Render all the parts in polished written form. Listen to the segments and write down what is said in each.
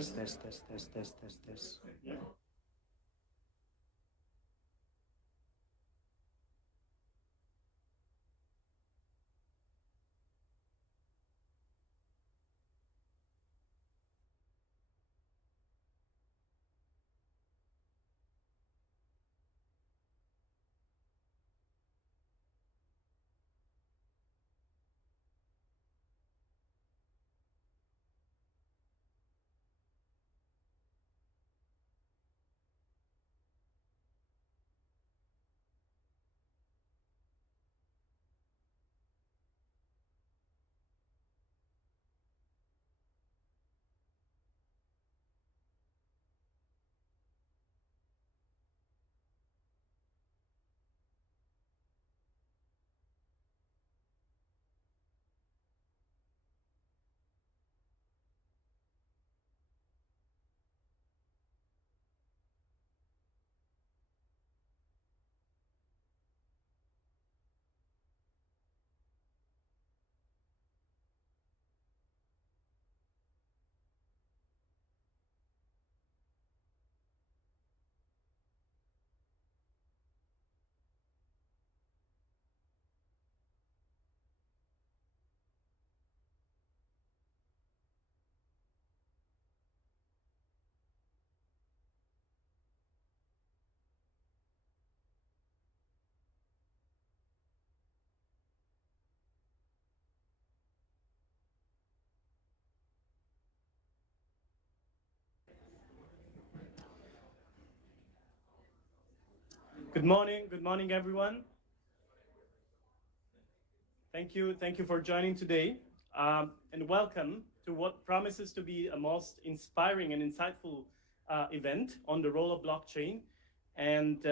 Test. Yeah. Good morning, everyone. Thank you for joining today, and welcome to what promises to be a most inspiring and insightful event on the role of blockchain and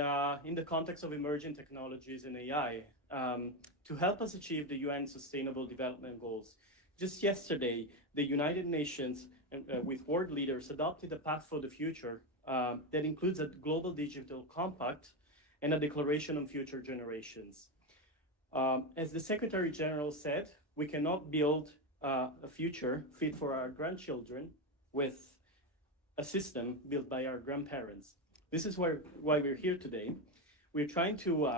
in the context of emerging technologies and AI to help us achieve the UN Sustainable Development Goals. Just yesterday, the United Nations, with world leaders, adopted a path for the future that includes a global digital compact and a declaration on future generations. As the Secretary General said, we cannot build a future fit for our grandchildren with a system built by our grandparents. This is why we're here today. We're trying to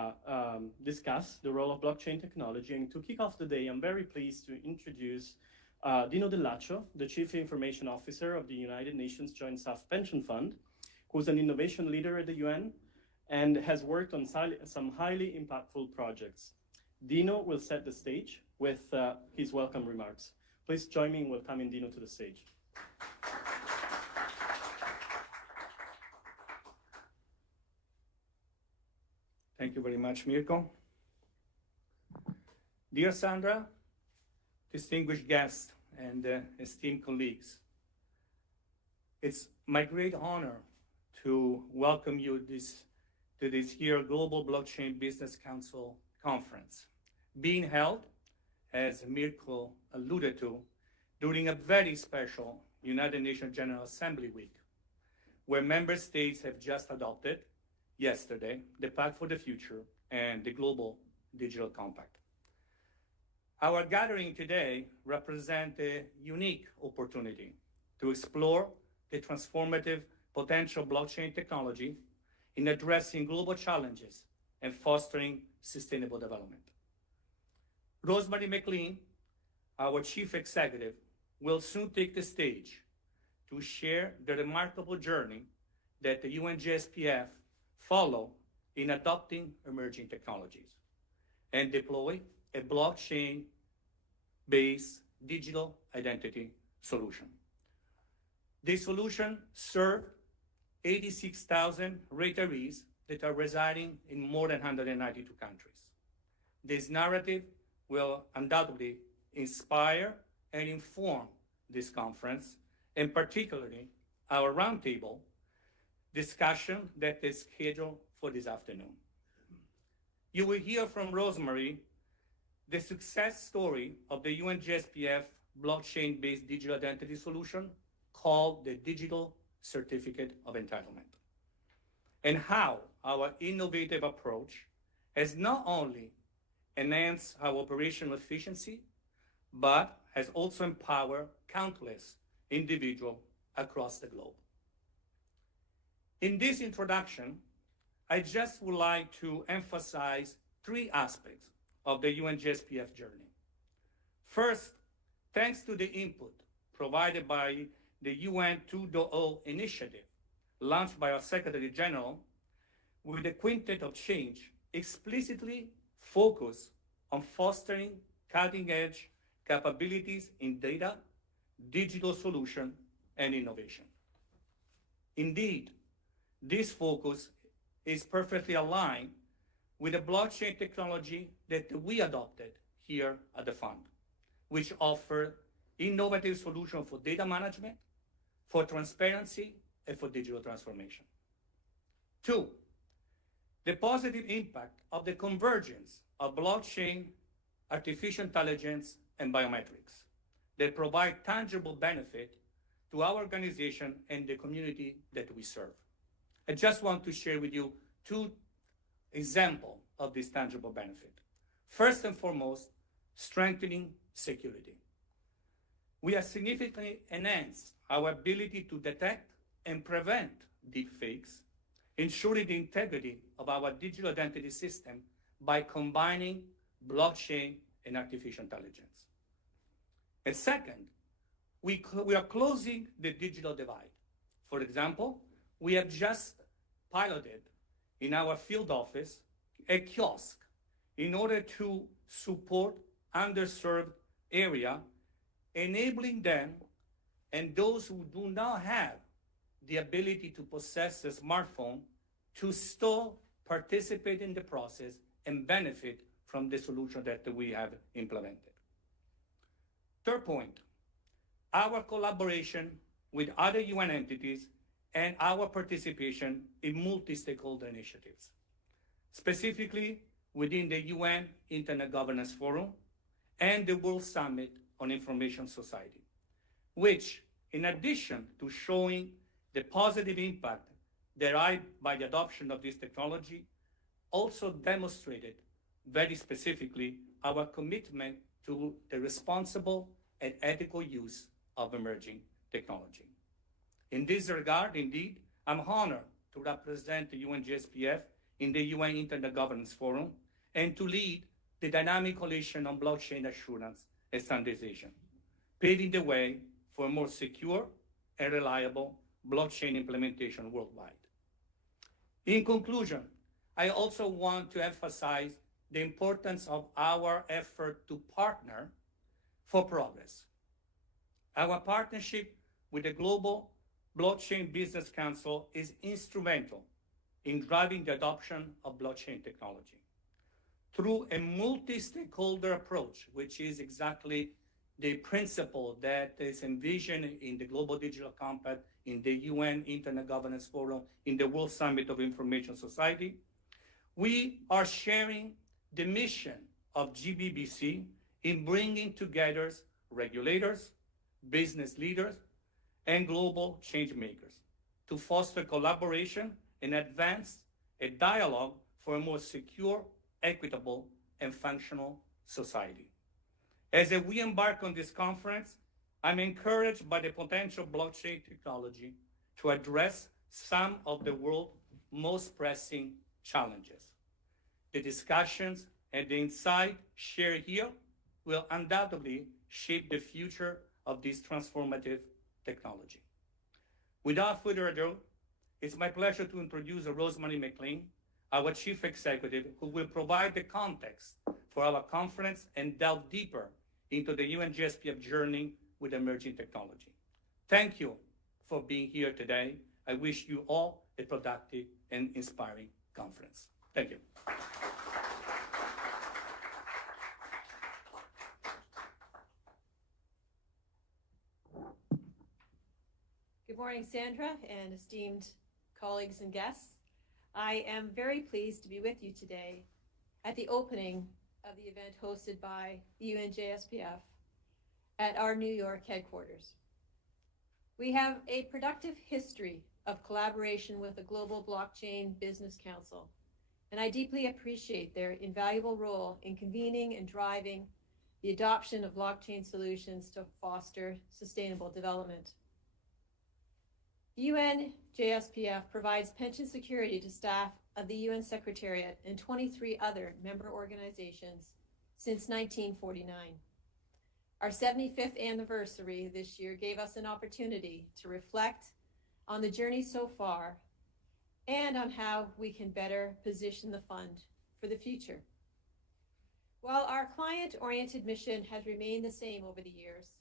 discuss the role of blockchain technology, and to kick off the day, I'm very pleased to introduce Dino Dell'Accio, the Chief Information Officer of the United Nations Joint Staff Pension Fund, who's an innovation leader at the UN and has worked on some highly impactful projects. Dino will set the stage with his welcome remarks. Please join me in welcoming Dino to the stage. Thank you very much, Mirko. Dear Sandra, distinguished guests, and esteemed colleagues, it's my great honor to welcome you to this year Global Blockchain Business Council conference, being held, as Mirko alluded to, during a very special United Nations General Assembly week, where member states have just adopted yesterday the Pact for the Future and the Global Digital Compact. Our gathering today represents a unique opportunity to explore the transformative potential of blockchain technology in addressing global challenges and fostering sustainable development. Rosemary McLean, our Chief Executive, will soon take the stage to share the remarkable journey that the UNJSPF follow in adopting emerging technologies and deploy a blockchain-based digital identity solution. This solution serves 86,000 retirees that are residing in more than 192 countries. This narrative will undoubtedly inspire and inform this conference, and particularly our roundtable discussion that is scheduled for this afternoon. You will hear from Rosemary the success story of the UNJSPF blockchain-based digital identity solution called the Digital Certificate of Entitlement, and how our innovative approach has not only enhanced our operational efficiency, but has also empowered countless individuals across the globe. In this introduction, I just would like to emphasize three aspects of the UNJSPF journey. First, thanks to the input provided by the UN 2.0 initiative launched by our Secretary General, with the Quintet of Change explicitly focused on fostering cutting-edge capabilities in data, digital solution, and innovation. Indeed, this focus is perfectly aligned with the blockchain technology that we adopted here at the fund, which offer innovative solutions for data management, for transparency, and for digital transformation. Two, the positive impact of the convergence of blockchain, artificial intelligence, and biometrics that provide tangible benefit to our organization and the community that we serve. I just want to share with you two examples of this tangible benefit. First and foremost, strengthening security. We have significantly enhanced our ability to detect and prevent deepfakes, ensuring the integrity of our digital identity system by combining blockchain and artificial intelligence. And second, we are closing the digital divide. For example, we have just piloted in our field office a kiosk in order to support underserved area, enabling them and those who do not have the ability to possess a smartphone to still participate in the process and benefit from the solution that we have implemented. Third point, our collaboration with other UN entities and our participation in multi-stakeholder initiatives, specifically within the UN Internet Governance Forum and the World Summit on Information Society, which, in addition to showing the positive impact derived by the adoption of this technology, also demonstrated very specifically our commitment to the responsible and ethical use of emerging technology. In this regard, indeed, I'm honored to represent the UNJSPF in the UN Internet Governance Forum and to lead the dynamic coalition on blockchain assurance and standardization, paving the way for a more secure and reliable blockchain implementation worldwide. In conclusion, I also want to emphasize the importance of our effort to partner for progress. Our partnership with the Global Blockchain Business Council is instrumental in driving the adoption of blockchain technology. Through a multi-stakeholder approach, which is exactly the principle that is envisioned in the Global Digital Compact, in the UN Internet Governance Forum, in the World Summit of Information Society, we are sharing the mission of GBBC in bringing together regulators, business leaders, and global change makers to foster collaboration and advance a dialogue for a more secure, equitable, and functional society. As we embark on this conference, I'm encouraged by the potential blockchain technology to address some of the world's most pressing challenges. The discussions and the insight shared here will undoubtedly shape the future of this transformative technology. Without further ado, it's my pleasure to introduce Rosemary McLean, our Chief Executive, who will provide the context for our conference and delve deeper into the UNJSPF journey with emerging technology. Thank you for being here today. I wish you all a productive and inspiring conference. Thank you. Good morning, Sandra, and esteemed colleagues and guests. I am very pleased to be with you today at the opening of the event hosted by the UNJSPF at our New York headquarters. We have a productive history of collaboration with the Global Blockchain Business Council, and I deeply appreciate their invaluable role in convening and driving the adoption of blockchain solutions to foster sustainable development. UNJSPF provides pension security to staff of the UN Secretariat and 23 other member organizations since 1949. Our 75th anniversary this year gave us an opportunity to reflect on the journey so far and on how we can better position the fund for the future. While our client-oriented mission has remained the same over the years,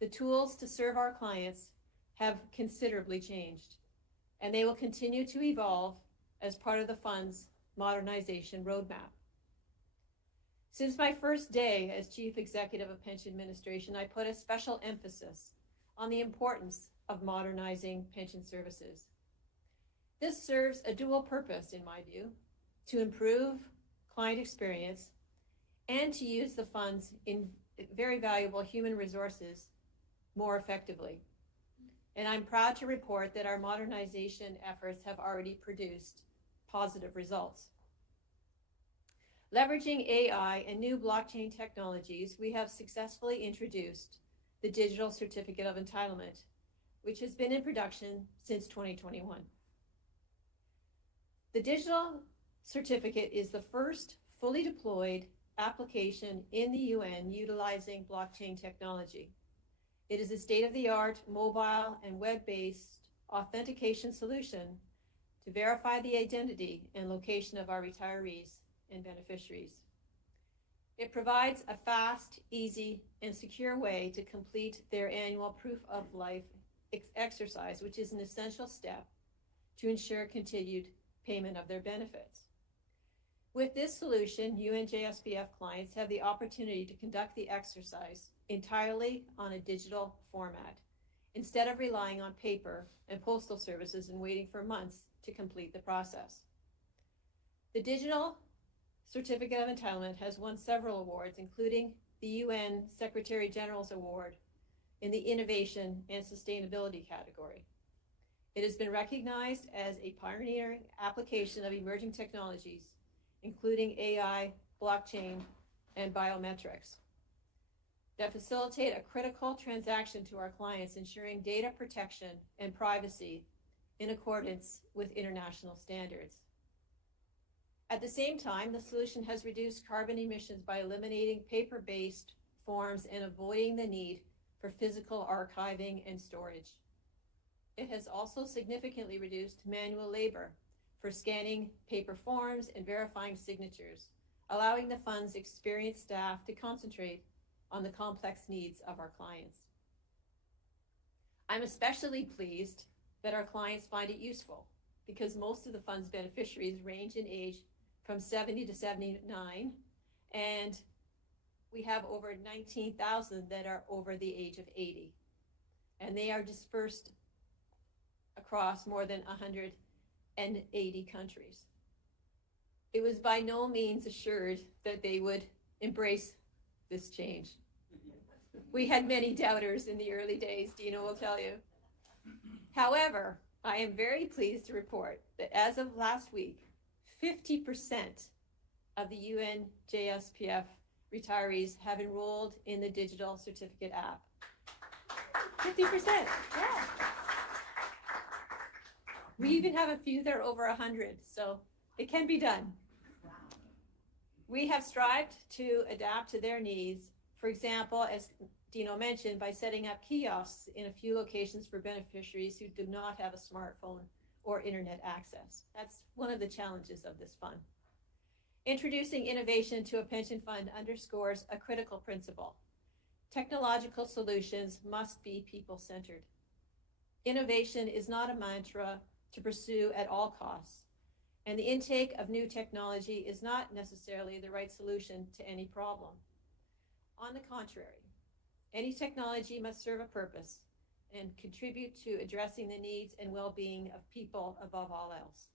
the tools to serve our clients have considerably changed, and they will continue to evolve as part of the fund's modernization roadmap. Since my first day as Chief Executive of Pension Administration, I put a special emphasis on the importance of modernizing pension services. This serves a dual purpose, in my view, to improve client experience and to use the fund's very valuable human resources more effectively. And I'm proud to report that our modernization efforts have already produced positive results. Leveraging AI and new blockchain technologies, we have successfully introduced the Digital Certificate of Entitlement, which has been in production since 2021. The Digital Certificate is the first fully deployed application in the UN utilizing blockchain technology. It is a state-of-the-art mobile and web-based authentication solution to verify the identity and location of our retirees and beneficiaries. It provides a fast, easy, and secure way to complete their annual proof of life exercise, which is an essential step to ensure continued payment of their benefits. With this solution, UNJSPF clients have the opportunity to conduct the exercise entirely on a digital format, instead of relying on paper and postal services and waiting for months to complete the process. The Digital Certificate of Entitlement has won several awards, including the UN Secretary General's Award in the Innovation and Sustainability category. It has been recognized as a pioneering application of emerging technologies, including AI, blockchain, and biometrics, that facilitate a critical transaction to our clients, ensuring data protection and privacy in accordance with international standards. At the same time, the solution has reduced carbon emissions by eliminating paper-based forms and avoiding the need for physical archiving and storage. It has also significantly reduced manual labor for scanning paper forms and verifying signatures, allowing the fund's experienced staff to concentrate on the complex needs of our clients. I'm especially pleased that our clients find it useful, because most of the fund's beneficiaries range in age from 70 to 79, and we have over 19,000 that are over the age of 80, and they are dispersed across more than 180 countries. It was by no means assured that they would embrace this change. We had many doubters in the early days, Dina will tell you. However, I am very pleased to report that as of last week, 50% of the UNJSPF retirees have enrolled in the Digital Certificate app. 50%, yeah. We even have a few that are over 100, so it can be done. We have strived to adapt to their needs, for example, as Dino mentioned, by setting up kiosks in a few locations for beneficiaries who do not have a smartphone or internet access. That's one of the challenges of this fund. Introducing innovation to a pension fund underscores a critical principle. Technological solutions must be people-centered. Innovation is not a mantra to pursue at all costs, and the intake of new technology is not necessarily the right solution to any problem. On the contrary, any technology must serve a purpose and contribute to addressing the needs and well-being of people above all else.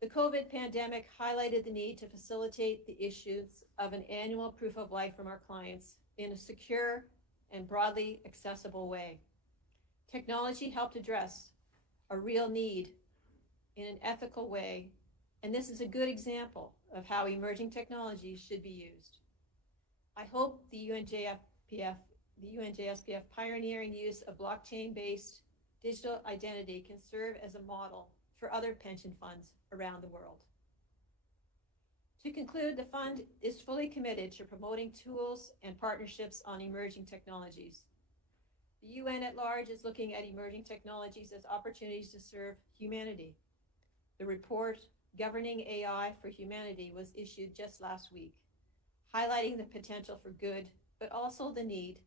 The COVID pandemic highlighted the need to facilitate the issuance of an annual proof of life from our clients in a secure and broadly accessible way. Technology helped address a real need in an ethical way, and this is a good example of how emerging technologies should be used. I hope the UNJSPF pioneering use of blockchain-based digital identity can serve as a model for other pension funds around the world. To conclude, the fund is fully committed to promoting tools and partnerships on emerging technologies. The UN at large is looking at emerging technologies as opportunities to serve humanity. The report, Governing AI for Humanity, was issued just last week, highlighting the potential for good, but also the need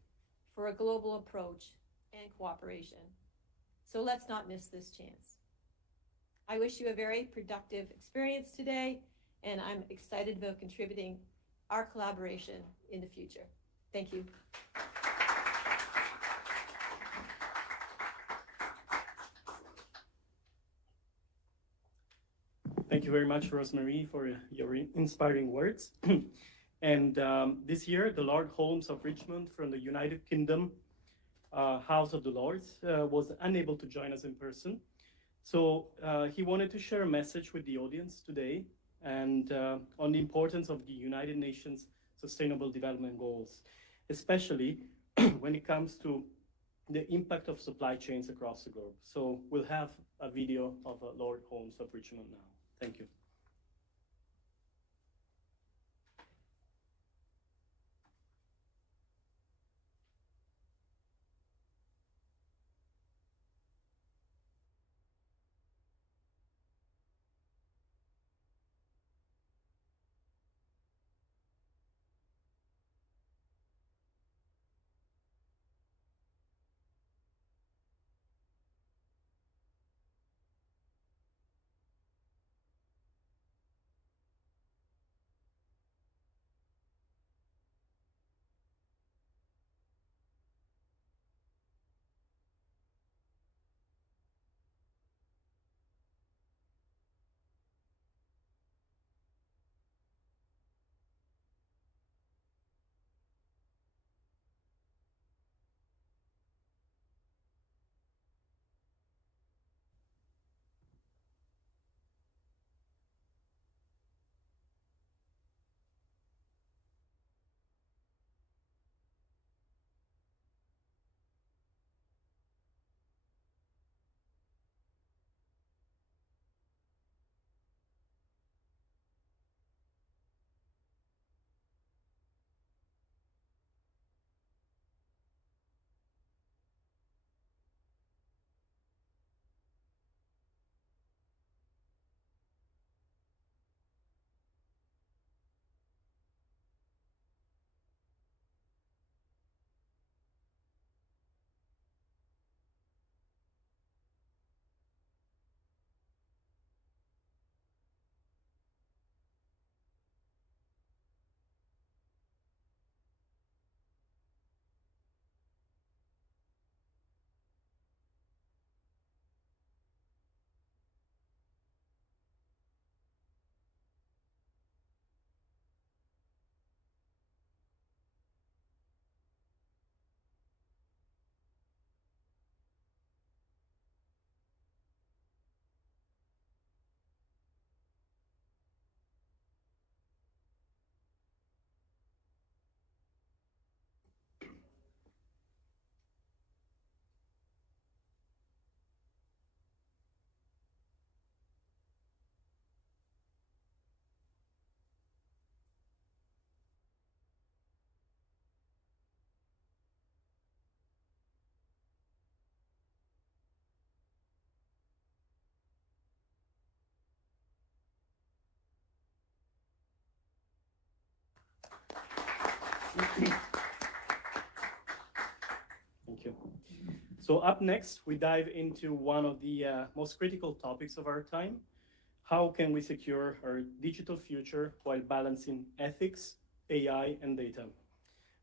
for a global approach and cooperation. So let's not miss this chance. I wish you a very productive experience today, and I'm excited about contributing our collaboration in the future. Thank you. Thank you very much, Rosemary, for your inspiring words. And this year, the Lord Holmes of Richmond from the United Kingdom, House of the Lords, was unable to join us in person. So he wanted to share a message with the audience today and on the importance of the United Nations Sustainable Development Goals, especially when it comes to the impact of supply chains across the globe. So we'll have a video of Lord Holmes of Richmond now. Thank you. Thank you. So up next, we dive into one of the most critical topics of our time. How can we secure our digital future while balancing ethics, AI, and data?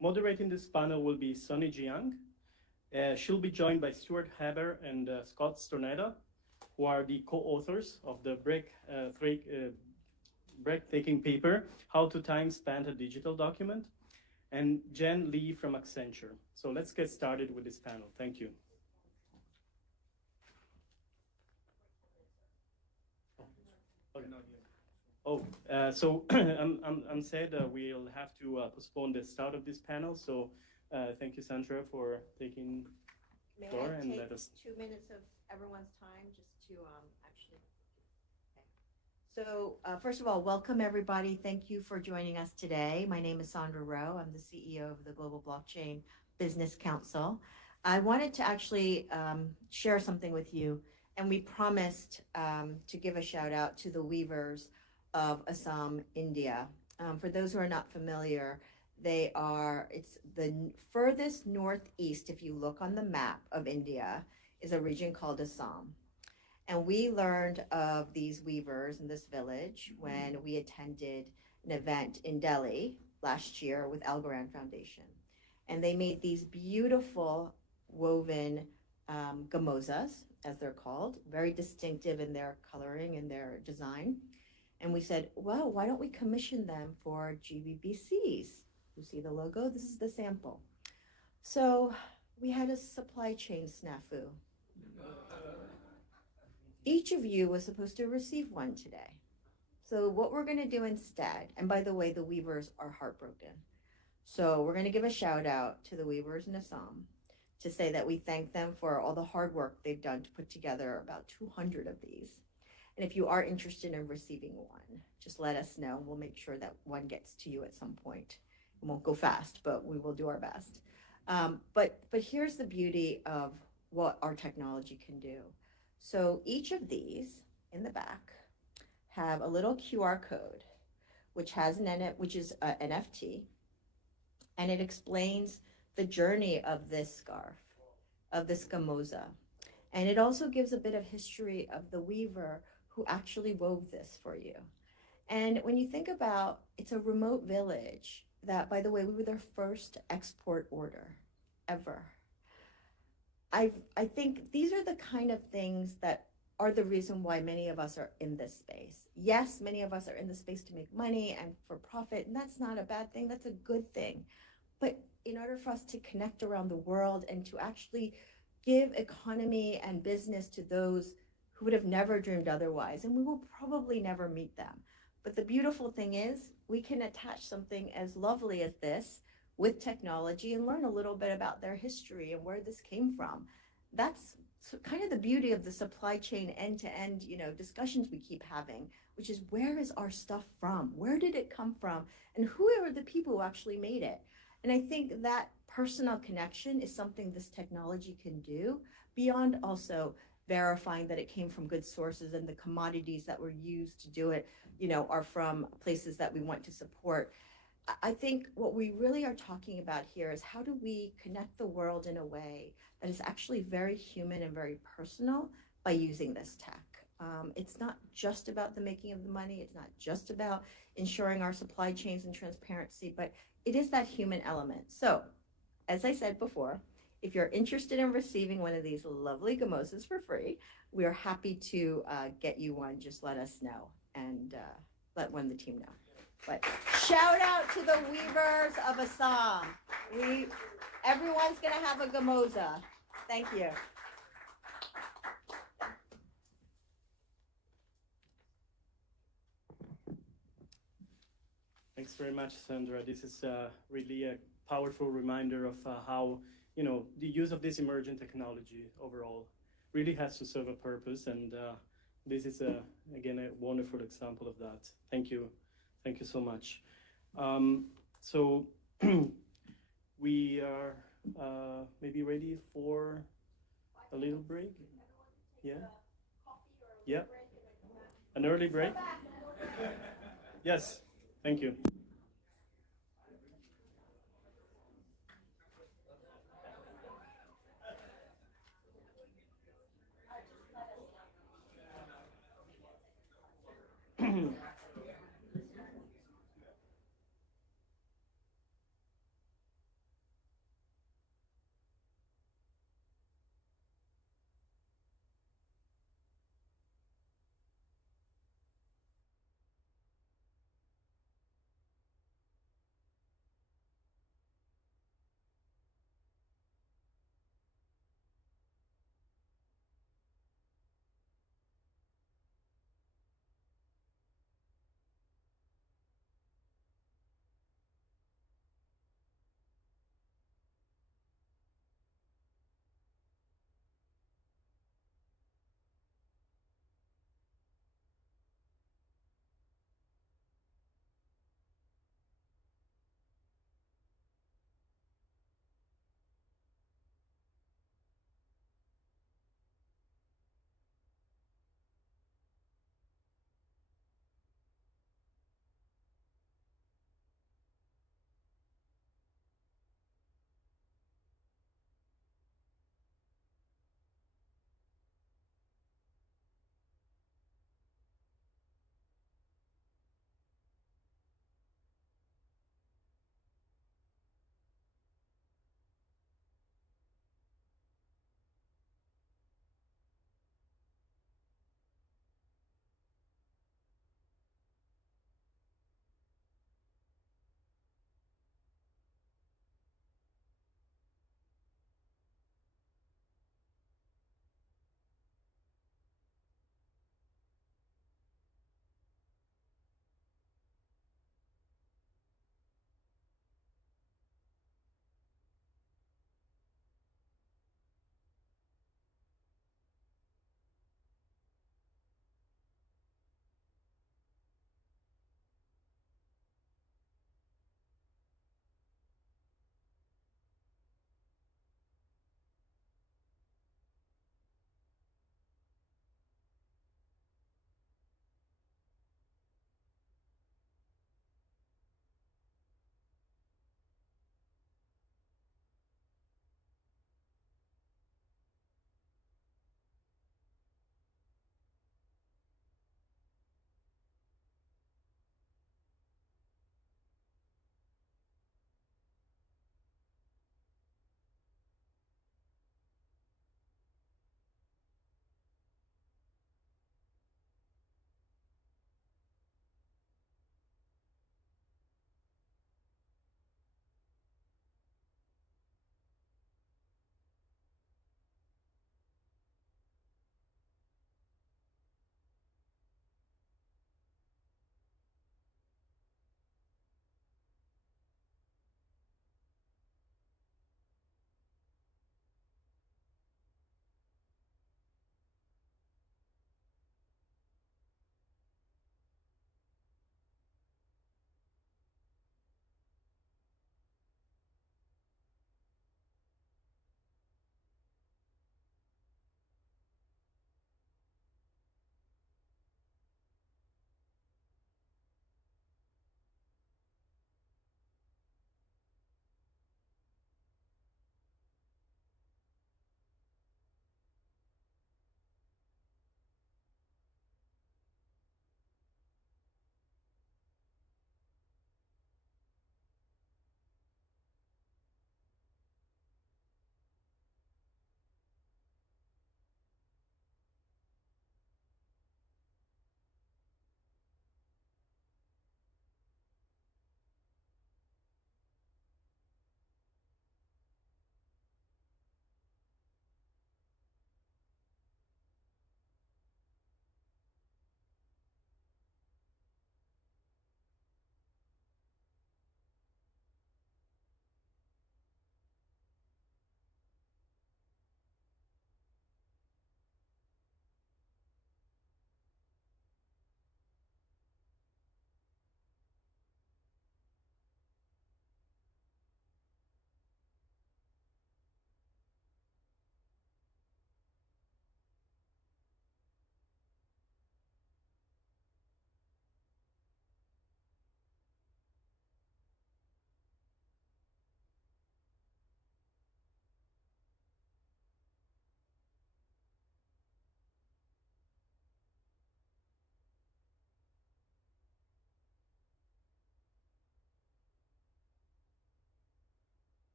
Moderating this panel will be Sunny Jiang. She'll be joined by Stuart Haber and Scott Stornetta, who are the co-authors of the breathtaking paper, How to Time Span a Digital Document, and Jen Lee from Accenture. So let's get started with this panel. Thank you. So I'm sad we'll have to postpone the start of this panel. So thank you, Sandra, for taking May floor I and take let us. 2 minutes of everyone's time just to actually. Okay. So first of all, welcome everybody. Thank you for joining us today. My name is Sandra Rowe. I'm the CEO of the Global Blockchain Business Council. I wanted to actually share something with you, and we promised to give a shout out to the weavers of Assam, India. For those who are not familiar, it's the furthest northeast, if you look on the map of India, is a region called Assam. And we learned of these weavers in this village when we attended an event in Delhi last year with Algorand Foundation. And they made these beautiful woven gamozas, as they're called, very distinctive in their coloring and their design. And we said, well, why don't we commission them for GBBCs? You see the logo? This is the sample. So we had a supply chain snafu. Each of you was supposed to receive one today. So what we're going to do instead, and by the way, the weavers are heartbroken. So we're going to give a shout out to the weavers in Assam to say that we thank them for all the hard work they've done to put together about 200 of these. And if you are interested in receiving one, just let us know. We'll make sure that one gets to you at some point. It won't go fast, but we will do our best. But here's the beauty of what our technology can do. So each of these in the back have a little QR code, which has which is an NFT, and it explains the journey of this scarf, of this gamoza. And it also gives a bit of history of the weaver who actually wove this for you. And when you think about, it's a remote village that, by the way, we were their first export order ever. I think these are the kind of things that are the reason why many of us are in this space. Yes, many of us are in the space to make money and for profit, and that's not a bad thing, that's a good thing. But in order for us to connect around the world and to actually give economy and business to those who would have never dreamed otherwise, and we will probably never meet them. But the beautiful thing is we can attach something as lovely as this with technology and learn a little bit about their history and where this came from. That's kind of the beauty of the supply chain end-to-end, discussions we keep having, which is where is our stuff from? Where did it come from? And who are the people who actually made it? And I think that personal connection is something this technology can do, beyond also verifying that it came from good sources and the commodities that were used to do it, are from places that we want to support. I think what we really are talking about here is how do we connect the world in a way that is actually very human and very personal by using this tech. It's not just about the making of the money. It's not just about ensuring our supply chains and transparency, but it is that human element. So, as I said before, if you're interested in receiving one of these lovely gamozas for free, we are happy to get you one. Just let us know and let one of the team know. But shout out to the weavers of Assam. Everyone's gonna have a gamoza. Thank you. Thanks very much, Sandra. This is really a powerful reminder of how the use of this emerging technology overall really has to serve a purpose, and this is again a wonderful example of that. Thank you so much. So we are maybe ready for a little break. Yeah, an early break. Yes, thank you.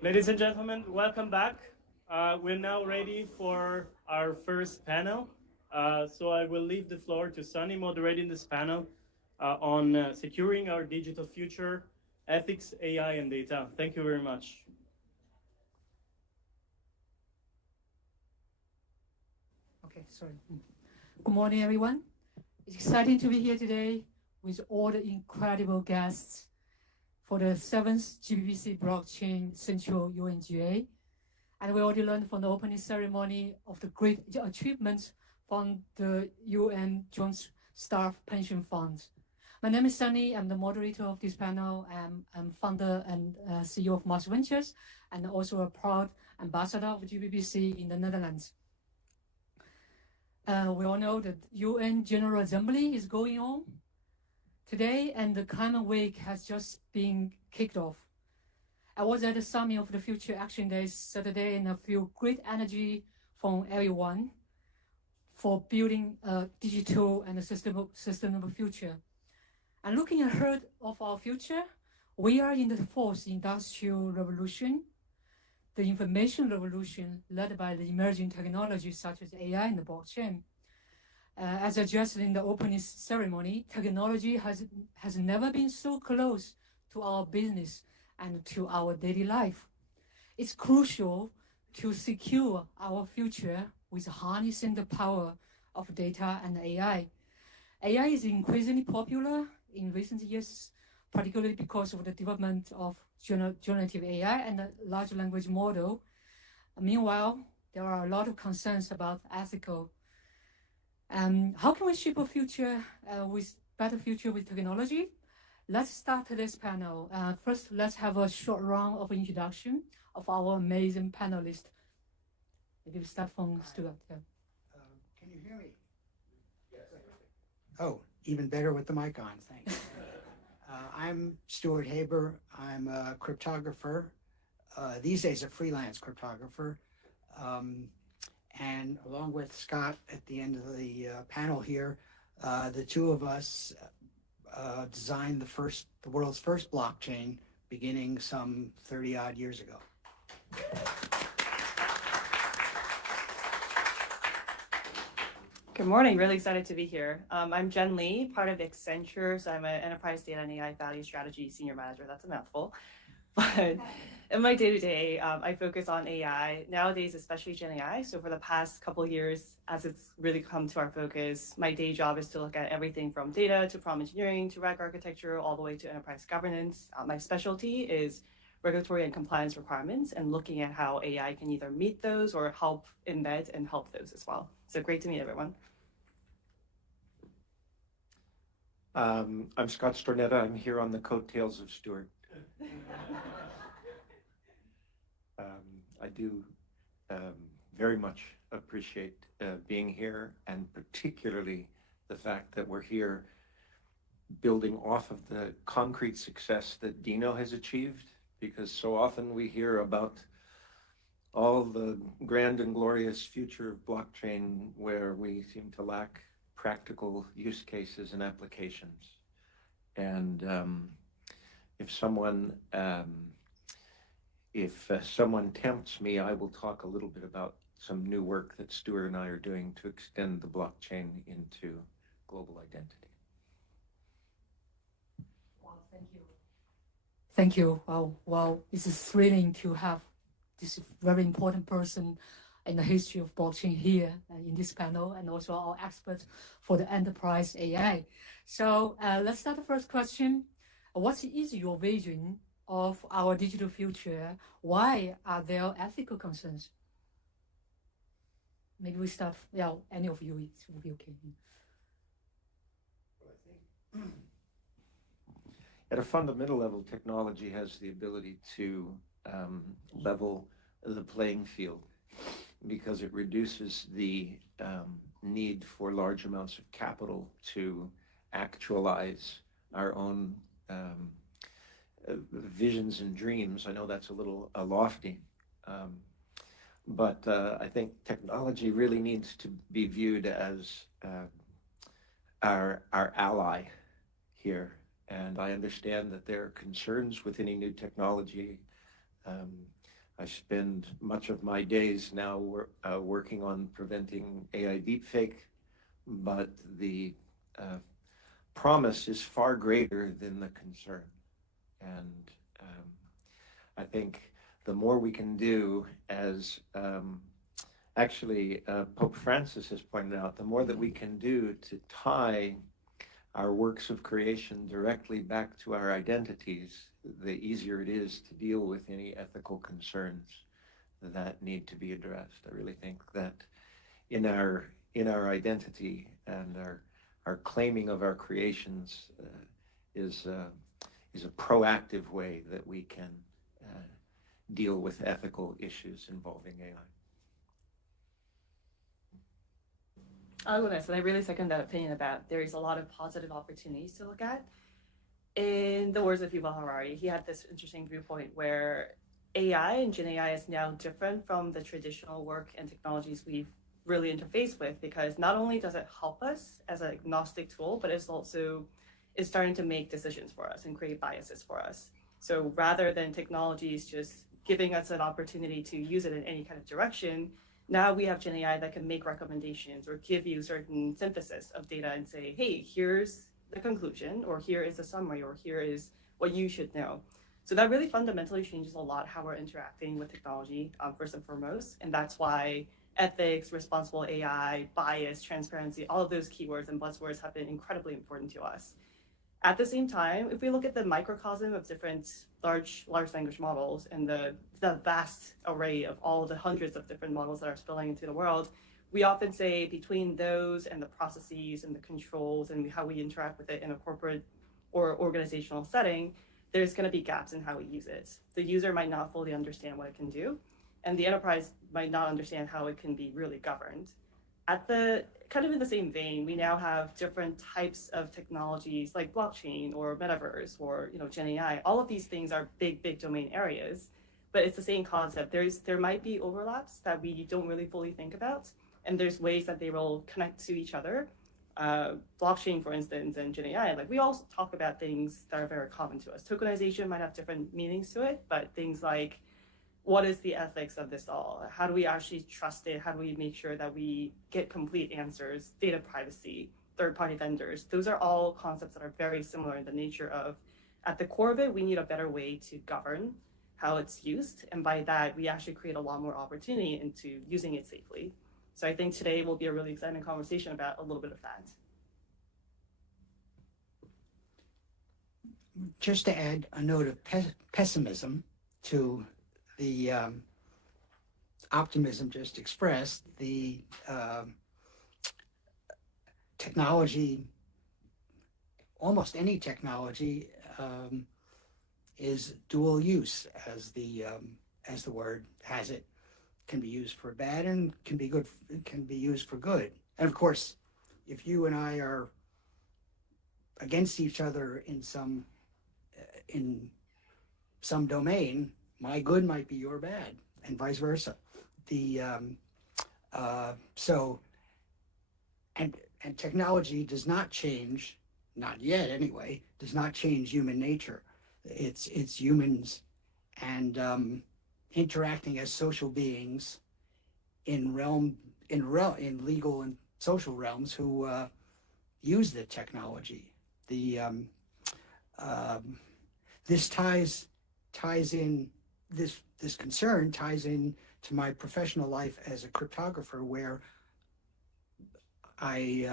Ladies and gentlemen, welcome back. We're now ready for our first panel. So I will leave the floor to Sunny moderating this panel on securing our digital future, ethics, AI, and data. Thank you very much. Okay, sorry. Good morning, everyone. It's exciting to be here today with all the incredible guests for the 7th GBBC Blockchain Central UNGA. And we already learned from the opening ceremony of the great achievements from the UN Joint Staff Pension Fund. My name is Sunny. I'm the moderator of this panel. I'm founder and CEO of Mars Ventures, and also a proud ambassador of GBBC in the Netherlands. We all know that UN General Assembly is going on today, and the Climate Week has just been kicked off. I was at the summit of the Future Action Days Saturday, and I feel great energy from everyone for building a digital and a sustainable future. And looking ahead of our future, we are in the 4th industrial revolution, the information revolution led by the emerging technologies such as AI and the blockchain. As addressed in the opening ceremony, technology has never been so close to our business and to our daily life. It's crucial to secure our future with harnessing the power of data and AI. AI is increasingly popular in recent years, particularly because of the development of generative AI and the large language model. Meanwhile, there are a lot of concerns about ethical. How can we shape a future with better future with technology? Let's start this panel. First, let's have a short round of introduction of our amazing panelists. Maybe we start from Stuart. Yeah. Can you hear me? Yes. Oh, even better with the mic on, thanks. I'm Stuart Haber. I'm a cryptographer, these days a freelance cryptographer. And along with Scott at the end of the panel here, the two of us designed the world's first blockchain beginning some 30 odd years ago. Good morning, really excited to be here. I'm Jen Lee, part of Accenture, so I'm an Enterprise Data and AI Value Strategy Senior Manager. That's a mouthful. But in my day-to-day, I focus on AI, nowadays especially Gen AI. So for the past couple of years, as it's really come to our focus, my day job is to look at everything from data to prompt engineering to reg architecture, all the way to enterprise governance. My specialty is regulatory and compliance requirements and looking at how AI can either meet those or help embed and help those as well. So great to meet everyone. I'm Scott Stornetta. I'm here on the coattails of Stuart. I do very much appreciate being here, and particularly the fact that we're here building off of the concrete success that Dino has achieved, because so often we hear about all the grand and glorious future of blockchain where we seem to lack practical use cases and applications. And if someone tempts me, I will talk a little bit about some new work that Stuart and I are doing to extend the blockchain into global identity. Wow, thank you. Thank you. Wow, this is thrilling to have this very important person in the history of blockchain here in this panel, and also our experts for the enterprise AI. So let's start the first question. What is your vision of our digital future? Why are there ethical concerns? Maybe we start, yeah, any of you, it will be okay. Well, I think at a fundamental level, technology has the ability to level the playing field, because it reduces the need for large amounts of capital to actualize our own visions and dreams. I know that's a little lofty, but I think technology really needs to be viewed as our ally here. And I understand that there are concerns with any new technology I spend much of my days now working on preventing AI deepfake, but the promise is far greater than the concern. And I think the more we can do, as actually Pope Francis has pointed out, the more that we can do to tie our works of creation directly back to our identities, the easier it is to deal with any ethical concerns that need to be addressed. I really think that in our identity and our claiming of our creations is a proactive way that we can deal with ethical issues involving AI. And I really second that opinion about there is a lot of positive opportunities to look at. In the words of Yuval Harari, he had this interesting viewpoint where AI and Gen AI is now different from the traditional work and technologies we've really interfaced with, because not only does it help us as an agnostic tool, but it's also is starting to make decisions for us and create biases for us. So rather than technologies just giving us an opportunity to use it in any kind of direction, now we have Gen AI that can make recommendations or give you certain synthesis of data and say, hey, here's the conclusion, or here is a summary, or here is what you should know. So that really fundamentally changes a lot how we're interacting with technology, first and foremost. And that's why ethics, responsible AI, bias, transparency, all of those keywords and buzzwords have been incredibly important to us. At the same time, if we look at the microcosm of different large language models and the vast array of all the hundreds of different models that are spilling into the world, we often say between those and the processes and the controls and how we interact with it in a corporate or organizational setting, there's going to be gaps in how we use it. The user might not fully understand what it can do, and the enterprise might not understand how it can be really governed. At the kind of in the same vein, we now have different types of technologies like blockchain or metaverse or Gen AI. All of these things are big domain areas, but it's the same concept. There might be overlaps that we don't really fully think about, and there's ways that they will connect to each other. Blockchain, for instance, and Gen AI, like we all talk about things that are very common to us. Tokenization might have different meanings to it, but things like, what is the ethics of this all? How do we actually trust it? How do we make sure that we get complete answers? Data privacy, third-party vendors. Those are all concepts that are very similar in the nature of, at the core of it, we need a better way to govern how it's used. And by that, we actually create a lot more opportunity into using it safely. So I think today will be a really exciting conversation about a little bit of that. Just to add a note of pessimism to the optimism just expressed, the technology, almost any technology, is dual use, as the word has it. Can be used for bad and can be good. Can be used for good. And of course, if you and I are against each other in some domain, my good might be your bad, and vice versa. And technology does not change, not yet anyway, does not change human nature. It's humans and interacting as social beings in legal and social realms who use the technology. This concern ties in to my professional life as a cryptographer, where I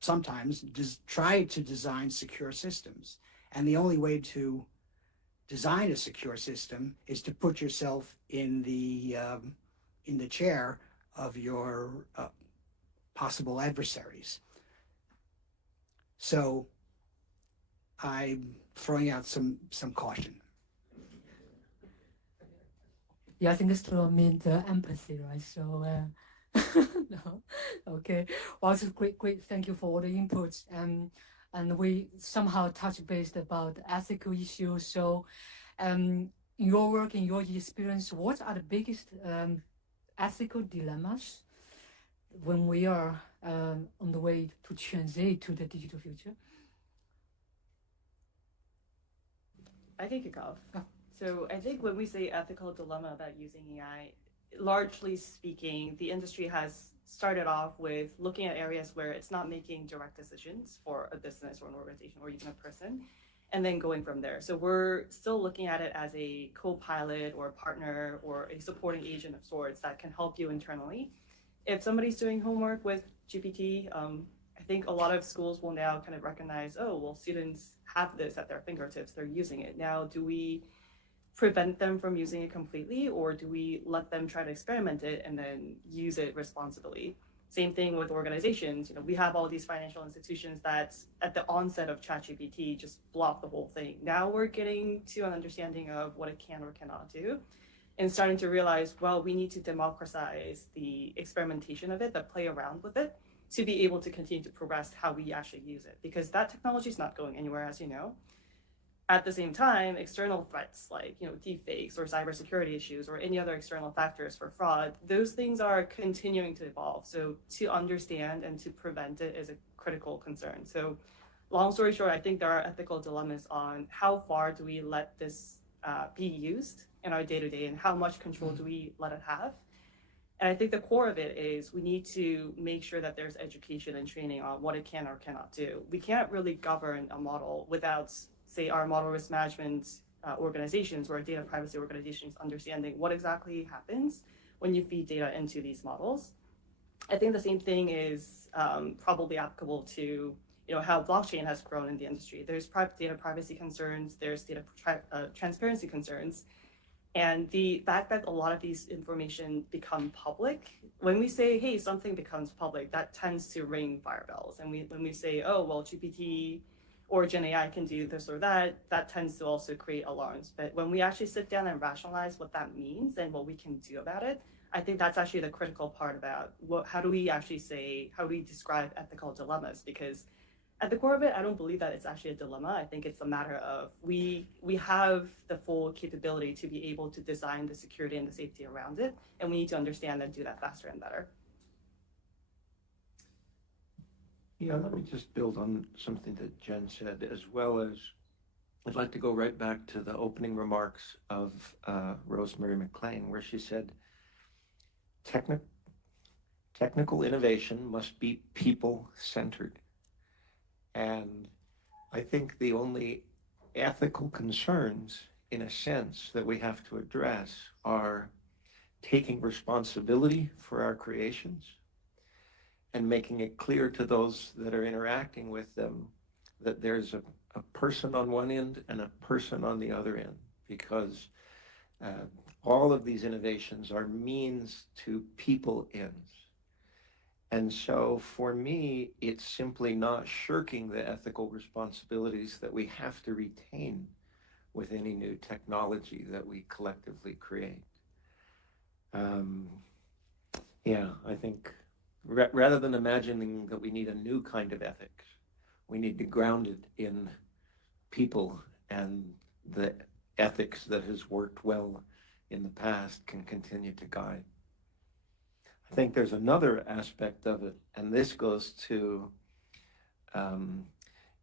sometimes try to design secure systems. And the only way to design a secure system is to put yourself in the chair of your possible adversaries. So I'm throwing out some caution. Yeah, I think it's to mean the empathy, right? So, no, okay. Well, it's great. Thank you for all the inputs. And we somehow touch base about ethical issues. So, in your work, in your experience, what are the biggest ethical dilemmas when we are on the way to transit to the digital future? I can kick off. So I think when we say ethical dilemma about using AI, largely speaking, the industry has started off with looking at areas where it's not making direct decisions for a business or an organization or even a person, and then going from there. So we're still looking at it as a co-pilot or a partner or a supporting agent of sorts that can help you internally. If somebody's doing homework with GPT, I think a lot of schools will now kind of recognize, oh, well, students have this at their fingertips, they're using it. Now, do we prevent them from using it completely, or do we let them try to experiment it and then use it responsibly? Same thing with organizations. We have all these financial institutions that at the onset of ChatGPT just blocked the whole thing. Now we're getting to an understanding of what it can or cannot do and starting to realize, well, we need to democratize the experimentation of it, the play around with it, to be able to continue to progress how we actually use it, because that technology is not going anywhere, as you know. At the same time, external threats like deepfakes or cybersecurity issues or any other external factors for fraud, those things are continuing to evolve. So to understand and to prevent it is a critical concern. So long story short, I think there are ethical dilemmas on how far do we let this be used in our day-to-day and how much control do we let it have. And I think the core of it is we need to make sure that there's education and training on what it can or cannot do. We can't really govern a model without, say, our model risk management organizations or data privacy organizations understanding what exactly happens when you feed data into these models. I think the same thing is probably applicable to how blockchain has grown in the industry. There's data privacy concerns, there's data transparency concerns, and the fact that a lot of these information become public, when we say, hey, something becomes public, that tends to ring fire bells. And when we say, oh, well, GPT or Gen AI can do this or that, that tends to also create alarms. But when we actually sit down and rationalize what that means and what we can do about it, I think that's actually the critical part about how do we describe ethical dilemmas? Because at the core of it, I don't believe that it's actually a dilemma. I think it's a matter of we have the full capability to be able to design the security and the safety around it, and we need to understand and do that faster and better. Yeah, let me just build on something that Jen said, as well as I'd like to go right back to the opening remarks of Rosemary McLean, where she said, technical innovation must be people-centered. And I think the only ethical concerns, in a sense, that we have to address are taking responsibility for our creations and making it clear to those that are interacting with them that there's a person on one end and a person on the other end, because all of these innovations are means to people ends. And so for me, it's simply not shirking the ethical responsibilities that we have to retain with any new technology that we collectively create. Yeah, I think rather than imagining that we need a new kind of ethics, we need to ground it in people, and the ethics that has worked well in the past can continue to guide. I think there's another aspect of it, and this goes to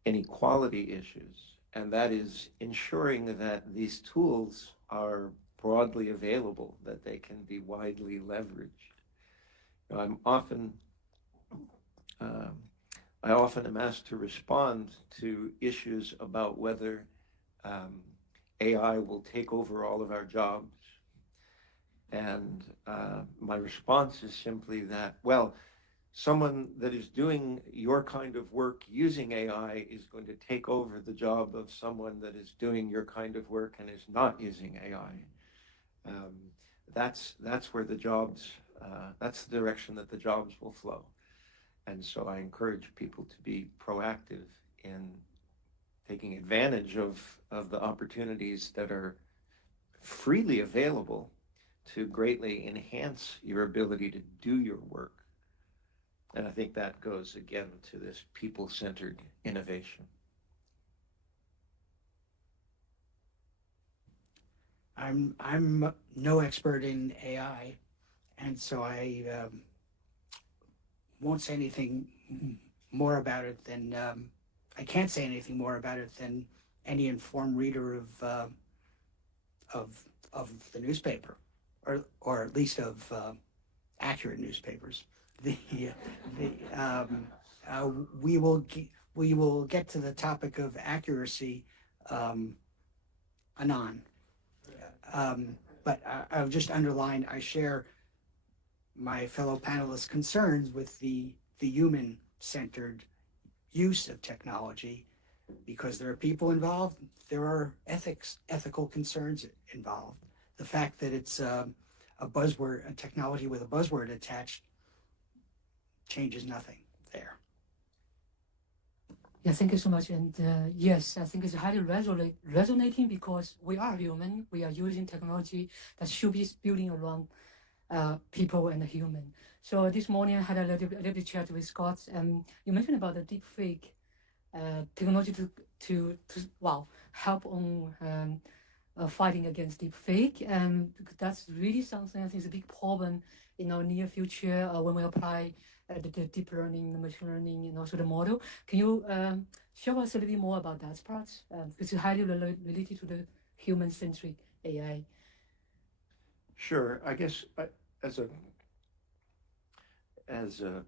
inequality issues, and that is ensuring that these tools are broadly available, that they can be widely leveraged. I often am asked to respond to issues about whether AI will take over all of our jobs. And my response is simply that, well, someone that is doing your kind of work using AI is going to take over the job of someone that is doing your kind of work and is not using AI. That's where the jobs, that's the direction that the jobs will flow. And so I encourage people to be proactive in taking advantage of the opportunities that are freely available to greatly enhance your ability to do your work. And I think that goes again to this people-centered innovation. I'm no expert in AI, and so I won't say anything more about it than I can't say anything more about it than any informed reader of of the newspaper, or at least of accurate newspapers. We will get to the topic of accuracy anon. But I'll just underline, I share my fellow panelists' concerns with the human-centered use of technology, because there are people involved, there are ethical concerns involved. The fact that it's a buzzword, a technology with a buzzword attached, changes nothing there. Yeah, thank you so much. And yes, I think it's highly resonating because we are human. We are using technology that should be building around people and the human. So this morning I had a little bit chat with Scott, and you mentioned about the deepfake technology to help on fighting against deepfake, and that's really something I think is a big problem in our near future when we apply the deep learning, the machine learning, and also the model. Can you show us a little bit more about that part? Because it's highly related to the human-centric AI. Sure. I guess as a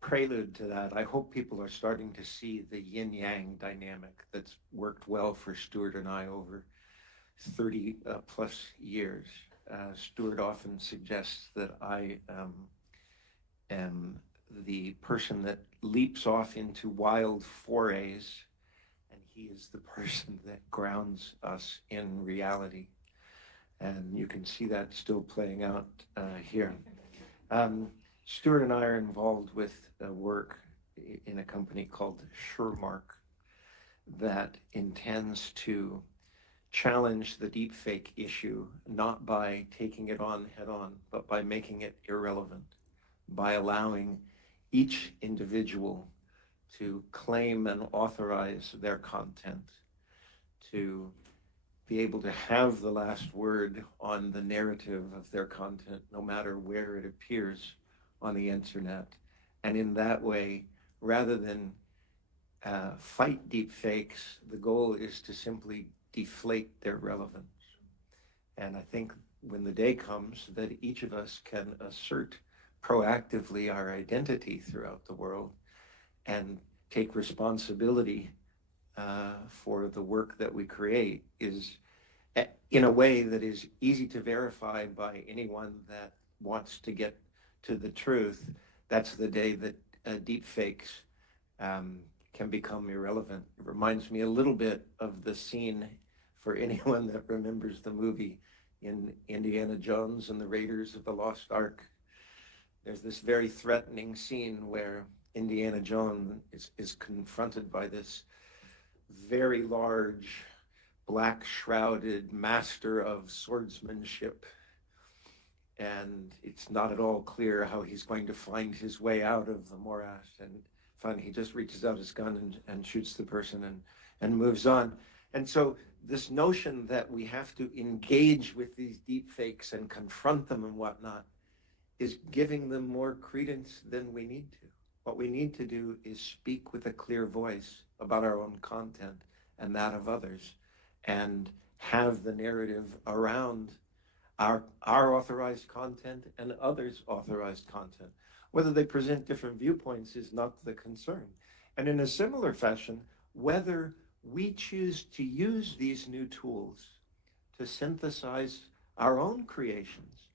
prelude to that, I hope people are starting to see the yin-yang dynamic that's worked well for Stuart and I over 30 plus years. Stuart often suggests that I am the person that leaps off into wild forays, and he is the person that grounds us in reality. And you can see that still playing out here. Stuart and I are involved with work in a company called SureMark that intends to challenge the deepfake issue, not by taking it on head on, but by making it irrelevant, by allowing each individual to claim and authorize their content, to be able to have the last word on the narrative of their content, no matter where it appears on the internet. And in that way, rather than fight deepfakes, the goal is to simply deflate their relevance. And I think when the day comes that each of us can assert proactively our identity throughout the world and take responsibility for the work that we create is in a way that is easy to verify by anyone that wants to get to the truth, that's the day that deepfakes can become irrelevant. It reminds me a little bit of the scene, for anyone that remembers the movie, in Indiana Jones and the Raiders of the Lost Ark. There's this very threatening scene where Indiana Jones is confronted by this very large, black-shrouded master of swordsmanship. And it's not at all clear how he's going to find his way out of the morass. And finally, he just reaches out his gun and shoots the person and moves on. And so this notion that we have to engage with these deep fakes and confront them and whatnot is giving them more credence than we need to. What we need to do is speak with a clear voice about our own content and that of others, and have the narrative around our authorized content and others' authorized content. Whether they present different viewpoints is not the concern. And in a similar fashion, whether we choose to use these new tools to synthesize our own creations,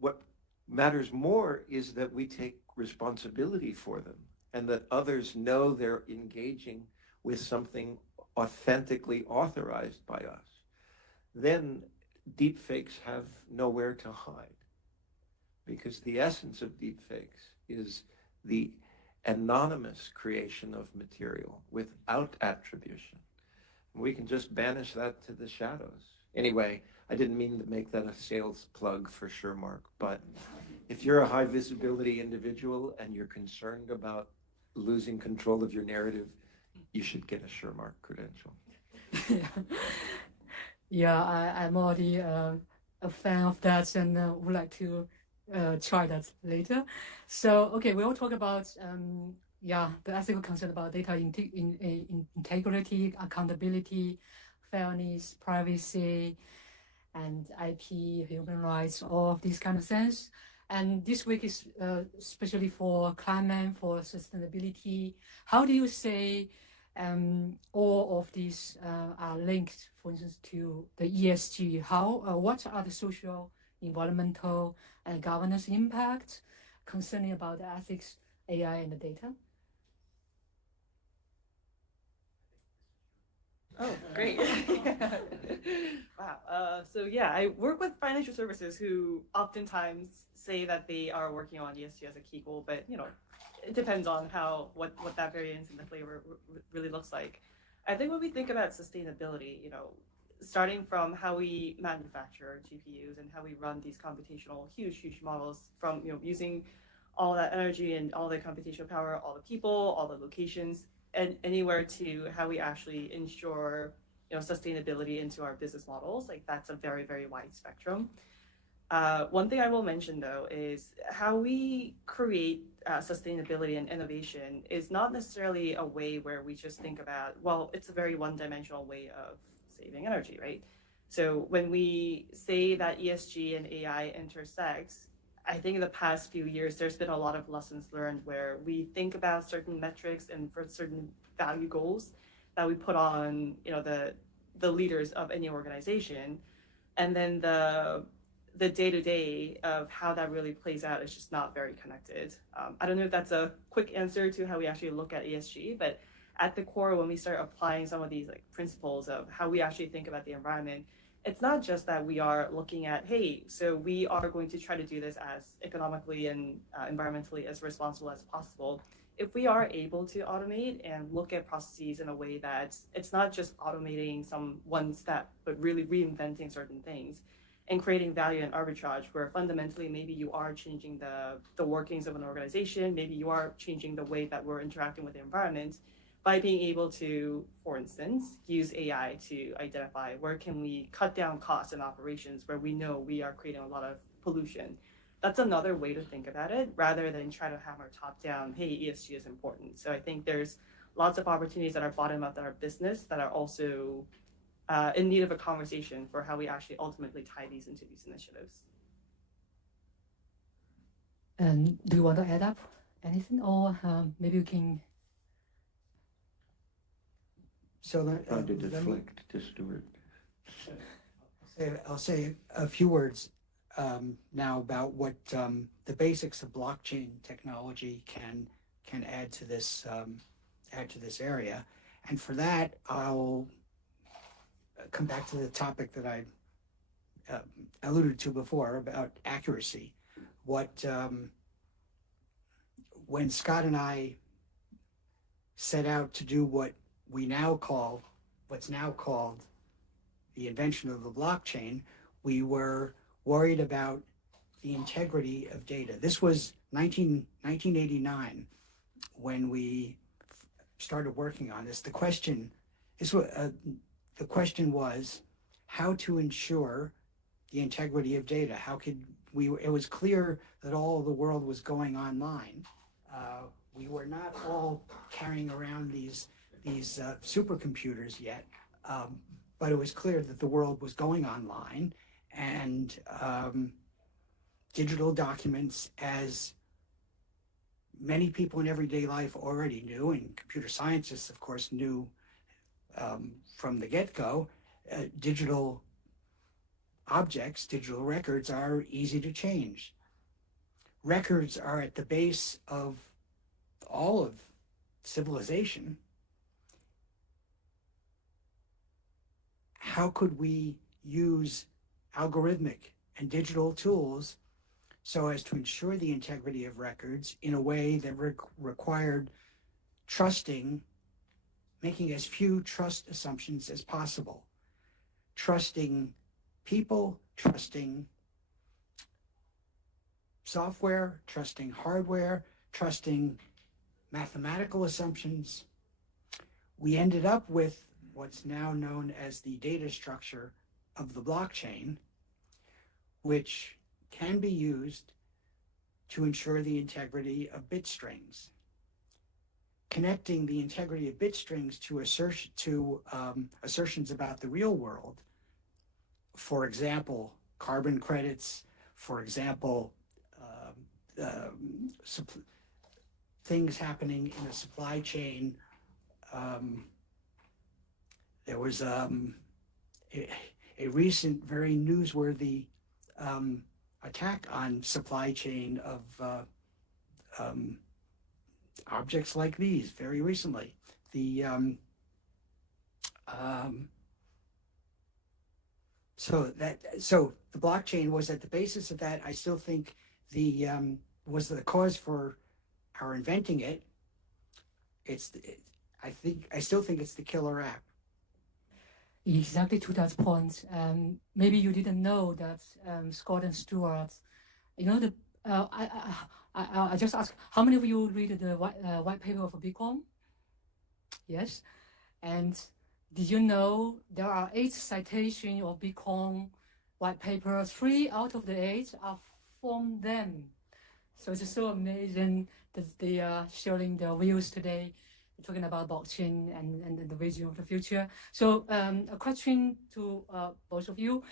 what matters more is that we take responsibility for them and that others know they're engaging with something authentically authorized by us. Then deepfakes have nowhere to hide, because the essence of deepfakes is the anonymous creation of material without attribution. We can just banish that to the shadows. Anyway, I didn't mean to make that a sales plug for SureMark, but if you're a high visibility individual and you're concerned about losing control of your narrative, you should get a SureMark credential. Yeah, I'm already a fan of that, and would like to try that later. So, okay, we will talk about the ethical concern about data integrity, accountability, fairness, privacy, and IP, human rights, all of these kind of things. And this week is especially for climate, for sustainability. How do you say all of these are linked, for instance, to the ESG? What are the social, environmental, and governance impacts concerning about the ethics, AI, and the data? Oh, great. Wow. So yeah, I work with financial services who oftentimes say that they are working on ESG as a key goal, but it depends on what that variance in the flavor really looks like. I think when we think about sustainability, starting from how we manufacture GPUs and how we run these computational huge models, from using all that energy and all the computational power, all the people, all the locations, and anywhere to how we actually ensure sustainability into our business models. Like, that's a very, very wide spectrum. One thing I will mention though is how we create sustainability and innovation is not necessarily a way where we just think about, well, it's a very one-dimensional way of saving energy, right? So when we say that ESG and AI intersects, I think in the past few years, there's been a lot of lessons learned where we think about certain metrics and for certain value goals that we put on, the leaders of any organization, and then the day-to-day of how that really plays out is just not very connected. I don't know if that's a quick answer to how we actually look at ESG, but at the core, when we start applying some of these principles of how we actually think about the environment, it's not just that we are looking at, hey, so we are going to try to do this as economically and environmentally as responsible as possible. If we are able to automate and look at processes in a way that it's not just automating some one step, but really reinventing certain things and creating value and arbitrage, where fundamentally maybe you are changing the workings of an organization, maybe you are changing the way that we're interacting with the environment, by being able to, for instance, use AI to identify where can we cut down costs in operations where we know we are creating a lot of pollution. That's another way to think about it, rather than try to hammer top down, hey, ESG is important. So I think there's lots of opportunities that are bottom up that are business that are also in need of a conversation for how we actually ultimately tie these into these initiatives. And do you want to add up anything, or maybe you can? So How to deflect to Stuart. I'll say a few words now about what the basics of blockchain technology can add to this area, and for that I'll come back to the topic that I alluded to before about accuracy. When Scott and I set out to do what's now called the invention of the blockchain, we were worried about the integrity of data. This was 1989 when we started working on this. The question was how to ensure the integrity of data. It was clear that all of the world was going online. We were not all carrying around these supercomputers yet, but it was clear that the world was going online, and digital documents, as many people in everyday life already knew, and computer scientists, of course, knew from the get-go, digital objects, digital records are easy to change. Records are at the base of all of civilization. How could we use algorithmic and digital tools so as to ensure the integrity of records in a way that required making as few trust assumptions as possible, trusting people, trusting software, trusting hardware, trusting mathematical assumptions? We ended up with what's now known as the data structure of the blockchain, which can be used to ensure the integrity of bit strings. connecting the integrity of bit strings to assertions about the real world. For example, carbon credits, for example, things happening in a supply chain. There was a recent, very newsworthy attack on supply chain of objects like these very recently. So the blockchain was at the basis of that. I still think was the cause for our inventing it. I still think it's the killer app. Exactly to that point. Maybe you didn't know that Scott and Stuart, you know, I just ask, how many of you read the white paper of Bitcoin? Yes. And did you know there are 8 citations of Bitcoin white papers? 3 out of the 8 are from them. So it's so amazing that they are sharing their views today, talking about blockchain and the vision of the future. So a question to both of you,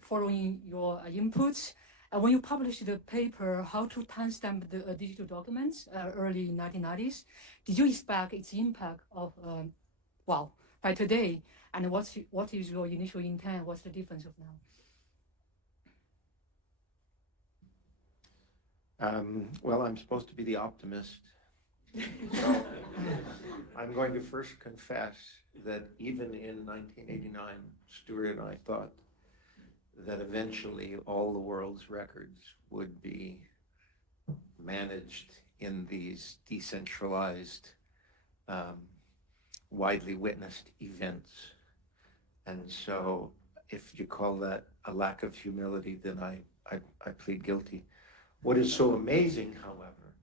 following your inputs. When you published the paper, How to Timestamp the Digital Documents, early 1990s, did you expect its impact of, by today? And what is your initial intent? What's the difference of now? Well, I'm supposed to be the optimist. So I'm going to first confess that even in 1989, Stuart and I thought that eventually all the world's records would be managed in these decentralized, widely witnessed events. And so if you call that a lack of humility, then I plead guilty. What is so amazing, however,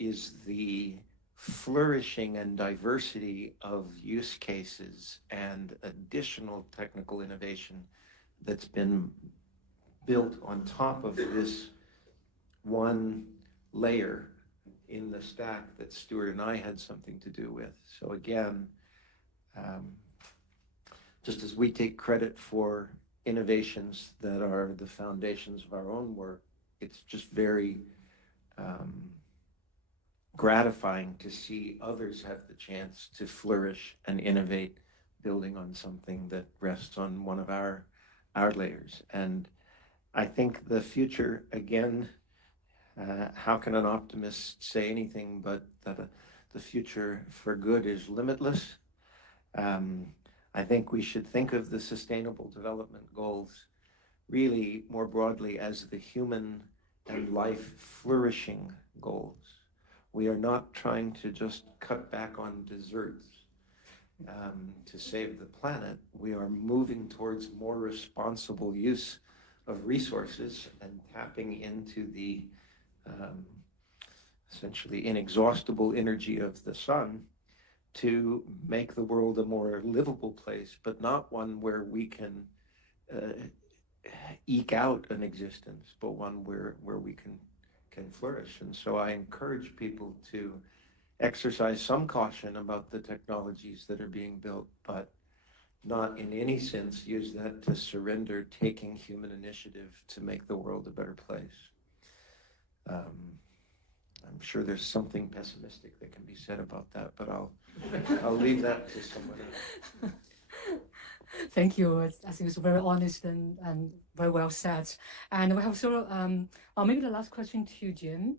is the flourishing and diversity of use cases and additional technical innovation that's been built on top of this one layer in the stack that Stuart and I had something to do with. So again, just as we take credit for innovations that are the foundations of our own work, it's just very gratifying to see others have the chance to flourish and innovate, building on something that rests on one of our layers. And I think the future, again, how can an optimist say anything but that the future for good is limitless? I think we should think of the Sustainable Development Goals really more broadly as the human and life flourishing goals. We are not trying to just cut back on desserts to save the planet. We are moving towards more responsible use of resources and tapping into the essentially inexhaustible energy of the sun to make the world a more livable place, but not one where we can eke out an existence, but one where we can flourish. And so I encourage people to exercise some caution about the technologies that are being built, but not in any sense use that to surrender taking human initiative to make the world a better place. I'm sure there's something pessimistic that can be said about that, but I'll leave that to someone else. Thank you. I think it's very honest and very well said. And we have sort of maybe the last question to you, Jim,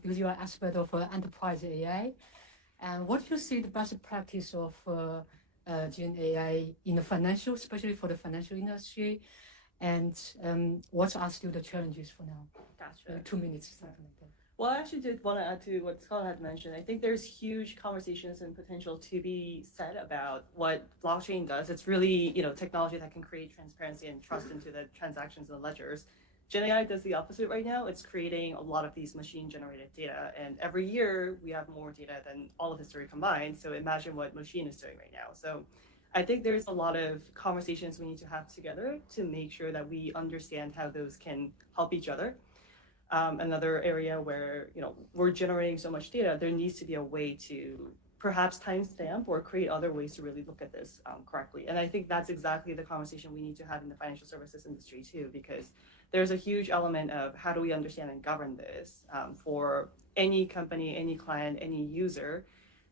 because you are expert of enterprise AI. And what do you see the best practice of Gen AI in the financial, especially for the financial industry? And what are still the challenges for now? Gotcha. 2 minutes, something like that. Well, I actually did want to add to what Scott had mentioned. I think there's huge conversations and potential to be said about what blockchain does. It's really, technology that can create transparency and trust into the transactions and the ledgers. Gen AI does the opposite right now. It's creating a lot of these machine-generated data, and every year we have more data than all of history combined. So imagine what machine is doing right now. So I think there's a lot of conversations we need to have together to make sure that we understand how those can help each other. Another area where, we're generating so much data, there needs to be a way to perhaps timestamp or create other ways to really look at this correctly. And I think that's exactly the conversation we need to have in the financial services industry too, because there's a huge element of how do we understand and govern this for any company, any client, any user.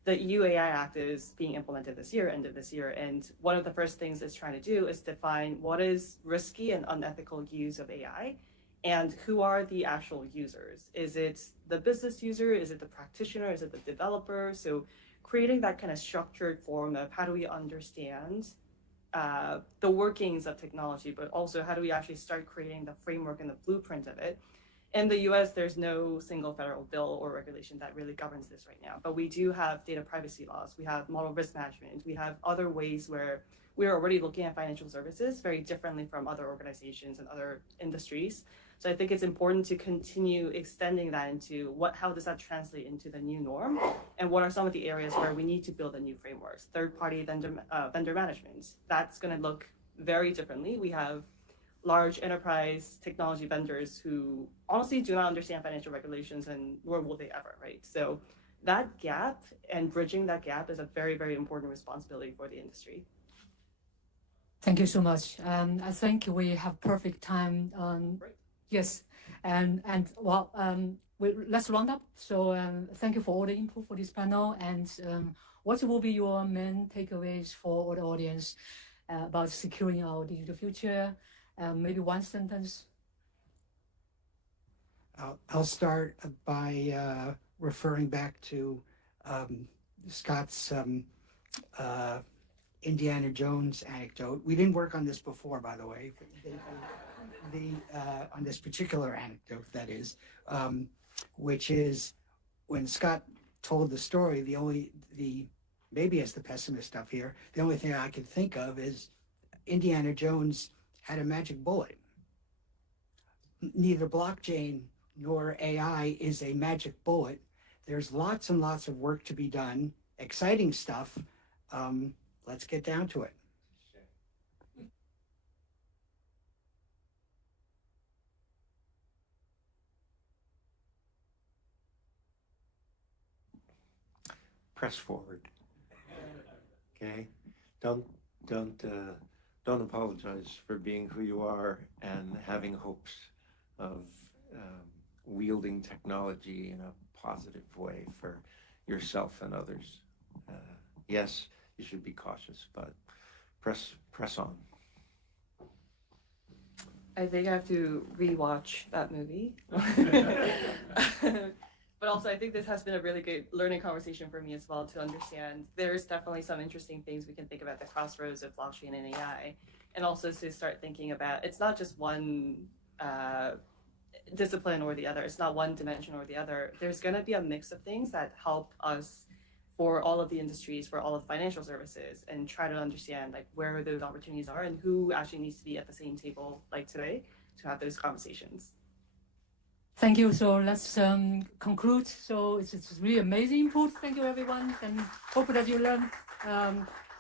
The UAI Act is being implemented this year, end of this year, and one of the first things it's trying to do is define what is risky and unethical use of AI, and who are the actual users. Is it the business user? Is it the practitioner? Is it the developer? So creating that kind of structured form of how do we understand the workings of technology, but also how do we actually start creating the framework and the blueprint of it. In the US, there's no single federal bill or regulation that really governs this right now, but we do have data privacy laws, we have model risk management, we have other ways where we're already looking at financial services very differently from other organizations and other industries. So I think it's important to continue extending that into how does that translate into the new norm, and what are some of the areas where we need to build a new frameworks. Third-party vendor management, that's going to look very differently. We have large enterprise technology vendors who honestly do not understand financial regulations, and nor will they ever, right? So that gap and bridging that gap is a very, very important responsibility for the industry. Thank you so much. I think we have perfect time. Yes, and well, let's round up. So thank you for all the input for this panel. And what will be your main takeaways for all the audience about securing our digital future? Maybe one sentence. I'll start by referring back to Scott's Indiana Jones anecdote. We didn't work on this before, by the way. On this particular anecdote, that is, which is when Scott told the story. Maybe as the pessimist stuff here, the only thing I could think of is Indiana Jones had a magic bullet. Neither blockchain nor AI is a magic bullet. There's lots and lots of work to be done, exciting stuff. Let's get down to it. Press forward. Okay? Don't apologize for being who you are and having hopes of wielding technology in a positive way for yourself and others. Yes, you should be cautious, but press on. I think I have to rewatch that movie. But also, I think this has been a really good learning conversation for me as well, to understand there's definitely some interesting things we can think about the crossroads of blockchain and AI, and also to start thinking about it's not just one discipline or the other. It's not one dimension or the other. There's going to be a mix of things that help us for all of the industries, for all of financial services, and try to understand like where those opportunities are and who actually needs to be at the same table like today to have those conversations. Thank you. So let's conclude. So it's really amazing input. Thank you, everyone, and hope that you learn.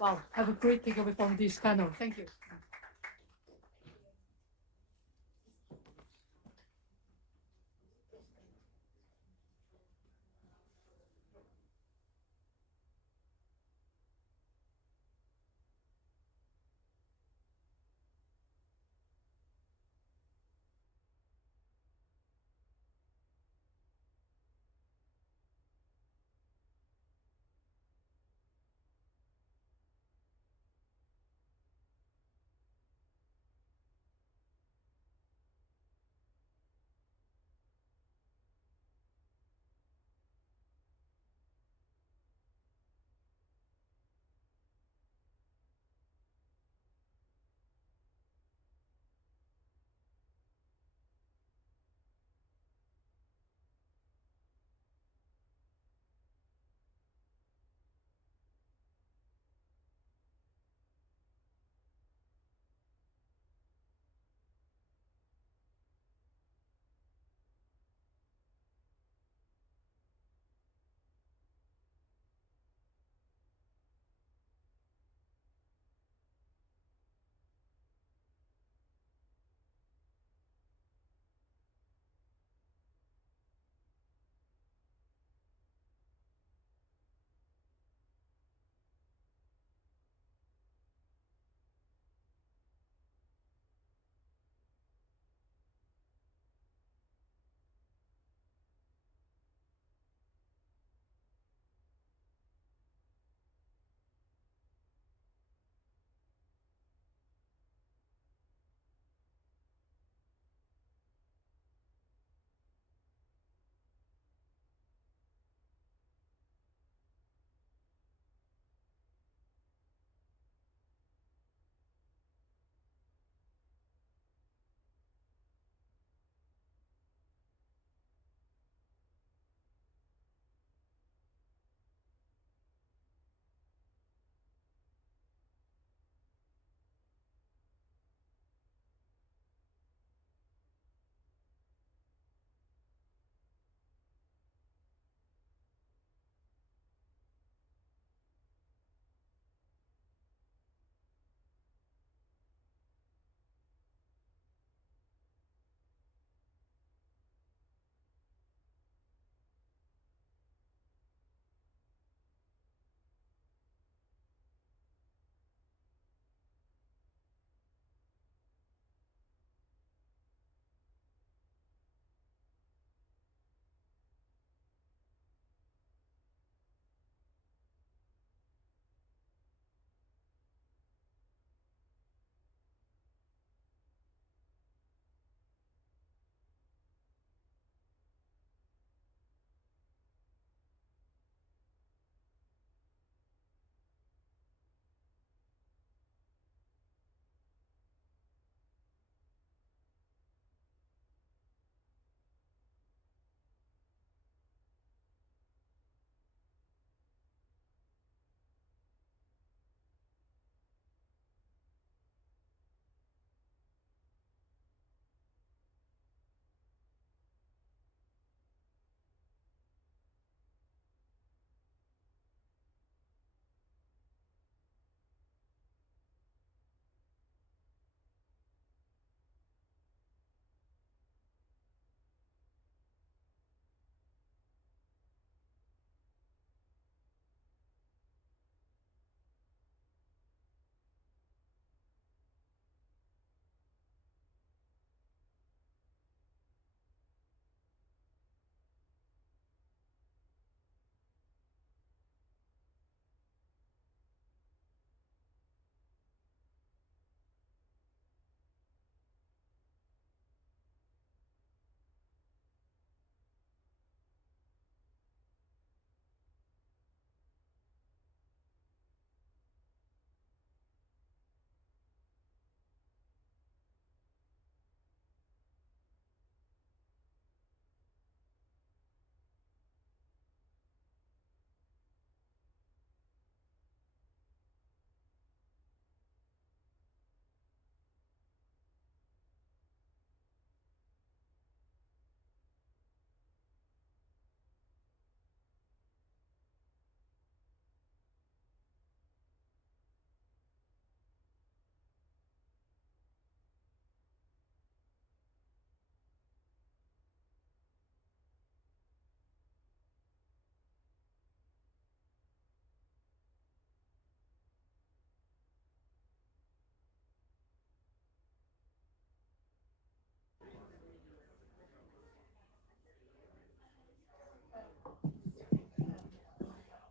Wow, have a great takeaway from this panel. Thank you.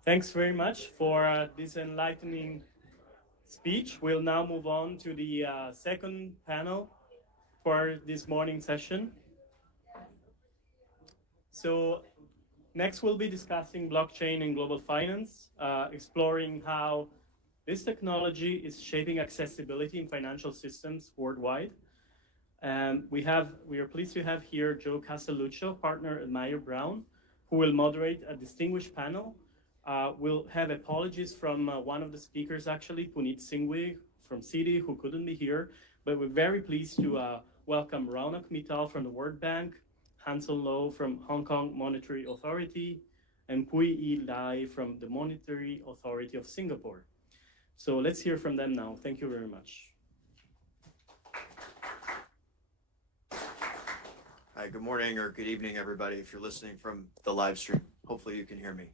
Thanks very much for this enlightening speech. We'll now move on to the second panel for this morning session. So next we'll be discussing blockchain and global finance, exploring how this technology is shaping accessibility in financial systems worldwide. And we are pleased to have here Joe Castelluccio, partner at Mayer Brown, who will moderate a distinguished panel. We'll have apologies from one of the speakers, actually, Puneet Singhvi from Citi, who couldn't be here. But we're very pleased to welcome Raunak Mittal from the World Bank, Hanson Lo from Hong Kong Monetary Authority, and Pui Yi Lai from the Monetary Authority of Singapore. So let's hear from them now. Thank you very much. Hi, good morning or good evening, everybody, if you're listening from the live stream. Hopefully you can hear me.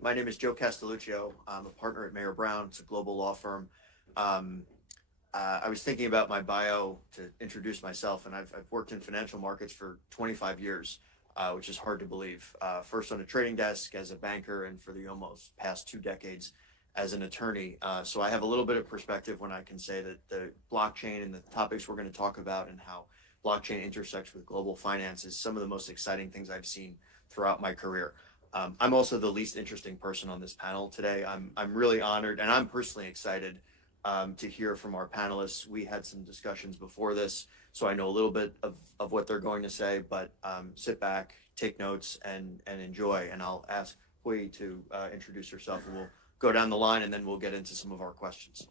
My name is Joe Castelluccio. I'm a partner at Mayer Brown. It's a global law firm. I was thinking about my bio to introduce myself, and I've worked in financial markets for 25 years, which is hard to believe. First on a trading desk as a banker, and for the almost past 2 decades as an attorney. So I have a little bit of perspective when I can say that the blockchain and the topics we're going to talk about and how blockchain intersects with global finance is some of the most exciting things I've seen throughout my career. I'm also the least interesting person on this panel today. I'm really honored, and I'm personally excited to hear from our panelists. We had some discussions before this, so I know a little bit of what they're going to say, but sit back, take notes, and enjoy. And I'll ask Hui to introduce herself, and we'll go down the line, and then we'll get into some of our questions.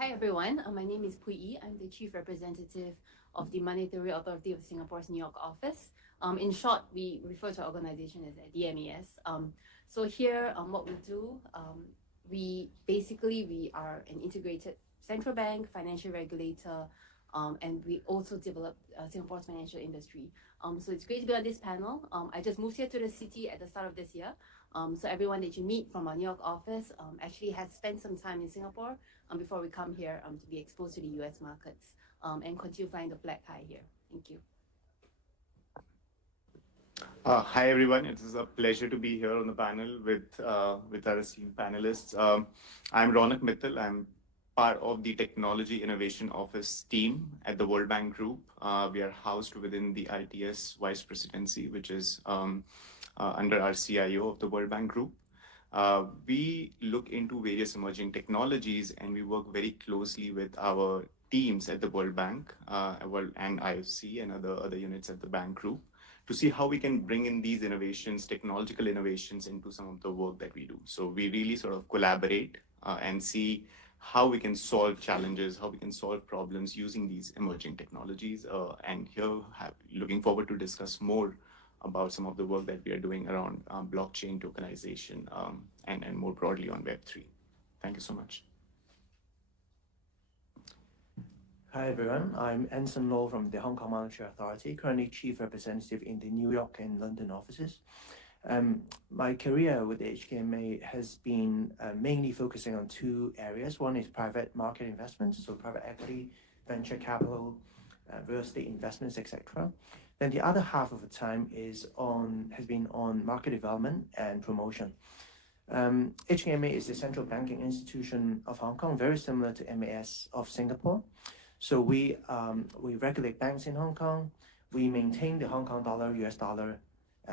Hi, everyone. My name is Pui Yi. I'm the Chief Representative of the Monetary Authority of Singapore's New York office. In short, we refer to our organization as DMES. So here, what we do, we are an integrated central bank, financial regulator, and we also develop Singapore's financial industry. So it's great to be on this panel. I just moved here to the city at the start of this year. So everyone that you meet from our New York office actually has spent some time in Singapore before we come here to be exposed to the US markets and continue flying the flag high here. Thank you. Hi, everyone. It is a pleasure to be here on the panel with our esteemed panelists. I'm Raunak Mittal. I'm part of the Technology Innovation Office team at the World Bank Group. We are housed within the ITS Vice Presidency, which is under our CIO of the World Bank Group. We look into various emerging technologies, and we work very closely with our teams at the World Bank and IFC and other units at the bank group to see how we can bring in these innovations, technological innovations, into some of the work that we do. So we really sort of collaborate and see how we can solve challenges, how we can solve problems using these emerging technologies. And here, looking forward to discuss more about some of the work that we are doing around blockchain tokenization and more broadly on Web3. Thank you so much. Hi everyone, I'm Anson Lo from the Hong Kong Monetary Authority, currently Chief Representative in the New York and London offices. My career with the HKMA has been mainly focusing on 2 areas. One is private market investments, so private equity, venture capital, real estate investments, etc. Then the other half of the time has been on market development and promotion. HKMA is the central banking institution of Hong Kong, very similar to MAS of Singapore. So we regulate banks in Hong Kong. We maintain the Hong Kong dollar, US dollar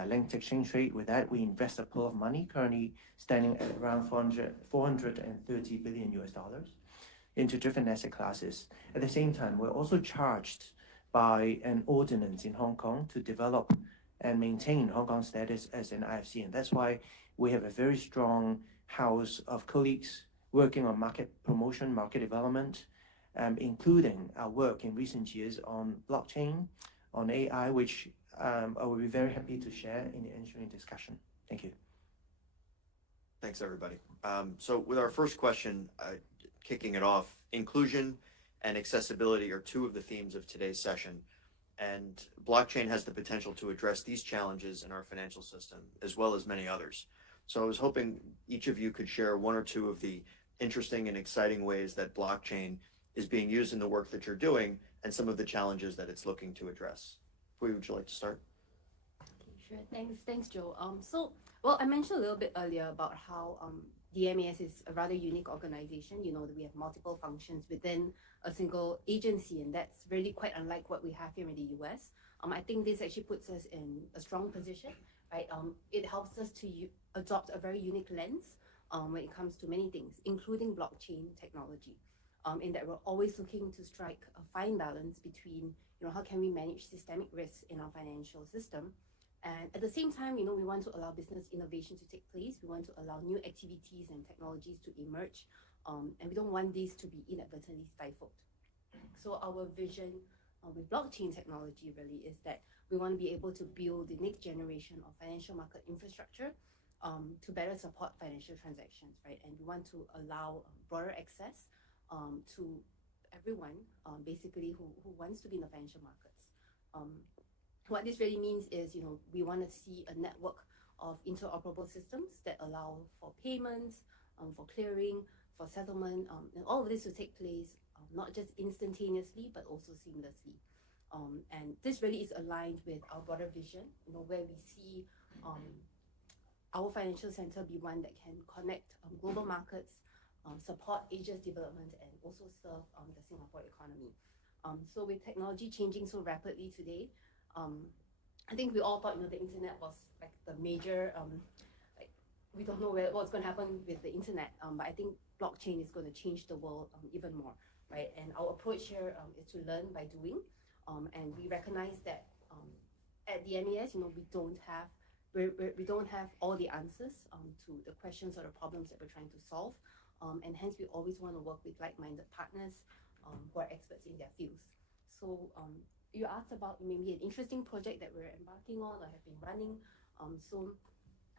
linked exchange rate. With that, we invest a pool of money currently standing at around 430 billion US dollars into different asset classes. At the same time, we're also charged by an ordinance in Hong Kong to develop and maintain Hong Kong's status as an IFC. And that's why we have a very strong house of colleagues working on market promotion, market development, including our work in recent years on blockchain, on AI, which I will be very happy to share in the ensuing discussion. Thank you. Thanks, everybody. So with our first question, kicking it off, inclusion and accessibility are 2 of the themes of today's session. And blockchain has the potential to address these challenges in our financial system, as well as many others. So I was hoping each of you could share 1 or 2 of the interesting and exciting ways that blockchain is being used in the work that you're doing and some of the challenges that it's looking to address. Pui, would you like to start? Sure. Thanks, Joe. Well, I mentioned a little bit earlier about how the MAS is a rather unique organization. You know, that we have multiple functions within a single agency, and that's really quite unlike what we have here in the US. I think this actually puts us in a strong position, right? It helps us to adopt a very unique lens when it comes to many things, including blockchain technology. In that we're always looking to strike a fine balance between, you know, how can we manage systemic risks in our financial system, and at the same time, you know, we want to allow business innovation to take place. We want to allow new activities and technologies to emerge, and we don't want these to be inadvertently stifled. So our vision with blockchain technology really is that we want to be able to build the next generation of financial market infrastructure to better support financial transactions, right? And we want to allow broader access to everyone, basically, who wants to be in the financial markets. What this really means is, you know, we want to see a network of interoperable systems that allow for payments, for clearing, for settlement, and all of this to take place not just instantaneously, but also seamlessly. And this really is aligned with our broader vision, you know, where we see our financial center be one that can connect global markets, support Asia's development, and also serve the Singapore economy. So with technology changing so rapidly today, I think we all thought, you know, the internet was like the major, like we don't know what's going to happen with the internet, but I think blockchain is going to change the world even more, right? And our approach here is to learn by doing, and we recognize that at the MES, you know, we don't have all the answers to the questions or the problems that we're trying to solve, and hence we always want to work with like-minded partners who are experts in their fields. So you asked about maybe an interesting project that we're embarking on or have been running. So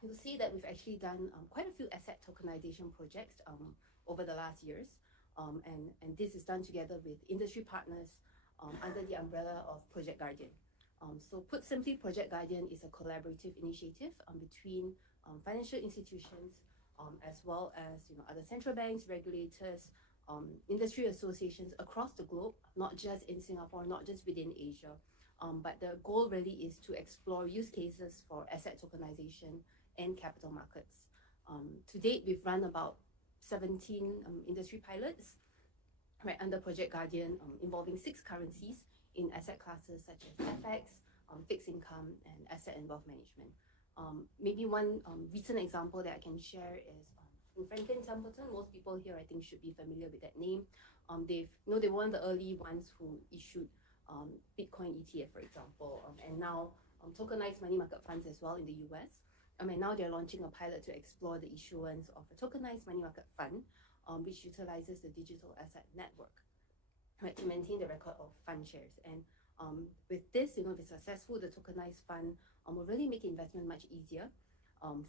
you'll see that we've actually done quite a few asset tokenization projects over the last years. And this is done together with industry partners under the umbrella of Project Guardian. So put simply, Project Guardian is a collaborative initiative between financial institutions as well as, you know, other central banks, regulators, industry associations across the globe, not just in Singapore, not just within Asia. But the goal really is to explore use cases for asset tokenization and capital markets. To date, we've run about 17 industry pilots, right, under Project Guardian, involving 6 currencies in asset classes such as FX, fixed income, and asset and wealth management. Maybe one recent example that I can share is in Franklin Templeton. Most people here, I think, should be familiar with that name. They were one of the early ones who issued Bitcoin ETF, for example, and now tokenized money market funds as well in the US. And now they're launching a pilot to explore the issuance of a tokenized money market fund, which utilizes the digital asset network, right, to maintain the record of fund shares. And with this, you know, if it's successful, the tokenized fund will really make investment much easier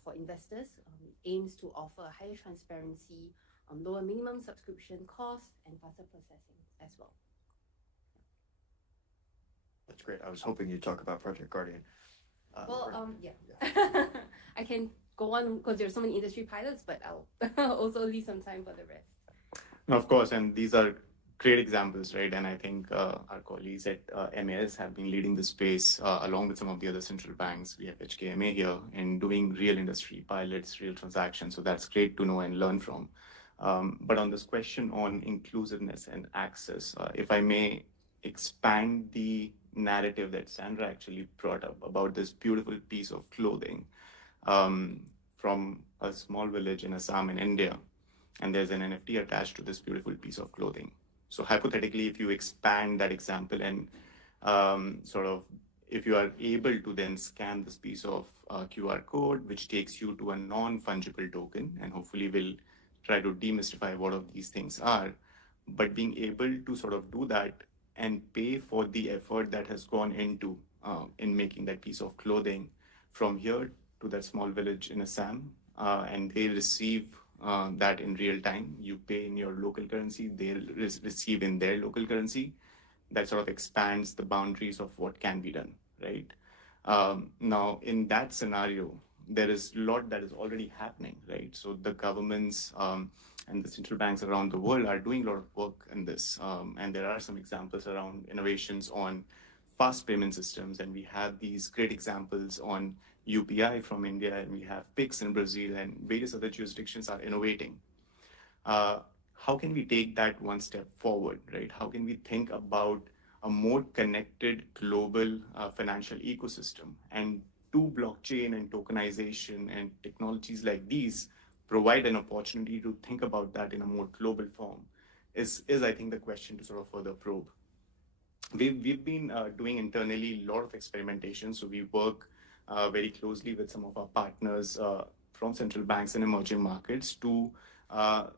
for investors. Aims to offer higher transparency, lower minimum subscription costs, and faster processing as well. That's great. I was hoping you'd talk about Project Guardian. Yeah. I can go on because there are so many industry pilots, but I'll also leave some time for the rest. Of course, and these are great examples, right? And I think our colleagues at MAS have been leading the space along with some of the other central banks. We have HKMA here and doing real industry pilots, real transactions. So that's great to know and learn from. But on this question on inclusiveness and access, if I may expand the narrative that Sandra actually brought up about this beautiful piece of clothing from a small village in Assam in India, and there's an NFT attached to this beautiful piece of clothing. So hypothetically, if you expand that example and sort of, if you are able to then scan this piece of QR code, which takes you to a non-fungible token, and hopefully we'll try to demystify what of these things are, but being able to sort of do that and pay for the effort that has gone into in making that piece of clothing from here to that small village in Assam, and they receive that in real time. You pay in your local currency, they receive in their local currency. That sort of expands the boundaries of what can be done, right? Now, in that scenario, there is a lot that is already happening, right? So the governments and the central banks around the world are doing a lot of work in this. And there are some examples around innovations on fast payment systems, and we have these great examples on UPI from India, and we have PIX in Brazil, and various other jurisdictions are innovating. How can we take that one step forward, right? How can we think about a more connected global financial ecosystem? And do blockchain and tokenization and technologies like these provide an opportunity to think about that in a more global form? Is I think the question to sort of further probe. We've been doing internally a lot of experimentation. So we work very closely with some of our partners from central banks and emerging markets to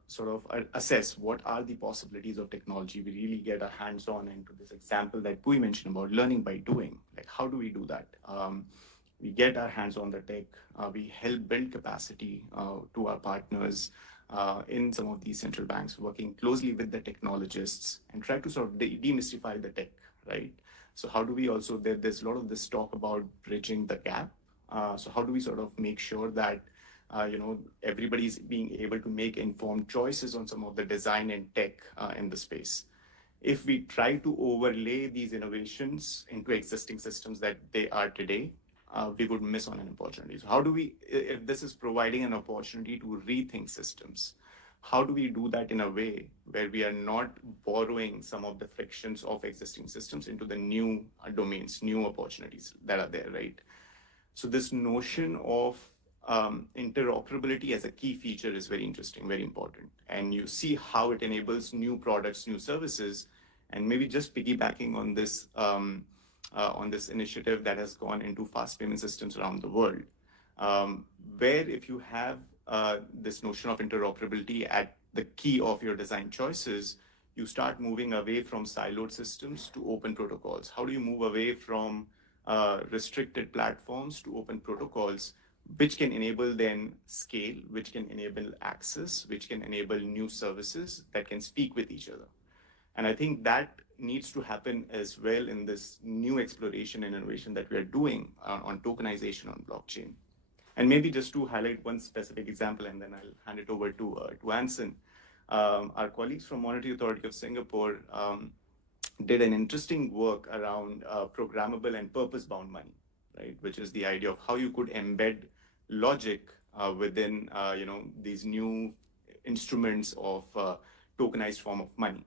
sort of assess what are the possibilities of technology. We really get our hands-on into this example that Pui mentioned about learning by doing. Like, how do we do that? We get our hands on the tech. We help build capacity to our partners in some of these central banks, working closely with the technologists and try to sort of demystify the tech, right? So how do we also, there's a lot of this talk about bridging the gap. So how do we sort of make sure that everybody's being able to make informed choices on some of the design and tech in the space? If we try to overlay these innovations into existing systems that they are today, we would miss on an opportunity. So how do we, if this is providing an opportunity to rethink systems, how do we do that in a way where we are not borrowing some of the frictions of existing systems into the new domains, new opportunities that are there, right? So this notion of interoperability as a key feature is very interesting, very important. And you see how it enables new products, new services, and maybe just piggybacking on this initiative that has gone into fast payment systems around the world, where if you have this notion of interoperability at the key of your design choices, you start moving away from siloed systems to open protocols. How do you move away from restricted platforms to open protocols, which can enable then scale, which can enable access, which can enable new services that can speak with each other? And I think that needs to happen as well in this new exploration and innovation that we are doing on tokenization on blockchain. And maybe just to highlight one specific example, and then I'll hand it over to Anson. Our colleagues from Monetary Authority of Singapore did an interesting work around programmable and purpose-bound money, right? Which is the idea of how you could embed logic within these new instruments of tokenized form of money.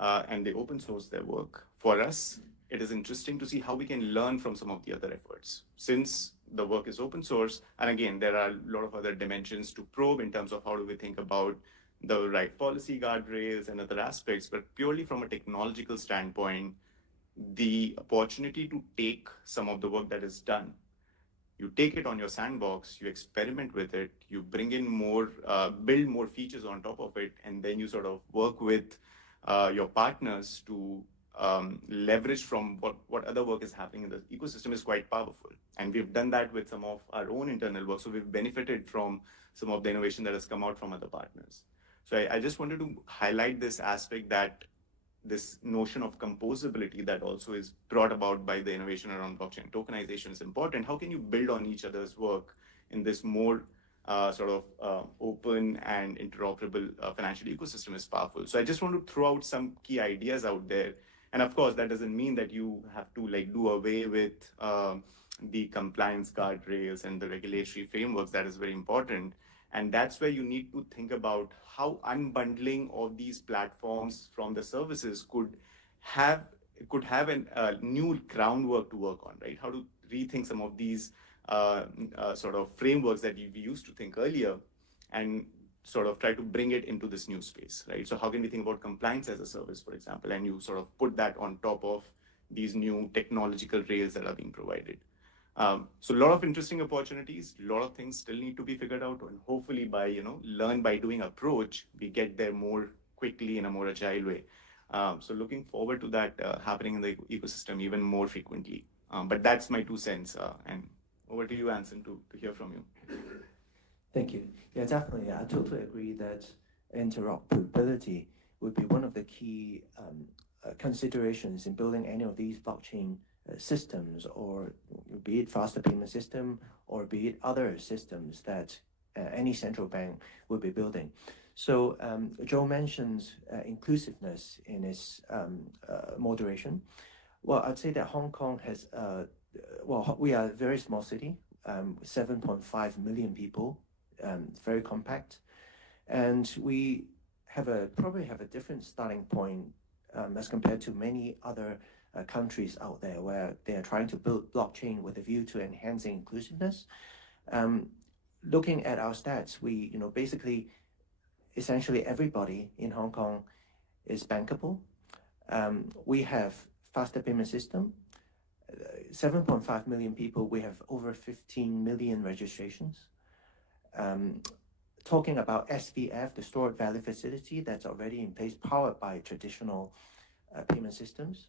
And they open source their work. For us, it is interesting to see how we can learn from some of the other efforts. Since the work is open source, and again, there are a lot of other dimensions to probe in terms of how do we think about the right policy guardrails and other aspects, but purely from a technological standpoint, the opportunity to take some of the work that is done, you take it on your sandbox, you experiment with it, you bring in more, build more features on top of it, and then you sort of work with your partners to leverage from what other work is happening in the ecosystem is quite powerful. And we've done that with some of our own internal work. So we've benefited from some of the innovation that has come out from other partners. So I just wanted to highlight this aspect, that this notion of composability that also is brought about by the innovation around blockchain tokenization is important. How can you build on each other's work in this more open and interoperable financial ecosystem is powerful. So I just want to throw out some key ideas out there. And of course, that doesn't mean that you have to do away with the compliance guardrails and the regulatory frameworks. That is very important. And that's where you need to think about how unbundling of these platforms from the services could have a new groundwork to work on, right? How to rethink some of these sort of frameworks that we used to think earlier and sort of try to bring it into this new space, right? So how can we think about compliance as a service, for example, and you sort of put that on top of these new technological rails that are being provided. So a lot of interesting opportunities, a lot of things still need to be figured out, and hopefully by, learn by doing approach, we get there more quickly in a more agile way. So looking forward to that happening in the ecosystem even more frequently. But that's my 2 cents. And over to you, Anson, to hear from you. Thank you. Yeah, definitely. I totally agree that interoperability would be one of the key considerations in building any of these blockchain systems, or be it faster payment system, or be it other systems that any central bank would be building. So Joe mentions inclusiveness in its moderation. Well, I'd say that Hong Kong has, well, we are a very small city, 7.5 million people, very compact. And we probably have a different starting point as compared to many other countries out there where they are trying to build blockchain with a view to enhancing inclusiveness. Looking at our stats, we, basically, essentially everybody in Hong Kong is bankable. We have faster payment system. 7.5 million people, we have over 15 million registrations. Talking about SVF, the stored value facility that's already in place, powered by traditional payment systems.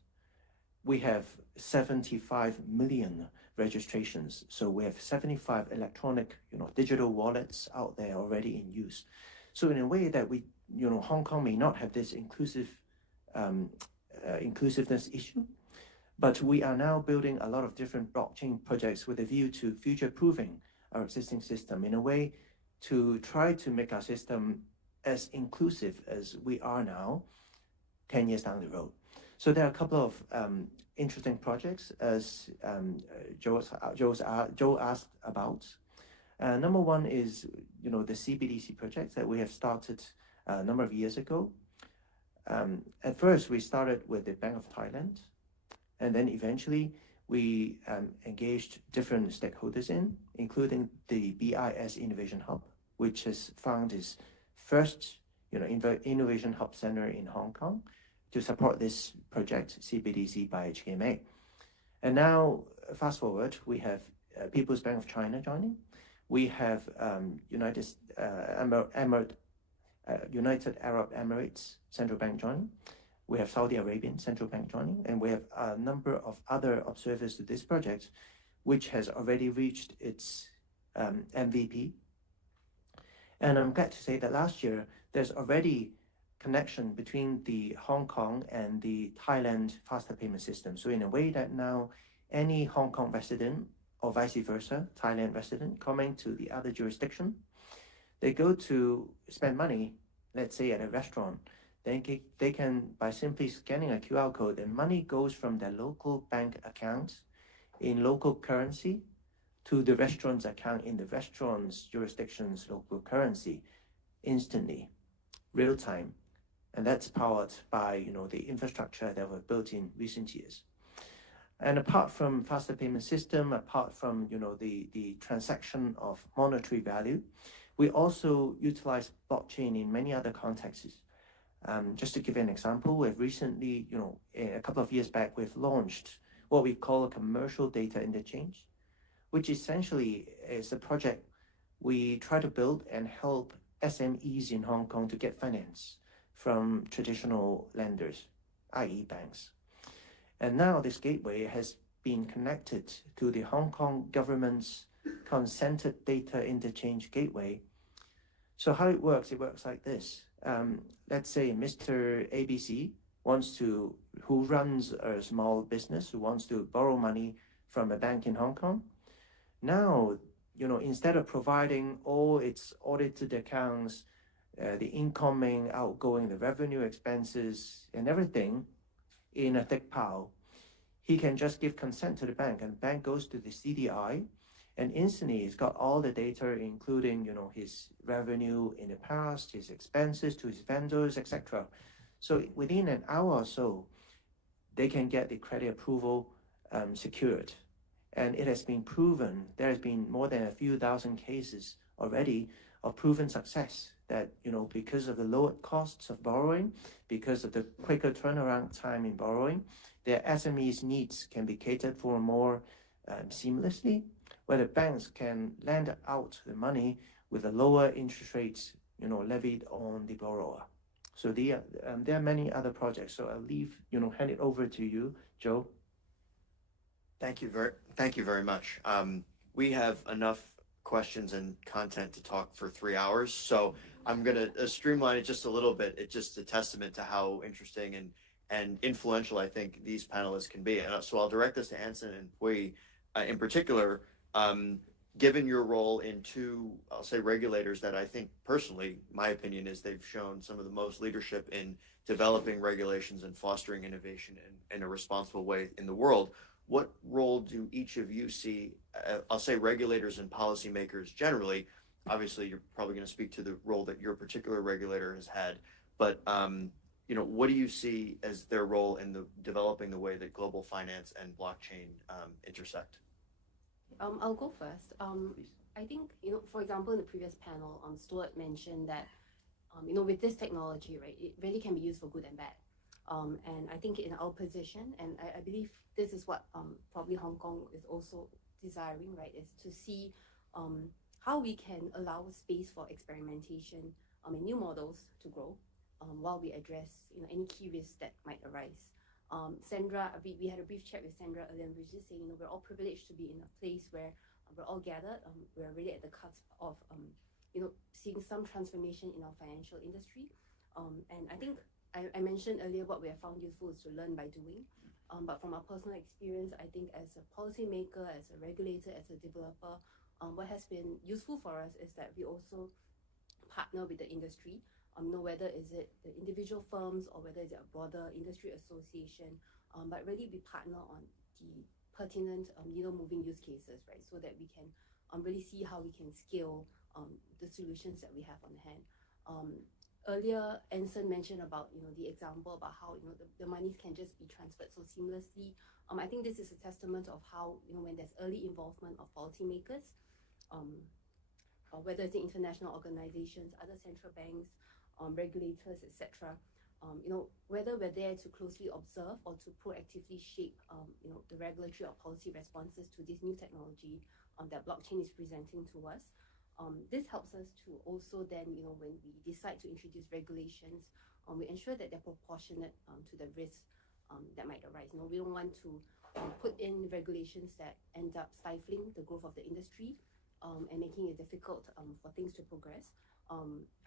We have 75 million registrations. So we have 75 electronic, digital wallets out there already in use. So in a way that we, Hong Kong may not have this inclusiveness issue, but we are now building a lot of different blockchain projects with a view to future-proofing our existing system in a way to try to make our system as inclusive as we are now 10 years down the road. So there are a couple of interesting projects as Joe asked about. Number one is, the CBDC project that we have started a number of years ago. At first, we started with the Bank of Thailand, and then eventually we engaged different stakeholders including the BIS Innovation Hub, which has found its first, Innovation Hub Center in Hong Kong to support this project, CBDC by HKMA. And now, fast forward, we have People's Bank of China joining. We have United Arab Emirates Central Bank joining. We have Saudi Arabian Central Bank joining, and we have a number of other observers to this project, which has already reached its MVP. And I'm glad to say that last year, there's already connection between the Hong Kong and the Thailand faster payment system. So in a way that now any Hong Kong resident or vice versa, Thailand resident coming to the other jurisdiction, they go to spend money, let's say at a restaurant, then they can, by simply scanning a QR code, and money goes from their local bank account in local currency to the restaurant's account in the restaurant's jurisdiction's local currency instantly, real time. And that's powered by, the infrastructure that were built in recent years. And apart from faster payment system, apart from, the transaction of monetary value, we also utilize blockchain in many other contexts. Just to give you an example, we've recently, a couple of years back, we've launched what we call a commercial data interchange, which essentially is a project we try to build and help SMEs in Hong Kong to get finance from traditional lenders, i.e. banks. And now this gateway has been connected to the Hong Kong government's consented data interchange gateway. So how it works like this. Let's say Mr. ABC who runs a small business, who wants to borrow money from a bank in Hong Kong. Now, instead of providing all its audited accounts, the incoming, outgoing, the revenue expenses, and everything in a thick pile, he can just give consent to the bank, and the bank goes to the CDI, and instantly he's got all the data, including, his revenue in the past, his expenses to his vendors, etc. So within an hour or so, they can get the credit approval secured. And it has been proven, there has been more than a few thousand cases already of proven success that, because of the lower costs of borrowing, because of the quicker turnaround time in borrowing, their SMEs' needs can be catered for more seamlessly, where the banks can lend out the money with the lower interest rates, levied on the borrower. So there are many other projects. So I'll hand it over to you, Joe. Thank you very much. We have enough questions and content to talk for 3 hours, so I'm gonna streamline it just a little bit. It's just a testament to how interesting and influential I think these panelists can be. And so I'll direct this to Anson and Pui in particular. given your role in two, I'll say, regulators that I think personally, my opinion is they've shown some of the most leadership in developing regulations and fostering innovation in a responsible way in the world, what role do each of you see, I'll say regulators and policymakers generally, obviously you're probably going to speak to the role that your particular regulator has had, but you know, what do you see as their role in the developing the way that global finance and blockchain intersect? I'll go first. I think, you know, for example, in the previous panel, Stuart mentioned that, you know, with this technology, right, it really can be used for good and bad. And I think in our position, and I believe this is what probably Hong Kong is also desiring, right, is to see how we can allow space for experimentation and new models to grow while we address, you know, any key risks that might arise. Sandra, we had a brief chat with Sandra earlier, and we were just saying, you know, we're all privileged to be in a place where we're all gathered. We're really at the cusp of, you know, seeing some transformation in our financial industry. And I think I mentioned earlier what we have found useful is to learn by doing. But from our personal experience, I think as a policymaker, as a regulator, as a developer, what has been useful for us is that we also partner with the industry. You know, whether is it the individual firms or whether it's a broader industry association, but really we partner on the pertinent needle moving use cases, right? So that we can really see how we can scale the solutions that we have on hand. Earlier, Anson mentioned about, you know, the example about how, you know, the monies can just be transferred so seamlessly. I think this is a testament of how, you know, when there's early involvement of policymakers, whether it's the international organizations, other central banks, regulators, etc. You know, whether we're there to closely observe or to proactively shape, you know, the regulatory or policy responses to this new technology that blockchain is presenting to us. This helps us to also then, you know, when we decide to introduce regulations, we ensure that they're proportionate to the risks that might arise. You know, we don't want to put in regulations that end up stifling the growth of the industry and making it difficult for things to progress.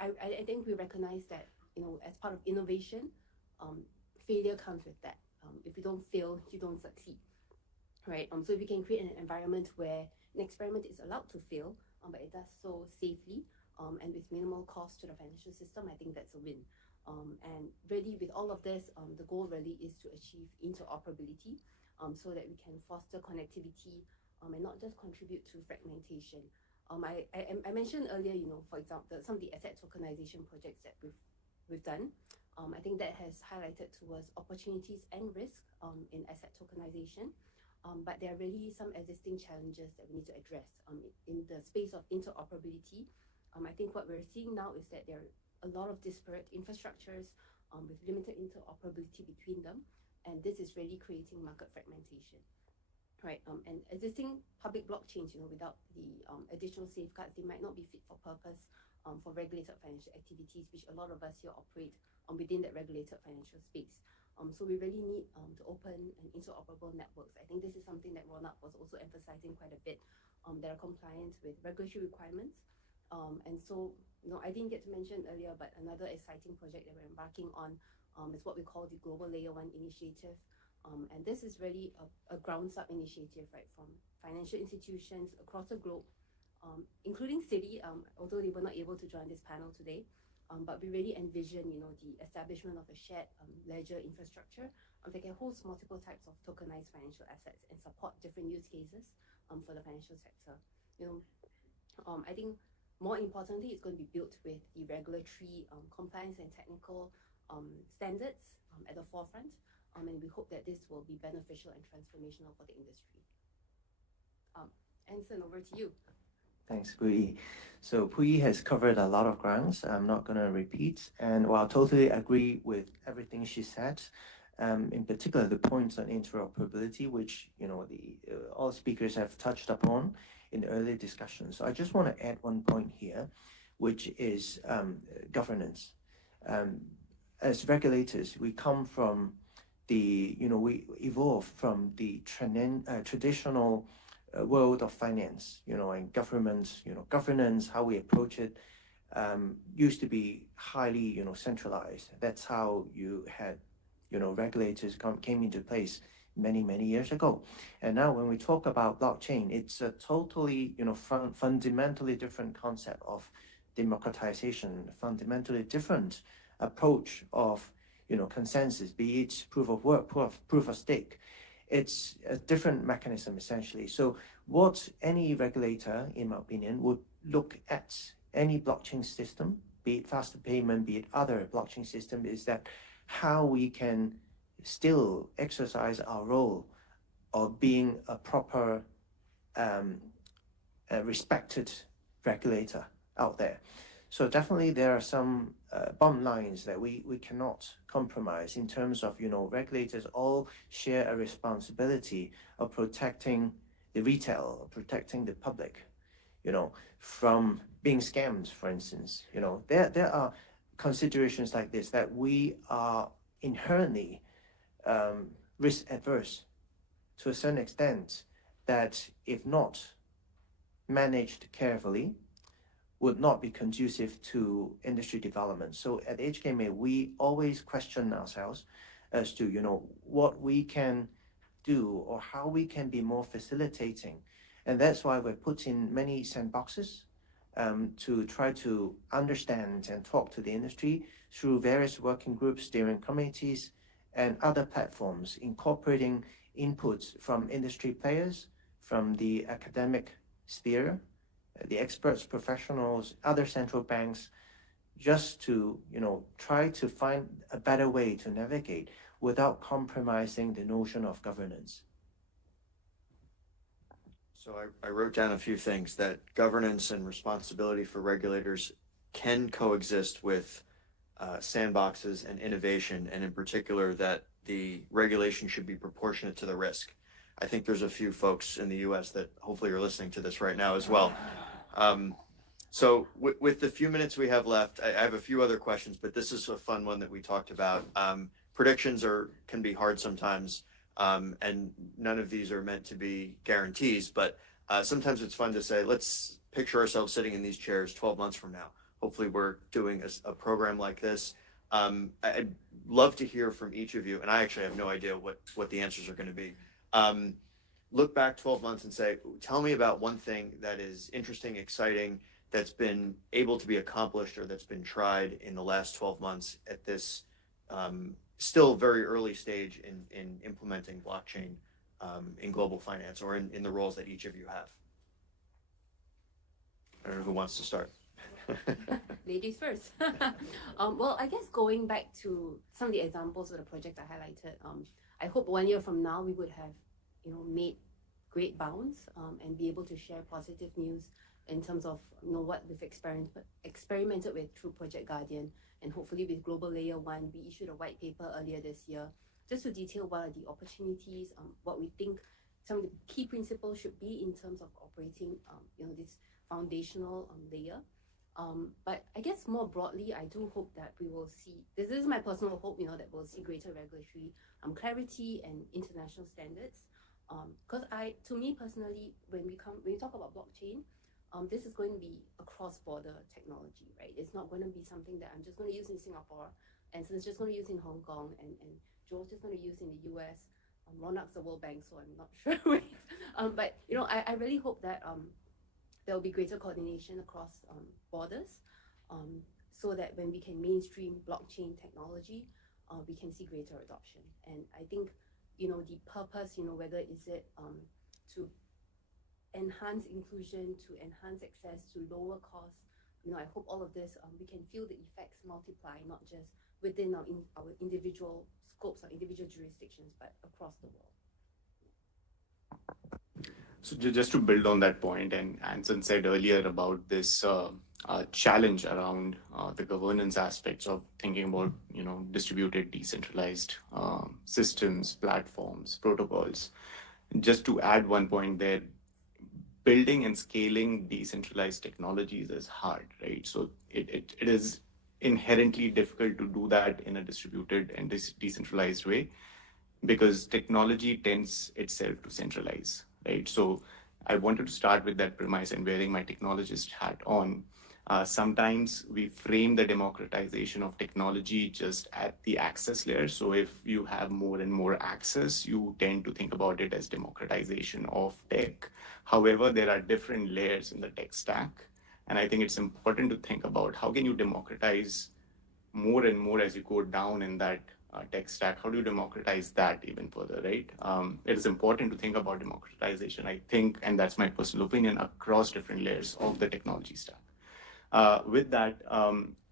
I think we recognize that, you know, as part of innovation, failure comes with that. If you don't fail, you don't succeed, right? So if we can create an environment where an experiment is allowed to fail, but it does so safely and with minimal cost to the financial system, I think that's a win. And really with all of this, the goal really is to achieve interoperability so that we can foster connectivity and not just contribute to fragmentation. I mentioned earlier, you know, for example, some of the asset tokenization projects that we've done. I think that has highlighted to us opportunities and risks in asset tokenization. But there are really some existing challenges that we need to address in the space of interoperability. I think what we're seeing now is that there are a lot of disparate infrastructures with limited interoperability between them, and this is really creating market fragmentation. Right, and existing public blockchains, you know, without the additional safeguards, they might not be fit for purpose for regulated financial activities, which a lot of us here operate within that regulated financial space. So we really need to open and interoperable networks. I think this is something that Ronak was also emphasizing quite a bit, that are compliant with regulatory requirements. And so, you know, I didn't get to mention earlier, but another exciting project that we're embarking on is what we call the Global Layer 1 Initiative. And this is really a grounds-up initiative, right, from financial institutions across the globe, including Citi, although they were not able to join this panel today. But we really envision, you know, the establishment of a shared ledger infrastructure that can host multiple types of tokenized financial assets and support different use cases for the financial sector. You know, I think more importantly, it's going to be built with the regulatory compliance and technical standards at the forefront. And we hope that this will be beneficial and transformational for the industry. Anson, over to you. Thanks, Puyi. So Puyi has covered a lot of grounds. I'm not going to repeat. And while I totally agree with everything she said, in particular the points on interoperability, which, you know, all speakers have touched upon in earlier discussions. So I just want to add one point here, which is governance. As regulators, we come from we evolved from the traditional world of finance, you know, and government, you know, governance, how we approach it, used to be highly, you know, centralized. That's how you had, you know, regulators came into place many years ago. And now when we talk about blockchain, it's a totally, fundamentally different concept of democratization, fundamentally different approach of, consensus, be it proof of work, proof of stake. It's a different mechanism essentially. So what any regulator, in my opinion, would look at any blockchain system, be it faster payment, be it other blockchain system, is that how we can still exercise our role of being a proper, respected regulator out there. So definitely there are some bottom lines that we cannot compromise in terms of, regulators all share a responsibility of protecting the retail, of protecting the public, from being scammed, for instance. There are considerations like this that we are inherently risk adverse to a certain extent, that if not managed carefully, would not be conducive to industry development. So at HKMA, we always question ourselves as to, what we can do or how we can be more facilitating. And that's why we're put in many sandboxes to try to understand and talk to the industry through various working groups, steering committees, and other platforms, incorporating inputs from industry players, from the academic sphere, the experts, professionals, other central banks, just to, try to find a better way to navigate without compromising the notion of governance. So I wrote down a few things: that governance and responsibility for regulators can coexist with sandboxes and innovation, and in particular that the regulation should be proportionate to the risk. I think there's a few folks in the US that hopefully are listening to this right now as well. So with the few minutes we have left, I have a few other questions, but this is a fun one that we talked about. Predictions can be hard sometimes, and none of these are meant to be guarantees, but sometimes it's fun to say, let's picture ourselves sitting in these chairs 12 months from now. Hopefully we're doing a program like this. I'd love to hear from each of you, and I actually have no idea what the answers are going to be. Look back 12 months and say, tell me about one thing that is interesting, exciting, that's been able to be accomplished or that's been tried in the last 12 months at this still very early stage in implementing blockchain in global finance, or in the roles that each of you have. I don't know who wants to start. Ladies first. Well, I guess going back to some of the examples of the projects I highlighted, I hope 1 year from now we would have, made great bounds and be able to share positive news in terms of, what we've experimented with through Project Guardian, and hopefully with Global Layer 1, we issued a white paper earlier this year just to detail what are the opportunities, what we think some of the key principles should be in terms of operating, this foundational layer. But I guess more broadly, I do hope that we will see, this is my personal hope, that we'll see greater regulatory clarity and international standards. Because to me personally, when we talk about blockchain, this is going to be a cross-border technology, right? It's not going to be something that I'm just going to use in Singapore, and so it's just going to use in Hong Kong, and Joel's just going to use in the US. Ronak's the World Bank, so I'm not sure. But I really hope that there will be greater coordination across borders, so that when we can mainstream blockchain technology, we can see greater adoption. And I think, the purpose, whether is it to enhance inclusion, to enhance access, to lower costs, I hope all of this, we can feel the effects multiply, not just within our individual scopes, our individual jurisdictions, but across the world. So just to build on that point, and Anson said earlier about this challenge around the governance aspects of thinking about, distributed, decentralized systems, platforms, protocols. Just to add one point there, building and scaling decentralized technologies is hard, right? So it is inherently difficult to do that in a distributed and decentralized way, because technology tends itself to centralize, right? So I wanted to start with that premise, and wearing my technologist hat on, Sometimes we frame the democratization of technology just at the access layer. So if you have more and more access, you tend to think about it as democratization of tech. However, there are different layers in the tech stack. And I think it's important to think about how can you democratize more and more as you go down in that tech stack. How do you democratize that even further, right? It is important to think about democratization, I think, and that's my personal opinion, across different layers of the technology stack. With that,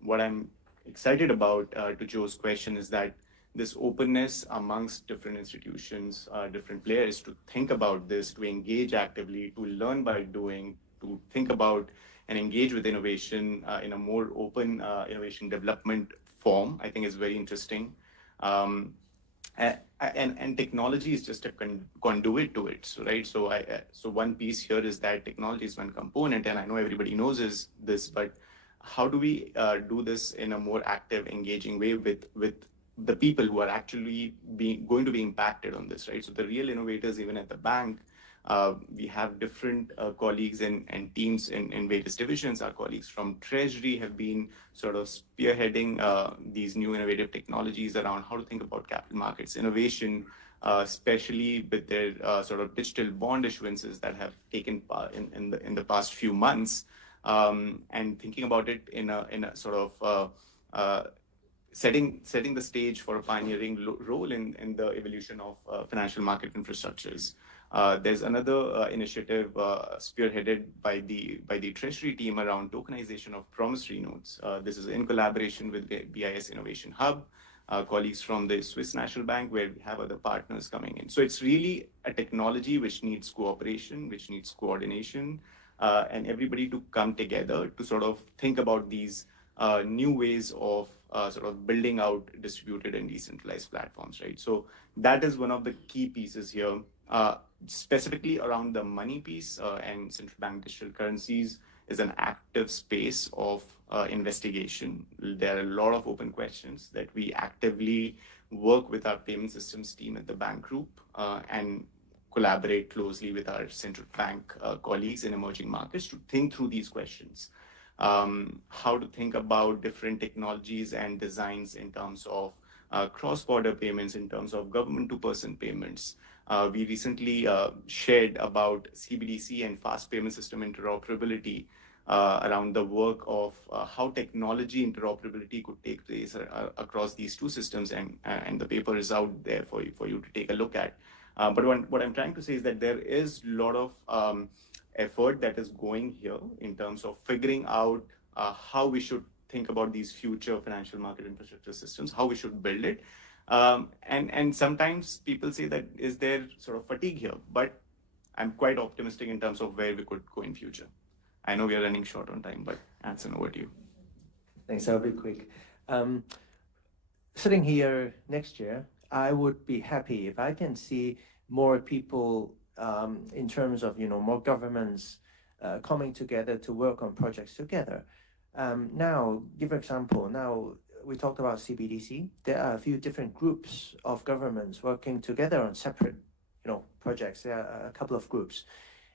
what I'm excited about to Joe's question is that this openness amongst different institutions, different players to think about this, to engage actively, to learn by doing, to think about and engage with innovation in a more open innovation development form, I think is very interesting. And technology is just a conduit to it, so, right? So one piece here is that technology is one component, and I know everybody knows this, but how do we do this in a more active, engaging way with the people who are actually going to be impacted on this, right? So the real innovators, even at the bank, we have different colleagues and teams in various divisions. Our colleagues from Treasury have been sort of spearheading these new innovative technologies around how to think about capital markets innovation, especially with their sort of digital bond issuances that have taken part in the past few months, and thinking about it in a sort of setting the stage for a pioneering role in the evolution of financial market infrastructures. There's another initiative spearheaded by the Treasury team around tokenization of promissory notes. This is in collaboration with the BIS Innovation Hub, colleagues from the Swiss National Bank, where we have other partners coming in. So it's really a technology which needs cooperation, which needs coordination, and everybody to come together to sort of think about these new ways of sort of building out distributed and decentralized platforms, right? So that is one of the key pieces here. Specifically around the money piece and central bank digital currencies is an active space of investigation. There are a lot of open questions that we actively work with our payment systems team at the bank group and collaborate closely with our central bank colleagues in emerging markets to think through these questions. How to think about different technologies and designs in terms of cross-border payments, in terms of government-to-person payments. We recently shared about CBDC and fast payment system interoperability around the work of how technology interoperability could take place across these two systems, and the paper is out there for you to take a look at. But what I'm trying to say is that there is a lot of effort that is going here in terms of figuring out how we should think about these future financial market infrastructure systems, how we should build it. And sometimes people say that is there sort of fatigue here, but I'm quite optimistic in terms of where we could go in future. I know we are running short on time, but Anson, over to you. Thanks, I'll be quick. Sitting here next year, I would be happy if I can see more people in terms of, more governments coming together to work on projects together. Now, give an example. Now, we talked about CBDC. There are a few different groups of governments working together on separate, projects. There are a couple of groups.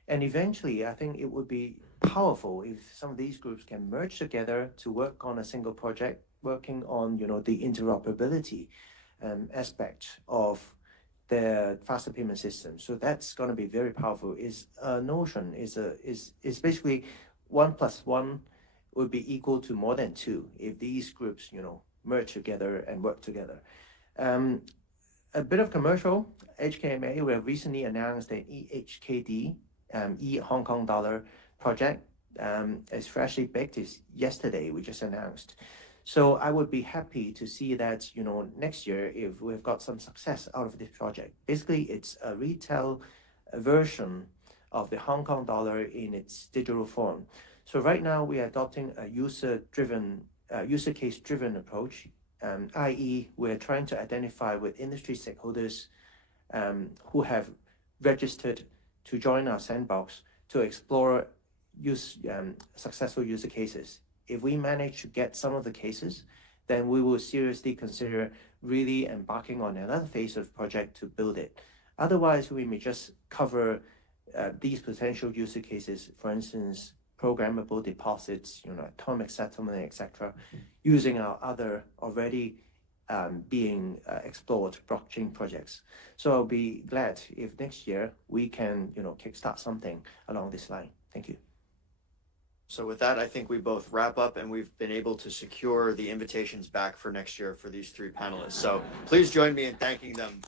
And eventually, I think it would be powerful if some of these groups can merge together to work on a single project, working on, the interoperability aspect of the faster payment system. So that's going to be very powerful. Is a notion is basically 1 + 1 would be equal to more than 2 if these groups, merge together and work together. A bit of commercial. HKMA, we have recently announced an EHKD, Hong Kong dollar project. It's freshly baked. It's yesterday we just announced. So I would be happy to see that, next year if we've got some success out of this project. Basically, it's a retail version of the Hong Kong dollar in its digital form. So right now we are adopting a user case-driven approach, i.e. we're trying to identify with industry stakeholders who have registered to join our sandbox to explore successful user cases. If we manage to get some of the cases, then we will seriously consider really embarking on another phase of project to build it. Otherwise, we may just cover these potential user cases, for instance, programmable deposits, atomic settlement, etc., using our other already being explored blockchain projects. So I'll be glad if next year we can, kickstart something along this line. Thank you. So with that, I think we both wrap up, and we've been able to secure the invitations back for next year for these three panelists. So please join me in thanking them.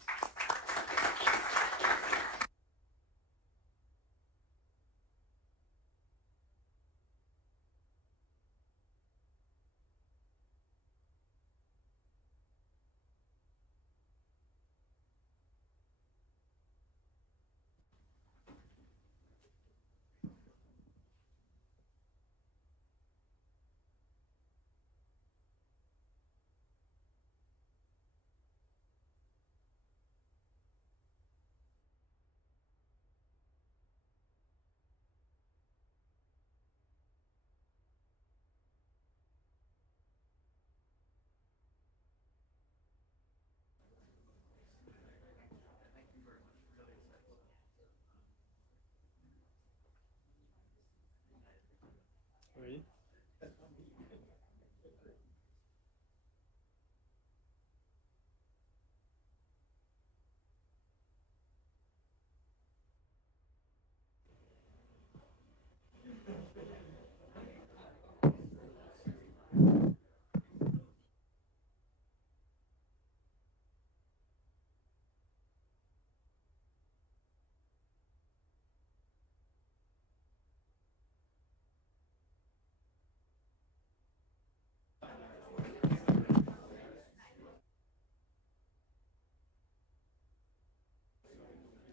Ready?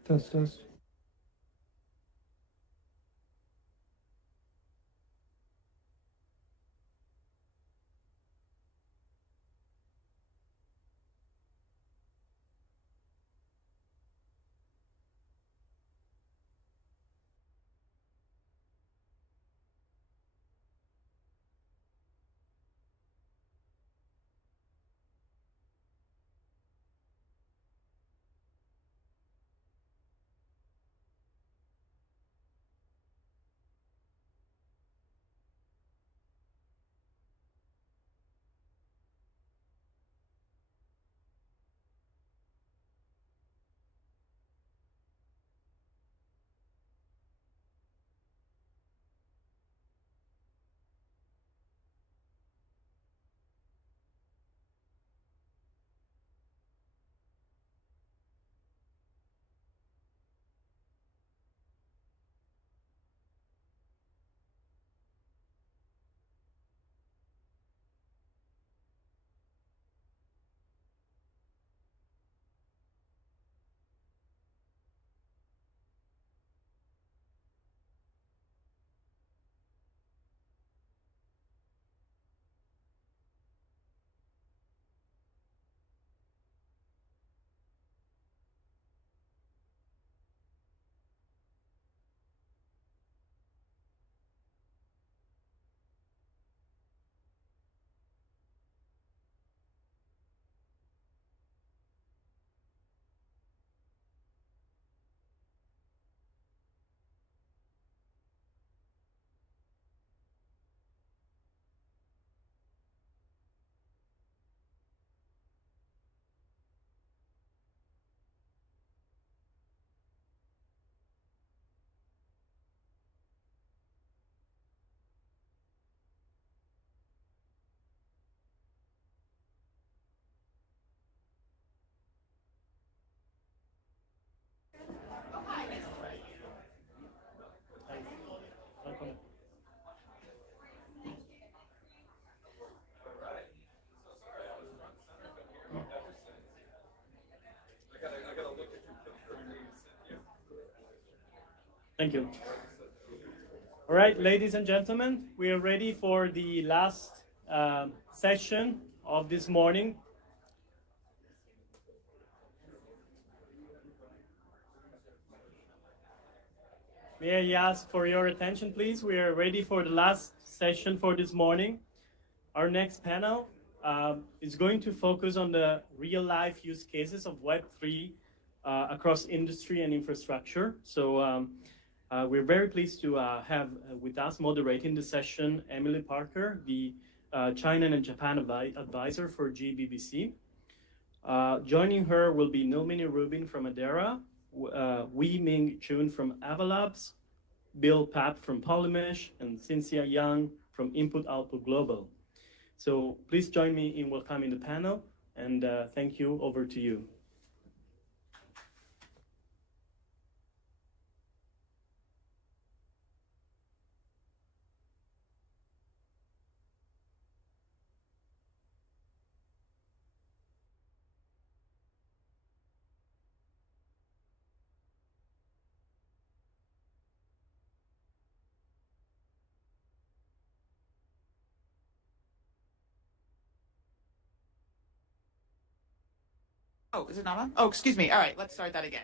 Does. Thank you. All right, ladies and gentlemen, we are ready for the last session of this morning. May I ask for your attention, please? We are ready for the last session for this morning. Our next panel is going to focus on the real-life use cases of Web3 across industry and infrastructure. So We're very pleased to have with us moderating the session Emily Parker, the China and Japan advisor for GBBC. Joining her will be Nilmini Rubin from Adera, Wei Ming Chun from Avalabs, Bill Papp from Polymesh, and Cynthia Yang from Input Output Global. So please join me in welcoming the panel, and thank you. Over to you. Oh, is it not on? Oh, excuse me. All right, let's start that again.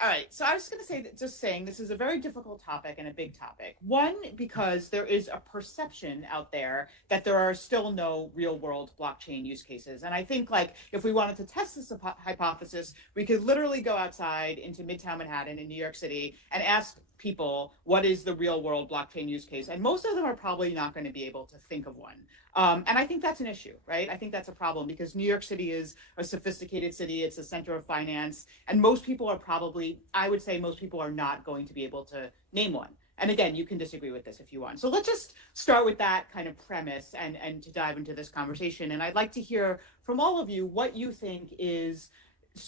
All right, so I was going to say that just saying this is a very difficult topic and a big topic. One, because there is a perception out there that there are still no real world blockchain use cases. And I think like if we wanted to test this hypothesis, we could literally go outside into Midtown Manhattan in New York City and ask people what is the real world blockchain use case. And most of them are probably not going to be able to think of one. And I think that's an issue, right? I think that's a problem because New York City is a sophisticated city. It's a center of finance. And most people are probably, I would say most people are not going to be able to name one. And again, you can disagree with this if you want. So let's just start with that kind of premise and to dive into this conversation. And I'd like to hear from all of you what you think is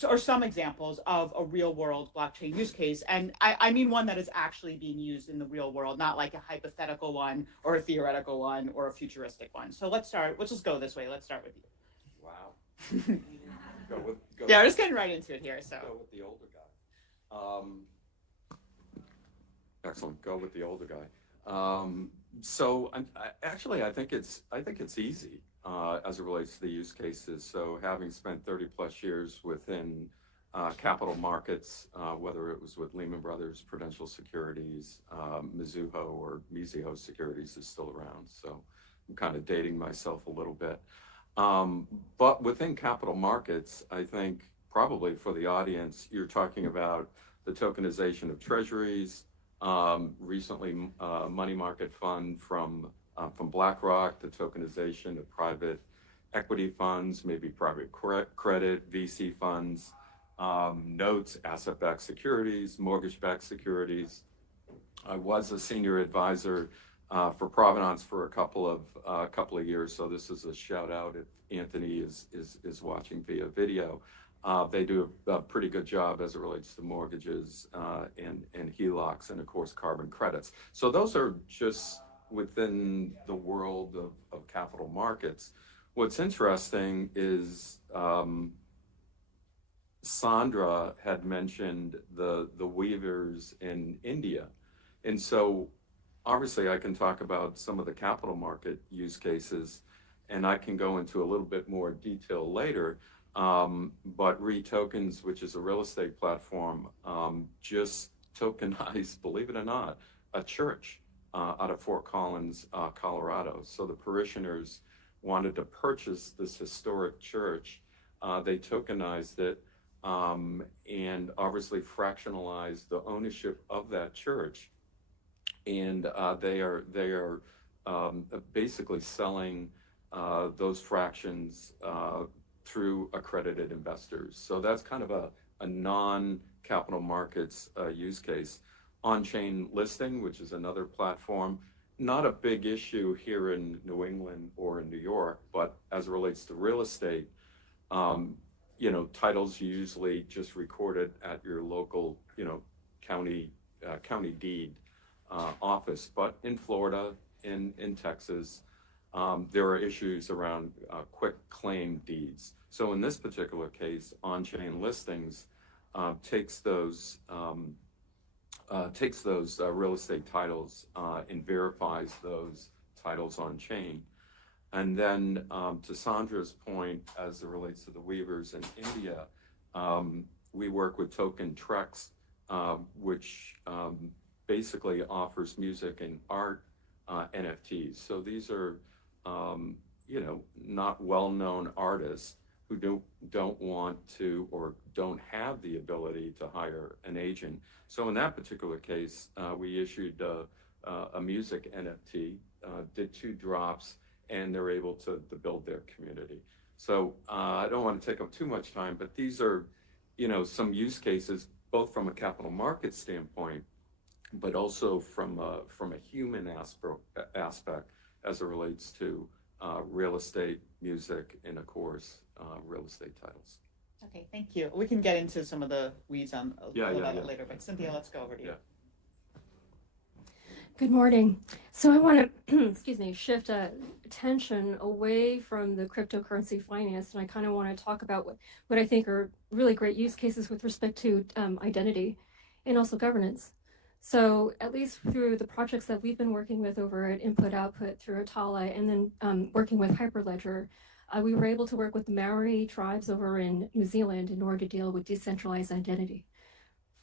or some examples of a real world blockchain use case. And I mean one that is actually being used in the real world, not like a hypothetical one or a theoretical one or a futuristic one. So let's just go this way. Let's start with you. Wow. Yeah, we're just getting right into it here. So go with the older guy. Excellent. Go with the older guy. So I think it's easy. As it relates to the use cases. So having spent 30 plus years within capital markets, whether it was with Lehman Brothers, Prudential Securities, Mizuho or Mizuho Securities is still around. So I'm kind of dating myself a little bit. But within capital markets, I think probably for the audience, you're talking about the tokenization of treasuries, recently money market fund from BlackRock, the tokenization of private equity funds, maybe private credit, VC funds, notes, asset-backed securities, mortgage-backed securities. I was a senior advisor for Provenance for a couple of years, so this is a shout out if Anthony is watching via video. They do a pretty good job as it relates to mortgages and HELOCs and of course carbon credits. So those are just within the world of capital markets. What's interesting is Sandra had mentioned the weavers in India. And so obviously I can talk about some of the capital market use cases and I can go into a little bit more detail later. But ReTokens, which is a real estate platform, just tokenized, believe it or not, a church out of Fort Collins, Colorado. So the parishioners wanted to purchase this historic church. They tokenized it and obviously fractionalized the ownership of that church. And they are basically selling those fractions through accredited investors. So that's kind of a non-capital markets use case. On-chain listing, which is another platform, not a big issue here in New England or in New York, but as it relates to real estate, titles usually just recorded at your local, county deed office. But in Florida, in Texas, there are issues around quick claim deeds. So in this particular case, on-chain listings takes those real estate titles and verifies those titles on chain. And then to Sandra's point, as it relates to the weavers in India, we work with Token Trex, which basically offers music and art NFTs. So these are, not well-known artists who don't want to or don't have the ability to hire an agent. So in that particular case, we issued a music NFT, did 2 drops, and they're able to build their community. So I don't want to take up too much time, but these are, some use cases, both from a capital market standpoint, but also from a human aspect as it relates to real estate, music, and of course, real estate titles. Okay, thank you. We can get into some of the weeds on a little bit later, but Cynthia, let's go over to you. Good morning. So I want to, excuse me, shift attention away from the cryptocurrency finance, and I kind of want to talk about what I think are really great use cases with respect to identity and also governance. So at least through the projects that we've been working with over at Input Output through Atala, and then working with Hyperledger, we were able to work with the Maori tribes over in New Zealand in order to deal with decentralized identity.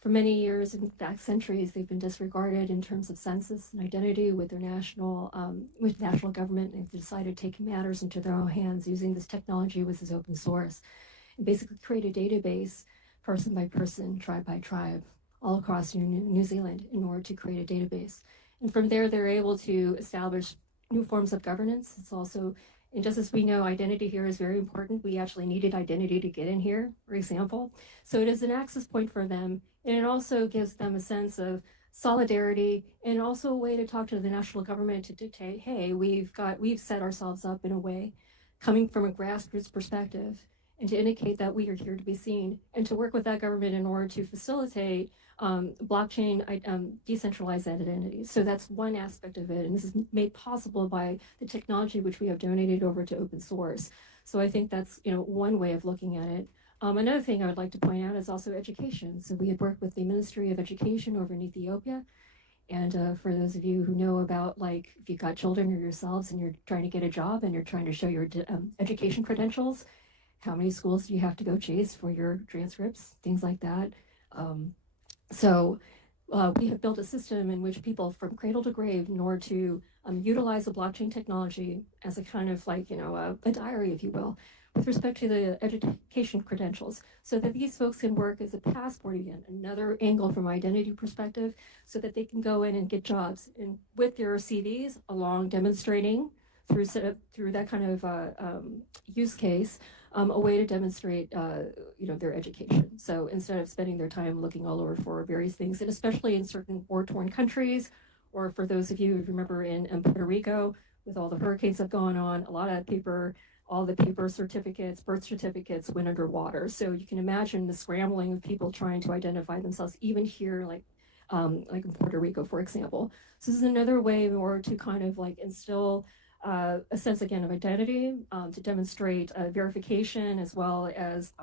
For many years, in fact centuries, they've been disregarded in terms of census and identity with their national government. They've decided to take matters into their own hands using this technology, which is open source, and basically create a database, person by person, tribe by tribe, all across New Zealand in order to create a database. And from there, they're able to establish new forms of governance. It's also, and just as we know, identity here is very important. We actually needed identity to get in here, for example. So it is an access point for them. And it also gives them a sense of solidarity and also a way to talk to the national government to dictate, hey, we've set ourselves up in a way coming from a grassroots perspective, and to indicate that we are here to be seen, and to work with that government in order to facilitate blockchain decentralized identities. So that's one aspect of it, and this is made possible by the technology which we have donated over to open source. So I think that's one way of looking at it. Another thing I would like to point out is also education. So we had worked with the Ministry of Education over in Ethiopia. And for those of you who know about, like, if you've got children or yourselves and you're trying to get a job and you're trying to show your education credentials, how many schools do you have to go chase for your transcripts, things like that. So we have built a system in which people from cradle to grave, in order to utilize the blockchain technology as a kind of like, a diary, if you will, with respect to the education credentials, so that these folks can work as a passport, again, another angle from identity perspective, so that they can go in and get jobs and with their CVs along demonstrating through that kind of use case, a way to demonstrate, their education. So instead of spending their time looking all over for various things, and especially in certain war-torn countries, or for those of you who remember in Puerto Rico, with all the hurricanes that have gone on, a lot of paper, all the paper certificates, birth certificates went underwater. So you can imagine the scrambling of people trying to identify themselves, even here, like in Puerto Rico, for example. So this is another way in order to kind of like instill a sense, again, of identity, to demonstrate verification as well as,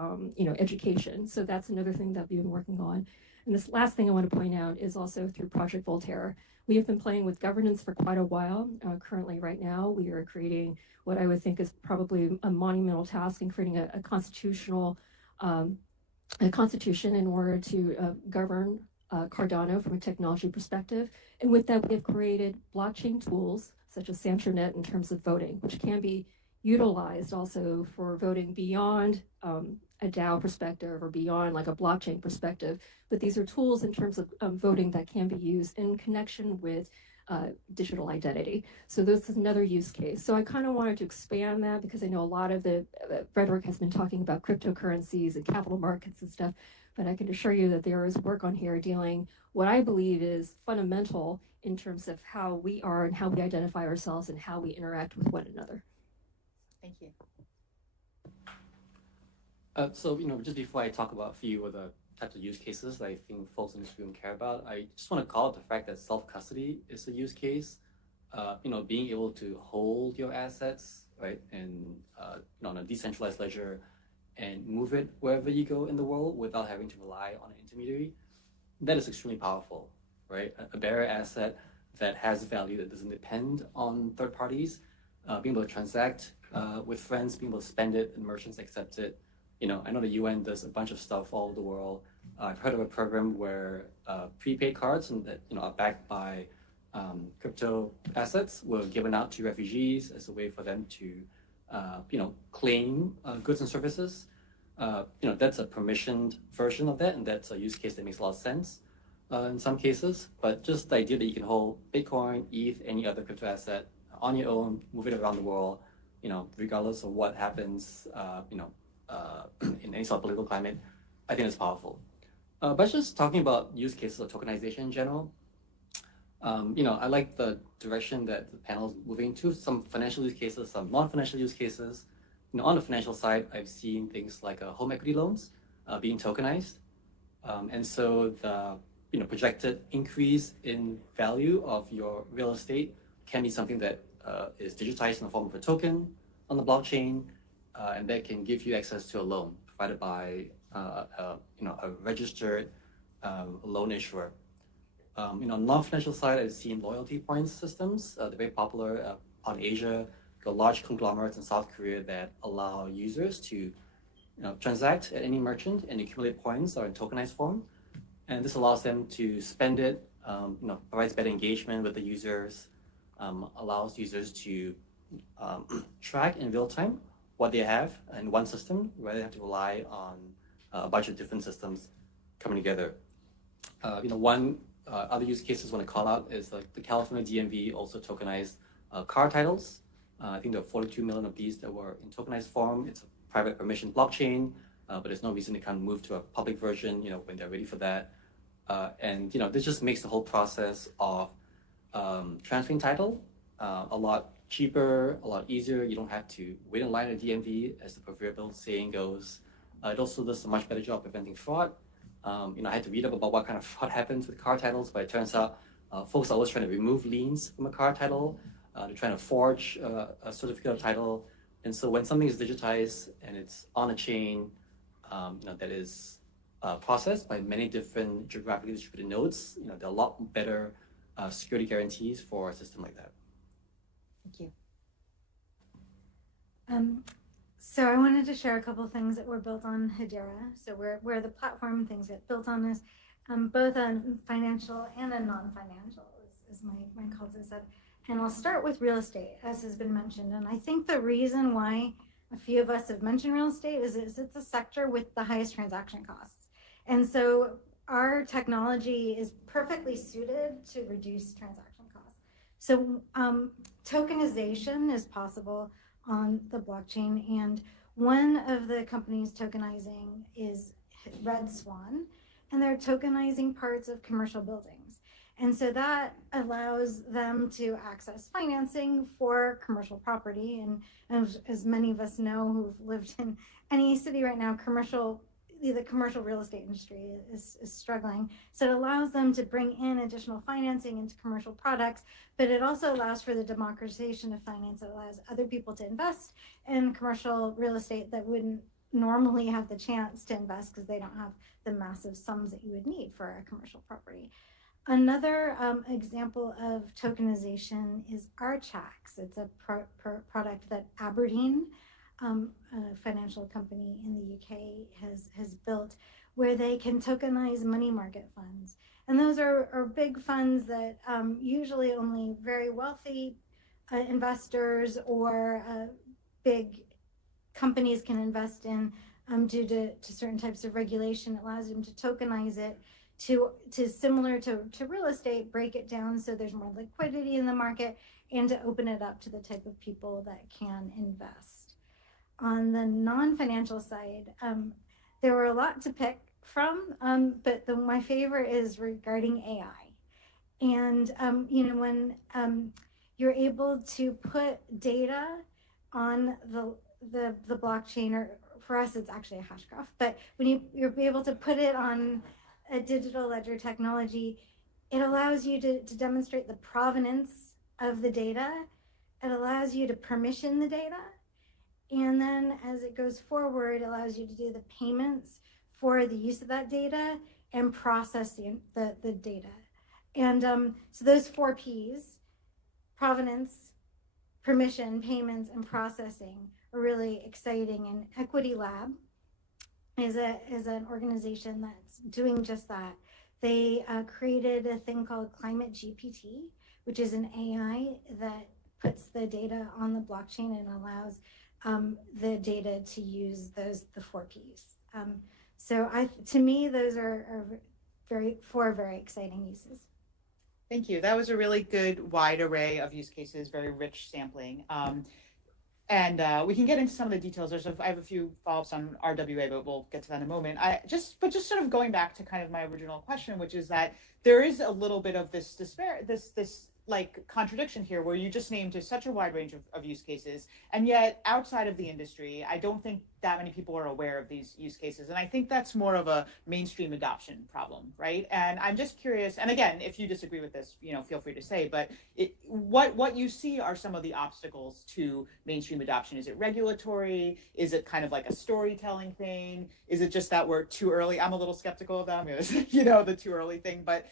education. So that's another thing that we've been working on. And this last thing I want to point out is also through Project Voltaire. We have been playing with governance for quite a while. Currently, right now, we are creating what I would think is probably a monumental task in creating a constitution in order to govern Cardano from a technology perspective. And with that, we have created blockchain tools such as SanchoNet in terms of voting, which can be utilized also for voting beyond a DAO perspective or beyond like a blockchain perspective. But these are tools in terms of voting that can be used in connection with digital identity. So this is another use case. So I kind of wanted to expand that because I know a lot of the rhetoric has been talking about cryptocurrencies and capital markets and stuff, but I can assure you that there is work on here dealing what I believe is fundamental in terms of how we are and how we identify ourselves and how we interact with one another. Thank you. So, just before I talk about a few of the types of use cases that I think folks in this room care about, I just want to call out the fact that self-custody is a use case. Being able to hold your assets, right, and on a decentralized ledger and move it wherever you go in the world without having to rely on an intermediary, that is extremely powerful, right? A bearer asset that has value that doesn't depend on third parties, being able to transact with friends, being able to spend it and merchants accept it. I know the UN does a bunch of stuff all over the world. I've heard of a program where prepaid cards and that are backed by crypto assets were given out to refugees as a way for them to claim goods and services. That's a permissioned version of that, and that's a use case that makes a lot of sense in some cases. But just the idea that you can hold Bitcoin, ETH, any other crypto asset on your own, move it around the world, regardless of what happens, in any sort of political climate, I think it's powerful. But just talking about use cases of tokenization in general, I like the direction that the panel is moving to. Some financial use cases, some non-financial use cases. On the financial side, I've seen things like home equity loans being tokenized, and so the projected increase in value of your real estate can be something that is digitized in the form of a token on the blockchain, and that can give you access to a loan provided by a registered loan issuer. Non-financial side, I've seen loyalty points systems. They're very popular on Asia. Got large conglomerates in South Korea that allow users to transact at any merchant and accumulate points or in tokenized form. And this allows them to spend it, provides better engagement with the users, allows users to track in real time what they have in one system, rather than have to rely on a bunch of different systems coming together. One other use cases I want to call out is like the California DMV also tokenized car titles. I think there are 42 million of these that were in tokenized form. It's a private permission blockchain, but there's no reason they can't move to a public version, when they're ready for that. And this just makes the whole process of transferring title a lot cheaper, a lot easier. You don't have to wait in line at DMV, as the proverbial saying goes. It also does a much better job preventing fraud. I had to read up about what kind of fraud happens with car titles, but it turns out folks are always trying to remove liens from a car title. They're trying to forge a certificate of title. And so when something is digitized and it's on a chain that is processed by many different geographically distributed nodes, there are a lot better security guarantees for a system like that. Thank you. So I wanted to share a couple of things that were built on Hedera. So where the platform things get built on is both a financial and a non-financial, as my colleagues said. And I'll start with real estate, as has been mentioned. And I think the reason why a few of us have mentioned real estate is it's a sector with the highest transaction costs. And so our technology is perfectly suited to reduce transaction costs. So tokenization is possible on the blockchain, and one of the companies tokenizing is Red Swan, and they're tokenizing parts of commercial buildings. And so that allows them to access financing for commercial property. And as many of us know who've lived in any city right now, the commercial real estate industry is struggling. So it allows them to bring in additional financing into commercial products, but it also allows for the democratization of finance. It allows other people to invest in commercial real estate that wouldn't normally have the chance to invest because they don't have the massive sums that you would need for a commercial property. Another example of tokenization is Archax. It's a product that Aberdeen, a financial company in the UK, has built, where they can tokenize money market funds. And those are big funds that usually only very wealthy investors or big companies can invest in due to certain types of regulation. It allows them to tokenize it to similar to real estate, break it down so there's more liquidity in the market, and to open it up to the type of people that can invest. On the non-financial side, there were a lot to pick from, but my favorite is regarding AI. And when you're able to put data on the blockchain, or for us it's actually a hashgraph, but when you're able to put it on a digital ledger technology, it allows you to demonstrate the provenance of the data. It allows you to permission the data. And then as it goes forward, it allows you to do the payments for the use of that data and process the data. And so those 4 Ps, provenance, permission, payments, and processing, are really exciting. And Equity Lab is an organization that's doing just that. They created a thing called Climate GPT, which is an AI that puts the data on the blockchain and allows the data to use the 4Ps. So to me, those are four very exciting uses. Thank you. That was a really good wide array of use cases, very rich sampling. And we can get into some of the details. I have a few follow-ups on RWA, but we'll get to that in a moment. Just sort of going back to kind of my original question, which is that there is a little bit of this like contradiction here, where you just named such a wide range of use cases, and yet outside of the industry, I don't think that many people are aware of these use cases, and I think that's more of a mainstream adoption problem, right? And I'm just curious, and again, if you disagree with this, feel free to say, but what you see are some of the obstacles to mainstream adoption. Is it regulatory? Is it kind of like a storytelling thing? Is it just that we're too early? I'm a little skeptical of that, the too early thing, but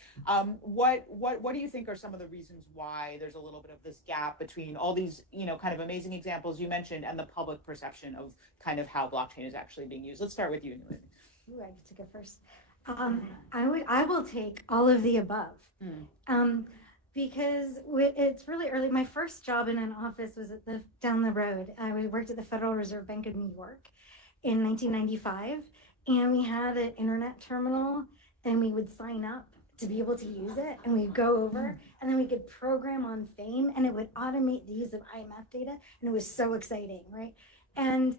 what do you think are some of the reasons why there's a little bit of this gap between all these, kind of amazing examples you mentioned and the public perception of kind of how blockchain is actually being used? Let's start with you, Newland. Ooh, I get to go first. I will take all of the above. Because it's really early. My first job in an office was down the road. I worked at the Federal Reserve Bank of New York in 1995, and we had an internet terminal, and we would sign up to be able to use it, and we'd go over, and then we could program on Fame, and it would automate the use of IMF data, and it was so exciting, right? And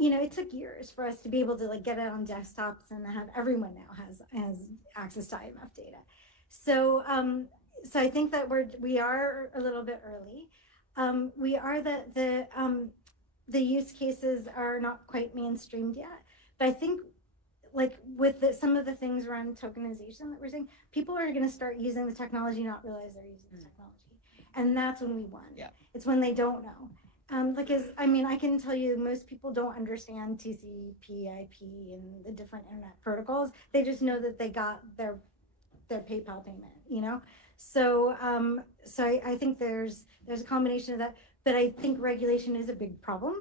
it took years for us to be able to get it on desktops and have everyone now has access to IMF data. So I think that we are a little bit early. We are the use cases are not quite mainstreamed yet, but I think with some of the things around tokenization that we're seeing, people are going to start using the technology, not realize they're using the technology, and that's when we won. Yeah. It's when they don't know. I can tell you, most people don't understand TCP/IP and the different internet protocols. They just know that they got their PayPal payment, So I think there's a combination of that, but I think regulation is a big problem,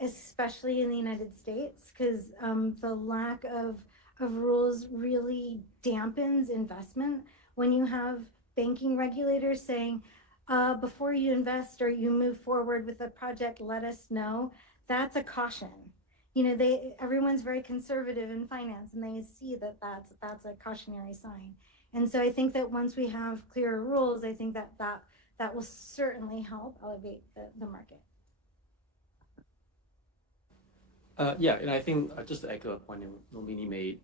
especially in the United States, because the lack of rules really dampens investment. When you have banking regulators saying, before you invest or you move forward with a project, let us know, that's a caution. Everyone's very conservative in finance, and they see that that's a cautionary sign. And so I think that once we have clearer rules, I think that will certainly help elevate the market. And I think just to echo a point Nomini made,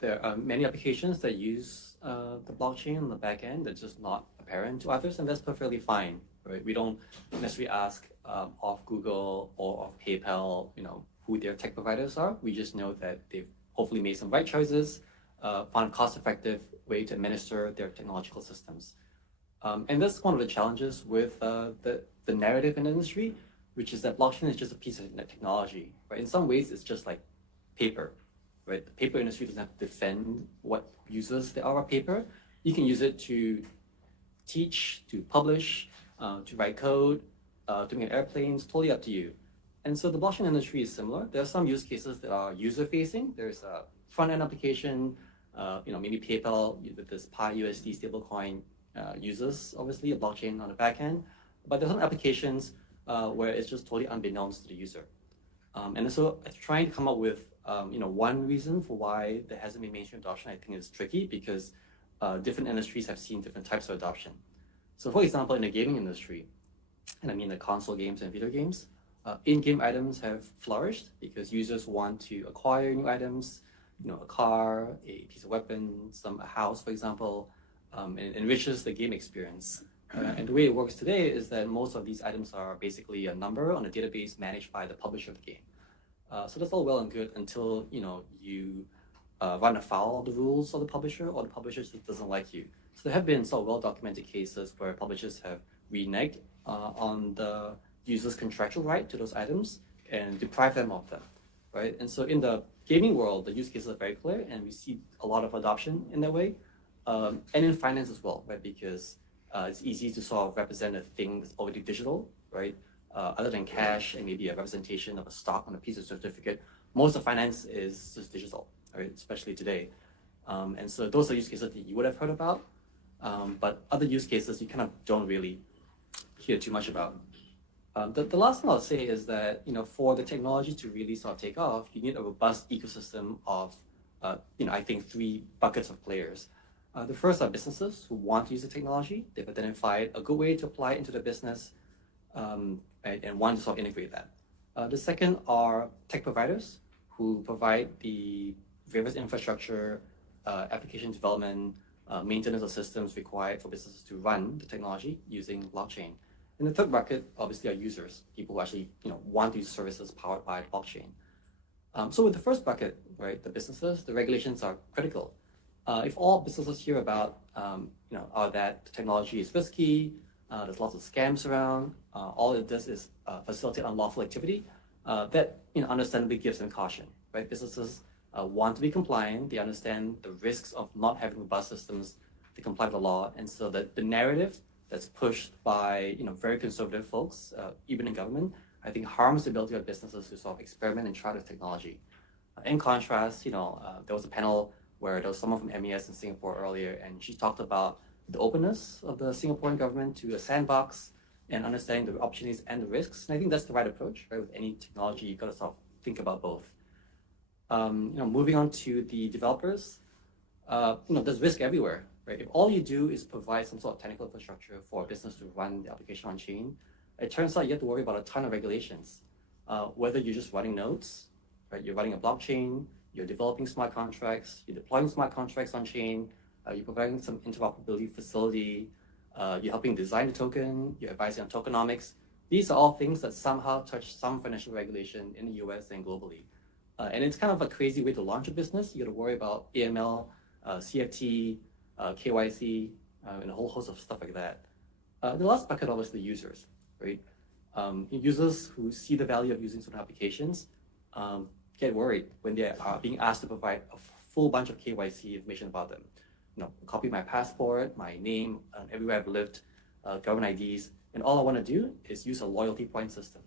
there are many applications that use the blockchain on the back end that's just not apparent to others, and that's perfectly fine, right? We don't necessarily ask of Google or of PayPal, who their tech providers are. We just know that they've hopefully made some right choices, found a cost-effective way to administer their technological systems. And that's one of the challenges with the narrative in the industry, which is that blockchain is just a piece of technology, right? In some ways, it's just like paper, right? The paper industry doesn't have to defend what uses there are of paper. You can use it to teach, to publish, to write code, to make airplanes, totally up to you. And so the blockchain industry is similar. There are some use cases that are user-facing. There's a front-end application, maybe PayPal with this Pi USD stablecoin uses, obviously, a blockchain on the back end. But there's some applications where it's just totally unbeknownst to the user. And so trying to come up with one reason for why there hasn't been mainstream adoption, I think is tricky, because different industries have seen different types of adoption. So for example, in the gaming industry, and I mean the console games and video games, in-game items have flourished because users want to acquire new items, a car, a piece of weapon, a house, for example, and it enriches the game experience. And the way it works today is that most of these items are basically a number on a database managed by the publisher of the game. So that's all well and good until you run afoul of the rules of the publisher, or the publisher just doesn't like you. So there have been sort of well-documented cases where publishers have reneged on the user's contractual right to those items and deprive them of them, right? And so in the gaming world, the use cases are very clear, and we see a lot of adoption in that way, and in finance as well, right? Because it's easy to sort of represent a thing that's already digital, right? Other than cash and maybe a representation of a stock on a piece of certificate, most of finance is just digital, right? Especially today. And so those are use cases that you would have heard about, but other use cases you kind of don't really hear too much about. The last thing I'll say is that, for the technology to really sort of take off, you need a robust ecosystem of, I think 3 buckets of players. The first are businesses who want to use the technology. They've identified a good way to apply it into their business and want to sort of integrate that. The second are tech providers who provide the various infrastructure, application development, maintenance of systems required for businesses to run the technology using blockchain. And the third bucket, obviously, are users, people who actually, want to use services powered by blockchain. So with the first bucket, right, the businesses, the regulations are critical. If all businesses hear about, that the technology is risky, there's lots of scams around, all it does is facilitate unlawful activity, that, understandably gives them caution, right? Businesses want to be compliant. They understand the risks of not having robust systems to comply with the law. And so the narrative that's pushed by, very conservative folks, even in government, I think harms the ability of businesses to sort of experiment and try this technology. In contrast, there was a panel where there was someone from MES in Singapore earlier, and she talked about the openness of the Singaporean government to a sandbox and understanding the opportunities and the risks. And I think that's the right approach, right? With any technology, you've got to sort of think about both. Moving on to the developers, there's risk everywhere, right? If all you do is provide some sort of technical infrastructure for a business to run the application on chain, it turns out you have to worry about a ton of regulations. Whether you're just running nodes, right? You're running a blockchain, you're developing smart contracts, you're deploying smart contracts on chain, you're providing some interoperability facility, you're helping design the token, you're advising on tokenomics. These are all things that somehow touch some financial regulation in the US and globally. And it's kind of a crazy way to launch a business. You got to worry about AML, CFT, KYC, and a whole host of stuff like that. The last bucket, obviously, users, right? Users who see the value of using certain applications get worried when they are being asked to provide a full bunch of KYC information about them. Copy my passport, my name, everywhere I've lived, government IDs, and all I want to do is use a loyalty point system.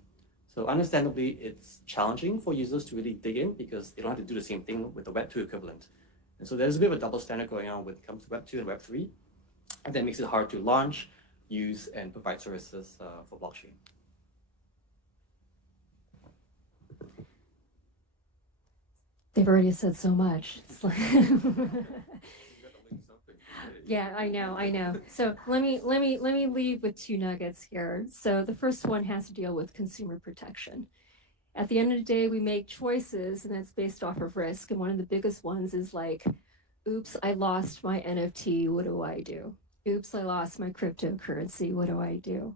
So understandably, it's challenging for users to really dig in because they don't have to do the same thing with the Web 2 equivalent. And so there's a bit of a double standard going on when it comes to Web 2 and Web 3, and that makes it hard to launch, use, and provide services for blockchain. They've already said so much. It's like yeah, I know. So let me leave with 2 nuggets here. So the first one has to deal with consumer protection. At the end of the day, we make choices, and that's based off of risk. And one of the biggest ones is like, oops, I lost my NFT. What do I do? Oops, I lost my cryptocurrency. What do I do?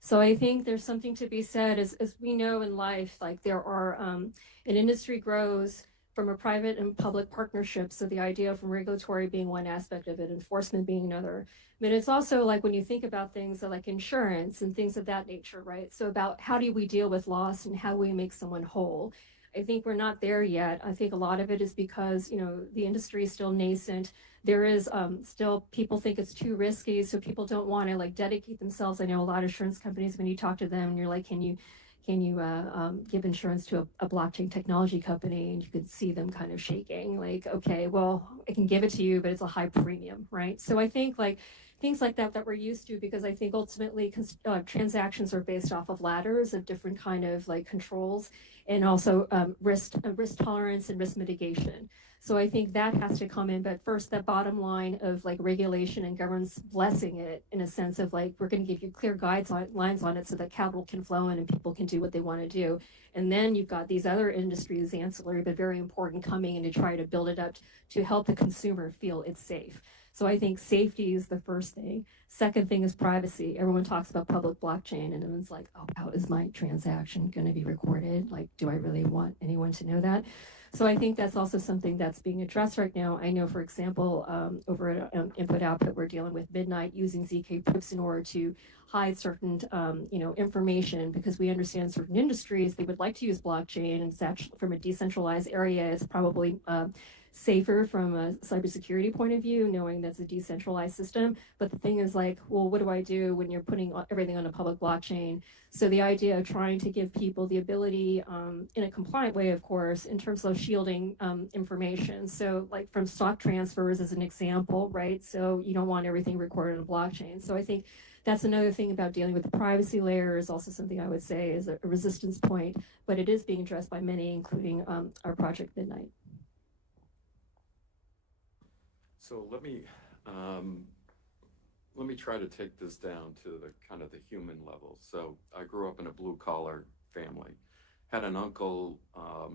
So I think there's something to be said, as we know in life, like there are, an industry grows from a private and public partnership. So the idea from regulatory being one aspect of it, enforcement being another. I mean, it's also like when you think about things like insurance and things of that nature, right? So about how do we deal with loss and how we make someone whole? I think we're not there yet. I think a lot of it is because, the industry is still nascent. There is still, people think it's too risky, so people don't want to dedicate themselves. I know a lot of insurance companies, when you talk to them and you're like, can you give insurance to a blockchain technology company? And you could see them kind of shaking, like, okay, well, I can give it to you, but it's a high premium, right? So I think things like that we're used to, because I think ultimately transactions are based off of ladders of different kind of controls, and also risk tolerance and risk mitigation. So I think that has to come in, but first that bottom line of regulation and governments blessing it in a sense of we're going to give you clear guidelines on it so that capital can flow in and people can do what they want to do. And then you've got these other industries, ancillary but very important, coming in to try to build it up to help the consumer feel it's safe. So I think safety is the first thing. Second thing is privacy. Everyone talks about public blockchain and everyone's like, oh, how is my transaction going to be recorded? Do I really want anyone to know that? So I think that's also something that's being addressed right now. I know, for example, over at Input Output, we're dealing with Midnight using ZK proofs in order to hide certain, information, because we understand certain industries, they would like to use blockchain, and it's actually from a decentralized area, it's probably safer from a cybersecurity point of view, knowing that's a decentralized system. But the thing is like, well, what do I do when you're putting everything on a public blockchain? So the idea of trying to give people the ability, in a compliant way, of course, in terms of shielding information. So like from stock transfers as an example, right? So you don't want everything recorded on a blockchain. So I think that's another thing about dealing with the privacy layer is also something I would say is a resistance point, but it is being addressed by many, including our Project Midnight. So let me try to take this down to the kind of the human level. So I grew up in a blue collar family, had an uncle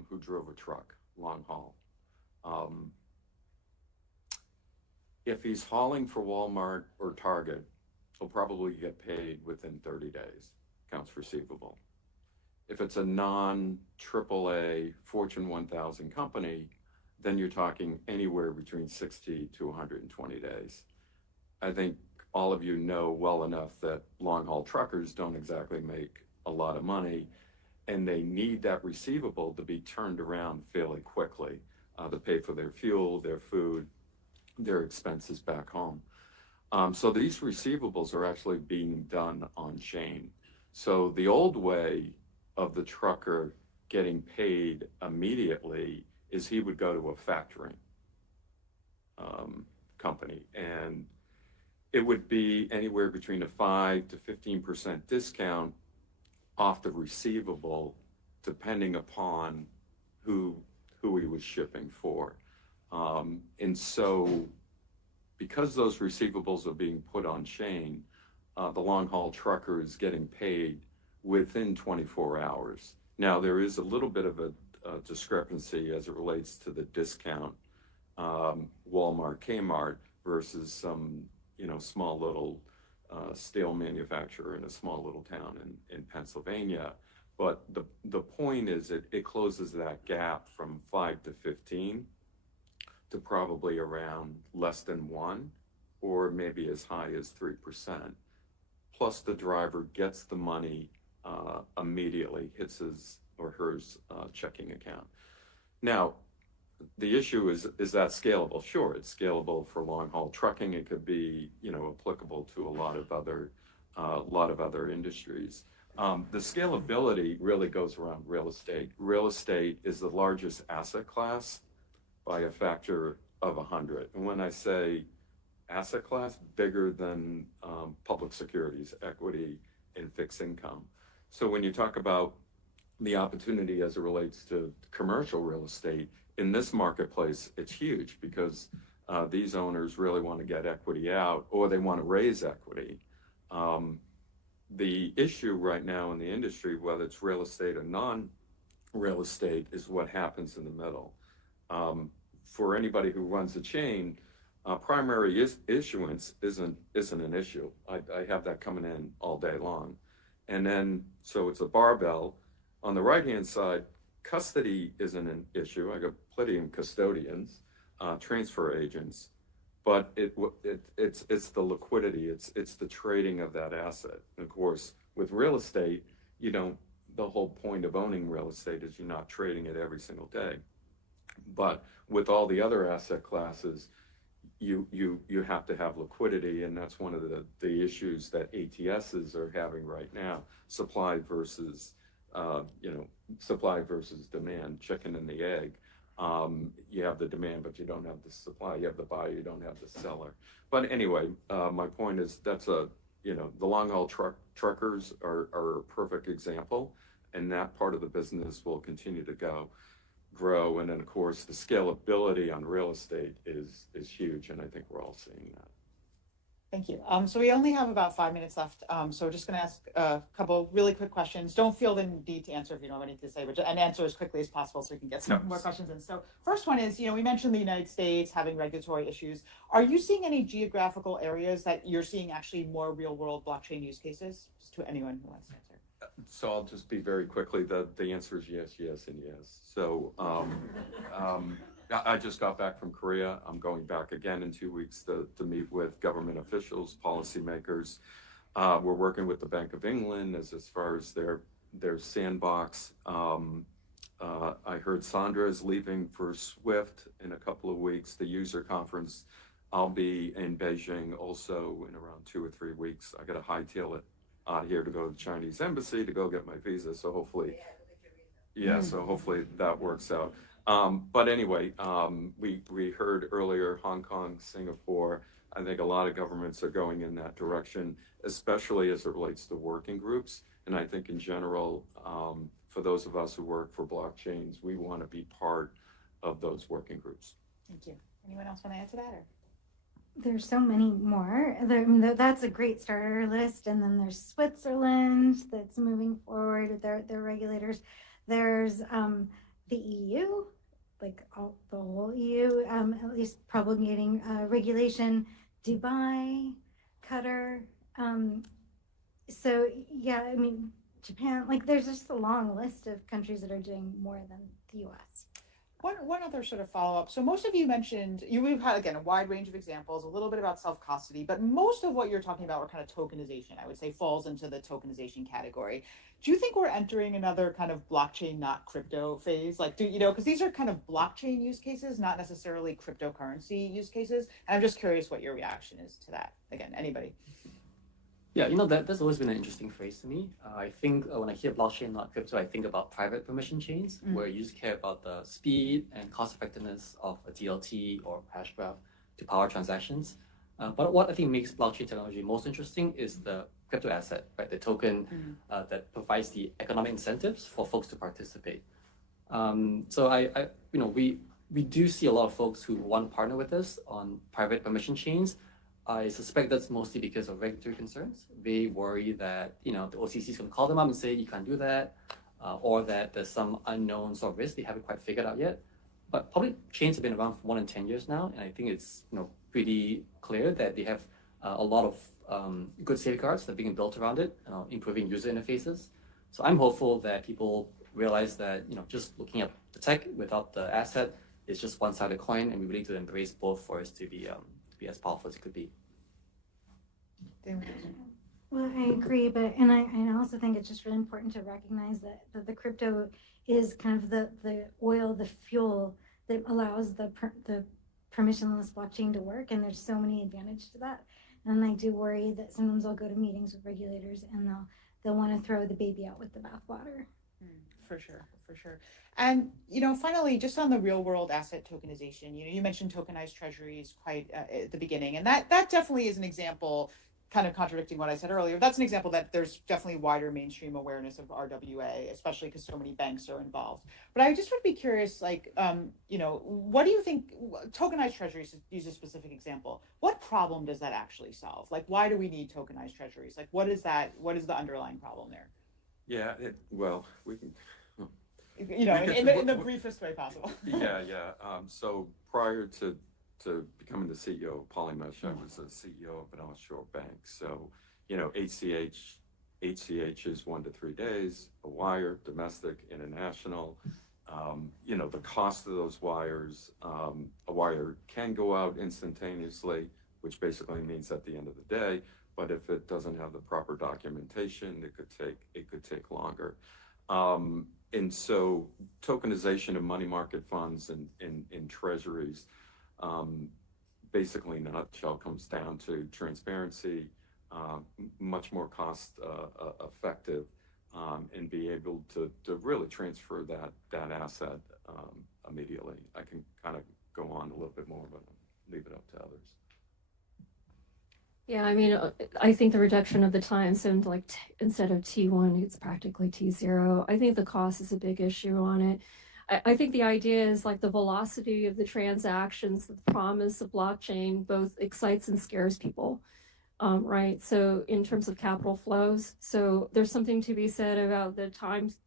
who drove a truck, long haul. If he's hauling for Walmart or Target, he'll probably get paid within 30 days, accounts receivable. If it's a non-AAA Fortune 1000 company, then you're talking anywhere between 60 to 120 days. I think all of you know well enough that long-haul truckers don't exactly make a lot of money, and they need that receivable to be turned around fairly quickly to pay for their fuel, their food, their expenses back home. So these receivables are actually being done on chain. So the old way of the trucker getting paid immediately is he would go to a factoring company, and it would be anywhere between a 5 to 15% discount off the receivable, depending upon who he was shipping for. And so because those receivables are being put on chain, the long haul trucker is getting paid within 24 hours. Now, there is a little bit of a discrepancy as it relates to the discount, Walmart, Kmart versus some, small little steel manufacturer in a small little town in Pennsylvania. But the point is it closes that gap from 5 to 15 to probably around less than 1, or maybe as high as 3%. Plus the driver gets the money immediately, hits his or hers checking account. Now, the issue is that scalable? Sure, it's scalable for long haul trucking. It could be, applicable to a lot of other industries. The scalability really goes around real estate. Real estate is the largest asset class by a factor of 100. And when I say asset class, bigger than public securities, equity, and fixed income. So when you talk about the opportunity as it relates to commercial real estate, in this marketplace, it's huge because these owners really want to get equity out, or they want to raise equity. The issue right now in the industry, whether it's real estate or non-real estate, is what happens in the middle. For anybody who runs a chain, primary issuance isn't an issue. I have that coming in all day long. And then, so it's a barbell. On the right-hand side, custody isn't an issue. I got plenty of custodians, transfer agents, but it's the liquidity, it's the trading of that asset. And of course, with real estate, the whole point of owning real estate is you're not trading it every single day. But with all the other asset classes, you have to have liquidity, and that's one of the issues that ATSs are having right now: supply versus demand, chicken and the egg. You have the demand, but you don't have the supply. You have the buyer, you don't have the seller. But anyway, my point is the long haul truckers are a perfect example, and that part of the business will continue to grow. And then of course the scalability on real estate is huge, and I think we're all seeing that. Thank you. So we only have about 5 minutes left. So we're just going to ask a couple really quick questions. Don't feel the need to answer if you don't have anything to say, and answer as quickly as possible so we can get some more questions in. So first one is, we mentioned the United States having regulatory issues. Are you seeing any geographical areas that you're seeing actually more real world blockchain use cases? Just to anyone who wants to answer. So I'll just be very quickly, the answer is yes, yes, and yes. So I just got back from Korea. I'm going back again in 2 weeks to meet with government officials, policymakers. We're working with the Bank of England as far as their sandbox I heard Sandra is leaving for SWIFT in a couple of weeks, the user conference. I'll be in Beijing also in around 2 or 3 weeks. I got to hightail it out here to go to the Chinese embassy to go get my visa. So hopefully, so hopefully that works out. But anyway, we heard earlier Hong Kong, Singapore. I think a lot of governments are going in that direction, especially as it relates to working groups. And I think in general, for those of us who work for blockchains, we want to be part of those working groups. Thank you. Anyone else want to add to that? Or? There's so many more. That's a great starter list. And then there's Switzerland that's moving forward with their regulators. There's the EU, like the whole EU, at least promulgating regulation. Dubai, Qatar. So yeah, I mean, Japan, like there's just a long list of countries that are doing more than the US. One other sort of follow-up. So most of you mentioned, we've had, again, a wide range of examples, a little bit about self-custody, but most of what you're talking about were kind of tokenization, I would say falls into the tokenization category. Do you think we're entering another kind of blockchain, not crypto phase? Like, because these are kind of blockchain use cases, not necessarily cryptocurrency use cases. And I'm just curious what your reaction is to that. Again, anybody? Yeah, that's always been an interesting phrase to me. I think when I hear blockchain, not crypto, I think about private permission chains, where you just care about the speed and cost effectiveness of a DLT or hash graph to power transactions. But what I think makes blockchain technology most interesting is the crypto asset, right? The token that provides the economic incentives for folks to participate. So we do see a lot of folks who want to partner with us on private permission chains. I suspect that's mostly because of regulatory concerns. They worry that the OCC is going to call them up and say you can't do that, or that there's some unknown sort of risk they haven't quite figured out yet. But public chains have been around for more than 10 years now, and I think it's pretty clear that they have a lot of good safeguards that are being built around it, improving user interfaces. So I'm hopeful that people realize that just looking at the tech without the asset is just one side of the coin, and we're willing to embrace both for us to be as powerful as it could be. Well, I agree, but I also think it's just really important to recognize that the crypto is kind of the oil, the fuel that allows the permissionless blockchain to work, and there's so many advantages to that. And I do worry that sometimes I'll go to meetings with regulators and they'll want to throw the baby out with the bathwater. For sure. And, finally, just on the real world asset tokenization, you mentioned tokenized treasuries quite at the beginning, and that definitely is an example, kind of contradicting what I said earlier. That's an example that there's definitely wider mainstream awareness of RWA, especially because so many banks are involved. But I just would be curious, what do you think, tokenized treasuries, to use a specific example, what problem does that actually solve? Like, why do we need tokenized treasuries? Like, what is the underlying problem there? Yeah, we can... in the briefest way possible. So prior to becoming the CEO of Polymesh, I was the CEO of an offshore bank. So, ACH is 1 to 3 days, a wire, domestic, international. The cost of those wires, a wire can go out instantaneously, which basically means at the end of the day. But if it doesn't have the proper documentation, it could take longer. And so tokenization of money market funds and in treasuries, basically in a nutshell, comes down to transparency, much more cost effective, and be able to really transfer that asset immediately. I can kind of go on a little bit more, but I'll leave it up to others. Yeah, I mean, I think the reduction of the time, so instead of T1, it's practically T0. I think the cost is a big issue on it. I think the idea is like the velocity of the transactions, the promise of blockchain both excites and scares people, right? So in terms of capital flows, so there's something to be said about the times,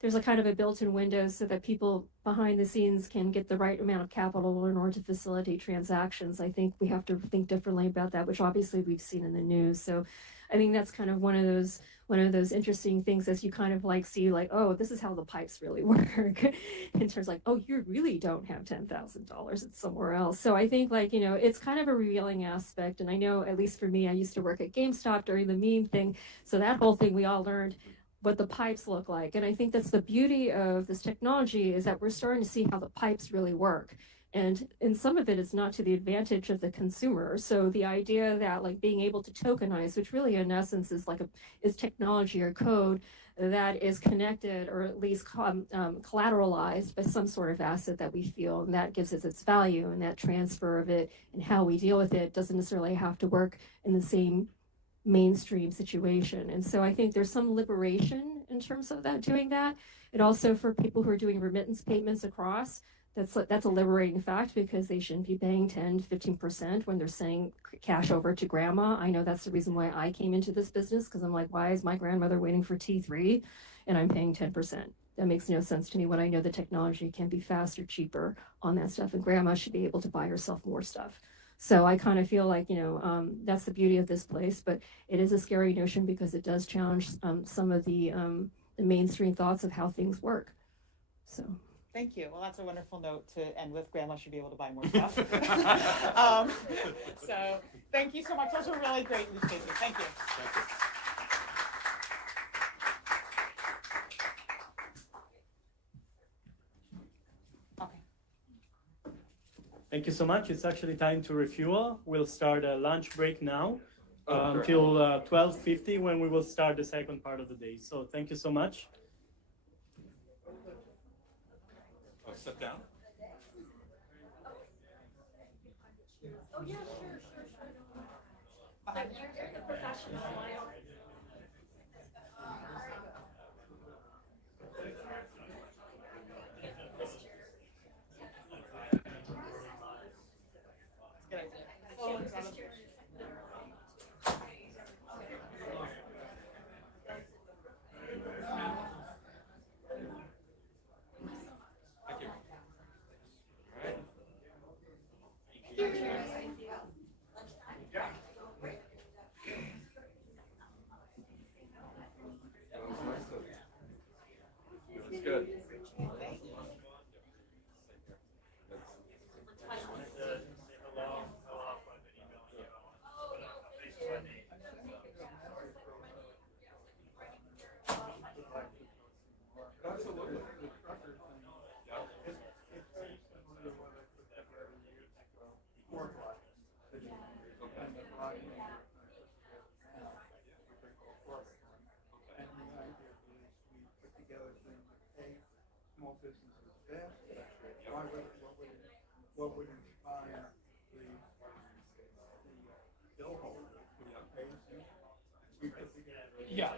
there's a kind of a built-in window so that people behind the scenes can get the right amount of capital in order to facilitate transactions. I think we have to think differently about that, which obviously we've seen in the news. So I think that's kind of one of those interesting things as you kind of see oh, this is how the pipes really work in terms oh, you really don't have $10,000, it's somewhere else. So I think it's kind of a revealing aspect. And I know, at least for me, I used to work at GameStop during the meme thing. So that whole thing we all learned what the pipes look like. And I think that's the beauty of this technology, is that we're starting to see how the pipes really work. And in some of it, it's not to the advantage of the consumer. So the idea that like being able to tokenize, which really in essence is like is technology or code that is connected or at least collateralized by some sort of asset that we feel, and that gives it its value, and that transfer of it and how we deal with it doesn't necessarily have to work in the same mainstream situation. And so I think there's some liberation in terms of that, doing that. It also, for people who are doing remittance payments across, that's a liberating fact, because they shouldn't be paying 10, 15% when they're sending cash over to grandma. I know that's the reason why I came into this business, because I'm like, why is my grandmother waiting for T3 and I'm paying 10%? That makes no sense to me when I know the technology can be faster, cheaper on that stuff, and grandma should be able to buy herself more stuff. So I kind of feel like, that's the beauty of this place, but it is a scary notion because it does challenge some of the mainstream thoughts of how things work. So. Thank you. Well, that's a wonderful note to end with. Grandma should be able to buy more stuff. So thank you so much. Those are really great use cases. Thank you. Thank you so much. It's actually time to refuel. We'll start a lunch break now sure. until 12:50, when we will start the second part of the day. So thank you so much. Oh, sit down. Oh, yeah, sure. You're the professional. That's good. What would inspire the bill holder? We put together. Yeah.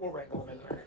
we'll wrangle them in there.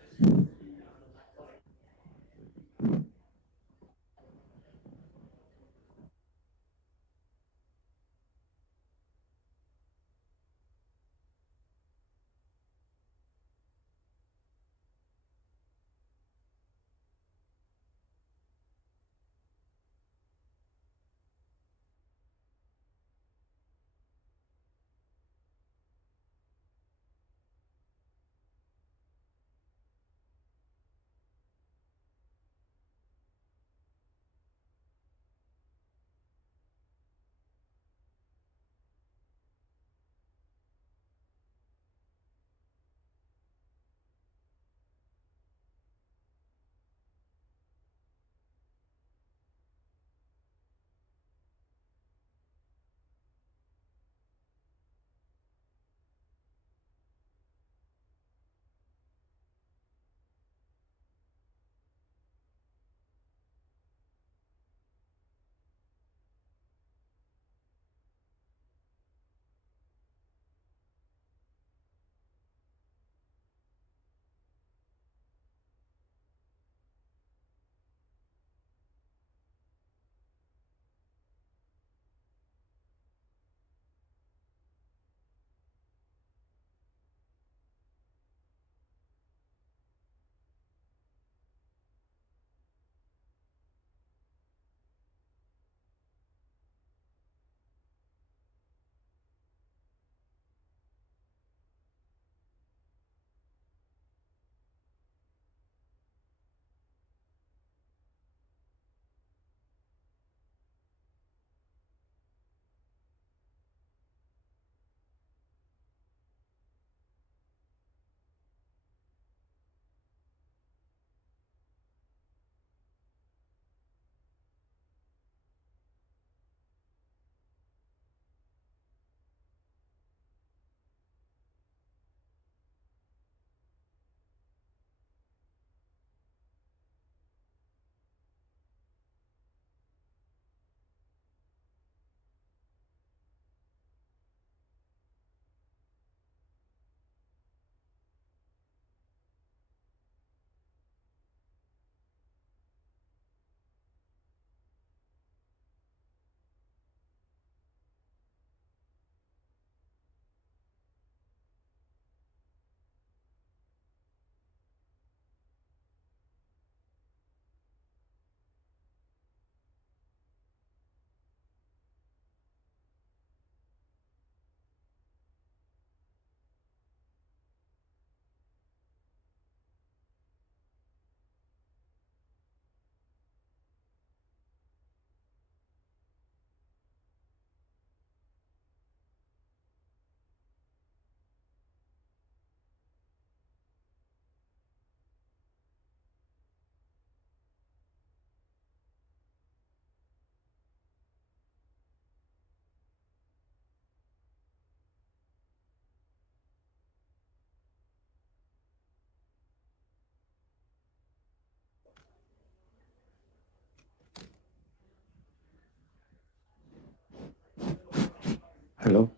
Hello.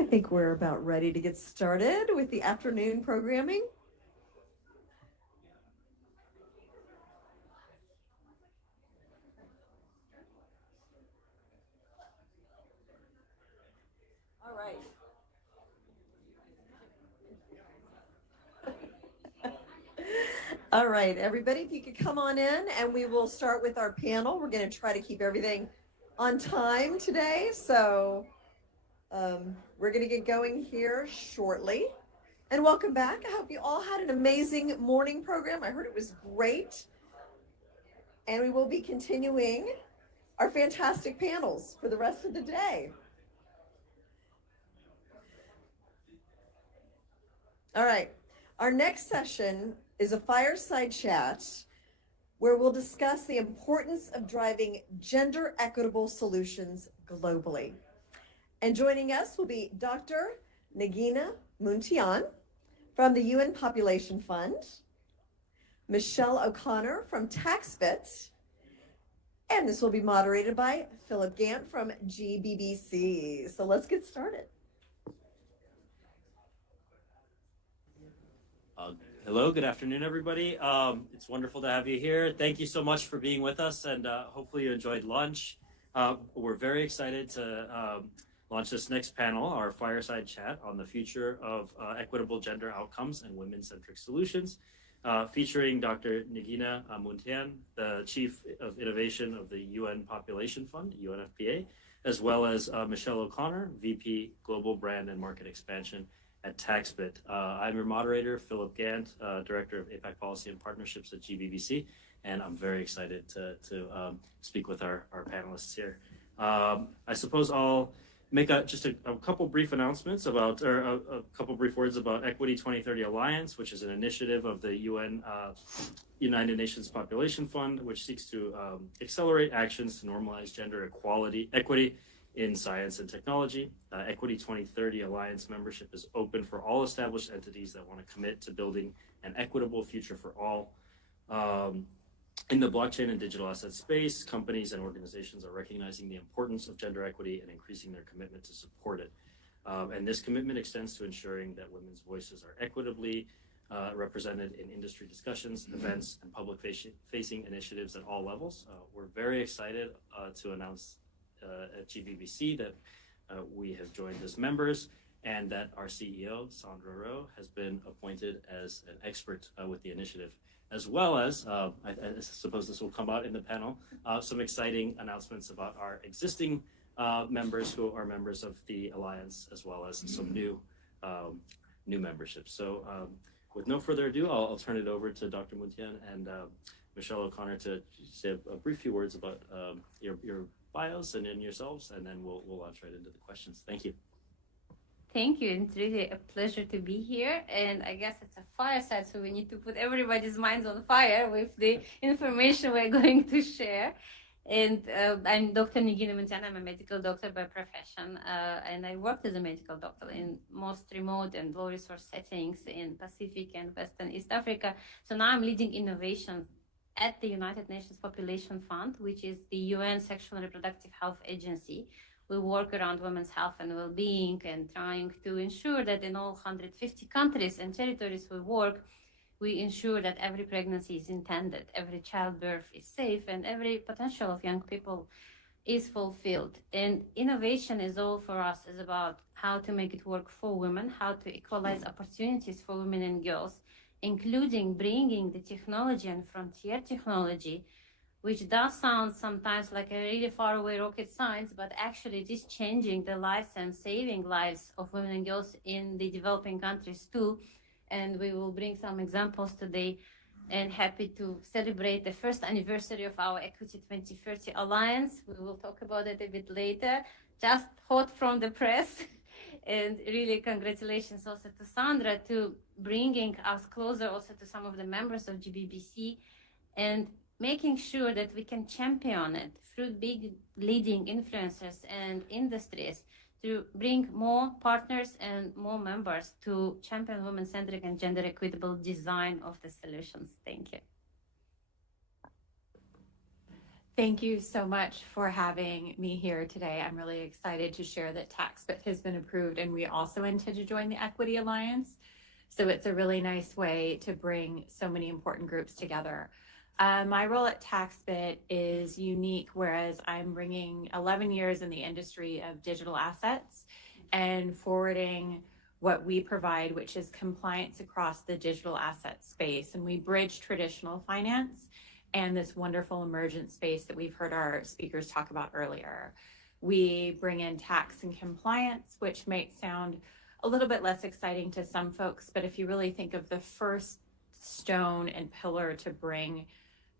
I think we're about ready to get started with the afternoon programming. All right. All right, everybody, if you could come on in and we will start with our panel. We're going to try to keep everything on time today. So We're going to get going here shortly. And welcome back. I hope you all had an amazing morning program. I heard it was great. And we will be continuing our fantastic panels for the rest of the day. All right. Our next session is a fireside chat where we'll discuss the importance of driving gender equitable solutions globally. And joining us will be Dr. Nagina Muntian from the UN Population Fund, Michelle O'Connor from TaxBit, and this will be moderated by Philip Gant from GBBC. So let's get started. Hello, good afternoon, everybody. It's wonderful to have you here. Thank you so much for being with us, and hopefully you enjoyed lunch. We're very excited to launch this next panel, our fireside chat on the future of equitable gender outcomes and women-centric solutions, featuring Dr. Nagina Muntian, the Chief of Innovation of the UN Population Fund, UNFPA, as well as Michelle O'Connor, VP Global Brand and Market Expansion at TaxBit. I'm your moderator, Philip Gant, Director of APAC Policy and Partnerships at GBBC, and I'm very excited to speak with our panelists here. I suppose I'll make just a couple brief announcements about, or a couple brief words about Equity 2030 Alliance, which is an initiative of the United Nations Population Fund, which seeks to accelerate actions to normalize gender equity in science and technology. Equity 2030 Alliance membership is open for all established entities that want to commit to building an equitable future for all. In the blockchain and digital asset space, companies and organizations are recognizing the importance of gender equity and increasing their commitment to support it. And this commitment extends to ensuring that women's voices are equitably represented in industry discussions, events, and public-facing initiatives at all levels. We're very excited to announce at GBBC that we have joined as members, and that our CEO, Sandra Rowe, has been appointed as an expert with the initiative, as well as, I suppose this will come out in the panel, some exciting announcements about our existing members who are members of the Alliance, as well as some new memberships. So with no further ado, I'll turn it over to Dr. Muntian and Michelle O'Connor to say a brief few words about your bios and in yourselves, and then we'll launch right into the questions. Thank you. Thank you. It's really a pleasure to be here. And I guess it's a fireside, so we need to put everybody's minds on fire with the information we're going to share. And I'm Dr. Nagina Muntian. I'm a medical doctor by profession, and I worked as a medical doctor in most remote and low-resource settings in Pacific and Western East Africa. So now I'm leading innovation at the United Nations Population Fund, which is the UN Sexual and Reproductive Health Agency. We work around women's health and well-being and trying to ensure that in all 150 countries and territories we work, we ensure that every pregnancy is intended, every childbirth is safe, and every potential of young people is fulfilled. And innovation is all for us, is about how to make it work for women, how to equalize opportunities for women and girls, including bringing the technology and frontier technology, which does sound sometimes like a really far away rocket science, but actually it is changing the lives and saving lives of women and girls in the developing countries too. And we will bring some examples today, and happy to celebrate the first anniversary of our Equity 2030 Alliance. We will talk about it a bit later, just hot from the press. And really congratulations also to Sandra to bringing us closer also to some of the members of GBBC and making sure that we can champion it through big leading influencers and industries to bring more partners and more members to champion women-centric and gender equitable design of the solutions. Thank you. Thank you so much for having me here today. I'm really excited to share that TaxBit has been approved, and we also intend to join the Equity Alliance. So it's a really nice way to bring so many important groups together. My role at TaxBit is unique, whereas I'm bringing 11 years in the industry of digital assets and forwarding what we provide, which is compliance across the digital asset space. And we bridge traditional finance and this wonderful emergent space that we've heard our speakers talk about earlier. We bring in tax and compliance, which might sound a little bit less exciting to some folks, but if you really think of the first stone and pillar to bring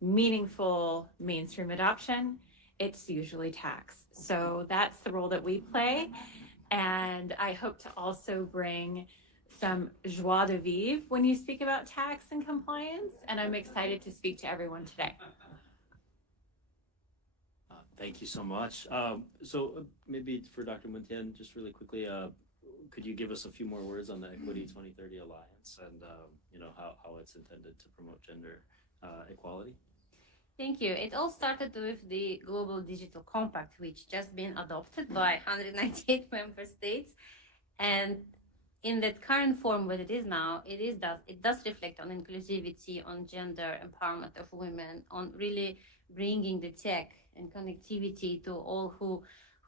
meaningful mainstream adoption, it's usually tax. So that's the role that we play. And I hope to also bring some joie de vivre when you speak about tax and compliance. And I'm excited to speak to everyone today. Thank you so much. Maybe for Dr. Muntian, just really quickly, could you give us a few more words on the Equity 2030 Alliance and how it's intended to promote gender equality? Thank you. It all started with the Global Digital Compact, which just been adopted by 198 member states. And in that current form, what it is now, it does reflect on inclusivity, on gender empowerment of women, on really bringing the tech and connectivity to all who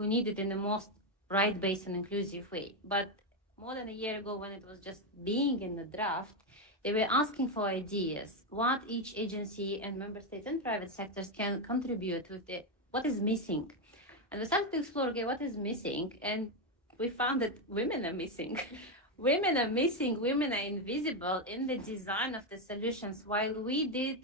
need it in the most right-based and inclusive way. But more than a year ago, when it was just being in the draft, they were asking for ideas, what each agency and member states and private sectors can contribute with what is missing. And we started to explore, okay, what is missing? And we found that women are missing. Women are missing, women are invisible in the design of the solutions, while we did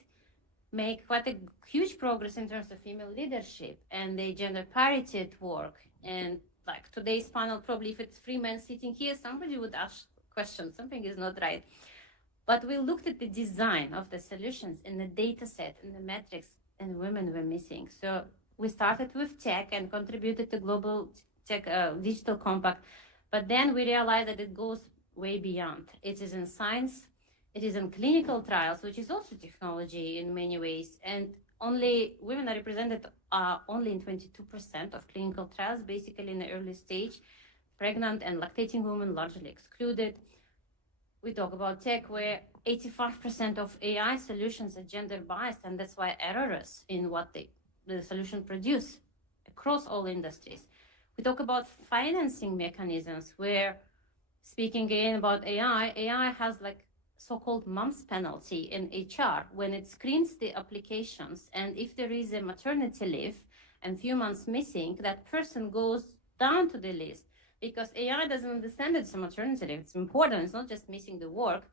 make quite a huge progress in terms of female leadership and the gender parity at work. And like today's panel, probably if it's 3 men sitting here, somebody would ask questions, something is not right. But we looked at the design of the solutions in the data set and the metrics, and women were missing. So we started with tech and contributed to Global Tech Digital Compact. But then we realized that it goes way beyond. It is in science, it is in clinical trials, which is also technology in many ways. And only women are represented only in 22% of clinical trials, basically in the early stage. Pregnant and lactating women largely excluded. We talk about tech where 85% of AI solutions are gender biased, and that's why errors in what the solution produce across all industries. We talk about financing mechanisms where, speaking again about AI has like so-called mum's penalty in HR when it screens the applications, and if there is a maternity leave and few months missing, that person goes down to the list. Because AI doesn't understand it's a maternity leave. It's important. It's not just missing the work.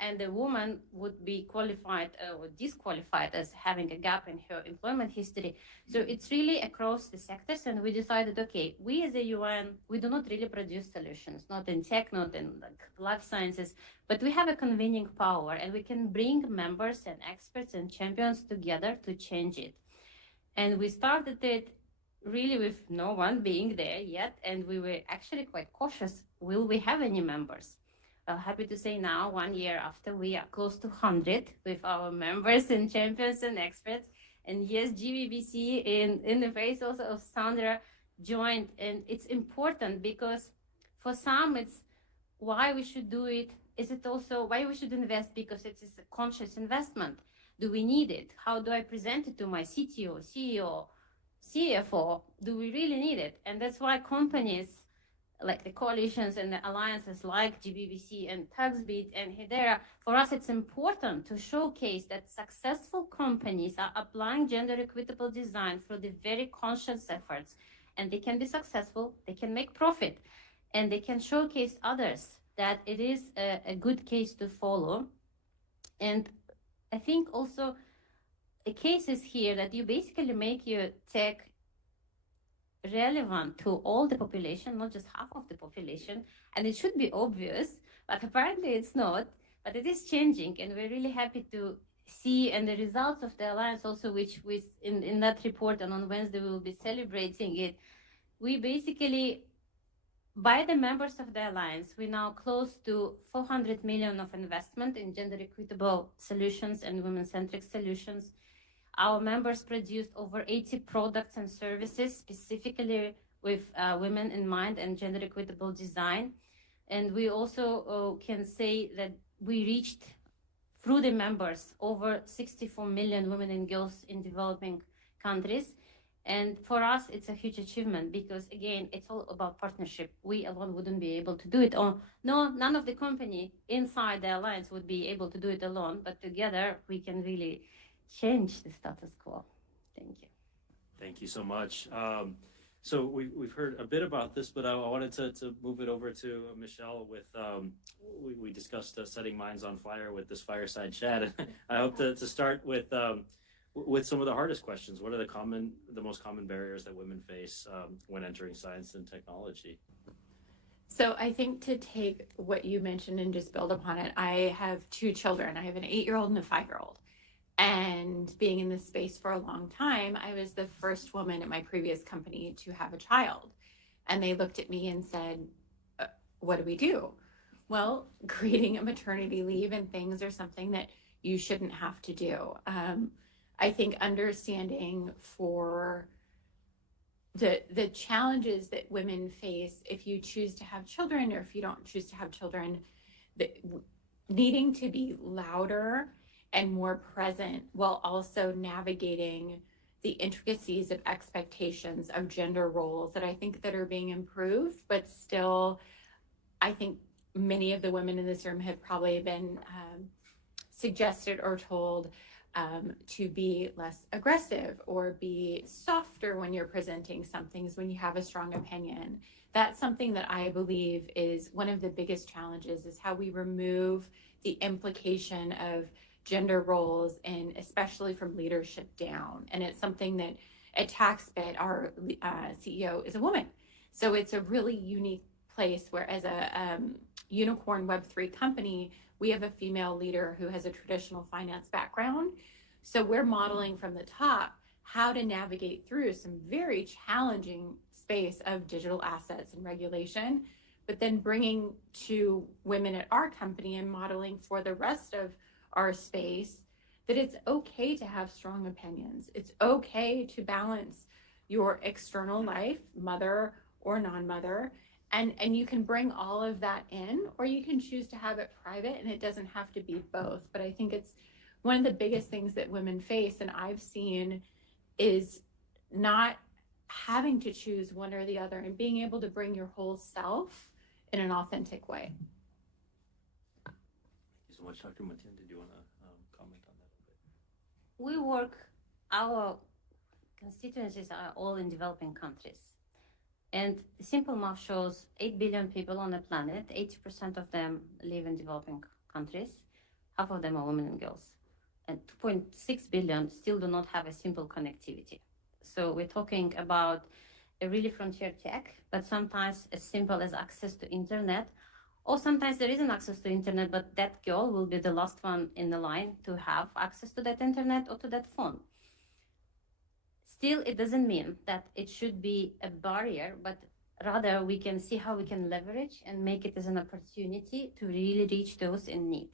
And the woman would be qualified or disqualified as having a gap in her employment history. So it's really across the sectors. And we decided, okay, we as a UN, we do not really produce solutions, not in tech, not in like life sciences, but we have a convening power and we can bring members and experts and champions together to change it. And we started it really with no one being there yet, and we were actually quite cautious. Will we have any members? Well, happy to say now, 1 year after, we are close to 100 with our members and champions and experts. And yes, GBBC in the face also of Sandra joined. And it's important because for some, it's why we should do it. Is it also why we should invest? Because it is a conscious investment. Do we need it? How do I present it to my CTO, CEO, CFO? Do we really need it? And that's why companies like the coalitions and the alliances like GBBC and TaxBeat and Hedera, for us it's important to showcase that successful companies are applying gender equitable design through the very conscious efforts, and they can be successful, they can make profit, and they can showcase others that it is a good case to follow. And I think also a case is here that you basically make your tech relevant to all the population, not just half of the population. And it should be obvious, but apparently it's not. But it is changing, and we're really happy to see, and the results of the alliance also, which we in that report, and on Wednesday we will be celebrating it. We basically, by the members of the alliance, we now close to 400 million of investment in gender equitable solutions and women-centric solutions. Our members produced over 80 products and services specifically with women in mind and gender equitable design. And we also can say that we reached, through the members, over 64 million women and girls in developing countries. And for us, it's a huge achievement because, again, it's all about partnership. We alone wouldn't be able to do it. None of the company inside the alliance would be able to do it alone, but together we can really change the status quo. Thank you. Thank you so much. So we've heard a bit about this, but I wanted to move it over to Michelle with, we discussed setting minds on fire with this fireside chat. And I hope to start with some of the hardest questions. What are the most common barriers that women face when entering science and technology? So I think to take what you mentioned and just build upon it, I have two children. I have an 8-year-old and a 5-year-old. And being in this space for a long time, I was the first woman at my previous company to have a child. And they looked at me and said, what do we do? Well, creating a maternity leave and things are something that you shouldn't have to do. I think understanding for the challenges that women face if you choose to have children or if you don't choose to have children, needing to be louder and more present while also navigating the intricacies of expectations of gender roles that I think that are being improved, but still, I think many of the women in this room have probably been suggested or told to be less aggressive or be softer when you're presenting some things, when you have a strong opinion. That's something that I believe is one of the biggest challenges, is how we remove the implication of gender roles, and especially from leadership down. And it's something that at TaxBit, our CEO is a woman. So it's a really unique place where, as a unicorn Web3 company, we have a female leader who has a traditional finance background. So we're modeling from the top how to navigate through some very challenging space of digital assets and regulation, but then bringing to women at our company and modeling for the rest of our space that it's okay to have strong opinions. It's okay to balance your external life, mother or non-mother, and you can bring all of that in, or you can choose to have it private, and it doesn't have to be both. But I think it's one of the biggest things that women face, and I've seen, is not having to choose one or the other and being able to bring your whole self in an authentic way. Thank you so much. Dr. Matin, did you want to comment on that? We work, our constituencies are all in developing countries. And simple math shows 8 billion people on the planet, 80% of them live in developing countries, half of them are women and girls. And 2.6 billion still do not have a simple connectivity. So we're talking about a really frontier tech, but sometimes as simple as access to internet, or sometimes there isn't access to internet, but that girl will be the last one in the line to have access to that internet or to that phone. Still, it doesn't mean that it should be a barrier, but rather we can see how we can leverage and make it as an opportunity to really reach those in need.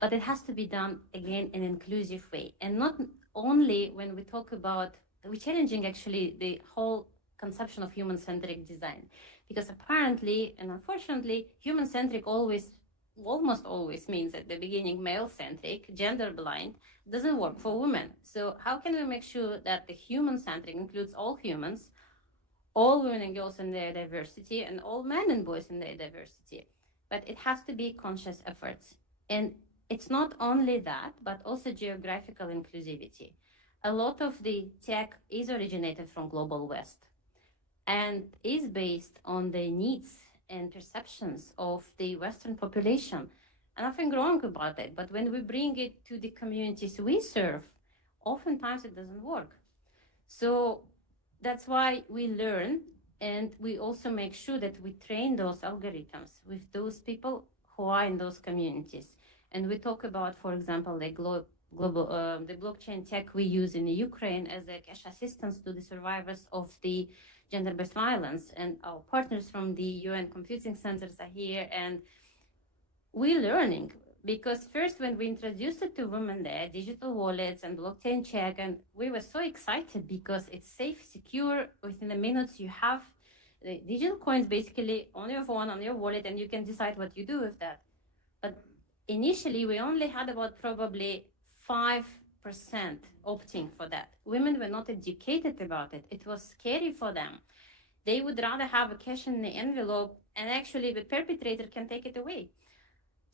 But it has to be done, again, in an inclusive way. And not only when we talk about, we're challenging actually the whole conception of human-centric design. Because apparently, and unfortunately, human-centric almost always means at the beginning male-centric, gender-blind, doesn't work for women. So how can we make sure that the human-centric includes all humans, all women and girls in their diversity, and all men and boys in their diversity? But it has to be conscious efforts. And it's not only that, but also geographical inclusivity. A lot of the tech is originated from Global West and is based on the needs and perceptions of the Western population. And nothing wrong about it, but when we bring it to the communities we serve, oftentimes it doesn't work. So that's why we learn, and we also make sure that we train those algorithms with those people who are in those communities. And we talk about, for example, the the blockchain tech we use in Ukraine as a cash assistance to the survivors of the gender-based violence. And our partners from the UN computing centers are here, and we're learning. Because first, when we introduced it to women there, digital wallets and blockchain check, and we were so excited because it's safe, secure. Within the minutes, you have the digital coins basically on your phone, on your wallet, and you can decide what you do with that. But initially, we only had about probably 5% opting for that. Women were not educated about it. It was scary for them. They would rather have a cash in the envelope, and actually the perpetrator can take it away.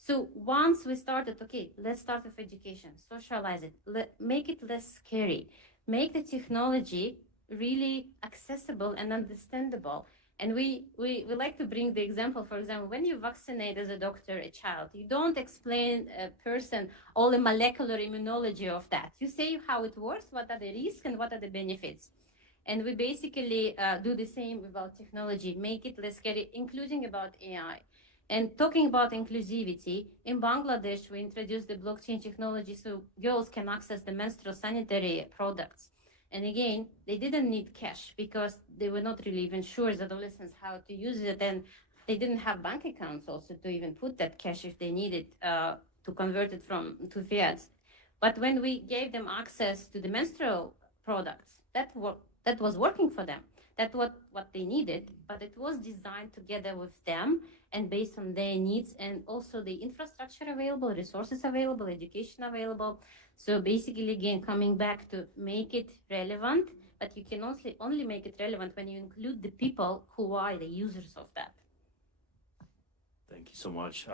So once we started, okay, let's start with education, socialize it, make it less scary, make the technology really accessible and understandable. And we like to bring the example, for example, when you vaccinate as a doctor a child, you don't explain a person all the molecular immunology of that. You say how it works, what are the risks and what are the benefits. And we basically do the same about technology, make it less scary, including about AI. And talking about inclusivity, in Bangladesh, we introduced the blockchain technology so girls can access the menstrual sanitary products. And again, they didn't need cash because they were not really even sure as adolescents how to use it. And they didn't have bank accounts also to even put that cash if they needed to convert it to fiat. But when we gave them access to the menstrual products, that was working for them. That's what they needed, but it was designed together with them and based on their needs and also the infrastructure available, resources available, education available. So basically, again, coming back to make it relevant, but you can only make it relevant when you include the people who are the users of that. Thank you so much.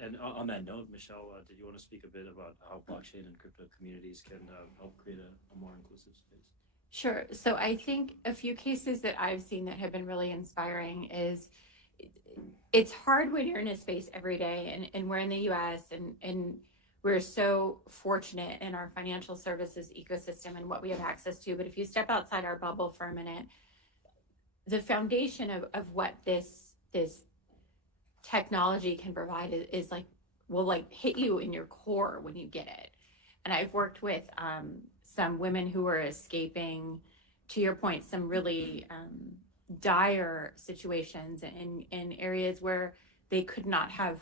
And on that note, Michelle, did you want to speak a bit about how blockchain and crypto communities can help create a more inclusive space? Sure. So I think a few cases that I've seen that have been really inspiring is it's hard when you're in a space every day, and we're in the US and we're so fortunate in our financial services ecosystem and what we have access to. But if you step outside our bubble for a minute, the foundation of what this technology can provide is will hit you in your core when you get it. And I've worked with some women who are escaping, to your point, some really dire situations in areas where they could not have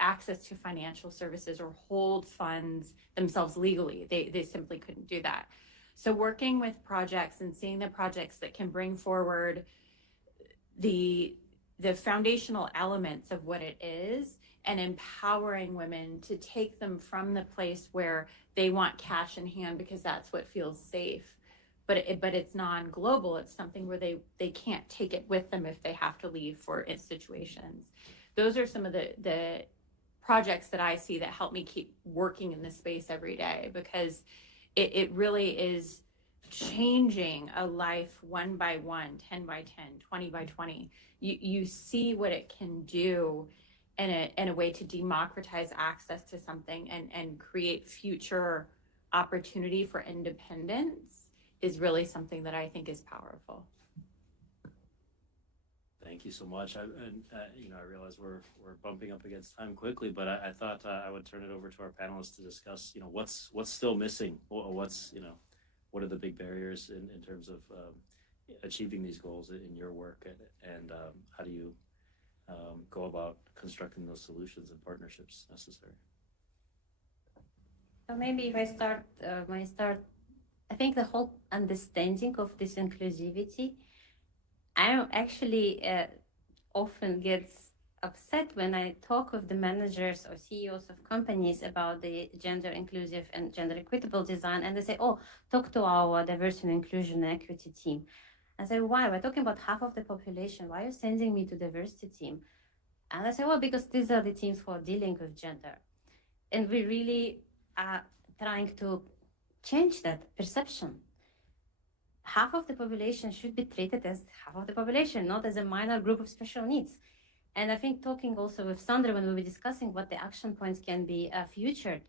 access to financial services or hold funds themselves legally. They simply couldn't do that. So working with projects and seeing the projects that can bring forward the foundational elements of what it is and empowering women to take them from the place where they want cash in hand because that's what feels safe, but it's non-global. It's something where they can't take it with them if they have to leave for situations. Those are some of the projects that I see that help me keep working in this space every day, because it really is changing a life 1 by 1, 10 by 10, 20 by 20. You see what it can do in a way to democratize access to something and create future opportunity for independence is really something that I think is powerful. Thank you so much. I realize we're bumping up against time quickly, but I thought I would turn it over to our panelists to discuss, what's still missing, what are the big barriers in terms of achieving these goals in your work, and how do you go about constructing those solutions and partnerships necessary? So maybe if I start, I think the whole understanding of this inclusivity, I actually often gets upset when I talk with the managers or CEOs of companies about the gender inclusive and gender equitable design, and they say, oh, talk to our diversity and inclusion and equity team. I say, why? We're talking about half of the population. Why are you sending me to diversity team? And I say, well, because these are the teams who are dealing with gender. And we really are trying to change that perception. Half of the population should be treated as half of the population, not as a minor group of special needs. And I think talking also with Sandra when we were discussing what the action points can be futured,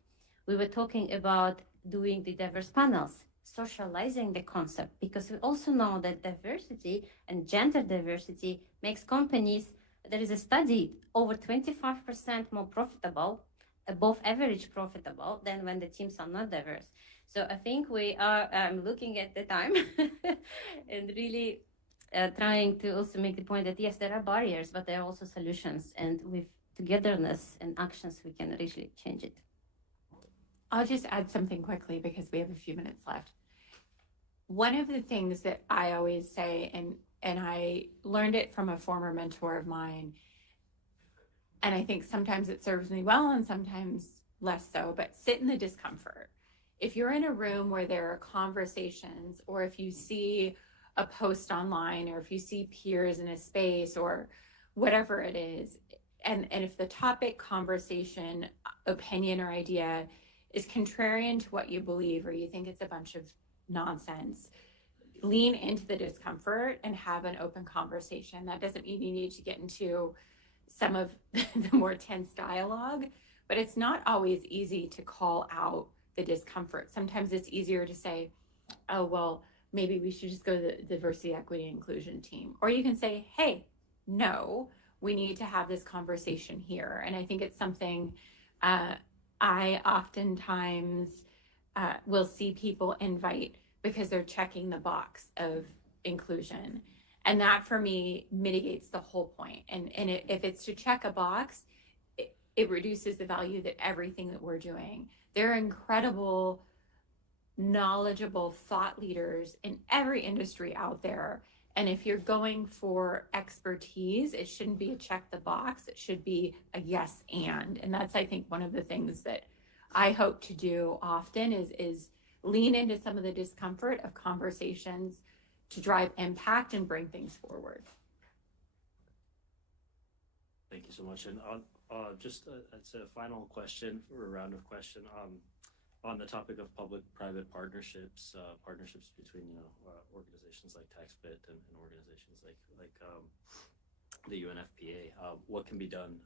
we were talking about doing the diverse panels, socializing the concept, because we also know that diversity and gender diversity makes companies, there is a study, over 25% more profitable, above average profitable than when the teams are not diverse. So I think we are looking at the time and really trying to also make the point that yes, there are barriers, but there are also solutions, and with togetherness and actions, we can really change it. I'll just add something quickly because we have a few minutes left. One of the things that I always say, and I learned it from a former mentor of mine, and I think sometimes it serves me well and sometimes less so, but sit in the discomfort. If you're in a room where there are conversations, or if you see a post online, or if you see peers in a space or whatever it is, and if the topic, conversation, opinion, or idea is contrarian to what you believe, or you think it's a bunch of nonsense, lean into the discomfort and have an open conversation. That doesn't mean you need to get into some of the more tense dialogue, but it's not always easy to call out the discomfort. Sometimes it's easier to say, oh, well, maybe we should just go to the diversity, equity, inclusion team. Or you can say, hey, no, we need to have this conversation here. And I think it's something I oftentimes will see people invite because they're checking the box of inclusion. And that for me mitigates the whole point. And if it's to check a box, it reduces the value that everything that we're doing. There are incredible, knowledgeable thought leaders in every industry out there. And if you're going for expertise, it shouldn't be a check the box. It should be a yes and. And that's, I think, one of the things that I hope to do often is lean into some of the discomfort of conversations to drive impact and bring things forward. Thank you so much. And just it's a final question or a round of question on the topic of public-private partnerships, partnerships between organizations like TaxBit and organizations like the UNFPA. What can be done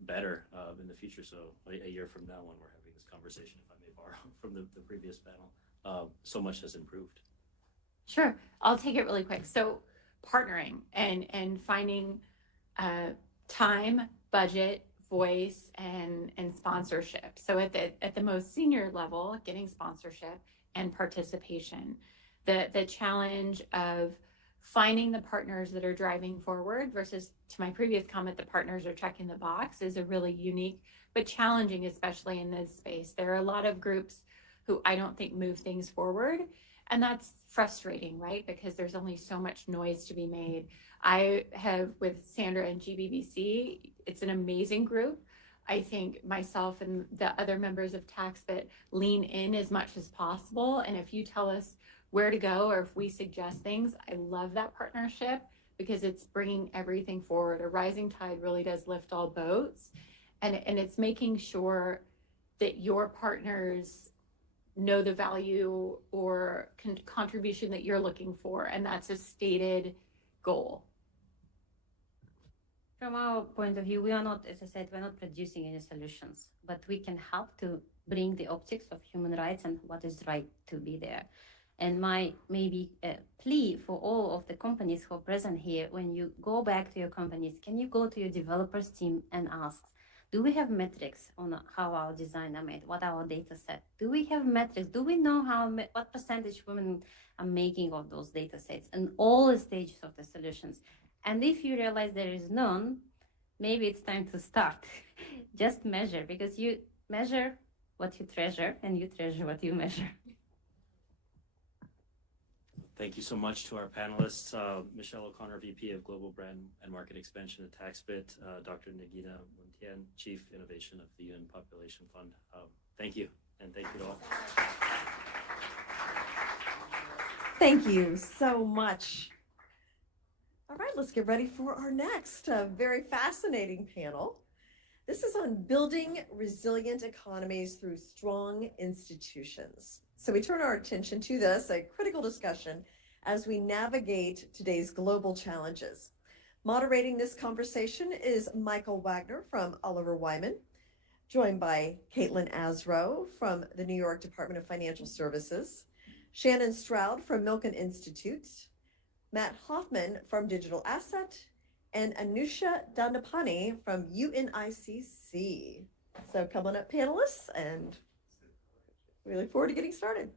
better in the future? So a year from now, when we're having this conversation, if I may borrow from the previous panel, so much has improved. Sure, I'll take it really quick. So partnering and finding time, budget, voice, and sponsorship. So at the most senior level, getting sponsorship and participation. The challenge of finding the partners that are driving forward versus, to my previous comment, the partners are checking the box is a really unique but challenging, especially in this space. There are a lot of groups who I don't think move things forward, and that's frustrating, right? Because there's only so much noise to be made. I have, with Sandra and GBBC, it's an amazing group. I think myself and the other members of TaxBit lean in as much as possible. And if you tell us where to go or if we suggest things, I love that partnership because it's bringing everything forward. A rising tide really does lift all boats. And it's making sure that your partners know the value or contribution that you're looking for. And that's a stated goal. From our point of view, we are not, as I said, we're not producing any solutions, but we can help to bring the optics of human rights and what is right to be there. And my maybe plea for all of the companies who are present here, when you go back to your companies, can you go to your developers team and ask, do we have metrics on how our design are made? What are our data set? Do we have metrics? Do we know what percentage women are making of those data sets and all the stages of the solutions? And if you realize there is none, maybe it's time to start. Just measure, because you measure what you treasure and you treasure what you measure. Thank you so much to our panelists, Michelle O'Connor, VP of Global Brand and Market Expansion at TaxBit, Dr. Nagina Muntian, Chief Innovation of the UN Population Fund. Thank you, and thank you to all. Thank you so much. All right, let's get ready for our next very fascinating panel. This is on building resilient economies through strong institutions. So we turn our attention to this, a critical discussion as we navigate today's global challenges. Moderating this conversation is Michael Wagner from Oliver Wyman, joined by Caitlin Asrow from the New York Department of Financial Services, Shannon Stroud from Milken Institute, Matt Hoffman from Digital Asset, and Anusha Dandapani from UNICC. So come on up, panelists, and we look forward to getting started.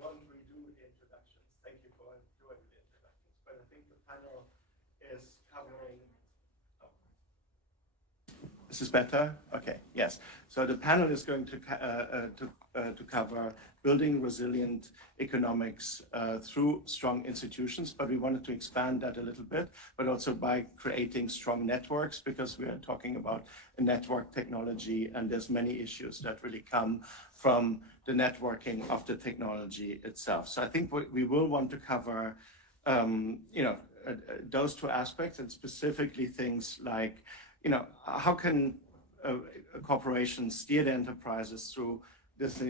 Why don't we do Is this better? Okay, yes. So the panel is going to cover building resilient economics through strong institutions, but we wanted to expand that a little bit, but also by creating strong networks, because we are talking about a network technology, and there's many issues that really come from the networking of the technology itself. So I think we will want to cover, those two aspects, and specifically things like, how can corporations steer their enterprises through this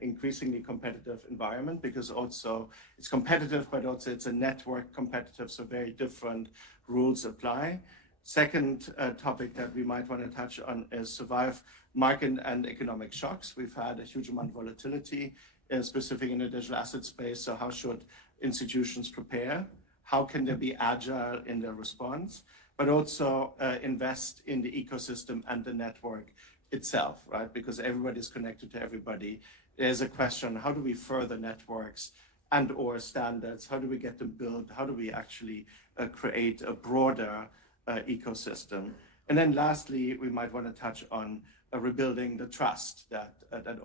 increasingly competitive environment, because also it's competitive, but also it's a network competitive, so very different rules apply. Second topic that we might want to touch on is survive market and economic shocks. We've had a huge amount of volatility, specifically in the digital asset space. So how should institutions prepare? How can they be agile in their response? But also invest in the ecosystem and the network itself, right? Because everybody's connected to everybody. There's a question, how do we further networks and or standards? How do we get them built? How do we actually create a broader ecosystem? And then lastly, we might want to touch on rebuilding the trust that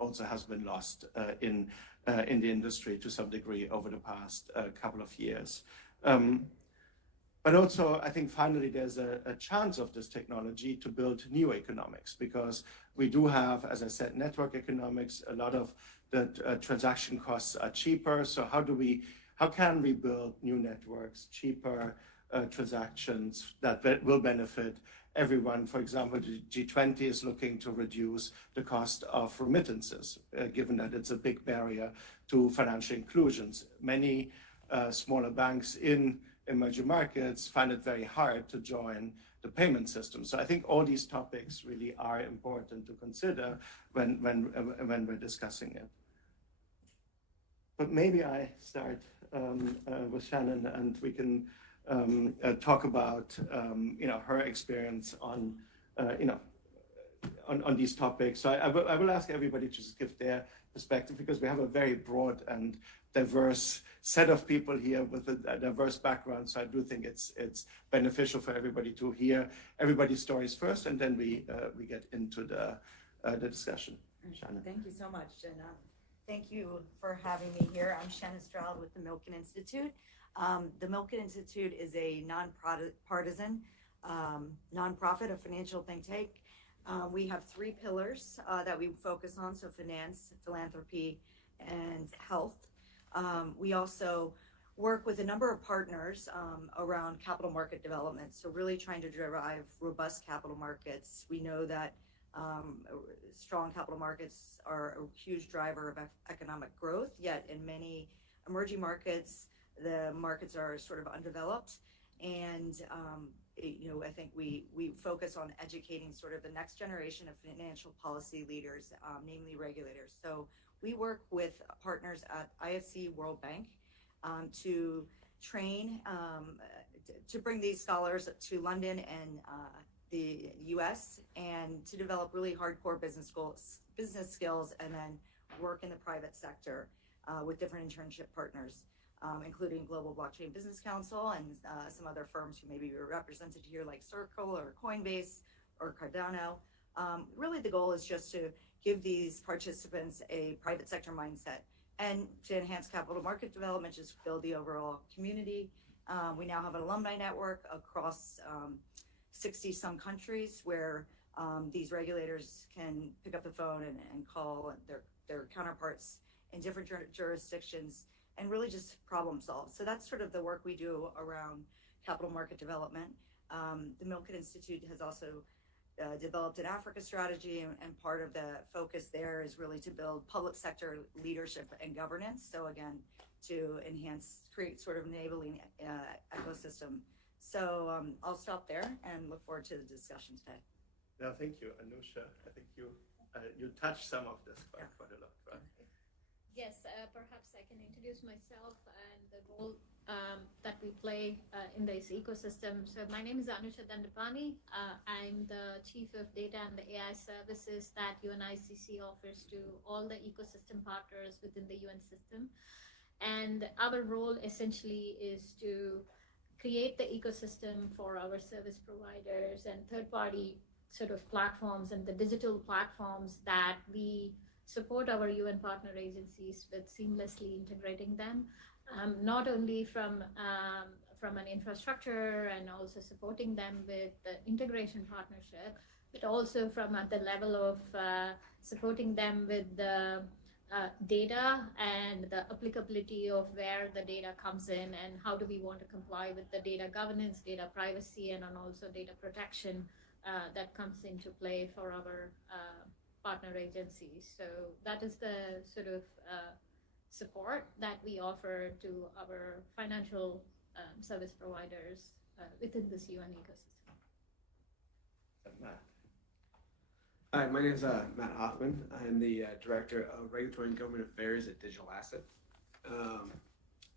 also has been lost in the industry to some degree over the past couple of years. But also, I think finally, there's a chance of this technology to build new economics, because we do have, as I said, network economics. A lot of the transaction costs are cheaper. So how can we build new networks, cheaper transactions that will benefit everyone? For example, the G20 is looking to reduce the cost of remittances, given that it's a big barrier to financial inclusions. Many smaller banks in emerging markets find it very hard to join the payment system. So I think all these topics really are important to consider when we're discussing it. But maybe I start with Shannon, and we can talk about her experience on these topics. So I will ask everybody to just give their perspective, because we have a very broad and diverse set of people here with a diverse background. So I do think it's beneficial for everybody to hear everybody's stories first, and then we get into the discussion. Shannon. Thank you so much, and thank you for having me here. I'm Shannon Stroud with the Milken Institute. The Milken Institute is a non-partisan nonprofit, a financial think tank. We have three pillars that we focus on: so finance, philanthropy, and health. We also work with a number of partners around capital market development, so really trying to drive robust capital markets. We know that strong capital markets are a huge driver of economic growth, yet in many emerging markets, the markets are sort of undeveloped. And I think we focus on educating sort of the next generation of financial policy leaders, namely regulators. So we work with partners at IFC, World Bank, to train, to bring these scholars to London and the US, and to develop really hardcore business skills, and then work in the private sector with different internship partners, including Global Blockchain Business Council and some other firms who maybe were represented here, like Circle or Coinbase or Cardano. Really, the goal is just to give these participants a private sector mindset, and to enhance capital market development, just build the overall community. We now have an alumni network across 60 some countries where these regulators can pick up the phone and call their counterparts in different jurisdictions and really just problem solve. So that's sort of the work we do around capital market development. The Milken Institute has also developed an Africa strategy, and part of the focus there is really to build public sector leadership and governance. So again, to create sort of enabling ecosystem. So I'll stop there and look forward to the discussion today. No, thank you, Anusha. I think you touched some of this quite a lot, right? Yes, perhaps I can introduce myself and the role that we play in this ecosystem. So my name is Anusha Dandapani. I'm the Chief of Data and the AI Services that UNICC offers to all the ecosystem partners within the UN system. And our role essentially is to create the ecosystem for our service providers and third-party sort of platforms and the digital platforms that we support our UN partner agencies with seamlessly integrating them, not only from an infrastructure and also supporting them with the integration partnership, but also from at the level of supporting them with the data and the applicability of where the data comes in and how do we want to comply with the data governance, data privacy, and also data protection that comes into play for our partner agencies. So that is the sort of support that we offer to our financial service providers within this UN ecosystem. Matt. Hi, my name is Matt Hoffman. I'm the Director of Regulatory and Government Affairs at Digital Asset.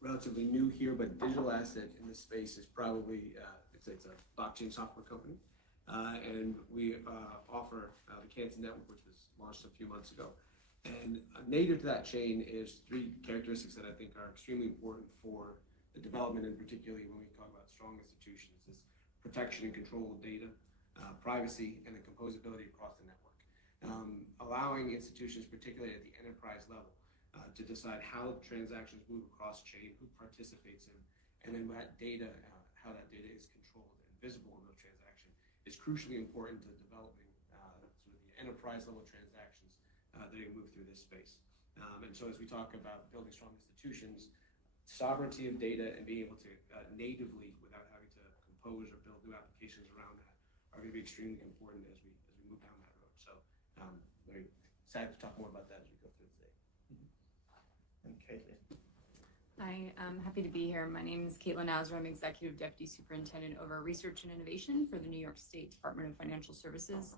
Relatively new here, but Digital Asset in this space is probably, it's a blockchain software company. And we offer the Canton Network, which was launched a few months ago. And native to that chain is three characteristics that I think are extremely important for the development, and particularly when we talk about strong institutions, is protection and control of data, privacy, and the composability across the network. Allowing institutions, particularly at the enterprise level, to decide how transactions move across chain, who participates in, and then that data, how that data is controlled and visible in those transactions, is crucially important to developing sort of the enterprise level transactions that move through this space. And so as we talk about building strong institutions, sovereignty of data and being able to natively, without having to compose or build new applications around that, are going to be extremely important as we move down that road. So very excited to talk more about that as we go through today. And Caitlin. Hi, I'm happy to be here. My name is Caitlin Azra. I'm Executive Deputy Superintendent over Research and Innovation for the New York State Department of Financial Services.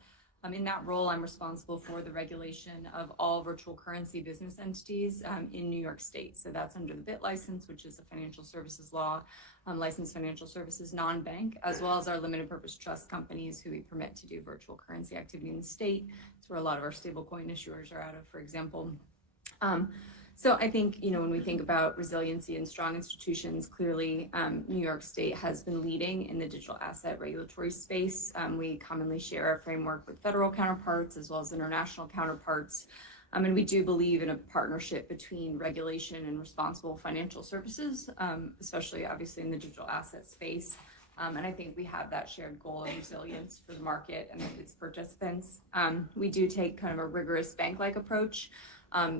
In that role, I'm responsible for the regulation of all virtual currency business entities in New York State. So that's under the BIT license, which is a financial services law, licensed financial services non-bank, as well as our limited purpose trust companies who we permit to do virtual currency activity in the state. It's where a lot of our stablecoin issuers are out of, for example. So I think, when we think about resiliency and strong institutions, clearly New York State has been leading in the digital asset regulatory space. We commonly share a framework with federal counterparts as well as international counterparts. And we do believe in a partnership between regulation and responsible financial services, especially obviously in the digital asset space. And I think we have that shared goal of resilience for the market and its participants. We do take kind of a rigorous bank-like approach.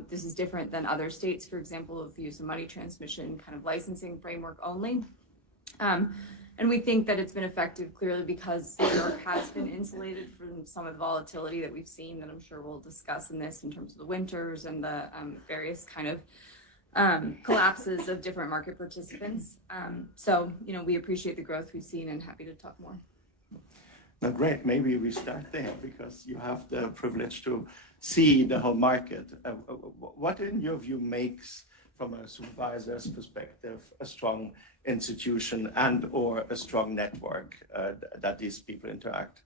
This is different than other states, for example, if you use a money transmission kind of licensing framework only. And we think that it's been effective clearly because New York has been insulated from some of the volatility that we've seen that I'm sure we'll discuss in this in terms of the winters and the various kind of collapses of different market participants. So, we appreciate the growth we've seen and happy to talk more. Now, great. Maybe we start there because you have the privilege to see the whole market. What, in your view, makes, from a supervisor's perspective, a strong institution and or a strong network that these people interact?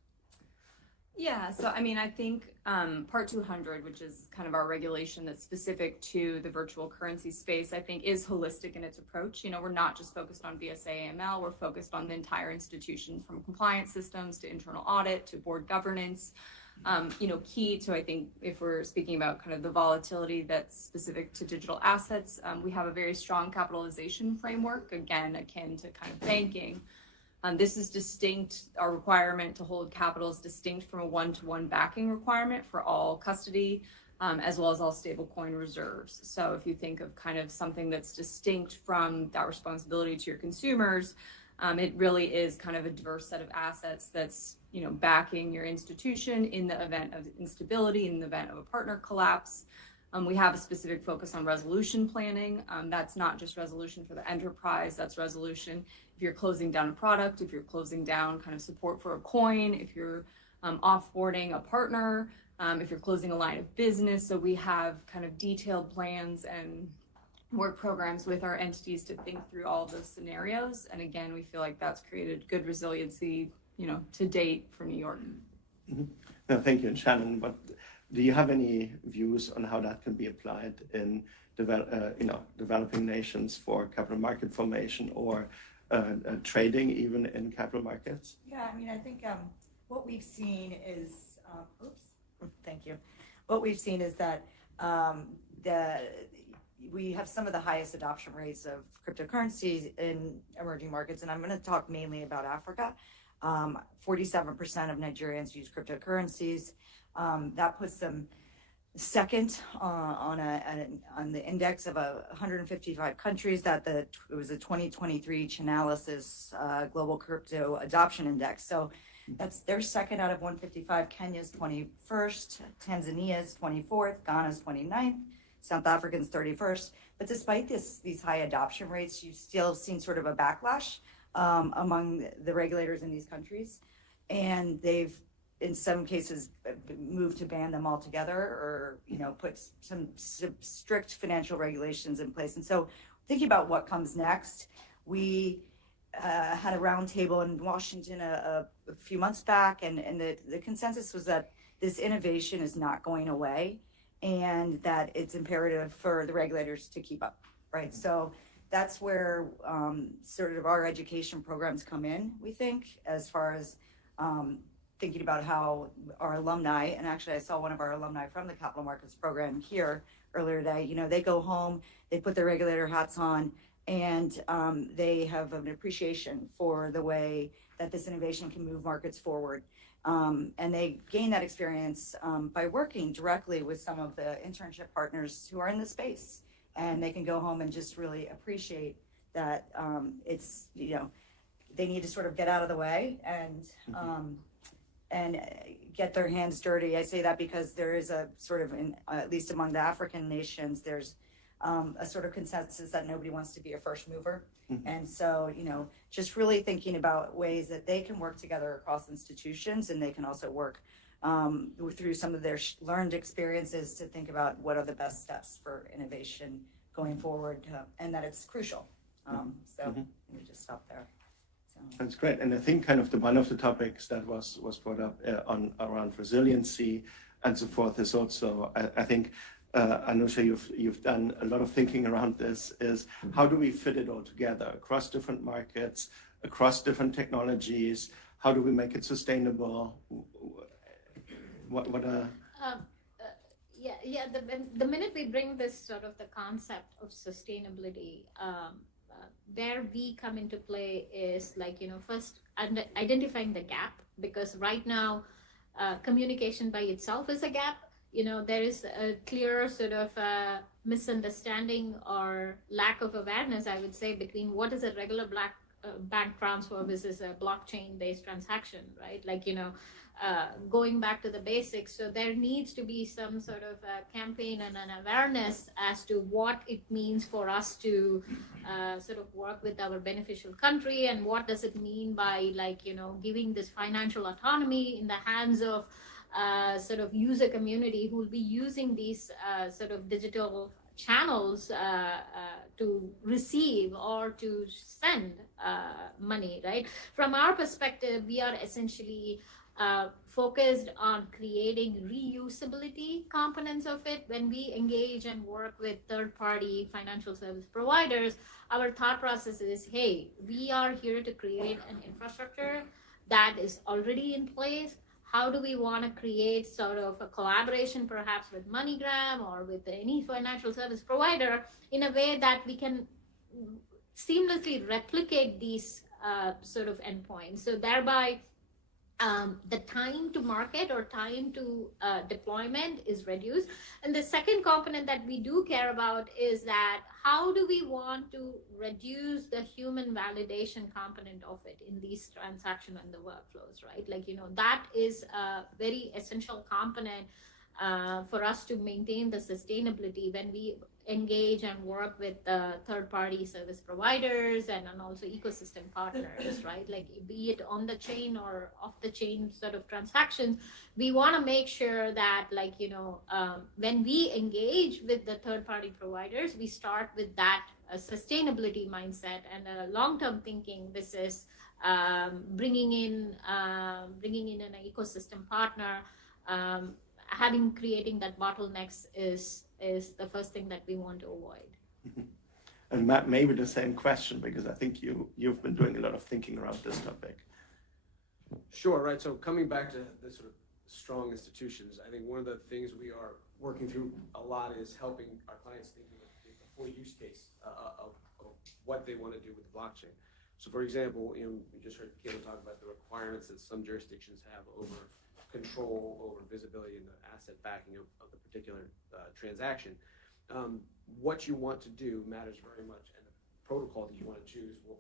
Yeah, so I think Part 200, which is kind of our regulation that's specific to the virtual currency space, I think is holistic in its approach. We're not just focused on BSA AML, we're focused on the entire institution from compliance systems to internal audit to board governance. Key to, I think, if we're speaking about kind of the volatility that's specific to digital assets, we have a very strong capitalization framework, again, akin to kind of banking. This is distinct. Our requirement to hold capital is distinct from a one-to-one backing requirement for all custody, as well as all stablecoin reserves. So if you think of kind of something that's distinct from that responsibility to your consumers, it really is kind of a diverse set of assets that's, backing your institution in the event of instability, in the event of a partner collapse. We have a specific focus on resolution planning. That's not just resolution for the enterprise, that's resolution if you're closing down a product, if you're closing down kind of support for a coin, if you're offboarding a partner, if you're closing a line of business. So we have kind of detailed plans and work programs with our entities to think through all of those scenarios. And again, we feel like that's created good resiliency, to date for New York. Mm-hmm. No, thank you, Shannon. But do you have any views on how that can be applied in developing nations for capital market formation or trading, even in capital markets? Yeah, I think what we've seen is, thank you. What we've seen is that we have some of the highest adoption rates of cryptocurrencies in emerging markets, and I'm going to talk mainly about Africa. 47% of Nigerians use cryptocurrencies. That puts them second on the index of 155 countries. It was a 2023 Chainalysis Global Crypto Adoption Index. So they're second out of 155. Kenya's 21st, Tanzania's 24th, Ghana's 29th, South Africa's 31st. But despite these high adoption rates, you've still seen sort of a backlash among the regulators in these countries, and they've in some cases moved to ban them altogether, or put some strict financial regulations in place. And so thinking about what comes next, we had a roundtable in Washington a few months back, and the consensus was that this innovation is not going away, and that it's imperative for the regulators to keep up, right? So that's where sort of our education programs come in, we think, as far as thinking about how our alumni, and actually I saw one of our alumni from the capital markets program here earlier today, they go home, they put their regulator hats on, and they have an appreciation for the way that this innovation can move markets forward. And they gain that experience by working directly with some of the internship partners who are in the space. And they can go home and just really appreciate that it's, they need to sort of get out of the way and get their hands dirty. I say that because there is a sort of, at least among the African nations, there's a sort of consensus that nobody wants to be a first mover. And so, just really thinking about ways that they can work together across institutions, and they can also work through some of their learned experiences to think about what are the best steps for innovation going forward, and that it's crucial. So let me just stop there. That's great. And I think kind of one of the topics that was brought up around resiliency and so forth is also, I think, Anusha, you've done a lot of thinking around this, is how do we fit it all together across different markets, across different technologies? How do we make it sustainable? The minute we bring this sort of the concept of sustainability, where we come into play is first identifying the gap, because right now communication by itself is a gap. There is a clear sort of misunderstanding or lack of awareness, I would say, between what is a regular bank transfer versus a blockchain-based transaction, right? Going back to the basics. So there needs to be some sort of a campaign and an awareness as to what it means for us to sort of work with our beneficial country, and what does it mean by giving this financial autonomy in the hands of sort of user community who will be using these sort of digital channels to receive or to send money, right? From our perspective, we are essentially focused on creating reusability components of it. When we engage and work with third-party financial service providers, our thought process is, hey, we are here to create an infrastructure that is already in place. How do we want to create sort of a collaboration perhaps with MoneyGram or with any financial service provider in a way that we can seamlessly replicate these sort of endpoints? So thereby, the time to market or time to deployment is reduced. And the second component that we do care about is that how do we want to reduce the human validation component of it in these transactions and the workflows, right? That is a very essential component for us to maintain the sustainability when we engage and work with third-party service providers and also ecosystem partners, right? Be it on the chain or off the chain sort of transactions, we want to make sure that when we engage with the third-party providers, we start with that sustainability mindset and long-term thinking. This is bringing in an ecosystem partner. Creating that bottlenecks is the first thing that we want to avoid. And Matt, maybe the same question, because I think you've been doing a lot of thinking around this topic. Sure, right. So coming back to the sort of strong institutions, I think one of the things we are working through a lot is helping our clients think of the full use case of what they want to do with the blockchain. So for example, we just heard Keynote talk about the requirements that some jurisdictions have over control, over visibility, and the asset backing of the particular transaction. What you want to do matters very much, and the protocol that you want to choose will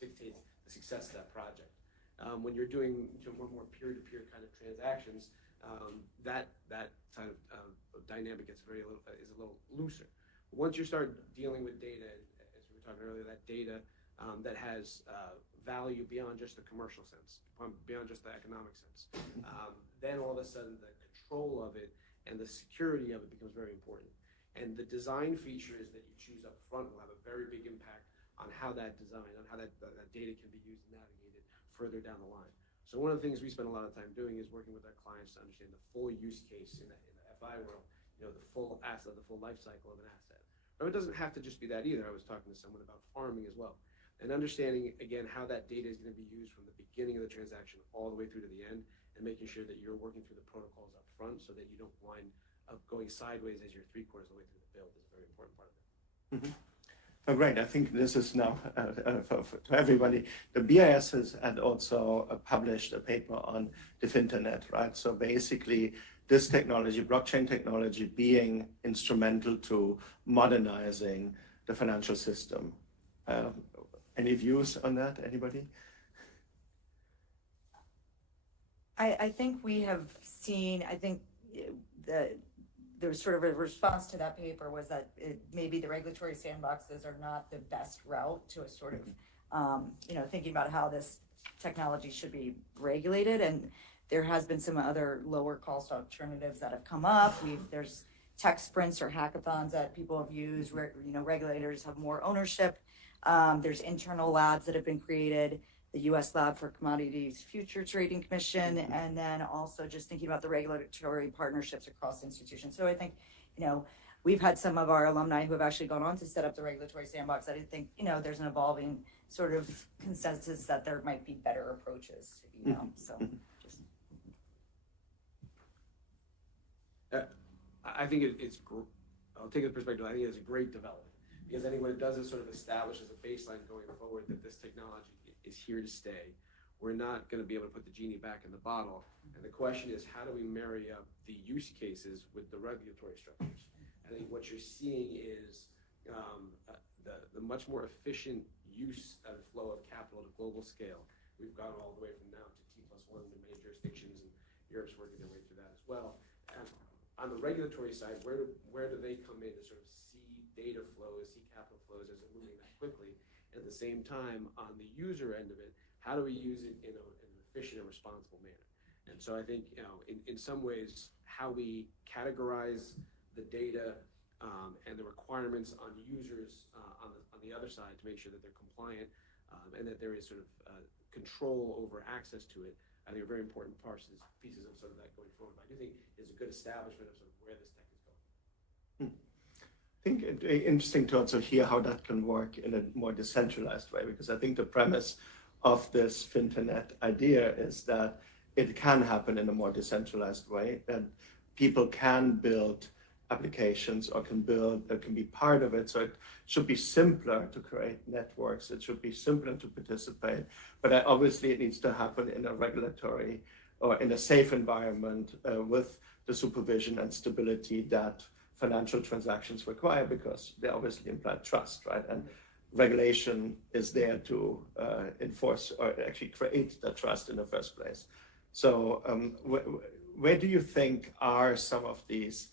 dictate the success of that project. When you're doing more peer-to-peer kind of transactions, that kind of dynamic is a little looser. Once you start dealing with data, as we were talking earlier, that data that has value beyond just the commercial sense, beyond just the economic sense, then all of a sudden the control of it and the security of it becomes very important. And the design features that you choose up front will have a very big impact on how that design, on how that data can be used and navigated further down the line. So one of the things we spend a lot of time doing is working with our clients to understand the full use case in the FI world, the full asset, the full life cycle of an asset. But it doesn't have to just be that either. I was talking to someone about farming as well. And understanding, again, how that data is going to be used from the beginning of the transaction all the way through to the end, and making sure that you're working through the protocols up front so that you don't wind up going sideways as you're 3/4 of the way through the build is a very important part of it. Mm-hmm. Oh, great. I think this is now to everybody. The BIS had also published a paper on the Finternet, right? So basically, this technology, blockchain technology, being instrumental to modernizing the financial system. Any views on that? Anybody? I think we have seen, I think there was sort of a response to that paper was that maybe the regulatory sandboxes are not the best route to a sort of, thinking about how this technology should be regulated. And there has been some other lower cost alternatives that have come up. There's tech sprints or hackathons that people have used where, regulators have more ownership. There's internal labs that have been created, the U.S. Lab for Commodities Future Trading Commission, and then also just thinking about the regulatory partnerships across institutions. So I think, we've had some of our alumni who have actually gone on to set up the regulatory sandbox. I think, there's an evolving sort of consensus that there might be better approaches, so. I think I'll take the perspective, I think it's a great development. Because I think what it does is sort of establish as a baseline going forward that this technology is here to stay. We're not going to be able to put the genie back in the bottle. And the question is, how do we marry up the use cases with the regulatory structures? I think what you're seeing is the much more efficient use and flow of capital at a global scale. We've gone all the way from now to T+1 in many jurisdictions, and Europe's working their way through that as well. And on the regulatory side, where do they come in to sort of see data flows, see capital flows as they're moving that quickly? At the same time, on the user end of it, how do we use it in an efficient and responsible manner? And so I think, in some ways, how we categorize the data and the requirements on users on the other side to make sure that they're compliant and that there is sort of control over access to it, I think are very important pieces of sort of that going forward. But I do think it's a good establishment of sort of where this tech is going. I think it's interesting to also hear how that can work in a more decentralized way, because I think the premise of this Finternet idea is that it can happen in a more decentralized way, that people can build applications or can be part of it. So it should be simpler to create networks. It should be simpler to participate, but obviously it needs to happen in a regulatory or in a safe environment with the supervision and stability that financial transactions require, because they obviously imply trust, right? And regulation is there to enforce or actually create that trust in the first place. So where do you think are some of these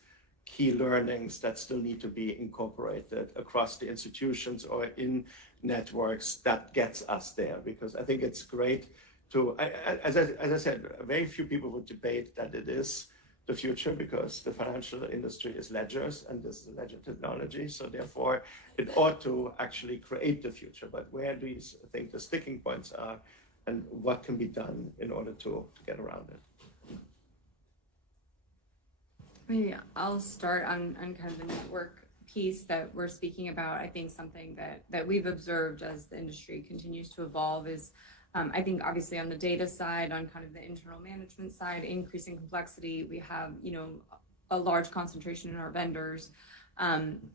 key learnings that still need to be incorporated across the institutions or in networks that gets us there? Because I think it's great to, as I said, very few people would debate that it is the future, because the financial industry is ledgers and this is ledger technology. So therefore, it ought to actually create the future. But where do you think the sticking points are, and what can be done in order to get around it? Maybe I'll start on kind of the network piece that we're speaking about. I think something that we've observed as the industry continues to evolve is I think obviously on the data side, on kind of the internal management side, increasing complexity, we have, a large concentration in our vendors.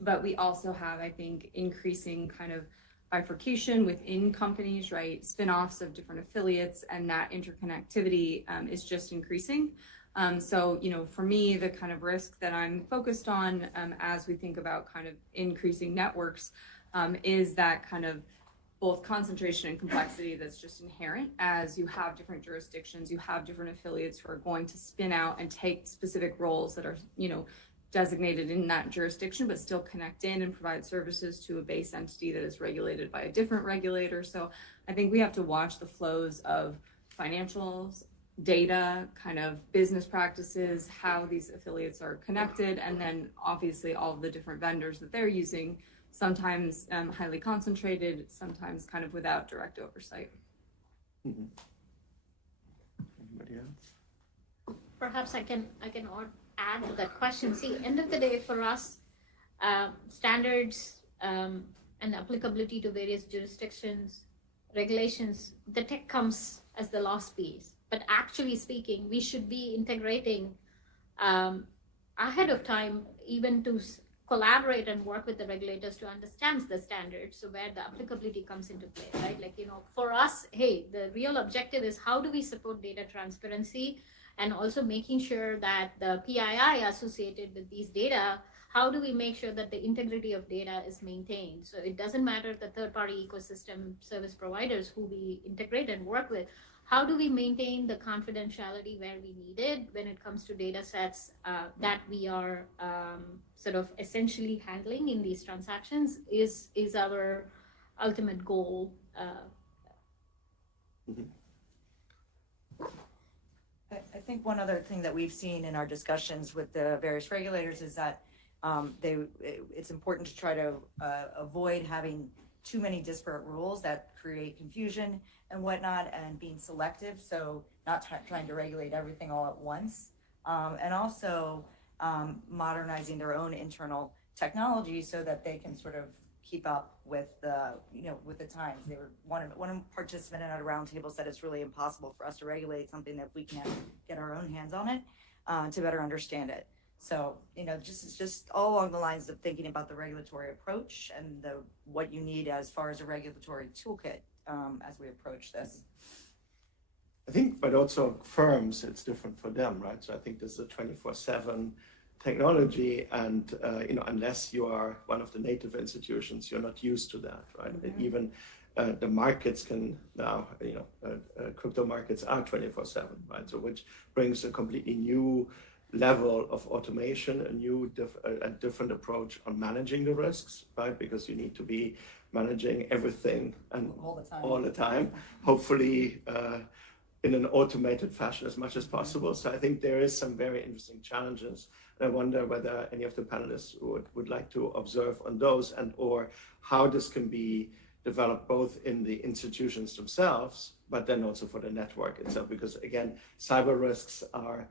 But we also have, I think, increasing kind of bifurcation within companies, right? Spin-offs of different affiliates, and that interconnectivity is just increasing. So, for me, the kind of risk that I'm focused on as we think about kind of increasing networks is that kind of both concentration and complexity that's just inherent as you have different jurisdictions, you have different affiliates who are going to spin out and take specific roles that are, designated in that jurisdiction, but still connect in and provide services to a base entity that is regulated by a different regulator. So I think we have to watch the flows of financials, data, kind of business practices, how these affiliates are connected, and then obviously all of the different vendors that they're using, sometimes highly concentrated, sometimes kind of without direct oversight. Mm-hmm. Anybody else? Perhaps I can add to that question. See, end of the day for us, standards and applicability to various jurisdictions, regulations, the tech comes as the last piece. But actually speaking, we should be integrating ahead of time, even to collaborate and work with the regulators to understand the standards, so where the applicability comes into play, right? Like, for us, hey, the real objective is how do we support data transparency, and also making sure that the PII associated with these data, how do we make sure that the integrity of data is maintained? So it doesn't matter the third-party ecosystem service providers who we integrate and work with, how do we maintain the confidentiality where we need it when it comes to data sets that we are sort of essentially handling in these transactions is our ultimate goal. Mm-hmm. I think one other thing that we've seen in our discussions with the various regulators is that it's important to try to avoid having too many disparate rules that create confusion and whatnot, and being selective, so not trying to regulate everything all at once, and also modernizing their own internal technology so that they can sort of keep up with the with the times. They were one participant at a roundtable said it's really impossible for us to regulate something that we can't get our own hands on it to better understand it. So just all along the lines of thinking about the regulatory approach and what you need as far as a regulatory toolkit as we approach this. I think, but also firms, it's different for them, right? So I think this is a 24/7 technology, and unless you are one of the native institutions, you're not used to that, right? Mm-hmm. Even the markets can now, crypto markets are 24/7, right? So which brings a completely new level of automation, a different approach on managing the risks, right? Because you need to be managing everything and all the time, hopefully in an automated fashion as much as possible. So I think there is some very interesting challenges. And I wonder whether any of the panelists would like to observe on those, and or how this can be developed both in the institutions themselves, but then also for the network itself. Because again, cyber risks are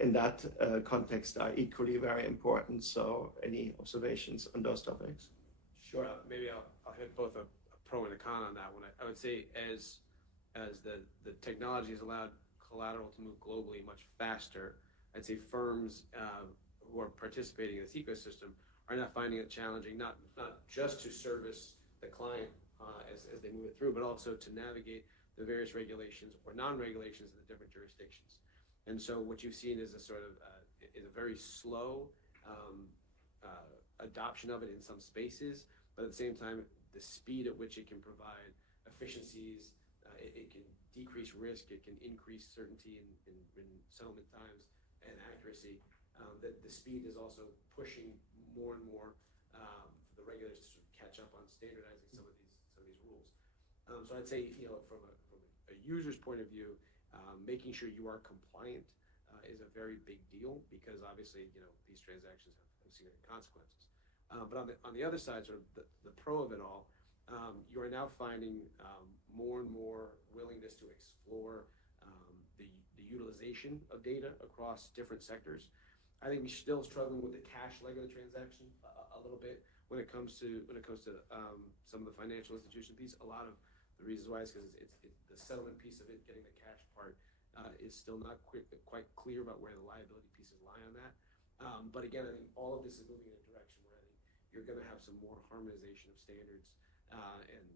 in that context are equally very important. So any observations on those topics? Sure. Maybe I'll hit both a pro and a con on that one. I would say as the technology has allowed collateral to move globally much faster, I'd say firms who are participating in this ecosystem are not finding it challenging, not just to service the client as they move it through, but also to navigate the various regulations or non-regulations in the different jurisdictions. And so what you've seen is a sort of is a very slow adoption of it in some spaces, but at the same time, the speed at which it can provide efficiencies, it can decrease risk, it can increase certainty in settlement times and accuracy. The speed is also pushing more and more the regulators to sort of catch up on standardizing some of these rules. So I'd say, from a user's point of view, making sure you are compliant is a very big deal, because obviously, these transactions have significant consequences. But on the other side, sort of the pro of it all, you are now finding more and more willingness to explore the utilization of data across different sectors. I think we're still struggling with the cash leg of the transaction a little bit when it comes to some of the financial institution piece. A lot of The reason why is because it's the settlement piece of it, getting the cash part, is still not quite clear about where the liability pieces lie on that. But again, I think all of this is moving in a direction where I think you're going to have some more harmonization of standards and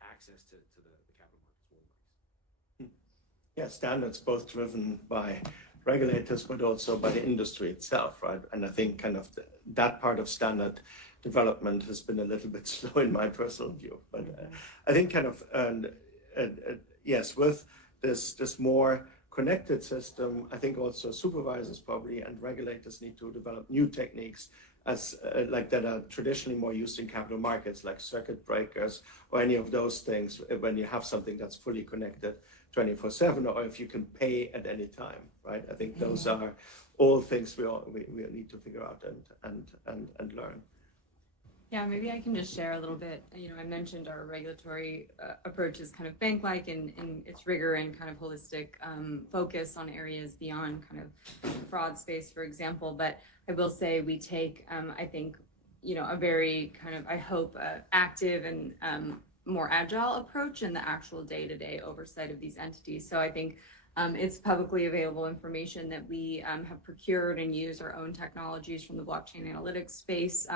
access to the capital markets worldwide. Yeah, standards both driven by regulators, but also by the industry itself, right? And I think kind of that part of standard development has been a little bit slow in my personal view. But I think kind of, yes, with this more connected system, I think also supervisors probably and regulators need to develop new techniques as like that are traditionally more used in capital markets, like circuit breakers or any of those things, when you have something that's fully connected 24/7, or if you can pay at any time, right? I think those are all things we need to figure out and learn. Yeah, maybe I can just share a little bit. You know, I mentioned our regulatory approach is kind of bank-like in its rigor and kind of holistic focus on areas beyond kind of fraud space, for example. But I will say we take, I think, you know, a very kind of, I hope, active and more agile approach in the actual day-to-day oversight of these entities. So I think it's publicly available information that we have procured and use our own technologies from the blockchain analytics space.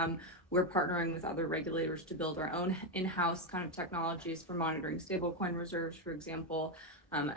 We're partnering with other regulators to build our own in-house kind of technologies for monitoring stablecoin reserves, for example.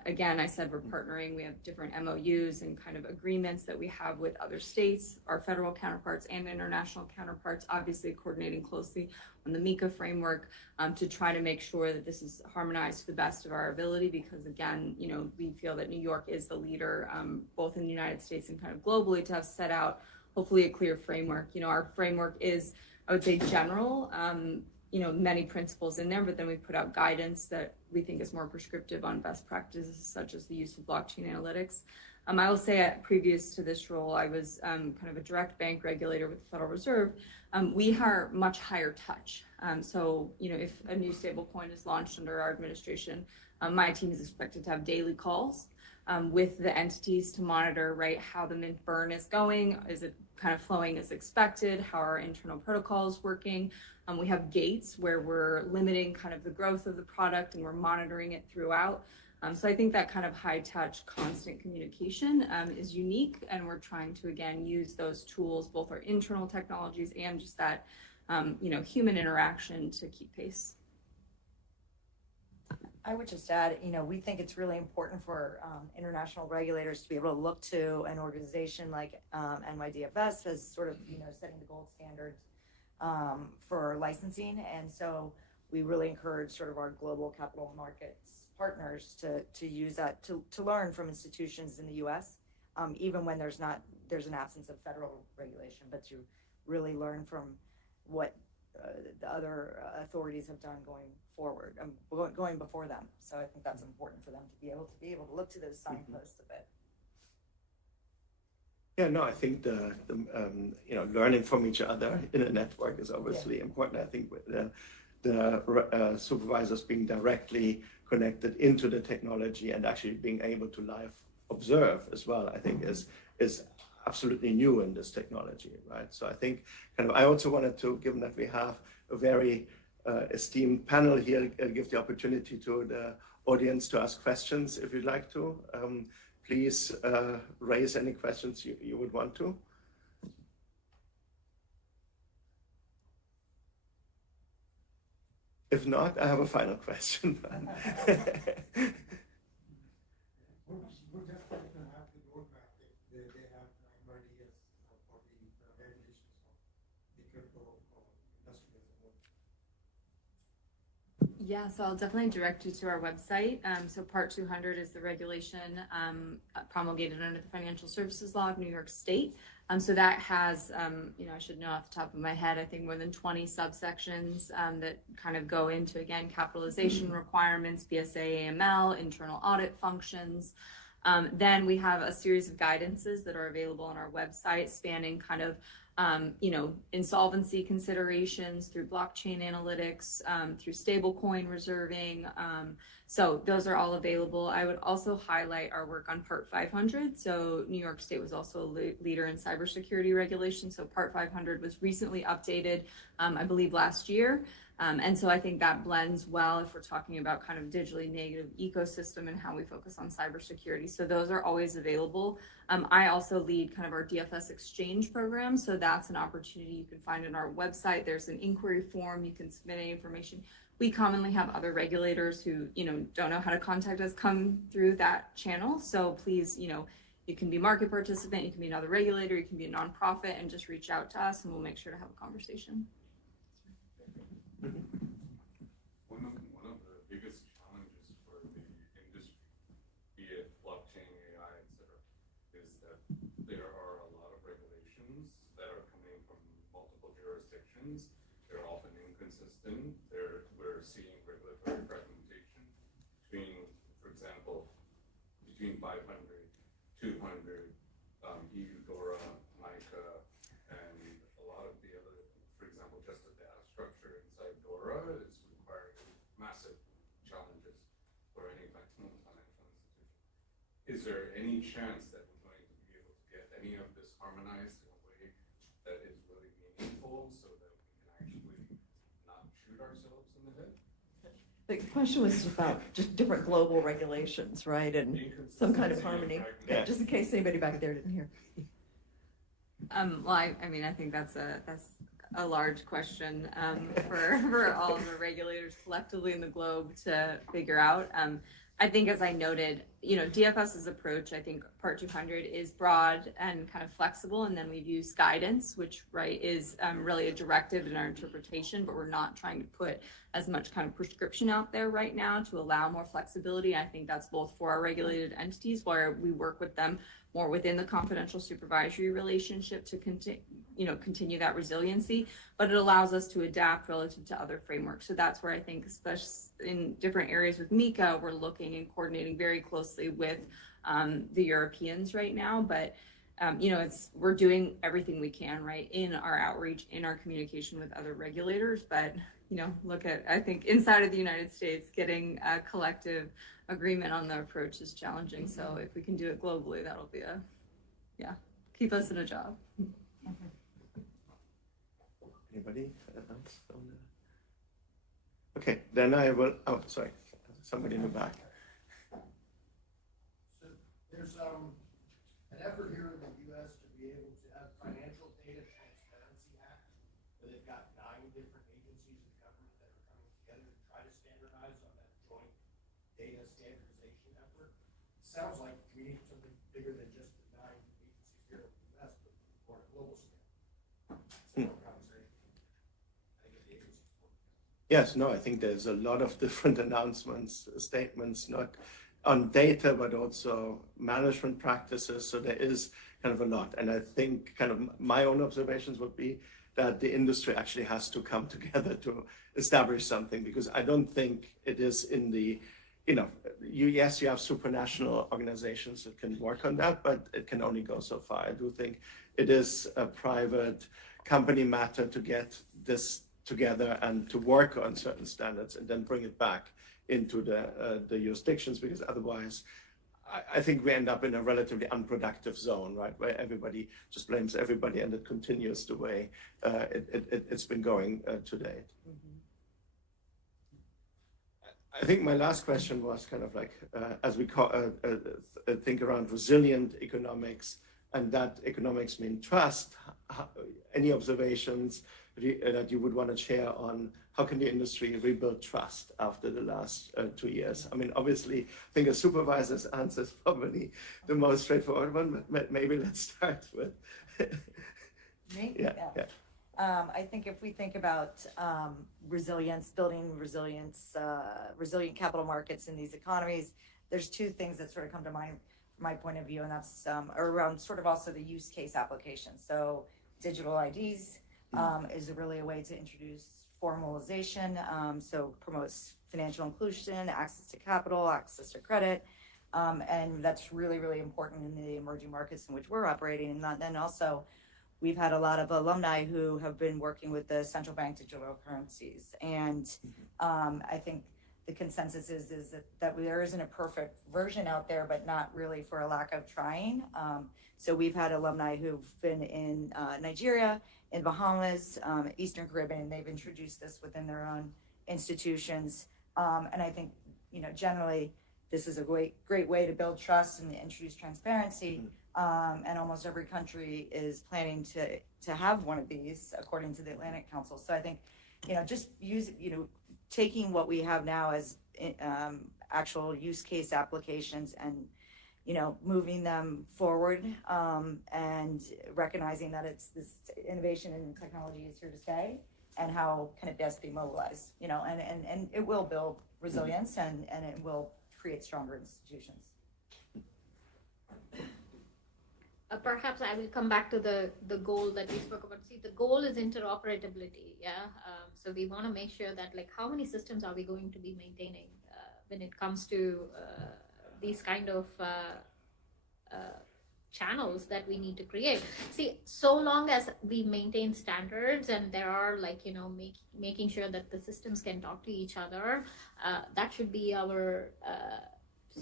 Again, I said we're partnering. We have different MOUs and kind of agreements that we have with other states, our federal counterparts and international counterparts, obviously coordinating closely on the MiCA framework to try to make sure that this is harmonized to the best of our ability, because again, you know, we feel that New York is the leader, both in the United States and kind of globally, to have set out hopefully a clear framework. You know, our framework is, I would say, general, you know, many principles in there, but then we put out guidance that we think is more prescriptive on best practices, such as the use of blockchain analytics. I will say, previous to this role, I was kind of a direct bank regulator with the Federal Reserve. We are much higher touch. So, you know, if a new stablecoin is launched under our administration, my team is expected to have daily calls with the entities to monitor, right, how the mint burn is going. Is it kind of flowing as expected? How are our internal protocols working? We have gates where we're limiting kind of the growth of the product and we're monitoring it throughout. So I think that kind of high touch, constant communication is unique, and we're trying to, again, use those tools, both our internal technologies and just that, you know, human interaction to keep pace. I would just add, you know, we think it's really important for international regulators to be able to look to an organization like NYDFS as sort of, you know, setting the gold standards for licensing. And so we really encourage sort of our global capital markets partners to use that to learn from institutions in the U.S., even when there's an absence of federal regulation, but to really learn from what the other authorities have done going forward, going before them. So I think that's important for them to be able to look to those signposts a bit. Yeah, no, I think the you know, learning from each other in a network is obviously important. I think with the supervisors being directly connected into the technology and actually being able to live observe as well, I think is absolutely new in this technology, right? So I think kind of, I also wanted to, given that we have a very esteemed panel here, give the opportunity to the audience to ask questions if you'd like to. Please raise any questions you would want to. If not, I have a final question. We're just going to have the roadmap that they have ideas for the regulations of the crypto industry as a whole. Yeah, so I'll definitely direct you to our website. So Part 200 is the regulation promulgated under the Financial Services Law of New York State. So that has, you know, I should know off the top of my head, I think more than 20 subsections that kind of go into, again, capitalization requirements, BSA, AML, internal audit functions. Then we have a series of guidances that are available on our website, spanning kind of insolvency considerations through blockchain analytics, through stablecoin reserving. So those are all available. I would also highlight our work on Part 500. So New York State was also a leader in cybersecurity regulation. So Part 500 was recently updated, I believe last year. And so I think that blends well if we're talking about kind of digitally native ecosystem and how we focus on cybersecurity. So those are always available. I also lead kind of our DFS exchange program. So that's an opportunity you can find on our website. There's an inquiry form. You can submit any information. We commonly have other regulators who, don't know how to contact us come through that channel. So please, you can be market participant, you can be another regulator, you can be a nonprofit, and just reach out to us and we'll make sure to have a conversation. One of the biggest challenges for the industry, be it blockchain, AI, etc., is that there are a lot of regulations that are coming from multiple jurisdictions. They're often inconsistent. We're seeing regulatory fragmentation between, for example, between 500, 200, EU DORA, MICA, and a lot of the other, for example, just the data structure inside DORA is requiring massive challenges for any financial institution. Is there any chance that we're going to be able to get any of this harmonized in a way that is really meaningful so that we can actually not shoot ourselves in the head? The question was about just different global regulations, right? And some kind of harmony. Yeah, just in case anybody back there didn't hear. Well, I think that's a large question for all of the regulators collectively in the globe to figure out. I think, as I noted, DFS's approach, I think Part 200 is broad and kind of flexible, and then we've used guidance, which is really a directive in our interpretation, but we're not trying to put as much kind of prescription out there right now to allow more flexibility. I think that's both for our regulated entities, where we work with them more within the confidential supervisory relationship to continue that resiliency, but it allows us to adapt relative to other frameworks. So that's where I think, especially in different areas with MiCA, we're looking and coordinating very closely with the Europeans right now. But we're doing everything we can, right, in our outreach, in our communication with other regulators. But I think inside of the United States, getting a collective agreement on the approach is challenging. So if we can do it globally, that'll be keep us in a job. Anybody else? Okay, then I will. Oh, sorry, somebody in the back. So there's an effort here in the U.S. to be able to have Financial Data Transparency Act, where they've got 9 different agencies of the government that are coming together to try to standardize on that joint data standardization effort. It sounds like we need something bigger than just the 9 agencies here in the U.S., but more on a global scale. Yes, no, I think there's a lot of different announcements, statements, not on data, but also management practices. So there is kind of a lot. And I think kind of my own observations would be that the industry actually has to come together to establish something, because I don't think it is in the, yes, you have supranational organizations that can work on that, but it can only go so far. I do think it is a private company matter to get this together and to work on certain standards and then bring it back into the jurisdictions, because otherwise I think we end up in a relatively unproductive zone, right, where everybody just blames everybody and it continues the way it's been going to date. I think my last question was kind of like, as we think around resilient economics, and that economics mean trust, any observations that you would want to share on how can the industry rebuild trust after the last 2 years? I mean, obviously, I think a supervisor's answer is probably the most straightforward one, but maybe let's start with. Me? Yeah. I think if we think about resilience, building resilience, resilient capital markets in these economies, there's 2 things that sort of come to mind from my point of view, and that's around sort of also the use case application. So digital IDs is really a way to introduce formalization, so promotes financial inclusion, access to capital, access to credit, and that's really, really important in the emerging markets in which we're operating. And then also we've had a lot of alumni who have been working with the central bank digital currencies. And I think the consensus is that there isn't a perfect version out there, but not really for a lack of trying. So we've had alumni who've been in Nigeria, in Bahamas, Eastern Caribbean, and they've introduced this within their own institutions. And I think, generally, this is a great way to build trust and introduce transparency. And almost every country is planning to have one of these, according to the Atlantic Council. So I think, just taking what we have now as actual use case applications and moving them forward, and recognizing that it's this innovation and technology is here to stay, and how can it best be mobilized, and it will build resilience and it will create stronger institutions. Perhaps I will come back to the goal that we spoke about. See, the goal is interoperability, yeah? So we want to make sure that, like, how many systems are we going to be maintaining when it comes to these kind of channels that we need to create. See, so long as we maintain standards and there are, like, making sure that the systems can talk to each other, that should be our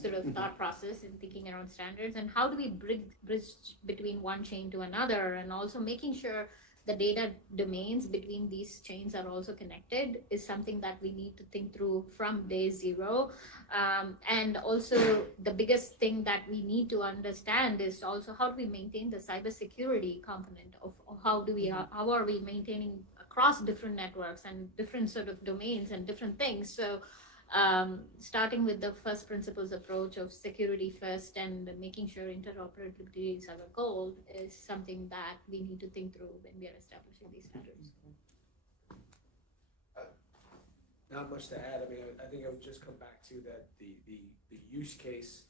sort of thought process in thinking around standards. And how do we bridge between one chain to another, and also making sure the data domains between these chains are also connected is something that we need to think through from day zero. And also the biggest thing that we need to understand is also how do we maintain the cybersecurity component of how are we maintaining across different networks and different sort of domains and different things. So starting with the first principles approach of security first and making sure interoperability is our goal is something that we need to think through when we are establishing these standards. Not much to add. I mean, I think I would just come back to that the use case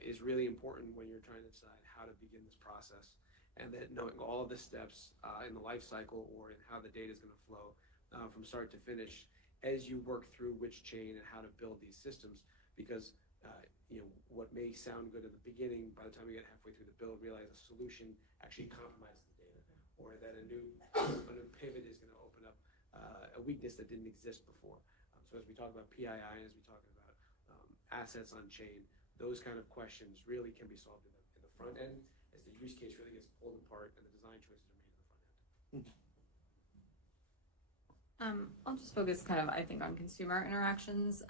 is really important when you're trying to decide how to begin this process, and that knowing all of the steps in the life cycle or in how the data is going to flow from start to finish as you work through which chain and how to build these systems, because what may sound good at the beginning, by the time we get halfway through the build, realize a solution actually compromises the data, or that a new pivot is going to open up a weakness that didn't exist before. So as we talk about PII, as we talk about assets on chain, those kind of questions really can be solved in the front end, as the use case really gets pulled apart and the design choices are made in the front end. I'll just focus kind of, I think, on consumer interactions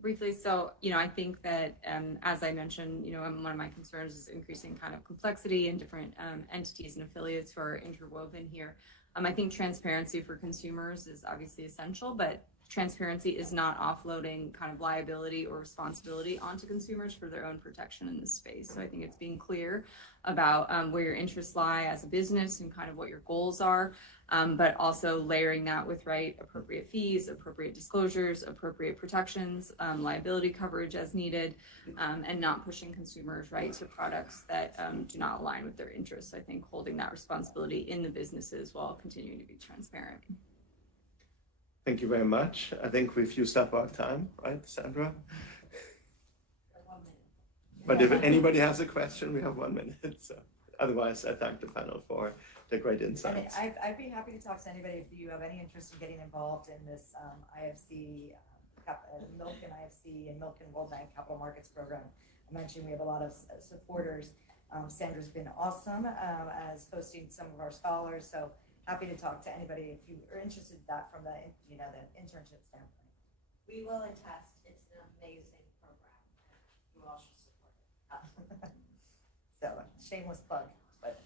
briefly. So, I think that, as I mentioned, one of my concerns is increasing kind of complexity and different entities and affiliates who are interwoven here. I think transparency for consumers is obviously essential, but transparency is not offloading kind of liability or responsibility onto consumers for their own protection in this space. So I think it's being clear about where your interests lie as a business and kind of what your goals are, but also layering that with appropriate fees, appropriate disclosures, appropriate protections, liability coverage as needed, and not pushing consumers to products that do not align with their interests. I think holding that responsibility in the businesses while continuing to be transparent. Thank you very much. I think we've used up our time, right, Sandra? But if anybody has a question, we have 1 minute. So otherwise, I thank the panel for the great insights. I'd be happy to talk to anybody if you have any interest in getting involved in this IFC, Milk and IFC and Milk and World Bank Capital Markets Program. I mentioned we have a lot of supporters. Sandra's been awesome as hosting some of our scholars. So happy to talk to anybody if you are interested in that from the the internship standpoint. We will attest. It's an amazing program. You all should support it. So shameless plug, but.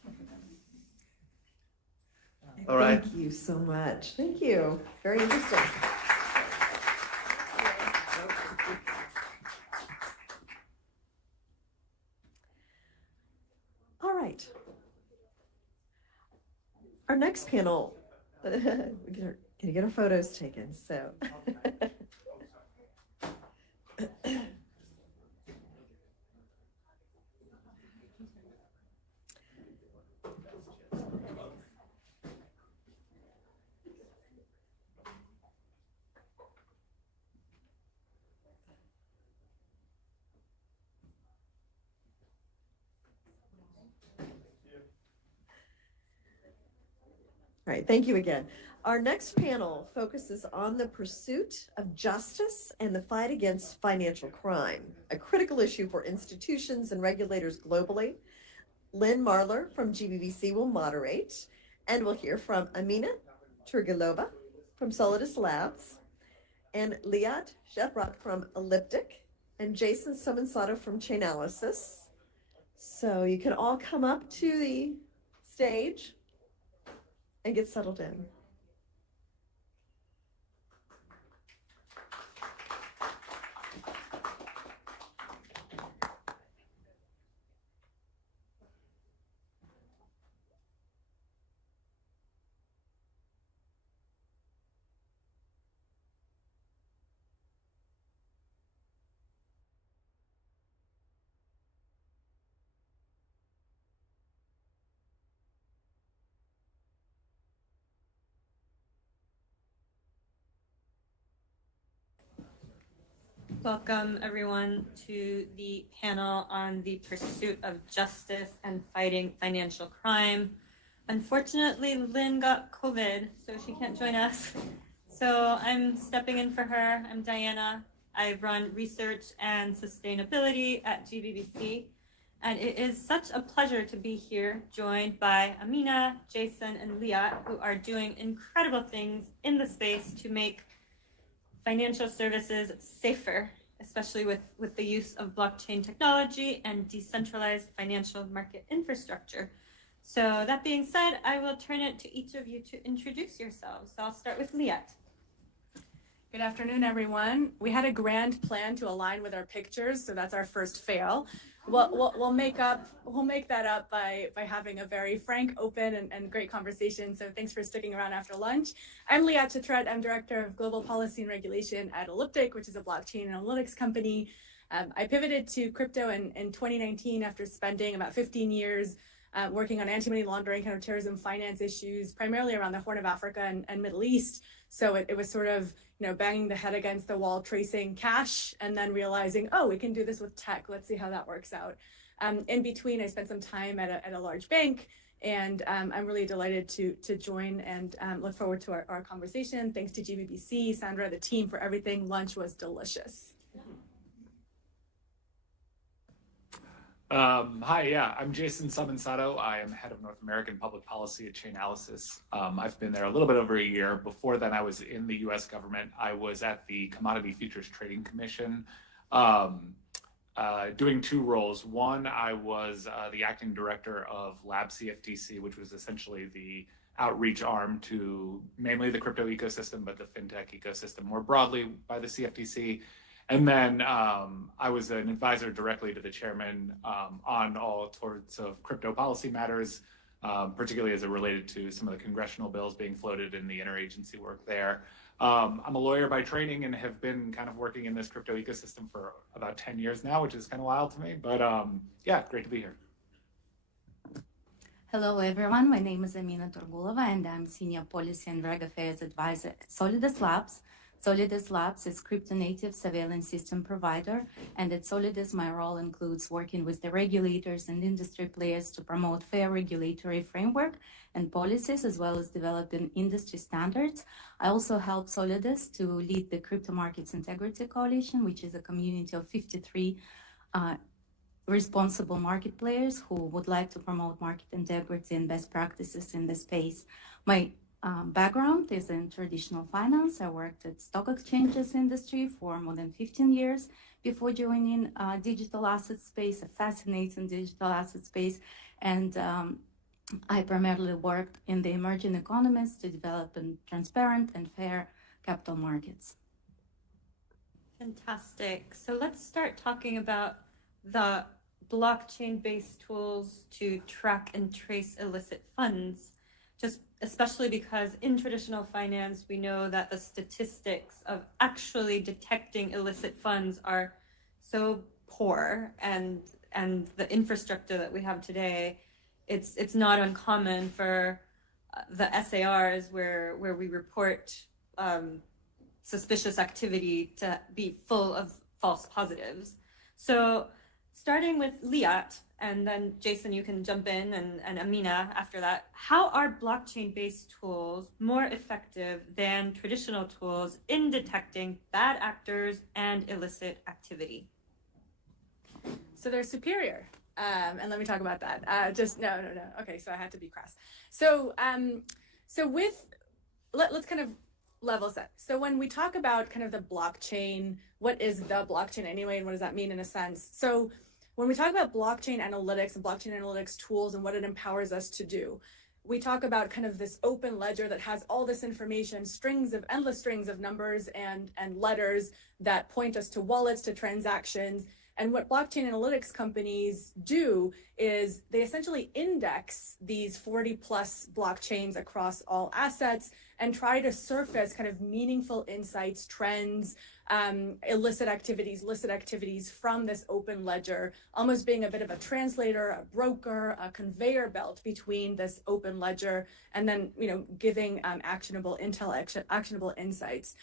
All right. Thank you so much. Thank you. Very interesting. All right. Our next panel, we're gonna get our photos taken, so. All right, thank you again. Our next panel focuses on the pursuit of justice and the fight against financial crime, a critical issue for institutions and regulators globally. Lynn Marler from GBBC will moderate, and we'll hear from Amina Turgilova from Solidus Labs, and Liat Shethrock from Elliptic, and Jason Somonsato from Chainalysis. So you can all come up to the stage and get settled in. Welcome, everyone, to the panel on the pursuit of justice and fighting financial crime. Unfortunately, Lynn got COVID, so she can't join us. So I'm stepping in for her. I'm Diana. I run research and sustainability at GBBC. And it is such a pleasure to be here, joined by Amina, Jason, and Liat, who are doing incredible things in the space to make financial services safer, especially with the use of blockchain technology and decentralized financial market infrastructure. So that being said, I will turn it to each of you to introduce yourselves. So I'll start with Liat. Good afternoon, everyone. We had a grand plan to align with our pictures, so that's our first fail. We'll make that up by having a very frank, open, and great conversation. So thanks for sticking around after lunch. I'm Liat Chitret. I'm Director of Global Policy and Regulation at Elliptic, which is a blockchain analytics company. I pivoted to crypto in 2019 after spending about 15 years working on anti-money laundering, counterterrorism, finance issues, primarily around the Horn of Africa and Middle East. So it was sort of, banging the head against the wall, tracing cash, and then realizing, oh, we can do this with tech. Let's see how that works out. In between, I spent some time at a large bank, and I'm really delighted to join and look forward to our conversation. Thanks to GBBC, Sandra, the team for everything. Lunch was delicious. Hi, yeah, I'm Jason Somonsato. I am head of North American Public Policy at Chainalysis. I've been there a little bit over a year. Before then, I was in the US government. I was at the Commodity Futures Trading Commission doing two roles. One, I was the acting director of Lab CFTC, which was essentially the outreach arm to mainly the crypto ecosystem, but the fintech ecosystem more broadly by the CFTC. And then I was an advisor directly to the chairman on all sorts of crypto policy matters, particularly as it related to some of the congressional bills being floated in the interagency work there. I'm a lawyer by training and have been kind of working in this crypto ecosystem for about 10 years now, which is kind of wild to me. But yeah, great to be here. Hello, everyone. My name is Amina Turgulova, and I'm Senior Policy and Reg Affairs Advisor at Solidus Labs. Solidus Labs is crypto-native surveillance system provider, and at Solidus, my role includes working with the regulators and industry players to promote fair regulatory framework and policies, as well as developing industry standards. I also help Solidus to lead the Crypto Markets Integrity Coalition, which is a community of 53 responsible market players who would like to promote market integrity and best practices in the space. My background is in traditional finance. I worked at stock exchanges industry for more than 15 years before joining digital asset space, a fascinating digital asset space. And I primarily worked in the emerging economies to develop transparent and fair capital markets. Fantastic. So let's start talking about the blockchain-based tools to track and trace illicit funds. Just especially because in traditional finance, we know that the statistics of actually detecting illicit funds are so poor, and the infrastructure that we have today, it's not uncommon for the SARs where we report suspicious activity to be full of false positives. So starting with Liat, and then Jason, you can jump in, and Amina after that. How are blockchain-based tools more effective than traditional tools in detecting bad actors and illicit activity? So they're superior. And let me talk about that. No. Okay, so I had to be crass. So let's kind of level set. So when we talk about kind of the blockchain, what is the blockchain anyway, and what does that mean in a sense? So when we talk about blockchain analytics and blockchain analytics tools and what it empowers us to do, we talk about kind of this open ledger that has all this information, endless strings of numbers and letters that point us to wallets, to transactions. And what blockchain analytics companies do is they essentially index these 40 plus blockchains across all assets and try to surface kind of meaningful insights, trends, illicit activities from this open ledger, almost being a bit of a translator, a broker, a conveyor belt between this open ledger and then, giving actionable intel, actionable insights.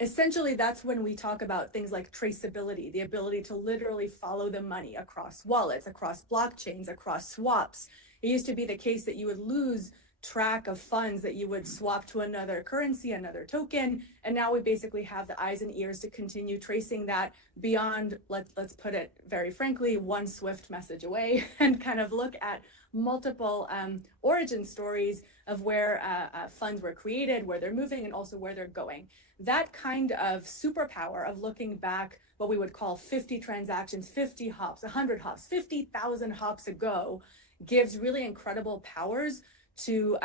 Essentially, that's when we talk about things like traceability, the ability to literally follow the money across wallets, across blockchains, across swaps. It used to be the case that you would lose track of funds that you would swap to another currency, another token. And now we basically have the eyes and ears to continue tracing that beyond, let's put it very frankly, one Swift message away, and kind of look at multiple origin stories of where funds were created, where they're moving, and also where they're going. That kind of superpower of looking back, what we would call 50 transactions, 50 hops, 100 hops, 50,000 hops ago, gives really incredible powers to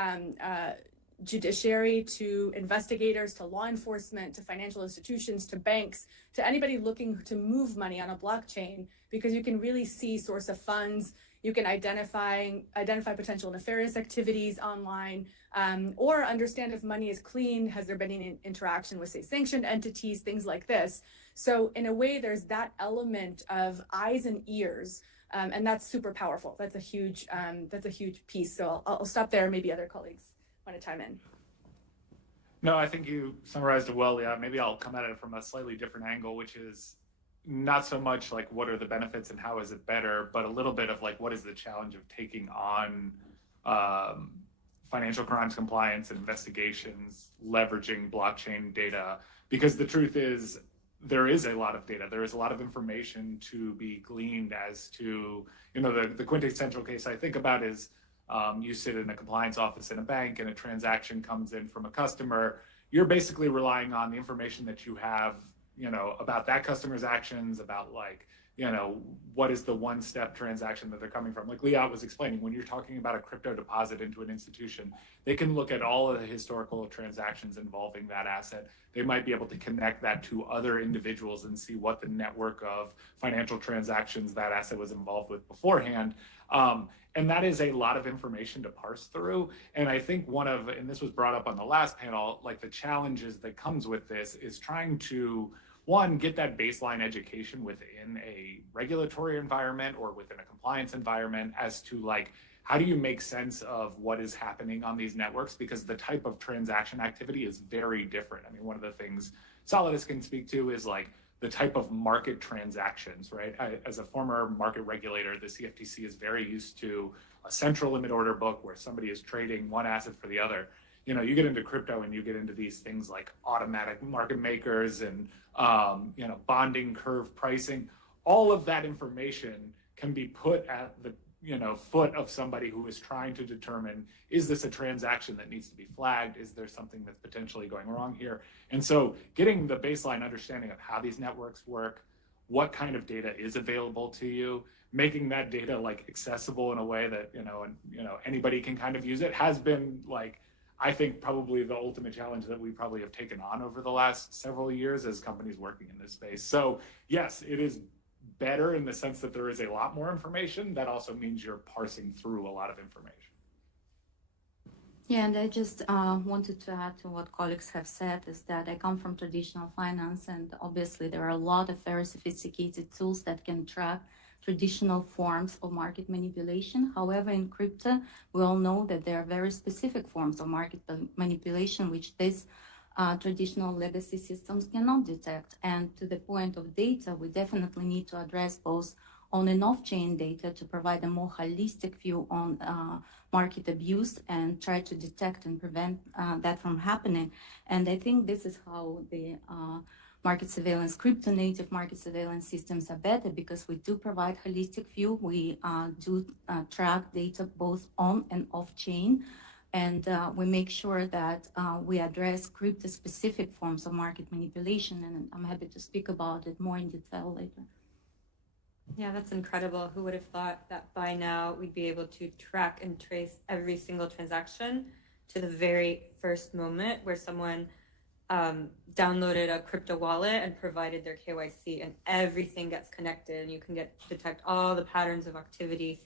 judiciary, to investigators, to law enforcement, to financial institutions, to banks, to anybody looking to move money on a blockchain, because you can really see source of funds. You can identify potential nefarious activities online, or understand if money is clean, has there been any interaction with, say, sanctioned entities, things like this. So in a way, there's that element of eyes and ears, and that's super powerful. That's a huge piece. So I'll stop there. Maybe other colleagues want to chime in. No, I think you summarized it well, Leah. Maybe I'll come at it from a slightly different angle, which is not so much like what are the benefits and how is it better, but a little bit of like what is the challenge of taking on financial crimes compliance and investigations, leveraging blockchain data. Because the truth is, there is a lot of data. There is a lot of information to be gleaned as to, the quintessential case I think about is you sit in a compliance office in a bank and a transaction comes in from a customer. You're basically relying on the information that you have, about that customer's actions, about what is the one-step transaction that they're coming from. Like Leah was explaining, when you're talking about a crypto deposit into an institution, they can look at all of the historical transactions involving that asset. They might be able to connect that to other individuals and see what the network of financial transactions that asset was involved with beforehand. And that is a lot of information to parse through. And I think and this was brought up on the last panel, like the challenges that comes with this is trying to, one, get that baseline education within a regulatory environment or within a compliance environment as to how do you make sense of what is happening on these networks? Because the type of transaction activity is very different. I mean, one of the things Solidus can speak to is the type of market transactions, right? As a former market regulator, the CFTC is very used to a central limit order book where somebody is trading one asset for the other. You get into crypto and you get into these things like automatic market makers and, bonding curve pricing. All of that information can be put at the foot of somebody who is trying to determine, is this a transaction that needs to be flagged? Is there something that's potentially going wrong here? And so getting the baseline understanding of how these networks work, what kind of data is available to you, making that data accessible in a way that, anybody can kind of use it has been I think probably the ultimate challenge that we probably have taken on over the last several years as companies working in this space. So yes, it is better in the sense that there is a lot more information. That also means you're parsing through a lot of information. Yeah, and I just wanted to add to what colleagues have said is that I come from traditional finance, and obviously there are a lot of very sophisticated tools that can track traditional forms of market manipulation. However, in crypto, we all know that there are very specific forms of market manipulation which these traditional legacy systems cannot detect. And to the point of data, we definitely need to address both on and off-chain data to provide a more holistic view on market abuse and try to detect and prevent that from happening. And I think this is how the market surveillance, crypto-native market surveillance systems are better, because we do provide holistic view. We do track data both on and off-chain, and we make sure that we address crypto-specific forms of market manipulation, and I'm happy to speak about it more in detail later. Yeah, that's incredible. Who would have thought that by now we'd be able to track and trace every single transaction to the very first moment where someone downloaded a crypto wallet and provided their KYC, and everything gets connected, and you can detect all the patterns of activity.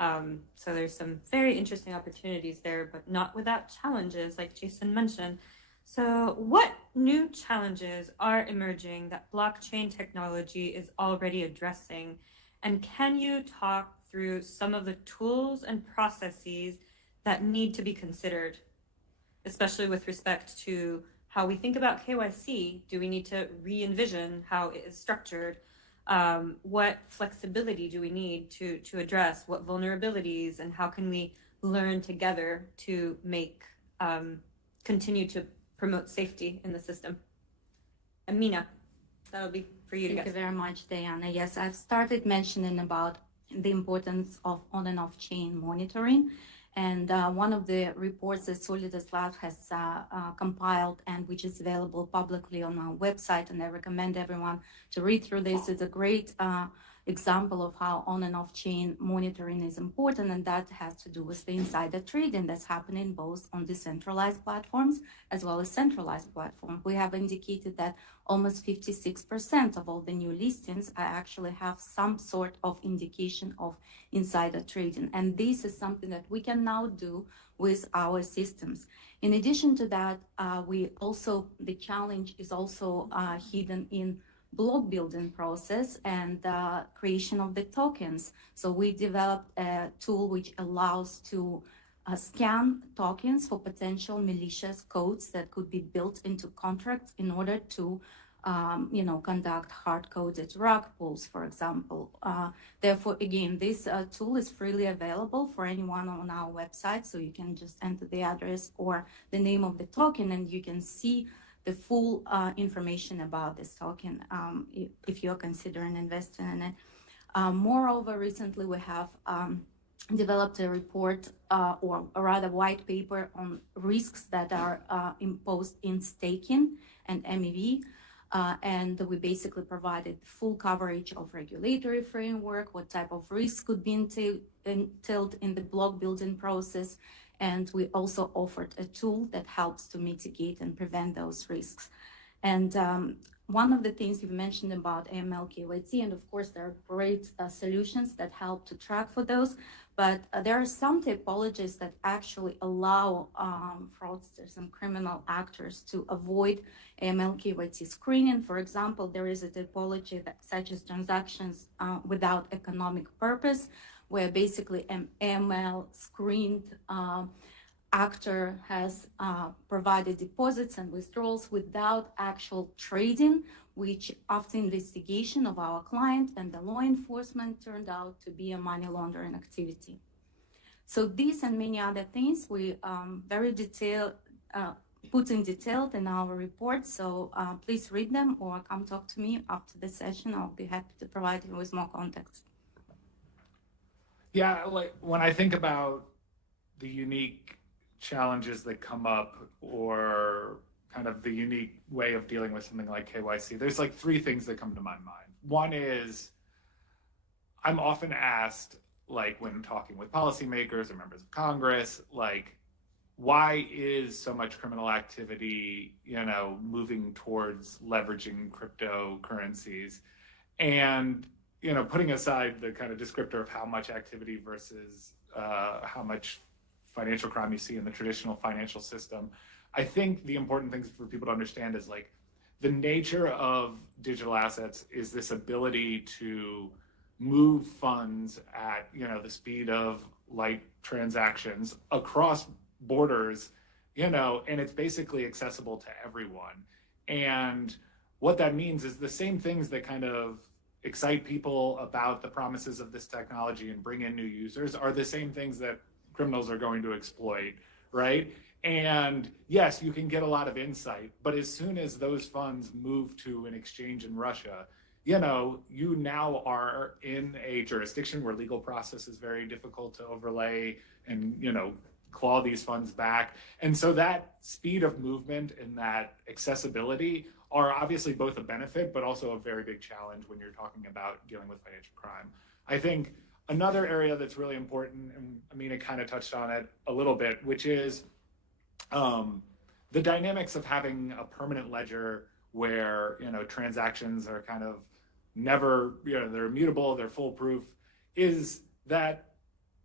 So there's some very interesting opportunities there, but not without challenges, like Jason mentioned. So what new challenges are emerging that blockchain technology is already addressing? And can you talk through some of the tools and processes that need to be considered, especially with respect to how we think about KYC? Do we need to re-envision how it is structured? What flexibility do we need to address? What vulnerabilities, and how can we learn together to make, continue to promote safety in the system? Amina, that'll be for you to Thank get. you very much, Diana. Yes, I've started mentioning about the importance of on and off chain monitoring. And one of the reports that Solidus Lab has compiled, and which is available publicly on our website, and I recommend everyone to read through this. It's a great example of how on and off chain monitoring is important, and that has to do with the insider trading that's happening both on decentralized platforms as well as centralized platforms. We have indicated that almost 56% of all the new listings actually have some sort of indication of insider trading, and this is something that we can now do with our systems. In addition to that, the challenge is also hidden in block building process and creation of the tokens. So we developed a tool which allows to scan tokens for potential malicious codes that could be built into contracts in order to conduct hard-coded rug pulls, for example. Therefore, again, this tool is freely available for anyone on our website, so you can just enter the address or the name of the token, and you can see the full information about this token if you're considering investing in it. Moreover, recently we have developed a report or rather white paper on risks that are imposed in staking and MEV. And we basically provided full coverage of regulatory framework, what type of risks could be entailed in the block building process. And we also offered a tool that helps to mitigate and prevent those risks. And one of the things you've mentioned about AML KYC, and of course there are great solutions that help to track for those, but there are some typologies that actually allow fraudsters and criminal actors to avoid AML KYC screening. For example, there is a typology that such as transactions without economic purpose, where basically an AML screened actor has provided deposits and withdrawals without actual trading, which after investigation of our client and the law enforcement turned out to be a money laundering activity. So these and many other things we very detailed, put in detail in our report. So please read them or come talk to me after the session. I'll be happy to provide you with more context. Yeah, like when I think about the unique challenges that come up or kind of the unique way of dealing with something like KYC, there's like three things that come to my mind. One is I'm often asked, like when talking with policymakers or members of Congress, like, why is so much criminal activity, moving towards leveraging cryptocurrencies? And, putting aside the kind of descriptor of how much activity versus how much financial crime you see in the traditional financial system, I think the important things for people to understand is like the nature of digital assets is this ability to move funds at, the speed of light transactions across borders, and it's basically accessible to everyone. And what that means is the same things that kind of excite people about the promises of this technology and bring in new users are the same things that criminals are going to exploit, right? And yes, you can get a lot of insight, but as soon as those funds move to an exchange in Russia, you know, you now are in a jurisdiction where legal process is very difficult to overlay and, you know, claw these funds back. And so that speed of movement and that accessibility are obviously both a benefit, but also a very big challenge when you're talking about dealing with financial crime. I think another area that's really important, and Amina kind of touched on it a little bit, which is the dynamics of having a permanent ledger where, you know, transactions are kind of never, you know, they're immutable, they're foolproof, is that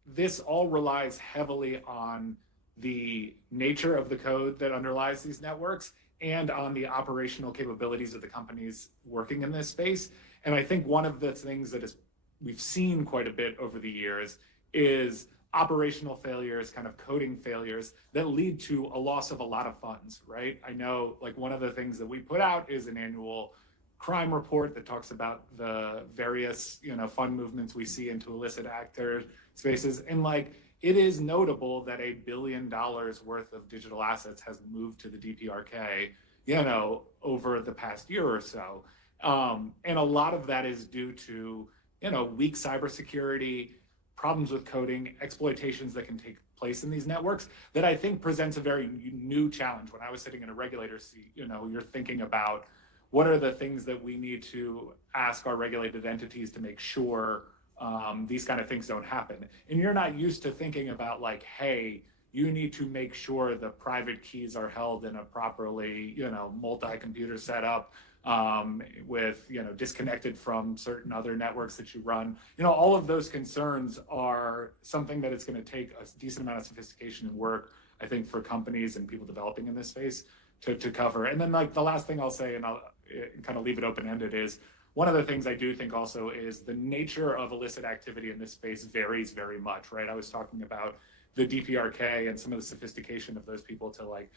this all relies heavily on the nature of the code that underlies these networks and on the operational capabilities of the companies working in this space. And I think one of the things that we've seen quite a bit over the years is operational failures, kind of coding failures that lead to a loss of a lot of funds, right? I know, like, one of the things that we put out is an annual crime report that talks about the various, you know, fund movements we see into illicit actor spaces. And like, it is notable that $1 billion worth of digital assets has moved to the DPRK, you know, over the past year or so. And a lot of that is due to, you know, weak cybersecurity, problems with coding, exploitations that can take place in these networks that I think presents a very new challenge. When I was sitting in a regulator seat, you know, you're thinking about what are the things that we need to ask our regulated entities to make sure these kind of things don't happen. And you're not used to thinking about like, hey, you need to make sure the private keys are held in a properly, you know, multi-computer setup with, you know, disconnected from certain other networks that you run. You know, all of those concerns are something that it's going to take a decent amount of sophistication and work, I think, for companies and people developing in this space to cover. And then like the last thing I'll say, and I'll kind of leave it open-ended, is one of the things I do think also is the nature of illicit activity in this space varies very much, right? I was talking about the DPRK and some of the sophistication of those people to like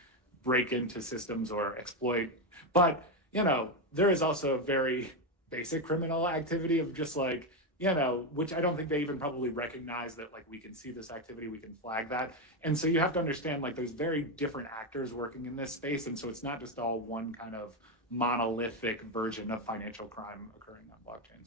break into systems or exploit. But, you know, there is also very basic criminal activity of just like, you know, which I don't think they even probably recognize that like we can see this activity, we can flag that. And so you have to understand like there's very different actors working in this space. And so it's not just all one kind of monolithic version of financial crime occurring on blockchains.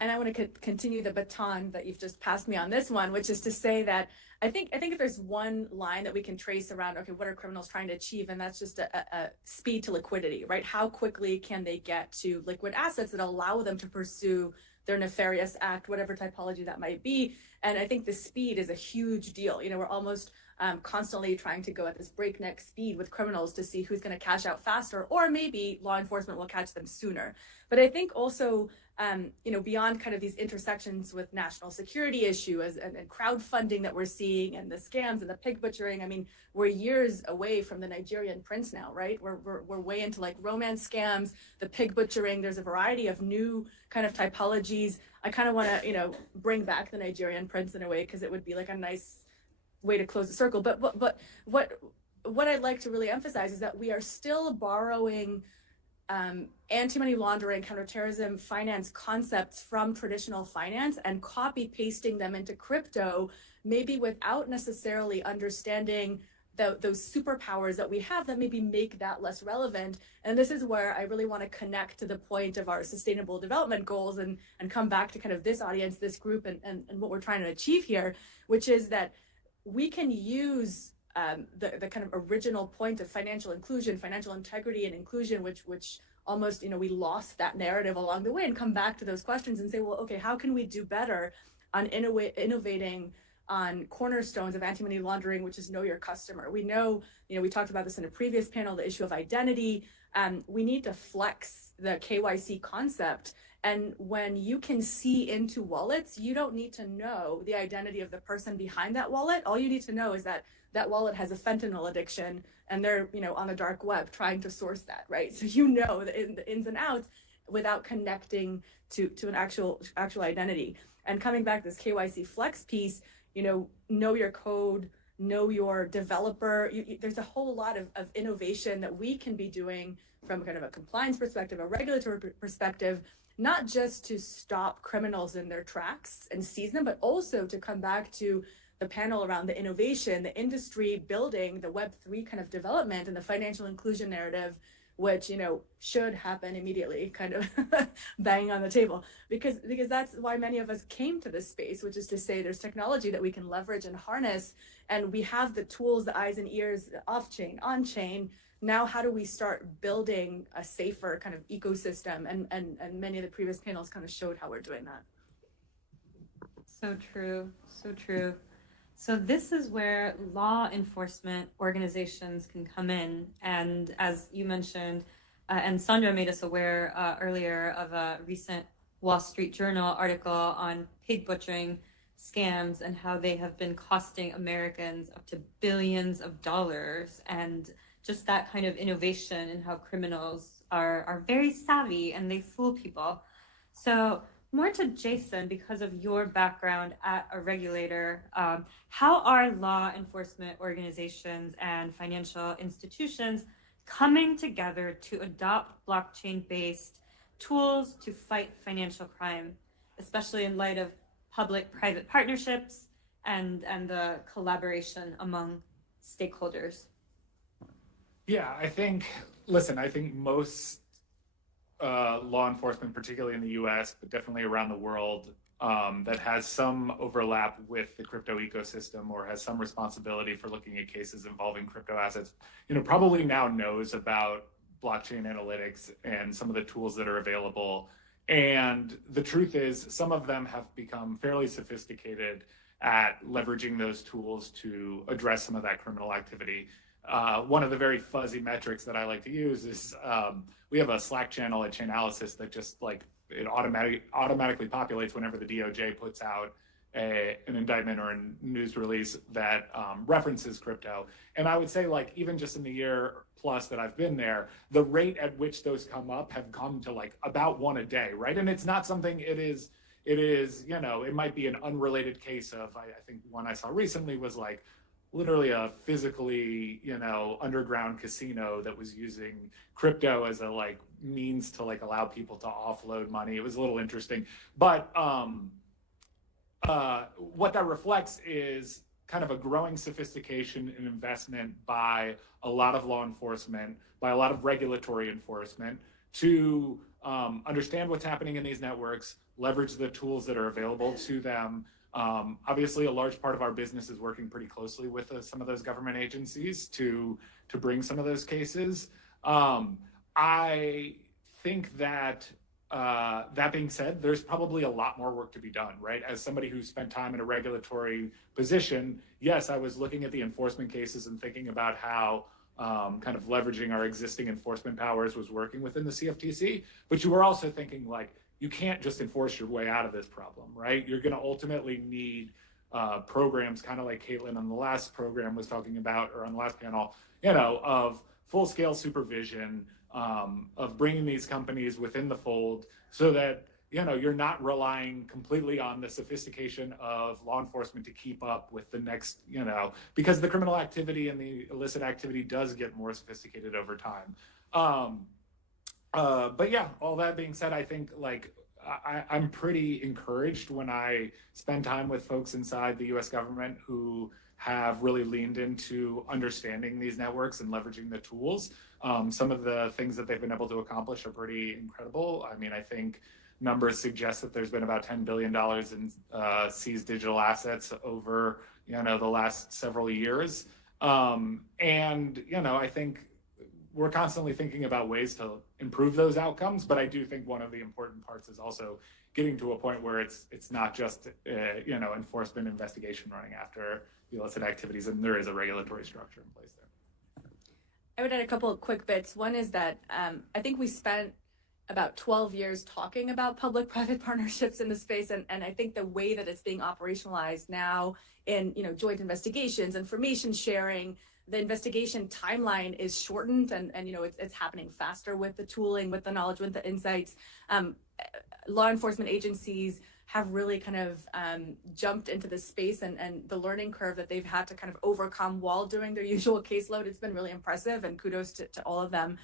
And I want to continue the baton that you've just passed me on this one, which is to say that I think if there's one line that we can trace around, okay, what are criminals trying to achieve? And that's just a speed to liquidity, right? How quickly can they get to liquid assets that allow them to pursue their nefarious act, whatever typology that might be. And I think the speed is a huge deal. You know, we're almost constantly trying to go at this breakneck speed with criminals to see who's going to cash out faster, or maybe law enforcement will catch them sooner. But I think also, you know, beyond kind of these intersections with national security issues and crowdfunding that we're seeing and the scams and the pig butchering, I mean, we're years away from the Nigerian prince now, right? We're way into like romance scams, the pig butchering. There's a variety of new kind of typologies. I kind of want to, you know, bring back the Nigerian prince in a way, because it would be like a nice way to close the circle. But what I'd like to really emphasize is that we are still borrowing anti-money laundering, counterterrorism, finance concepts from traditional finance and copy pasting them into crypto, maybe without necessarily understanding those superpowers that we have that maybe make that less relevant. And this is where I really want to connect to the point of our sustainable development goals and come back to kind of this audience, this group, and what we're trying to achieve here, which is that we can use the kind of original point of financial inclusion, financial integrity and inclusion, which almost, you know, we lost that narrative along the way, and come back to those questions and say, well, okay, how can we do better on innovating on cornerstones of anti-money laundering, which is know your customer. We know, you know, we talked about this in a previous panel, the issue of identity. We need to flex the KYC concept. And when you can see into wallets, you don't need to know the identity of the person behind that wallet. All you need to know is that that wallet has a fentanyl addiction and they're, you know, on the dark web trying to source that, right? So you know the ins and outs without connecting to an actual identity. And coming back to this KYC flex piece, you know your code know your developer. There's a whole lot of innovation that we can be doing from kind of a compliance perspective, a regulatory perspective, not just to stop criminals in their tracks and seize them, but also to come back to the panel around the innovation, the industry building, the Web3 kind of development, and the financial inclusion narrative, which, you know, should happen immediately, kind of banging on the table, because that's why many of us came to this space, which is to say there's technology that we can leverage and harness, and we have the tools, the eyes and ears, off chain, on chain. Now, how do we start building a safer kind of ecosystem? And many of the previous panels kind of showed how we're doing that. So true, so true. So this is where law enforcement organizations can come in. And as you mentioned, and Sandra made us aware earlier of a recent Wall Street Journal article on pig butchering scams and how they have been costing Americans up to billions of dollars, and just that kind of innovation and how criminals are very savvy and they fool people. So more to Jason, because of your background at a regulator, how are law enforcement organizations and financial institutions coming together to adopt blockchain-based tools to fight financial crime, especially in light of public-private partnerships and the collaboration among stakeholders? Yeah, I think most law enforcement, particularly in the US, but definitely around the world, that has some overlap with the crypto ecosystem or has some responsibility for looking at cases involving crypto assets, you know, probably now knows about blockchain analytics and some of the tools that are available. And the truth is, some of them have become fairly sophisticated at leveraging those tools to address some of that criminal activity. One of the very fuzzy metrics that I like to use is we have a Slack channel at Chainalysis that just like it automatically populates whenever the DOJ puts out an indictment or a news release that references crypto. And I would say, like, even just in the year plus that I've been there, the rate at which those come up have come to like about one a day, right? And it's not something, it is, you know, it might be an unrelated case of, I think one I saw recently was like, literally a physically, you know, underground casino that was using crypto as a like means to like allow people to offload money. It was a little interesting, but what that reflects is kind of a growing sophistication and investment by a lot of law enforcement, by a lot of regulatory enforcement to understand what's happening in these networks, leverage the tools that are available to them. Obviously, a large part of our business is working pretty closely with some of those government agencies to bring some of those cases. I think that that being said, there's probably a lot more work to be done, right? As somebody who spent time in a regulatory position, yes, I was looking at the enforcement cases and thinking about how kind of leveraging our existing enforcement powers was working within the CFTC, but you were also thinking like, you can't just enforce your way out of this problem, right? You're going to ultimately need programs, kind of like Caitlin on the last program was talking about, or on the last panel, you know, of full-scale supervision, of bringing these companies within the fold so that, you know, you're not relying completely on the sophistication of law enforcement to keep up with the next, you know, because the criminal activity and the illicit activity does get more sophisticated over time. But yeah, all that being said, I think like I'm pretty encouraged when I spend time with folks inside the US government who have really leaned into understanding these networks and leveraging the tools. Some of the things that they've been able to accomplish are pretty incredible. I mean, I think numbers suggest that there's been about $10 billion in seized digital assets over, you know, the last several years. And, you know, I think we're constantly thinking about ways to improve those outcomes, but I do think one of the important parts is also getting to a point where it's not just you know, enforcement investigation running after illicit activities, and there is a regulatory structure in place there. I would add a couple of quick bits. One is that I think we spent about 12 years talking about public-private partnerships in the space, and I think the way that it's being operationalized now in, you know, joint investigations, information sharing, the investigation timeline is shortened, and you know, it's happening faster with the tooling, with the knowledge, with the insights. Law enforcement agencies have really kind of jumped into this space, and the learning curve that they've had to kind of overcome while doing their usual caseload, it's been really impressive, and kudos to all of them.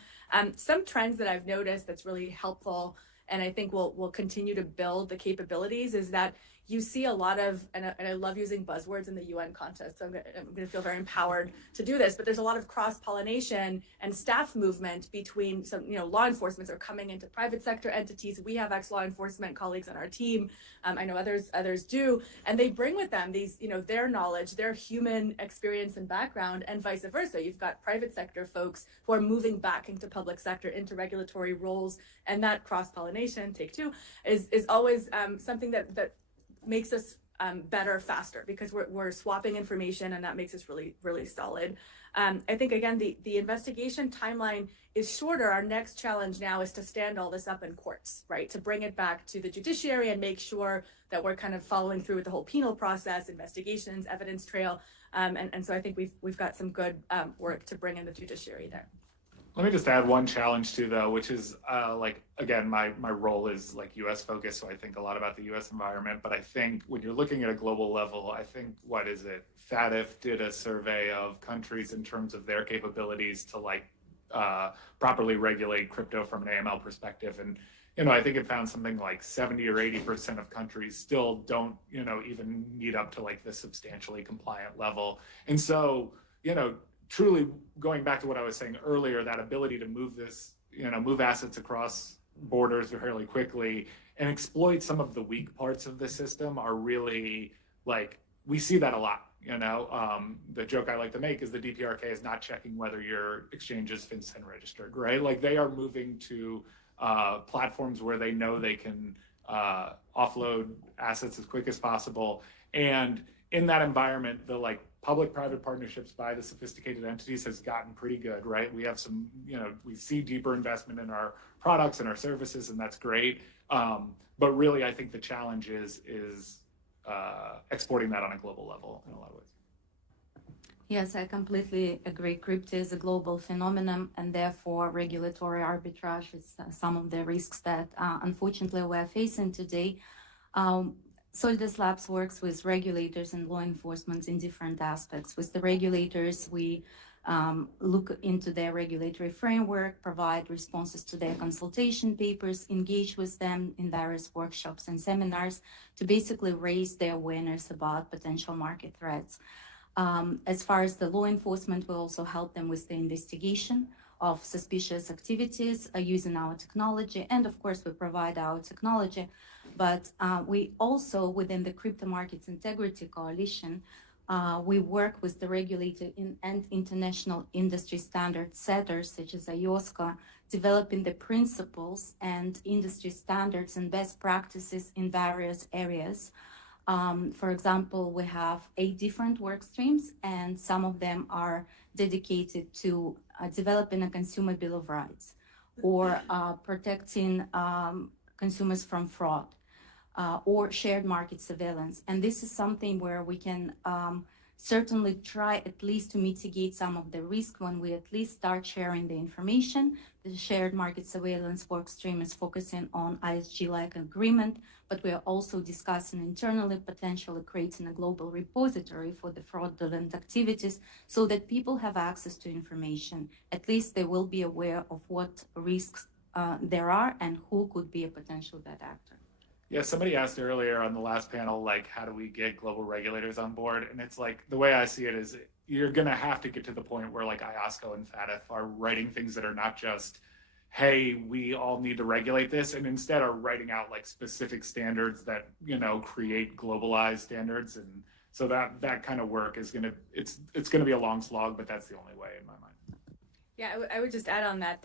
Some trends that I've noticed that's really helpful, and I think will continue to build the capabilities, is that you see a lot of, and I love using buzzwords in the UN context, so I'm gonna feel very empowered to do this, but there's a lot of cross-pollination and staff movement between some, law enforcement are coming into private sector entities. We have ex-law enforcement colleagues on our team. I know others do, and they bring with them these, their knowledge, their human experience and background, and vice versa. You've got private sector folks who are moving back into public sector, into regulatory roles, and that cross-pollination, take two, is always something that makes us better faster, because we're swapping information, and that makes us really, really solid. I think, again, the investigation timeline is shorter. Our next challenge now is to stand all this up in courts, right? To bring it back to the judiciary and make sure that we're kind of following through with the whole penal process, investigations, evidence trail. And so I think we've got some good work to bring in the judiciary there. Let me just add one challenge too, though, which is again, my role is US focused, so I think a lot about the US environment. But I think when you're looking at a global level, I think, FATF did a survey of countries in terms of their capabilities to properly regulate crypto from an AML perspective. And I think it found something like 70 or 80% of countries still don't even meet up to the substantially compliant level. And so truly going back to what I was saying earlier, that ability to move move assets across borders fairly quickly and exploit some of the weak parts of the system are really we see that a lot. The joke I like to make is the DPRK is not checking whether your exchange is FinCEN registered, right? They are moving to platforms where they know they can offload assets as quick as possible. And in that environment, the public-private partnerships by the sophisticated entities has gotten pretty good, right? We have some, we see deeper investment in our products and our services, and that's great. But really, I think the challenge is exporting that on a global level in a lot of ways. Yes, I completely agree. Crypto is a global phenomenon, and therefore regulatory arbitrage is some of the risks that unfortunately we're facing today. Solidus Labs works with regulators and law enforcement in different aspects. With the regulators, we look into their regulatory framework, provide responses to their consultation papers, engage with them in various workshops and seminars to basically raise their awareness about potential market threats. As far as the law enforcement, we also help them with the investigation of suspicious activities using our technology. And of course, we provide our technology. But we also, within the Crypto Markets Integrity Coalition, we work with the regulator and international industry standard setters, such as IOSCO, developing the principles and industry standards and best practices in various areas. For example, we have 8 different work streams, and some of them are dedicated to developing a consumer bill of rights or protecting consumers from fraud. Or shared market surveillance. And this is something where we can certainly try at least to mitigate some of the risk when we at least start sharing the information. The shared market surveillance work stream is focusing on ISG-like agreement, but we are also discussing internally potentially creating a global repository for the fraudulent activities so that people have access to information. At least they will be aware of what risks there are and who could be a potential bad actor. Yeah, somebody asked earlier on the last panel, how do we get global regulators on board? And it's the way I see it is you're going to have to get to the point where IOSCO and FATF are writing things that are not just, hey, we all need to regulate this, and instead are writing out specific standards that, create globalized standards. And so that kind of work is it's going to be a long slog, but that's the only way in my mind. Yeah, I would just add on that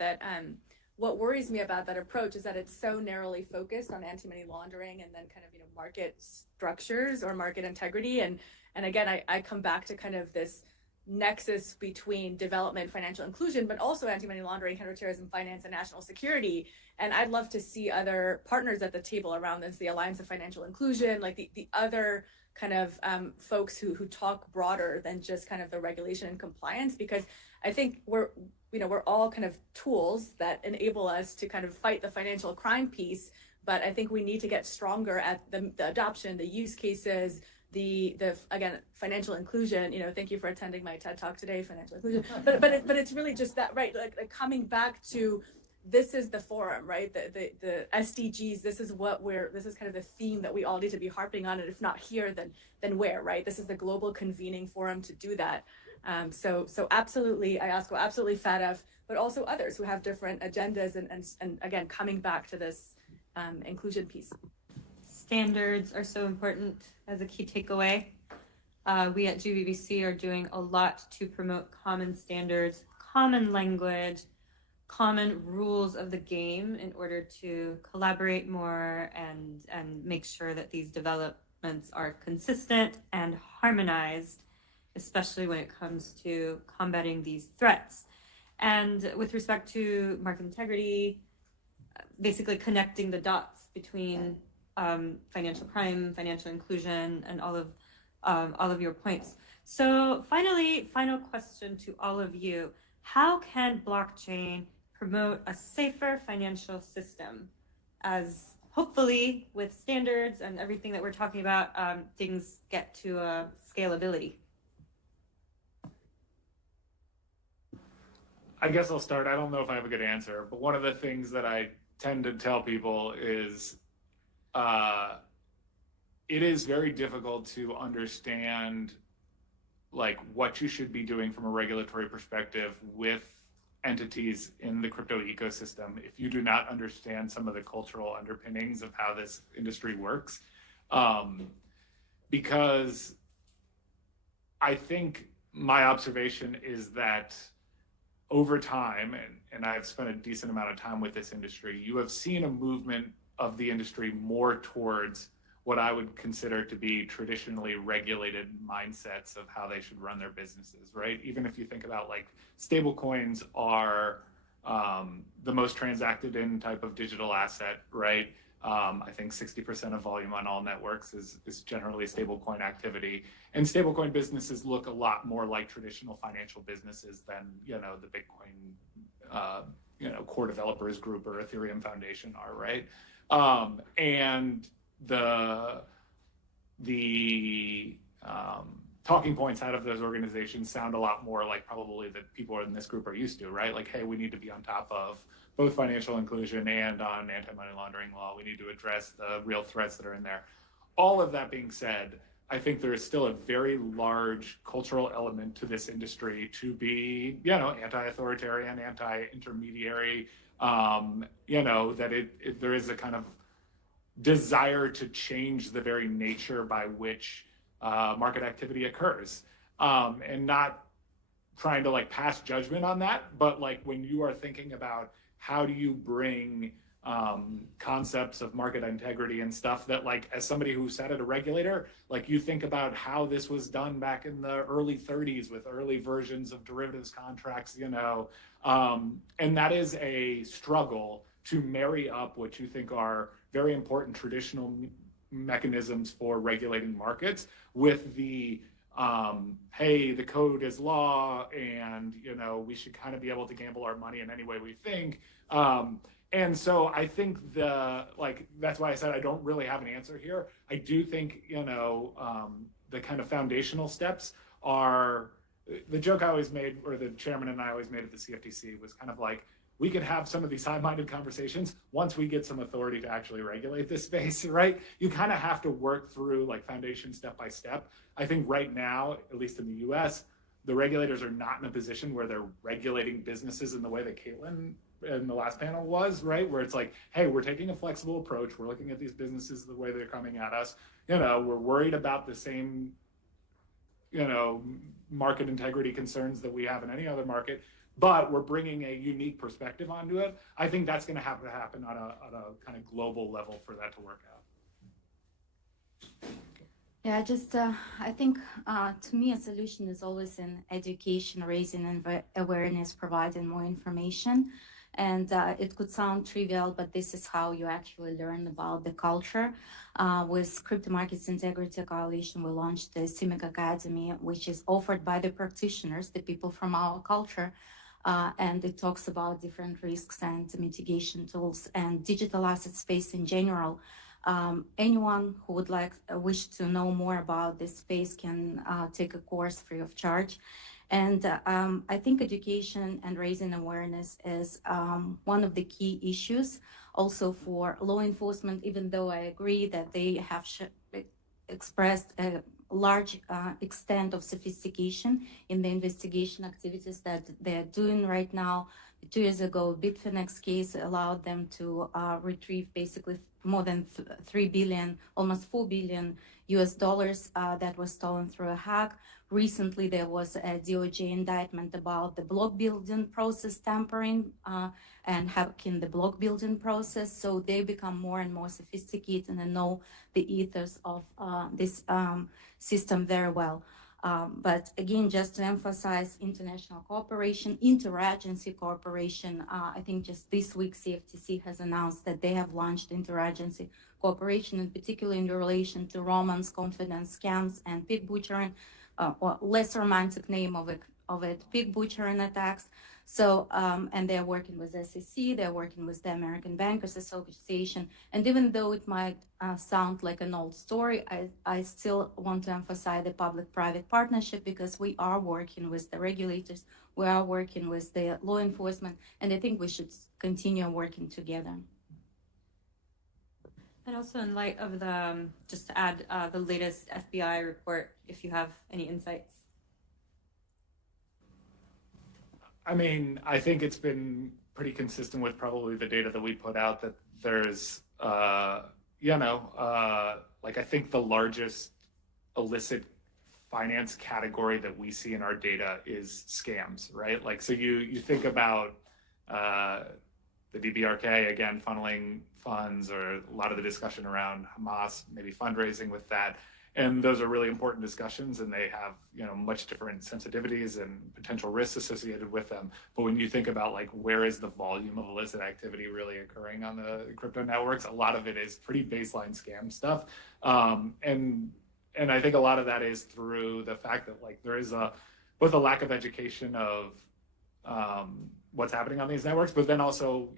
what worries me about that approach is that it's so narrowly focused on anti-money laundering and then kind of, market structures or market integrity. And again, I come back to kind of this nexus between development, financial inclusion, but also anti-money laundering, counterterrorism, finance, and national security. And I'd love to see other partners at the table around this, the Alliance of Financial Inclusion, the other kind of folks who talk broader than just kind of the regulation and compliance, because I think we're all kind of tools that enable us to kind of fight the financial crime piece, but I think we need to get stronger at the adoption, the use cases, the again, financial inclusion. Thank you for attending my TED Talk today, financial inclusion. But it's really just that, right? Like coming back to, this is the forum, right? The SDGs. This is kind of the theme that we all need to be harping on. And if not here, then where, right? This is the global convening forum to do that. So absolutely, IOSCO, absolutely FATF, but also others who have different agendas and again, coming back to this inclusion piece. Standards are so important as a key takeaway. We at GBBC are doing a lot to promote common standards, common language, common rules of the game in order to collaborate more and make sure that these developments are consistent and harmonized, especially when it comes to combating these threats. And with respect to market integrity, basically connecting the dots between financial crime, financial inclusion, and all of your points. So final question to all of you. How can blockchain promote a safer financial system as hopefully with standards and everything that we're talking about, things get to scalability? I guess I'll start. I don't know if I have a good answer, but one of the things that I tend to tell people is it is very difficult to understand like what you should be doing from a regulatory perspective with entities in the crypto ecosystem if you do not understand some of the cultural underpinnings of how this industry works. Because I think my observation is that over time, and I've spent a decent amount of time with this industry, you have seen a movement of the industry more towards what I would consider to be traditionally regulated mindsets of how they should run their businesses, right? Even if you think about like stable coins are the most transacted in type of digital asset, right? I think 60% of volume on all networks is generally stablecoin activity. And stablecoin businesses look a lot more like traditional financial businesses than, the Bitcoin, core developers group or Ethereum Foundation are, right? And the talking points out of those organizations sound a lot more like probably that people in this group are used to, right? Like, hey, we need to be on top of both financial inclusion and on anti-money laundering law. We need to address the real threats that are in there. All of that being said, I think there is still a very large cultural element to this industry to be, anti-authoritarian, anti-intermediary, that there is a kind of desire to change the very nature by which market activity occurs, and not trying to like pass judgment on that, but like when you are thinking about how do you bring concepts of market integrity and stuff that like as somebody who sat at a regulator, like you think about how this was done back in the early 30s with early versions of derivatives contracts, and that is a struggle to marry up what you think are very important traditional mechanisms for regulating markets with the hey, the code is law and we should kind of be able to gamble our money in any way we think. And so I think that's why I said I don't really have an answer here. I do think the kind of foundational steps are the joke I always made, or the chairman and I always made at the CFTC was kind of like, we could have some of these high-minded conversations once we get some authority to actually regulate this space, right? You kind of have to work through like foundation step by step. I think right now, at least in the US, the regulators are not in a position where they're regulating businesses in the way that Caitlin in the last panel was, right? Where it's like, hey, we're taking a flexible approach. We're looking at these businesses the way they're coming at us. We're worried about the same, market integrity concerns that we have in any other market, but we're bringing a unique perspective onto it. I think that's going to have to happen on a kind of global level for that to work out. Yeah, I think to me a solution is always in education, raising and awareness, providing more information. And it could sound trivial, but this is how you actually learn about the culture. With Crypto Markets Integrity Coalition, we launched the CIMIC Academy, which is offered by the practitioners, the people from our culture, and it talks about different risks and mitigation tools and digital asset space in general. Anyone who would wish to know more about this space can take a course free of charge. And I think education and raising awareness is one of the key issues also for law enforcement, even though I agree that they have expressed a large extent of sophistication in the investigation activities that they're doing right now. 2 years ago, Bitfinex case allowed them to retrieve basically more than 3 billion, almost 4 billion US dollars that was stolen through a hack. Recently, there was a DOJ indictment about the block building process tampering and hacking the block building process. So they become more and more sophisticated and know the ethos of this system very well. But again, just to emphasize international cooperation, interagency cooperation, I think just this week CFTC has announced that they have launched interagency cooperation, in particular in relation to romance, confidence scams, and pig butchering, or less romantic name of it, pig butchering attacks. So, and they're working with SEC, they're working with the American Bankers Association. And even though it might sound like an old story, I still want to emphasize the public-private partnership, because we are working with the regulators, we are working with the law enforcement, and I think we should continue working together. And also in light of the, just to add the latest FBI report, if you have any insights. I mean, I think it's been pretty consistent with probably the data that we put out that there's, like I think the largest illicit finance category that we see in our data is scams, right? Like, so you think about the DBRK, again, funneling funds, or a lot of the discussion around Hamas, maybe fundraising with that. And those are really important discussions, and they have, much different sensitivities and potential risks associated with them. But when you think about like, where is the volume of illicit activity really occurring on the crypto networks, a lot of it is pretty baseline scam stuff. And I think a lot of that is through the fact that like there is both a lack of education of what's happening on these networks, but then also,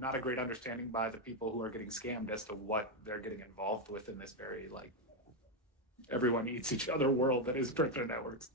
not a great understanding by the people who are getting scammed as to what they're getting involved with in this very like everyone eats each other world that is crypto networks.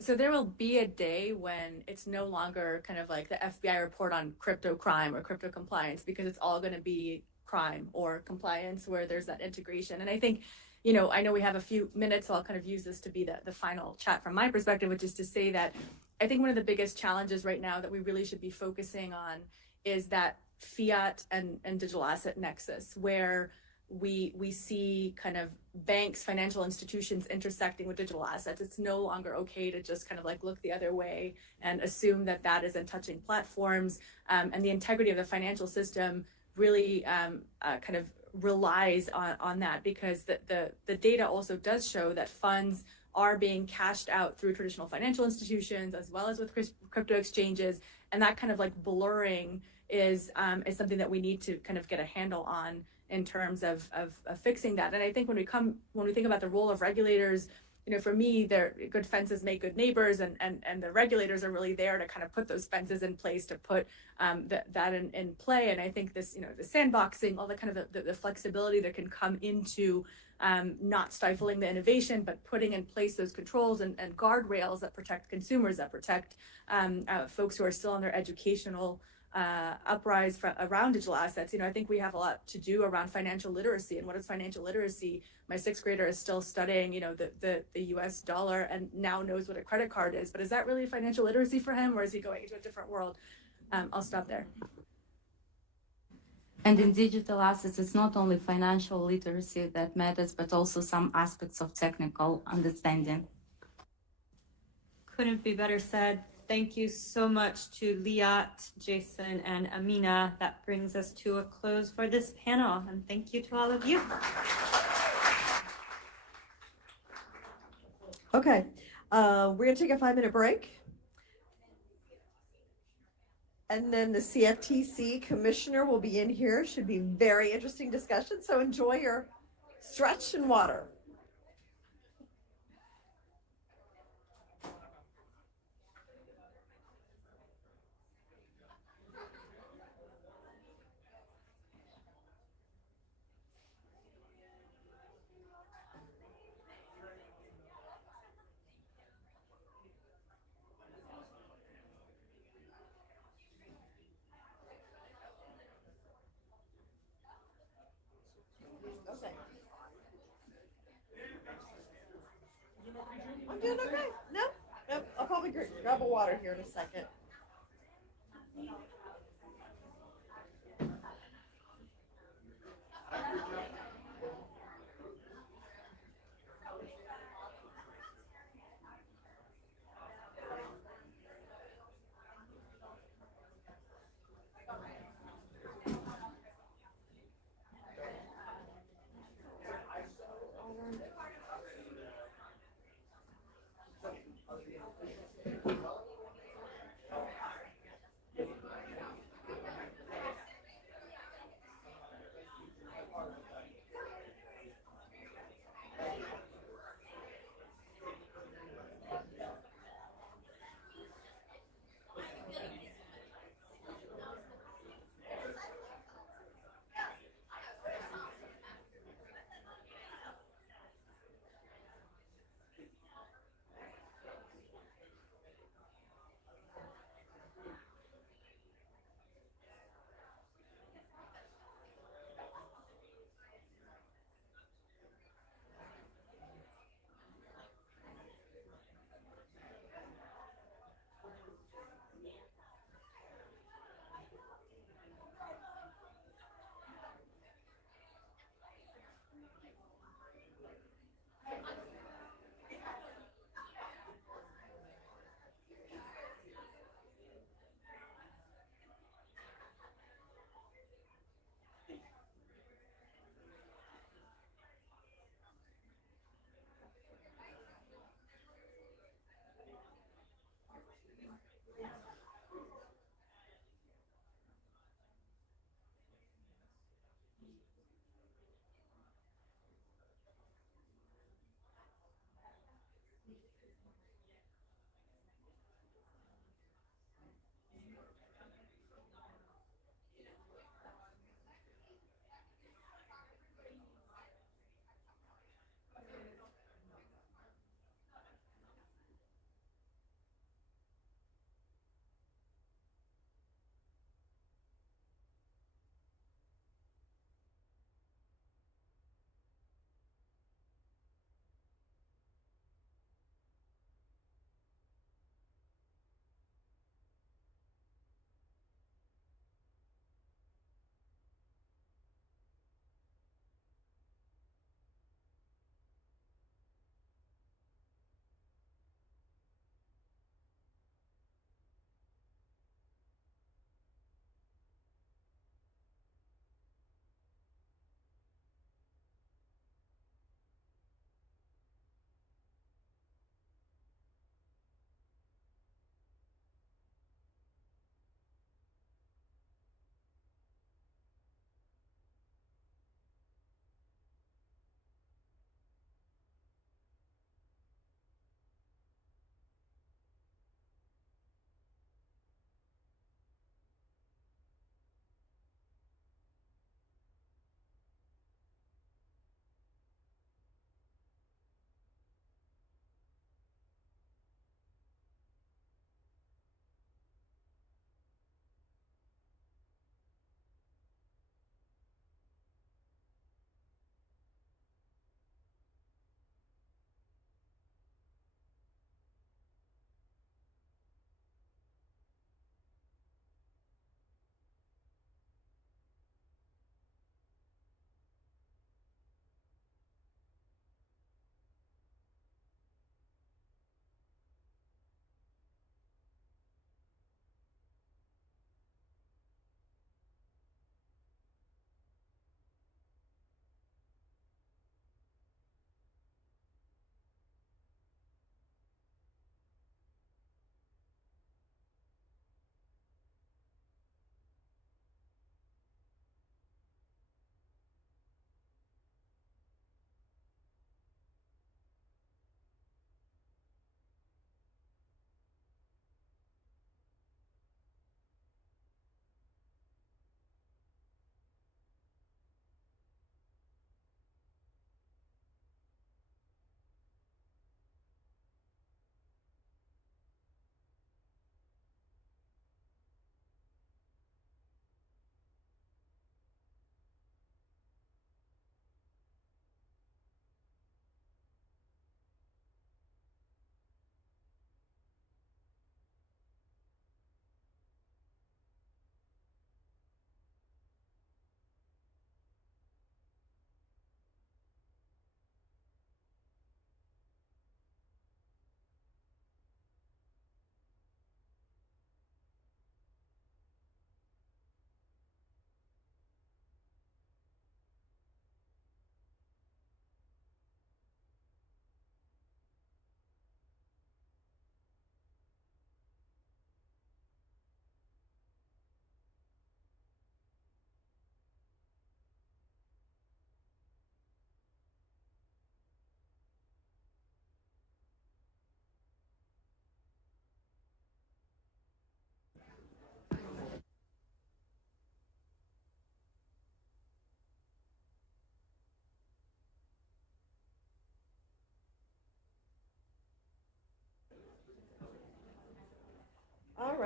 So there will be a day when it's no longer kind of like the FBI report on crypto crime or crypto compliance, because it's all going to be crime or compliance, where there's that integration. And I think, I know we have a few minutes, so I'll kind of use this to be the final chat from my perspective, which is to say that I think one of the biggest challenges right now that we really should be focusing on is that fiat and digital asset nexus, where we see kind of banks, financial institutions intersecting with digital assets. It's no longer okay to just kind of like look the other way and assume that that isn't touching platforms. And the integrity of the financial system really kind of relies on that, because the data also does show that funds are being cashed out through traditional financial institutions as well as with crypto exchanges. And that kind of like blurring is something that we need to kind of get a handle on in terms of fixing that. And I think when we think about the role of regulators, for me, they're good fences make good neighbors, and the regulators are really there to kind of put those fences in place, to put that in play. And I think this, the sandboxing, all the kind of the flexibility that can come into not stifling the innovation, but putting in place those controls and guardrails that protect consumers, that protect folks who are still on their educational uprise around digital assets. I think we have a lot to do around financial literacy. And what is financial literacy? My 6th grader is still studying, the US dollar, and now knows what a credit card is. But is that really financial literacy for him, or is he going into a different world? I'll stop there. And in digital assets, it's not only financial literacy that matters, but also some aspects of technical understanding. Couldn't be better said. Thank you so much to Liat, Jason, and Amina. That brings us to a close for this panel. And thank you to all of you. Okay, we're going to take a 5-minute break. And then the CFTC commissioner will be in here. Should be very interesting discussion. So enjoy your stretch and water. doing okay. No? Nope. I'll probably grab a water here in a second.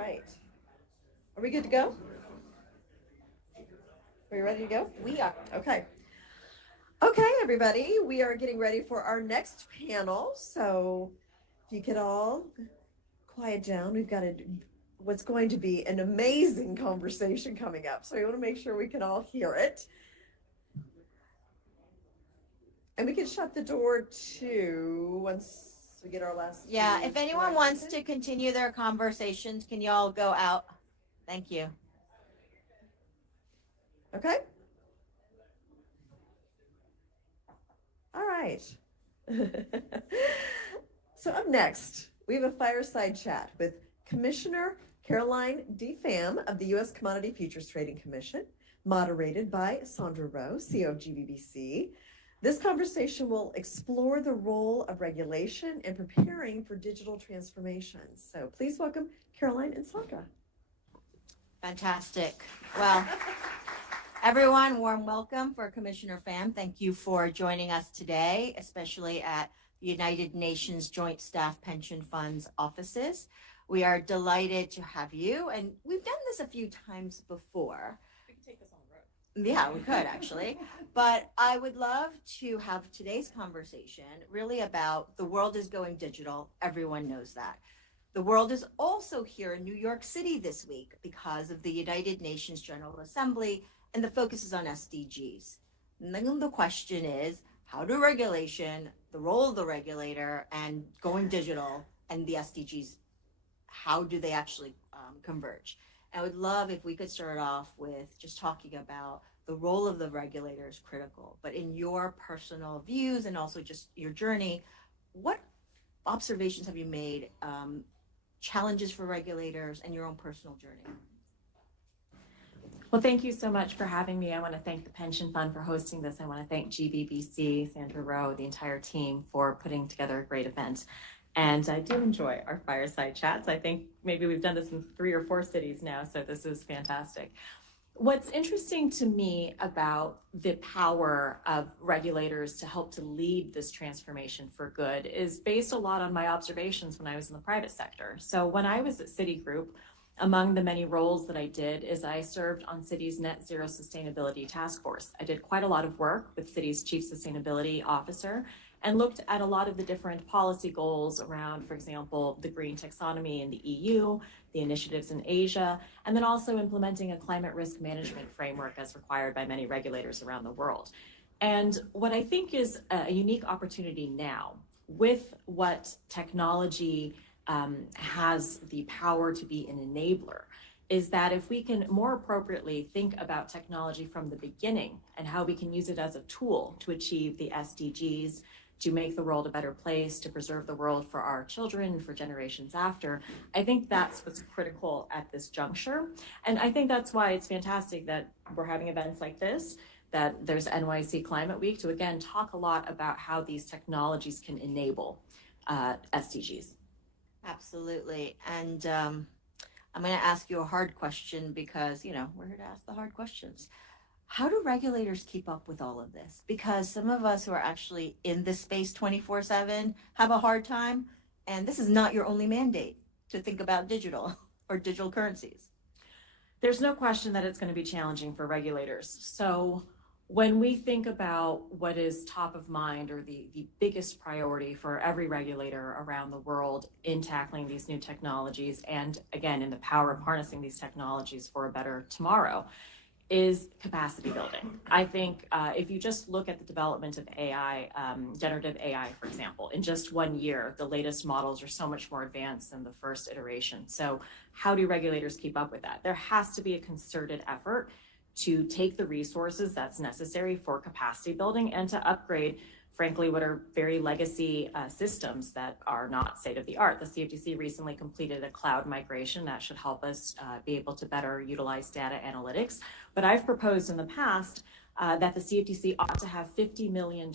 right. Are we good to go? Are you ready to go? We are. Okay. Okay, everybody, we are getting ready for our next panel. So if you could all quiet down, we've got what's going to be an amazing conversation coming up. So we want to make sure we can all hear it. And we can shut the door too once we get our last. Yeah, if anyone wants to continue their conversations, can you all go out? Thank you. Okay. All right. So up next, we have a fireside chat with Commissioner Caroline D. Pham of the U.S. Commodity Futures Trading Commission, moderated by Sandra Rowe, CEO of GBBC. This conversation will explore the role of regulation in preparing for digital transformation. So please welcome Caroline and Sandra. Fantastic. Well, everyone, warm welcome for Commissioner Pham. Thank you for joining us today, especially at the United Nations Joint Staff Pension Funds offices. We are delighted to have you, and we've done this a few times before. We can take this on the road. Yeah, we could actually. But I would love to have today's conversation really about the world is going digital. Everyone knows that. The world is also here in New York City this week because of the United Nations General Assembly, and the focus is on SDGs. And then the question is, how do regulation, the role of the regulator, and going digital and the SDGs, how do they actually converge? I would love if we could start off with just talking about the role of the regulator is critical, but in your personal views and also just your journey, what observations have you made, challenges for regulators, and your own personal journey? Well, thank you so much for having me. I want to thank the Pension Fund for hosting this. I want to thank GBBC, Sandra Rowe, the entire team for putting together a great event. And I do enjoy our fireside chats. I think maybe we've done this in 3 or 4 cities now, so this is fantastic. What's interesting to me about the power of regulators to help to lead this transformation for good is based a lot on my observations when I was in the private sector. So when I was at Citigroup, among the many roles that I did is I served on Citi's Net Zero Sustainability Task Force. I did quite a lot of work with Citi's Chief Sustainability Officer and looked at a lot of the different policy goals around, for example, the green taxonomy in the EU, the initiatives in Asia, and then also implementing a climate risk management framework as required by many regulators around the world. And what I think is a unique opportunity now with what technology has the power to be an enabler is that if we can more appropriately think about technology from the beginning and how we can use it as a tool to achieve the SDGs, to make the world a better place, to preserve the world for our children and for generations after, I think that's what's critical at this juncture. And I think that's why it's fantastic that we're having events like this, that there's NYC Climate Week to again talk a lot about how these technologies can enable SDGs. Absolutely. And I'm going to ask you a hard question because, you know, we're here to ask the hard questions. How do regulators keep up with all of this? Because some of us who are actually in this space 24/7 have a hard time. And this is not your only mandate to think about digital or digital currencies. There's no question that it's going to be challenging for regulators. So when we think about what is top of mind or the biggest priority for every regulator around the world in tackling these new technologies, and again, in the power of harnessing these technologies for a better tomorrow, is capacity building. I think if you just look at the development of AI, generative AI, for example, in just 1 year, the latest models are so much more advanced than the first iteration. So how do regulators keep up with that? There has to be a concerted effort to take the resources that's necessary for capacity building and to upgrade, frankly, what are very legacy systems that are not state of the art. The CFTC recently completed a cloud migration that should help us be able to better utilize data analytics. But I've proposed in the past that the CFTC ought to have $50 million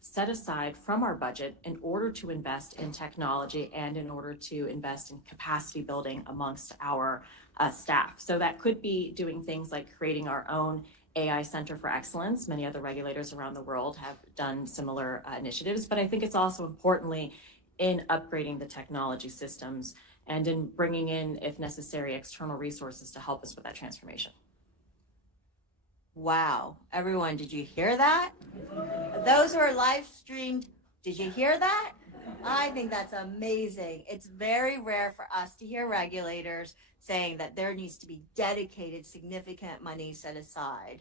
set aside from our budget in order to invest in technology and in order to invest in capacity building amongst our staff. So that could be doing things like creating our own AI Center for Excellence. Many other regulators around the world have done similar initiatives, but I think it's also importantly in upgrading the technology systems and in bringing in, if necessary, external resources to help us with that transformation. Wow. Everyone, did you hear that? Those who are live streamed, did you hear that? I think that's amazing. It's very rare for us to hear regulators saying that there needs to be dedicated, significant money set aside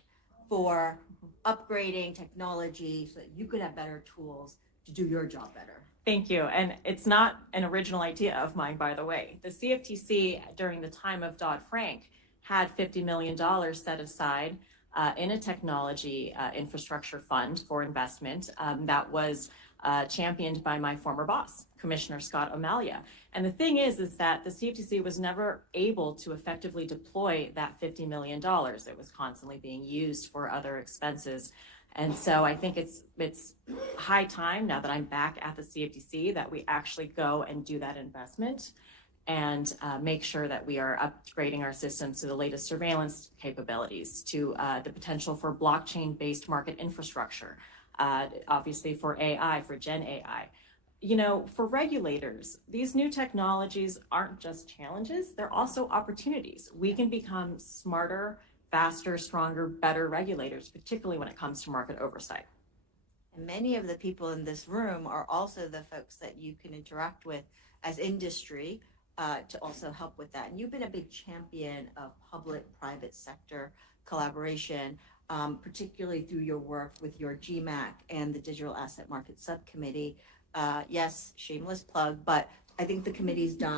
for upgrading technology so that you could have better tools to do your job better. Thank you. And it's not an original idea of mine, by the way. The CFTC, during the time of Dodd-Frank, had $50 million set aside in a technology infrastructure fund for investment that was championed by my former boss, Commissioner Scott O'Malia. And the thing is that the CFTC was never able to effectively deploy that $50 million. It was constantly being used for other expenses. And so I think it's high time, now that I'm back at the CFTC, that we actually go and do that investment and make sure that we are upgrading our systems to the latest surveillance capabilities, to the potential for blockchain-based market infrastructure, obviously for AI, for Gen AI. You know, for regulators, these new technologies aren't just challenges, they're also opportunities. We can become smarter, faster, stronger, better regulators, particularly when it comes to market oversight. And many of the people in this room are also the folks that you can interact with as industry to also help with that. And you've been a big champion of public-private sector collaboration, particularly through your work with your GMAC and the Digital Asset Market Subcommittee. Yes, shameless plug, but I think the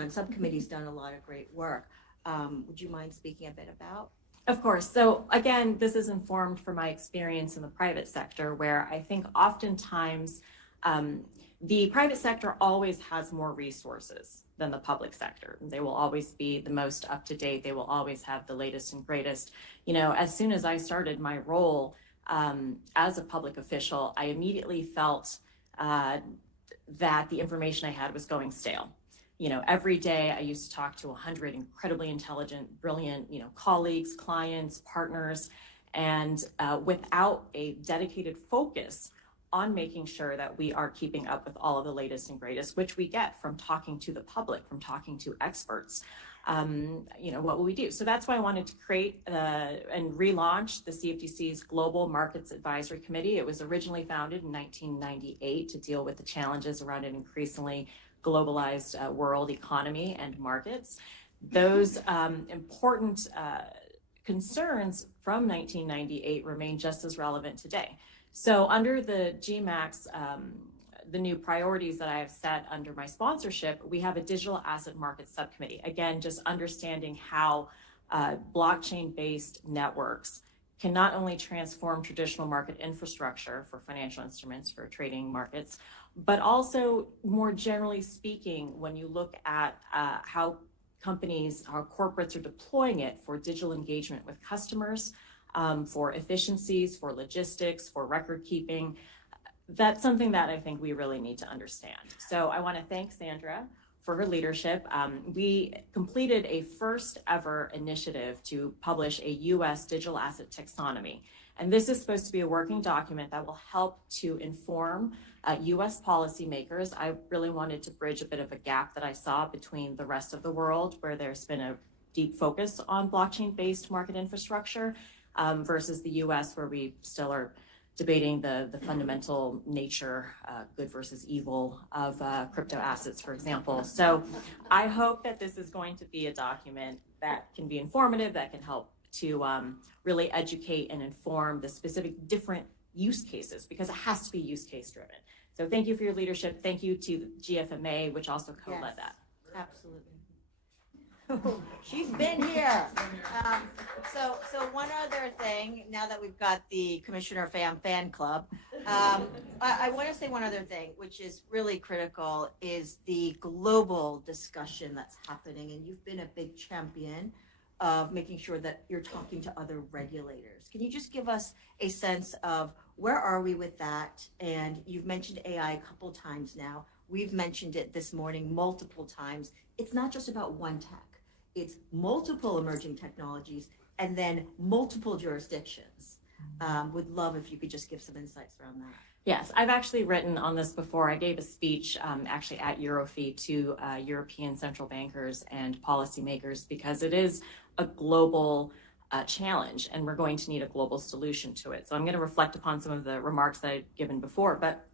subcommittee's done a lot of great work. Would you mind speaking a bit about? Of course. So again, this is informed from my experience in the private sector, where I think oftentimes the private sector always has more resources than the public sector. They will always be the most up to date. They will always have the latest and greatest. You know, as soon as I started my role as a public official, I immediately felt that the information I had was going stale. You know, every day I used to talk to 100 incredibly intelligent, brilliant, colleagues, clients, partners, and without a dedicated focus on making sure that we are keeping up with all of the latest and greatest, which we get from talking to the public, from talking to experts. What will we do? So that's why I wanted to create and relaunch the CFTC's Global Markets Advisory Committee. It was originally founded in 1998 to deal with the challenges around an increasingly globalized world economy and markets. Those important concerns from 1998 remain just as relevant today. So under the GMAC's, the new priorities that I have set under my sponsorship, we have a digital asset market subcommittee. Again, just understanding how blockchain-based networks can not only transform traditional market infrastructure for financial instruments, for trading markets, but also more generally speaking, when you look at how companies, how corporates are deploying it for digital engagement with customers, for efficiencies, for logistics, for record keeping, that's something that I think we really need to understand. So I want to thank Sandra for her leadership. We completed a first ever initiative to publish a U.S. digital asset taxonomy. And this is supposed to be a working document that will help to inform U.S. policymakers. I really wanted to bridge a bit of a gap that I saw between the rest of the world, where there's been a deep focus on blockchain-based market infrastructure, versus the U.S., where we still are debating the fundamental nature, good versus evil, of crypto assets, for example. So I hope that this is going to be a document that can be informative, that can help to really educate and inform the specific different use cases, because it has to be use case driven. So thank you for your leadership. Thank you to GFMA, which also co-led that. Absolutely. She's been here. So one other thing, now that we've got the Commissioner fan club, I want to say one other thing, which is really critical, is the global discussion that's happening. And you've been a big champion of making sure that you're talking to other regulators. Can you just give us a sense of where are we with that? And you've mentioned AI a couple times now. We've mentioned it this morning multiple times. It's not just about one tech. It's multiple emerging technologies and then multiple jurisdictions. Would love if you could just give some insights around that. Yes, I've actually written on this before. I gave a speech actually at Eurofi to European central bankers and policymakers because it is a global challenge and we're going to need a global solution to it. So I'm going to reflect upon some of the remarks that I've given before. But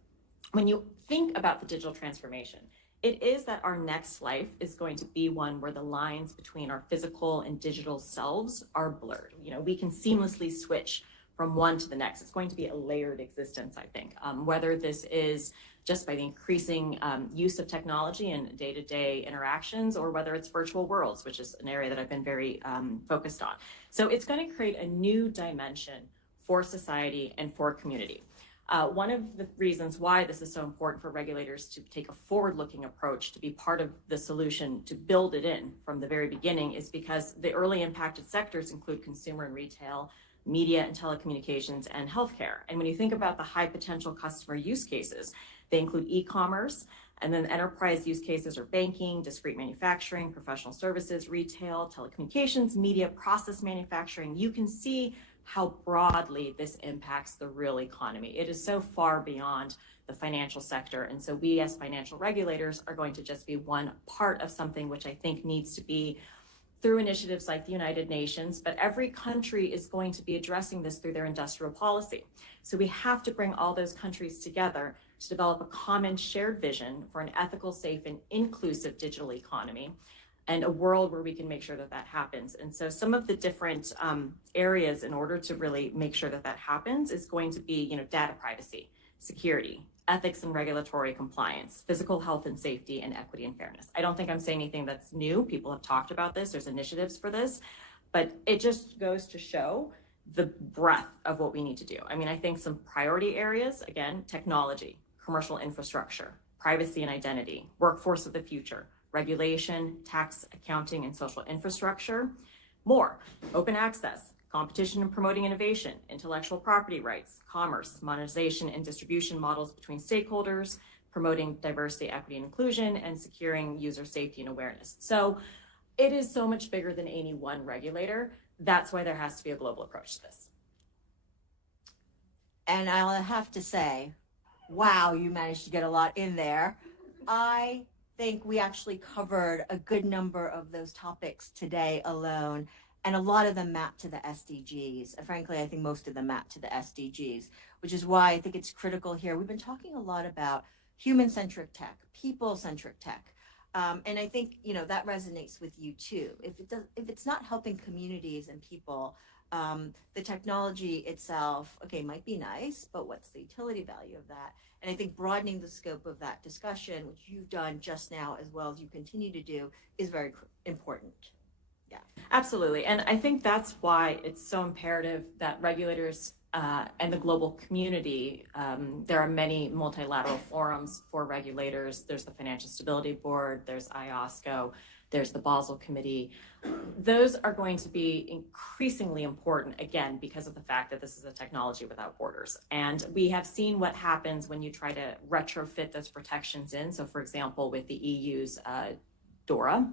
when you think about the digital transformation, it is that our next life is going to be one where the lines between our physical and digital selves are blurred. You know, we can seamlessly switch from one to the next. It's going to be a layered existence, I think, whether this is just by the increasing use of technology in day-to-day interactions, or whether it's virtual worlds, which is an area that I've been very focused on. So it's going to create a new dimension for society and for community. One of the reasons why this is so important for regulators to take a forward-looking approach, to be part of the solution, to build it in from the very beginning, is because the early impacted sectors include consumer and retail, media and telecommunications, and healthcare. And when you think about the high potential customer use cases, they include e-commerce, and then enterprise use cases are banking, discrete manufacturing, professional services, retail, telecommunications, media, process manufacturing. You can see how broadly this impacts the real economy. It is so far beyond the financial sector. And so we as financial regulators are going to just be one part of something which I think needs to be through initiatives like the United Nations, but every country is going to be addressing this through their industrial policy. So we have to bring all those countries together to develop a common shared vision for an ethical, safe, and inclusive digital economy, and a world where we can make sure that that happens. And so some of the different areas in order to really make sure that that happens is going to be, data privacy, security, ethics and regulatory compliance, physical health and safety, and equity and fairness. I don't think I'm saying anything that's new. People have talked about this. There's initiatives for this, but it just goes to show the breadth of what we need to do. I mean, I think some priority areas, again, technology, commercial infrastructure, privacy and identity, workforce of the future, regulation, tax, accounting, and social infrastructure. More, open access, competition and promoting innovation, intellectual property rights, commerce, monetization and distribution models between stakeholders, promoting diversity, equity, and inclusion, and securing user safety and awareness. So it is so much bigger than any one regulator. That's why there has to be a global approach to this. And I'll have to say, wow, you managed to get a lot in there. I think we actually covered a good number of those topics today alone, and a lot of them map to the SDGs. And frankly, I think most of them map to the SDGs, which is why I think it's critical here. We've been talking a lot about human-centric tech, people-centric tech. And I think, that resonates with you too. If it's not helping communities and people, the technology itself, might be nice, but what's the utility value of that? And I think broadening the scope of that discussion, which you've done just now, as well as you continue to do, is very important. Yeah, absolutely. And I think that's why it's so imperative that regulators and the global community, there are many multilateral forums for regulators. There's the Financial Stability Board, there's IOSCO, there's the Basel Committee. Those are going to be increasingly important, again, because of the fact that this is a technology without borders. And we have seen what happens when you try to retrofit those protections in. So for example, with the EU's DORA,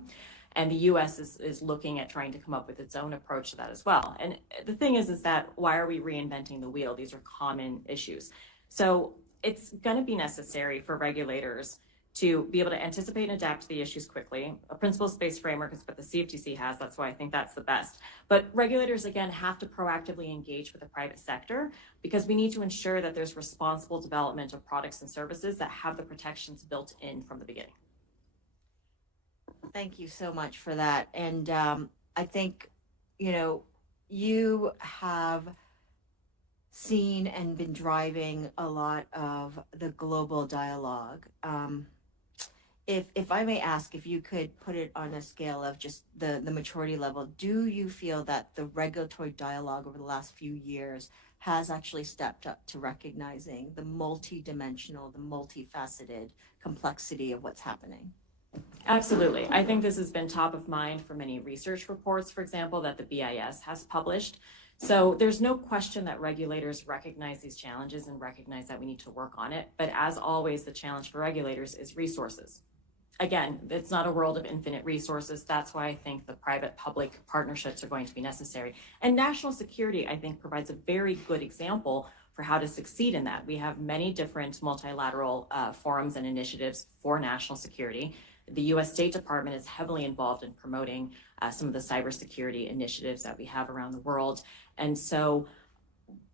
and the US is looking at trying to come up with its own approach to that as well. And the thing is that why are we reinventing the wheel? These are common issues. So it's going to be necessary for regulators to be able to anticipate and adapt to the issues quickly. A principles-based framework is what the CFTC has. That's why I think that's the best. But regulators, again, have to proactively engage with the private sector because we need to ensure that there's responsible development of products and services that have the protections built in from the beginning. Thank you so much for that. And I think, you have seen and been driving a lot of the global dialogue. If I may ask, if you could put it on a scale of just the maturity level, do you feel that the regulatory dialogue over the last few years has actually stepped up to recognizing the multidimensional, the multifaceted complexity of what's happening? Absolutely. I think this has been top of mind for many research reports, for example, that the BIS has published. So there's no question that regulators recognize these challenges and recognize that we need to work on it. But as always, the challenge for regulators is resources. Again, it's not a world of infinite resources. That's why I think the private-public partnerships are going to be necessary. And national security, I think, provides a very good example for how to succeed in that. We have many different multilateral forums and initiatives for national security. The U.S. State Department is heavily involved in promoting some of the cybersecurity initiatives that we have around the world. And so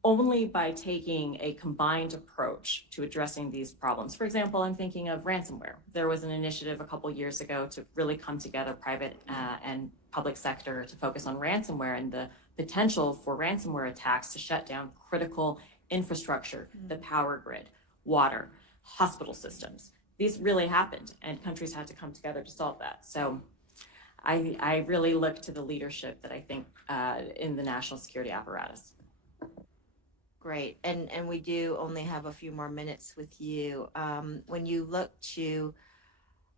only by taking a combined approach to addressing these problems. For example, I'm thinking of ransomware. There was an initiative a couple years ago to really come together, private and public sector, to focus on ransomware and the potential for ransomware attacks to shut down critical infrastructure, the power grid, water, hospital systems. These really happened, and countries had to come together to solve that. So I really look to the leadership that I think in the national security apparatus. Great, and we do only have a few more minutes with you. When you look to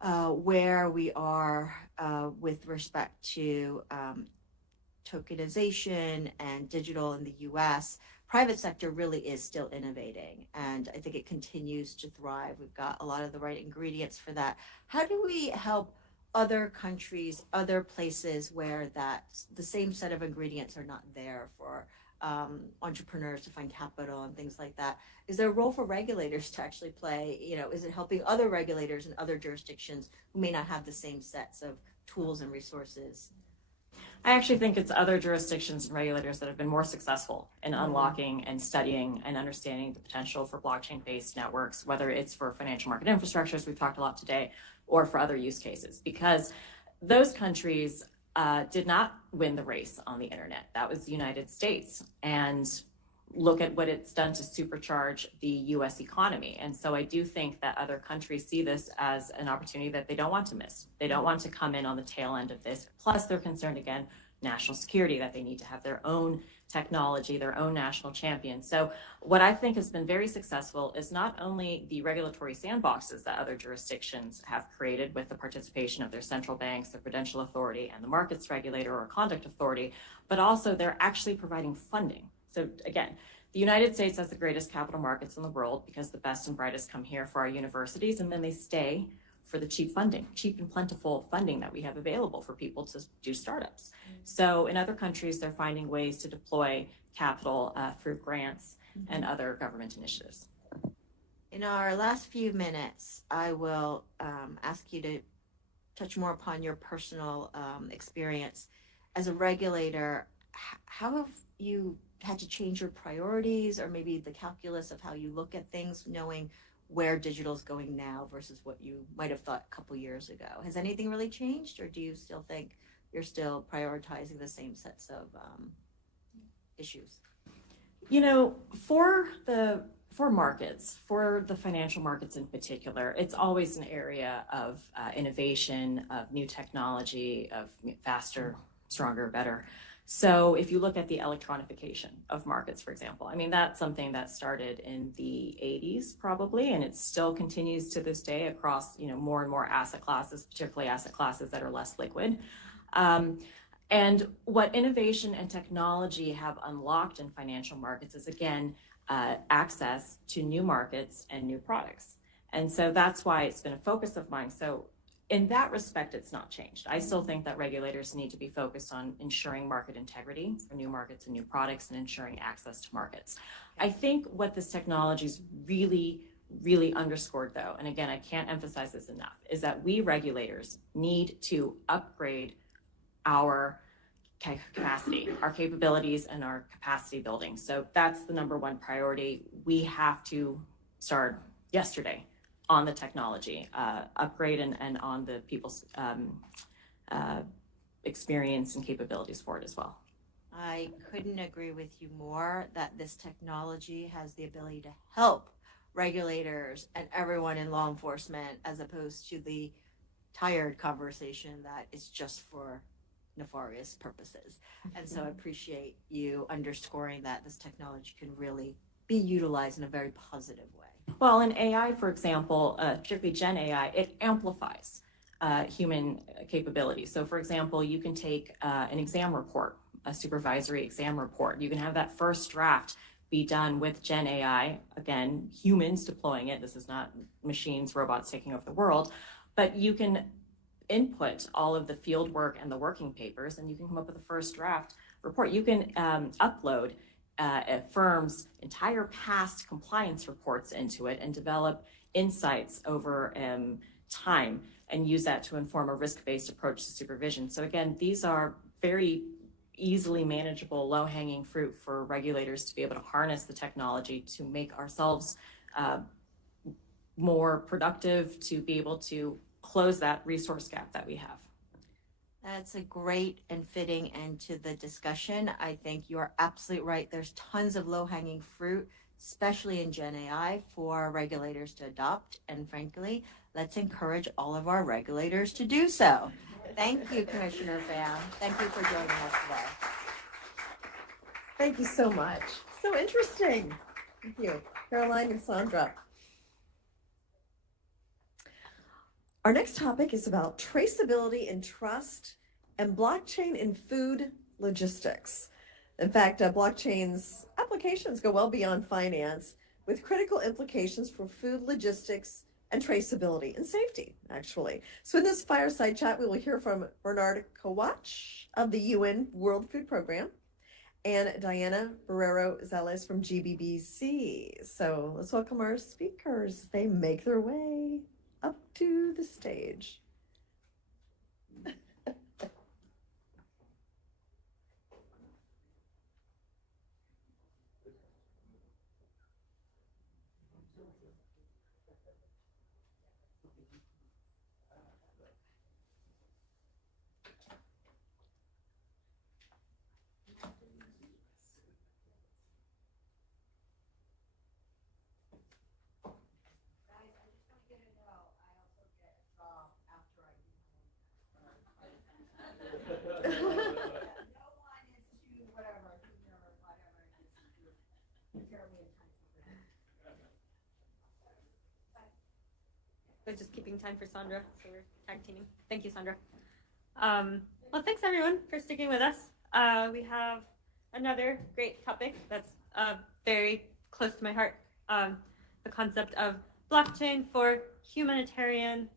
where we are with respect to tokenization and digital in the US, private sector really is still innovating, and I think it continues to thrive. We've got a lot of the right ingredients for that. How do we help other countries, other places where the same set of ingredients are not there for entrepreneurs to find capital and things like that? Is there a role for regulators to actually play? You know, is it helping other regulators in other jurisdictions who may not have the same sets of tools and resources? I actually think it's other jurisdictions and regulators that have been more successful in unlocking and studying and understanding the potential for blockchain-based networks, whether it's for financial market infrastructures, we've talked a lot today, or for other use cases, because those countries did not win the race on the internet. That was the United States. And look at what it's done to supercharge the US economy. And so I do think that other countries see this as an opportunity that they don't want to miss. They don't want to come in on the tail end of this. Plus they're concerned, again, national security, that they need to have their own technology, their own national champion. So what I think has been very successful is not only the regulatory sandboxes that other jurisdictions have created with the participation of their central banks, the Prudential Authority, and the markets regulator or conduct authority, but also they're actually providing funding. So again, the United States has the greatest capital markets in the world because the best and brightest come here for our universities, and then they stay for the cheap funding, cheap and plentiful funding that we have available for people to do startups. So in other countries, they're finding ways to deploy capital through grants and other government initiatives. In our last few minutes, I will ask you to touch more upon your personal experience. As a regulator, how have you had to change your priorities, or maybe the calculus of how you look at things, knowing where digital is going now versus what you might have thought a couple years ago? Has anything really changed, or do you still think you're still prioritizing the same sets of issues? You know, for markets, for the financial markets in particular, it's always an area of innovation, of new technology, of faster, stronger, better. So if you look at the electronification of markets, for example, I mean, that's something that started in the 80s probably, and it still continues to this day across, you know, more and more asset classes, particularly asset classes that are less liquid. And what innovation and technology have unlocked in financial markets is, again, access to new markets and new products. And so that's why it's been a focus of mine. So in that respect, it's not changed. I still think that regulators need to be focused on ensuring market integrity for new markets and new products and ensuring access to markets. I think what this technology's really underscored, though, and again, I can't emphasize this enough, is that we regulators need to upgrade our capacity, our capabilities, and our capacity building. So that's the number one priority. We have to start yesterday on the technology upgrade and on the people's experience and capabilities for it as well. I couldn't agree with you more that this technology has the ability to help regulators and everyone in law enforcement, as opposed to the tired conversation that is just for nefarious purposes. And so I appreciate you underscoring that this technology can really be utilized in a very positive way. Well, in AI, for example, particularly Gen AI, it amplifies human capabilities. So for example, you can take an exam report, a supervisory exam report. You can have that first draft be done with Gen AI, again, humans deploying it. This is not machines, robots taking over the world, but you can input all of the field work and the working papers, and you can come up with a first draft report. You can upload a firm's entire past compliance reports into it and develop insights over time and use that to inform a risk-based approach to supervision. So again, these are very easily manageable, low-hanging fruit for regulators to be able to harness the technology to make ourselves more productive, to be able to close that resource gap that we have. That's a great and fitting end to the discussion. I think you're absolutely right. There's tons of low-hanging fruit, especially in Gen AI, for regulators to adopt. And frankly, let's encourage all of our regulators to do so. Thank you, Commissioner Pham. Thank you for joining us today. Thank you so much. So interesting. Thank you, Caroline and Sandra. Our next topic is about traceability and trust and blockchain in food logistics. In fact, blockchain's applications go well beyond finance, with critical implications for food logistics and traceability and safety, actually. So in this fireside chat, we will hear from Bernard Kowach of the UN World Food Program and Diana Barrero-Zales from GBBC. So let's welcome our speakers. They make their way up to the stage. We're just keeping time for Sandra, so we're tag teaming. Thank you, Sandra. Well, thanks everyone for sticking with us. We have another great topic that's very close to my heart, the concept of blockchain for humanitarian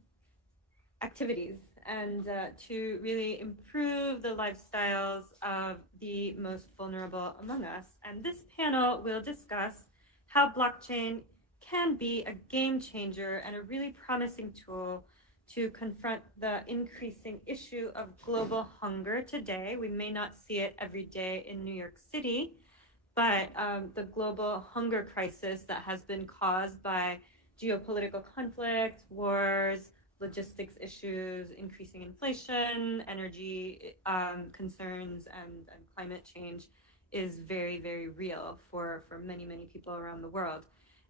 activities and to really improve the lifestyles of the most vulnerable among us. And this panel will discuss how blockchain can be a game changer and a really promising tool to confront the increasing issue of global hunger today. We may not see it every day in New York City, but the global hunger crisis that has been caused by geopolitical conflict, wars, logistics issues, increasing inflation, energy concerns, and climate change is very, very real for many, many people around the world.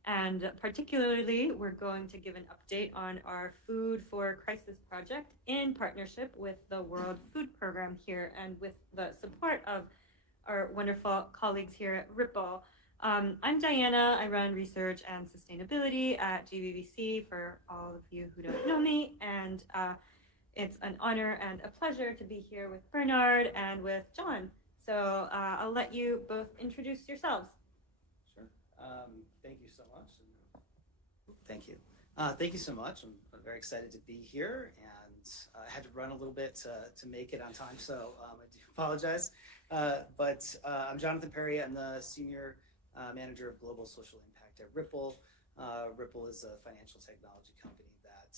And particularly, we're going to give an update on our Food for Crisis project in partnership with the World Food Program here and with the support of our wonderful colleagues here at Ripple. I'm Diana. I run research and sustainability at GBBC for all of you who don't know me. And it's an honor and a pleasure to be here with Bernard and with John. So I'll let you both introduce yourselves. Sure. Thank you so much. Thank you. Thank you so much. I'm very excited to be here, and I had to run a little bit to make it on time, so I do apologize. But I'm Jonathan Perry. I'm the Senior Manager of Global Social Impact at Ripple. Ripple is a financial technology company that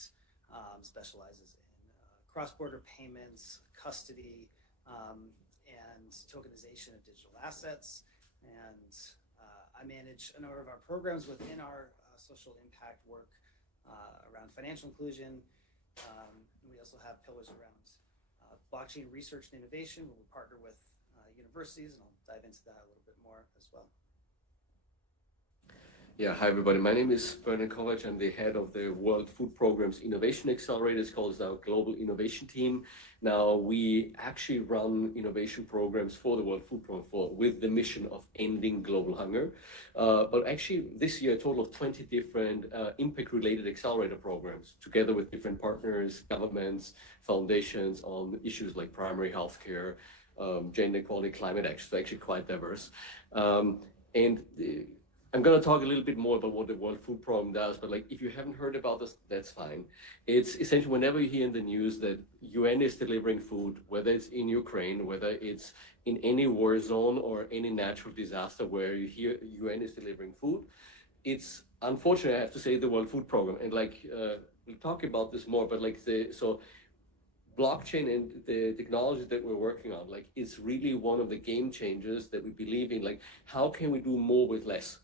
specializes in cross-border payments, custody, and tokenization of digital assets. And I manage a number of our programs within our social impact work around financial inclusion. We also have pillars around blockchain research and innovation, where we partner with universities, and I'll dive into that a little bit more as well. Yeah, hi everybody. My name is Bernard Kowach. I'm the head of the World Food Program's Innovation Accelerator. It's called our Global Innovation Team. Now, we actually run innovation programs for the World Food Program with the mission of ending global hunger. But actually, this year, a total of 20 different impact-related accelerator programs, together with different partners, governments, foundations on issues like primary healthcare, gender equality, climate action, so actually quite diverse. I'm going to talk a little bit more about what the World Food Program does, but like if you haven't heard about this, that's fine. It's essentially whenever you hear in the news that UN is delivering food, whether it's in Ukraine, whether it's in any war zone or any natural disaster where you hear UN is delivering food, it's unfortunate, I have to say, the World Food Program. And like we'll talk about this more, but like blockchain and the technologies that we're working on, like it's really one of the game changers that we believe in. Like, how can we do more with less?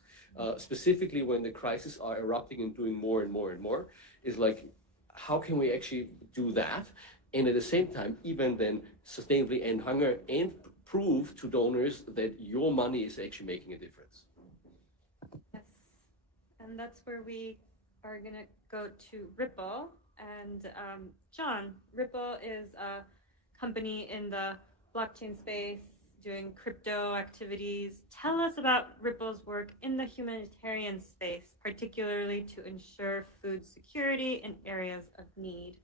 Specifically when the crises are erupting and doing more and more and more, is like, how can we actually do that? And at the same time, even then sustainably end hunger and prove to donors that your money is actually making a difference. Yes, and that's where we are gonna go to Ripple. And John, Ripple is a company in the blockchain space doing crypto activities. Tell us about Ripple's work in the humanitarian space, particularly to ensure food security in areas of need.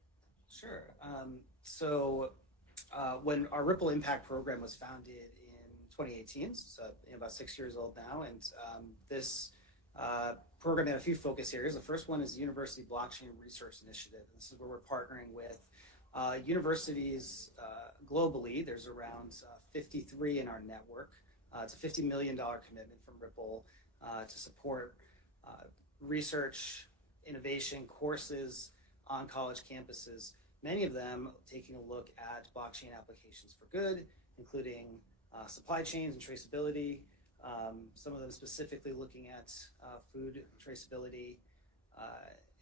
Sure. When our Ripple Impact Program was founded in 2018, so about 6 years old now, and this program had a few focus areas. The first one is the University Blockchain Research Initiative. This is where we're partnering with universities globally. There's around 53 in our network. It's a $50 million commitment from Ripple to support research, innovation, courses on college campuses, many of them taking a look at blockchain applications for good, including supply chains and traceability, some of them specifically looking at food traceability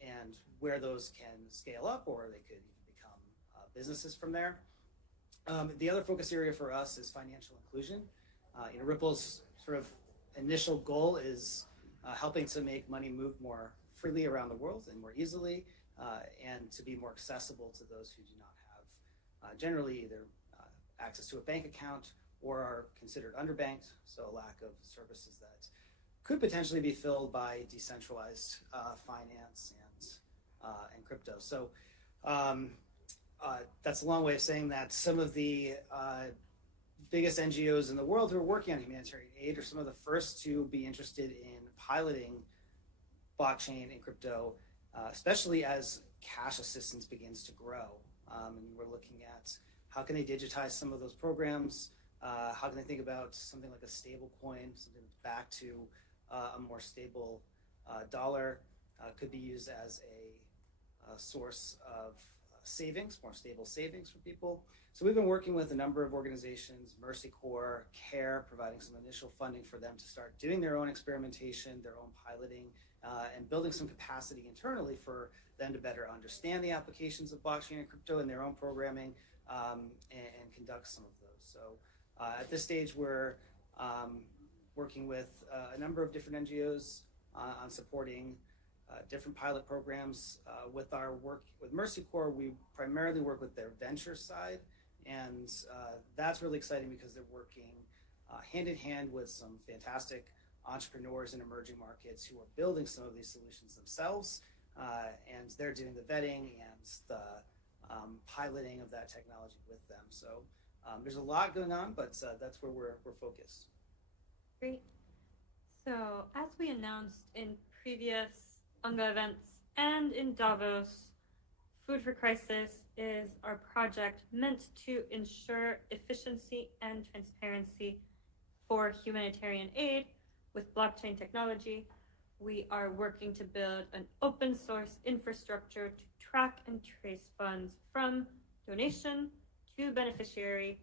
and where those can scale up or they could even become businesses from there. The other focus area for us is financial inclusion. Ripple's sort of initial goal is helping to make money move more freely around the world and more easily, and to be more accessible to those who do not have generally either access to a bank account or are considered underbanked, so a lack of services that could potentially be filled by decentralized finance and crypto. So that's a long way of saying that some of the biggest NGOs in the world who are working on humanitarian aid are some of the first to be interested in piloting blockchain and crypto, especially as cash assistance begins to grow. And we're looking at how can they digitize some of those programs. How can they think about something like a stable coin, something back to a more stable dollar, could be used as a source of savings, more stable savings for people. So we've been working with a number of organizations, Mercy Corps, CARE, providing some initial funding for them to start doing their own experimentation, their own piloting, and building some capacity internally for them to better understand the applications of blockchain and crypto in their own programming and conduct some of those. So at this stage, we're working with a number of different NGOs on supporting different pilot programs. With our work with Mercy Corps, we primarily work with their venture side, and that's really exciting because they're working hand in hand with some fantastic entrepreneurs in emerging markets who are building some of these solutions themselves, and they're doing the vetting and the piloting of that technology with them. So there's a lot going on, but that's where we're focused. Great. So as we announced in previous UNGA events and in Davos, Food for Crisis is our project meant to ensure efficiency and transparency for humanitarian aid with blockchain technology. We are working to build an open source infrastructure to track and trace funds from donation to beneficiary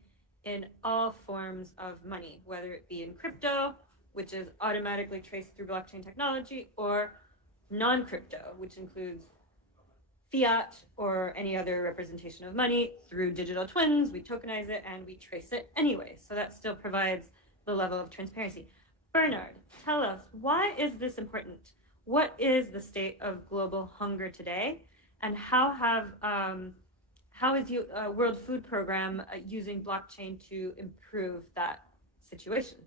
in all forms of money, whether it be in crypto, which is automatically traced through blockchain technology, or non-crypto, which includes fiat or any other representation of money through digital twins. We tokenize it and we trace it anyway. So that still provides the level of transparency. Bernard, tell us, why is this important? What is the state of global hunger today? And how is the World Food Program using blockchain to improve that situation?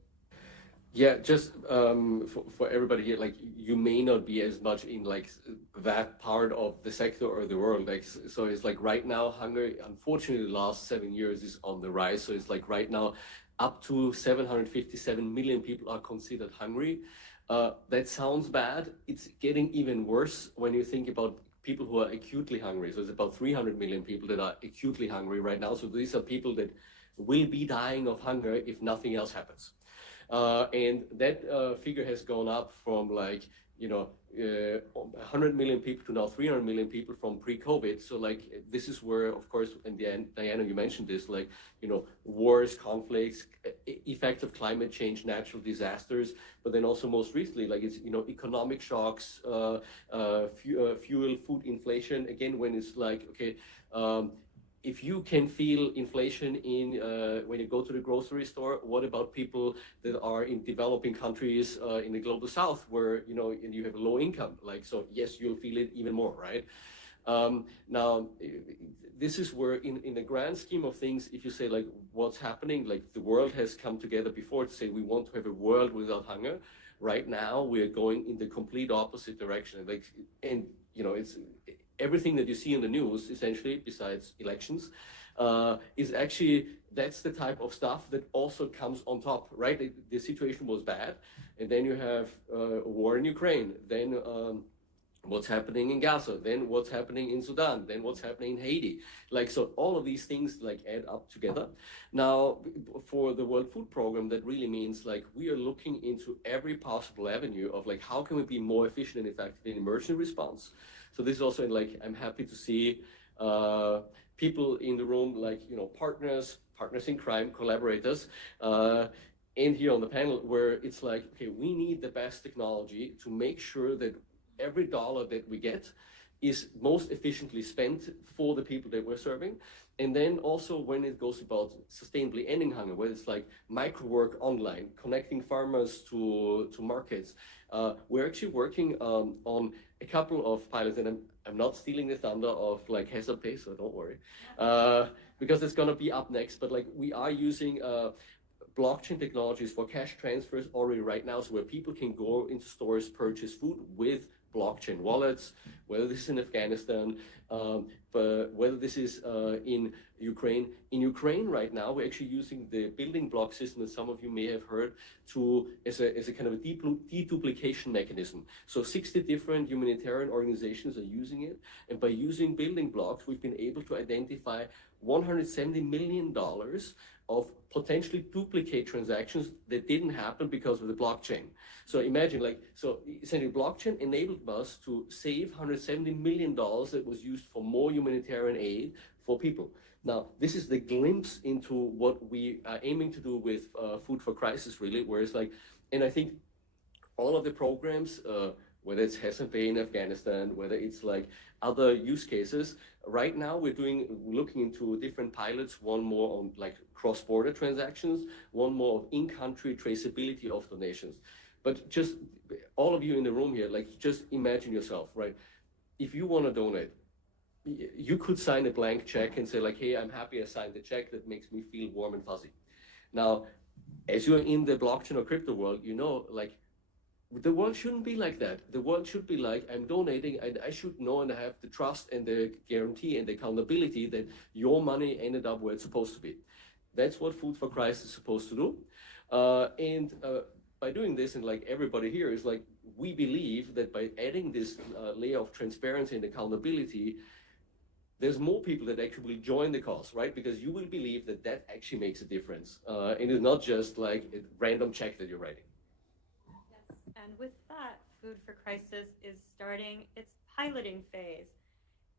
Yeah, just for everybody here, like you may not be as much in like that part of the sector or the world. Like, so it's like right now, hunger, unfortunately, the last 7 years is on the rise. So it's like right now, up to 757 million people are considered hungry. That sounds bad. It's getting even worse when you think about people who are acutely hungry. So it's about 300 million people that are acutely hungry right now. So these are people that will be dying of hunger if nothing else happens. And that figure has gone up from 100 million people to now 300 million people from pre-COVID. So this is where, of course, and Diana, you mentioned this, wars, conflicts, effects of climate change, natural disasters, but then also most recently, it's, economic shocks, fuel, food inflation. Again, when it's if you can feel inflation when you go to the grocery store, what about people that are in developing countries in the global south where, and you have low income? So yes, you'll feel it even more, right? Now, this is where in the grand scheme of things, if you say what's happening, the world has come together before to say we want to have a world without hunger. Right now, we are going in the complete opposite direction. It's everything that you see in the news, essentially, besides elections, is actually, that's the type of stuff that also comes on top, right? The situation was bad, and then you have a war in Ukraine, then what's happening in Gaza, then what's happening in Sudan, then what's happening in Haiti. So all of these things add up together. Now, for the World Food Program, that really means we are looking into every possible avenue of how can we be more efficient and effective in emergency response. So this is also I'm happy to see people in the room, partners in crime, collaborators, and here on the panel where it's okay, we need the best technology to make sure that every dollar that we get is most efficiently spent for the people that we're serving. And then also when it goes about sustainably ending hunger, whether it's micro work online, connecting farmers to markets, we're actually working on a couple of pilots, and I'm not stealing the thunder of Hesape, so don't worry, because it's gonna be up next. But we are using blockchain technologies for cash transfers already right now, so where people can go into stores, purchase food with blockchain wallets, whether this is in Afghanistan, but whether this is in Ukraine. In Ukraine right now, we're actually using the building block system that some of you may have heard as a kind of a deduplication mechanism. So 60 different humanitarian organizations are using it, and by using building blocks, we've been able to identify $170 million of potentially duplicate transactions that didn't happen because of the blockchain. So imagine so essentially blockchain enabled us to save $170 million that was used for more humanitarian aid for people. Now, this is the glimpse into what we are aiming to do with Food for Crisis, really, where it's and I think all of the programs, whether it's Hesape in Afghanistan, whether it's other use cases, right now we're looking into different pilots, one more on cross-border transactions, one more of in-country traceability of donations. But just all of you in the room here, just imagine yourself, right? If you want to donate, you could sign a blank check and say hey, I'm happy I signed the check, that makes me feel warm and fuzzy. Now, as you're in the blockchain or crypto world, the world shouldn't be like that. The world should be I'm donating, and I should know and have the trust and the guarantee and the accountability that your money ended up where it's supposed to be. That's what Food for Christ is supposed to do. By doing this, and everybody here is we believe that by adding this layer of transparency and accountability, there's more people that actually will join the cause, right? Because you will believe that that actually makes a difference. And it's not just a random check that you're writing. Yes, and with that, Food for Crisis is starting its piloting phase.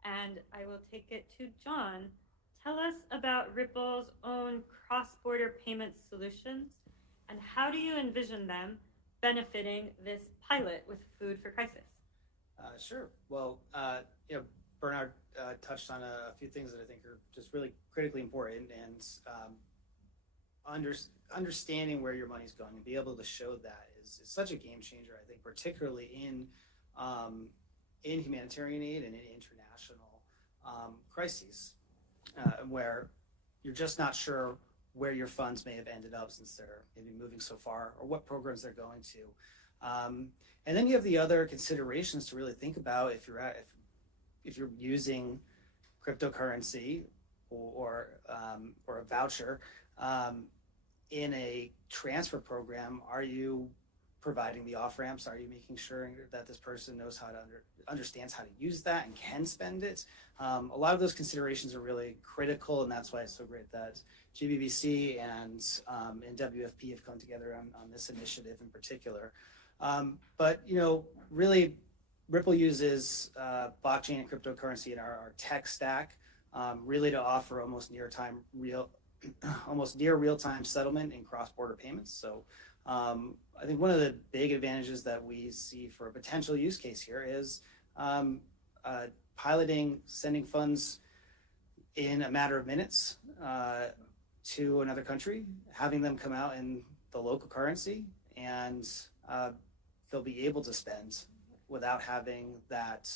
And I will take it to John. Tell us about Ripple's own cross-border payment solutions, and how do you envision them benefiting this pilot with Food for Crisis? Sure. Well, Bernard touched on a few things that I think are just really critically important, and understanding where your money's going and be able to show that is such a game changer, I think, particularly in humanitarian aid and in international crises, where you're just not sure where your funds may have ended up since they're maybe moving so far, or what programs they're going to. And then you have the other considerations to really think about if you're using cryptocurrency or a voucher in a transfer program. Are you providing the off ramps? Are you making sure that this person knows how to understands how to use that and can spend it? A lot of those considerations are really critical, and that's why it's so great that GBBC and WFP have come together on this initiative in particular. But really, Ripple uses blockchain and cryptocurrency in our tech stack, really to offer almost near real-time settlement in cross-border payments. So I think one of the big advantages that we see for a potential use case here is piloting sending funds in a matter of minutes to another country, having them come out in the local currency, and they'll be able to spend without having that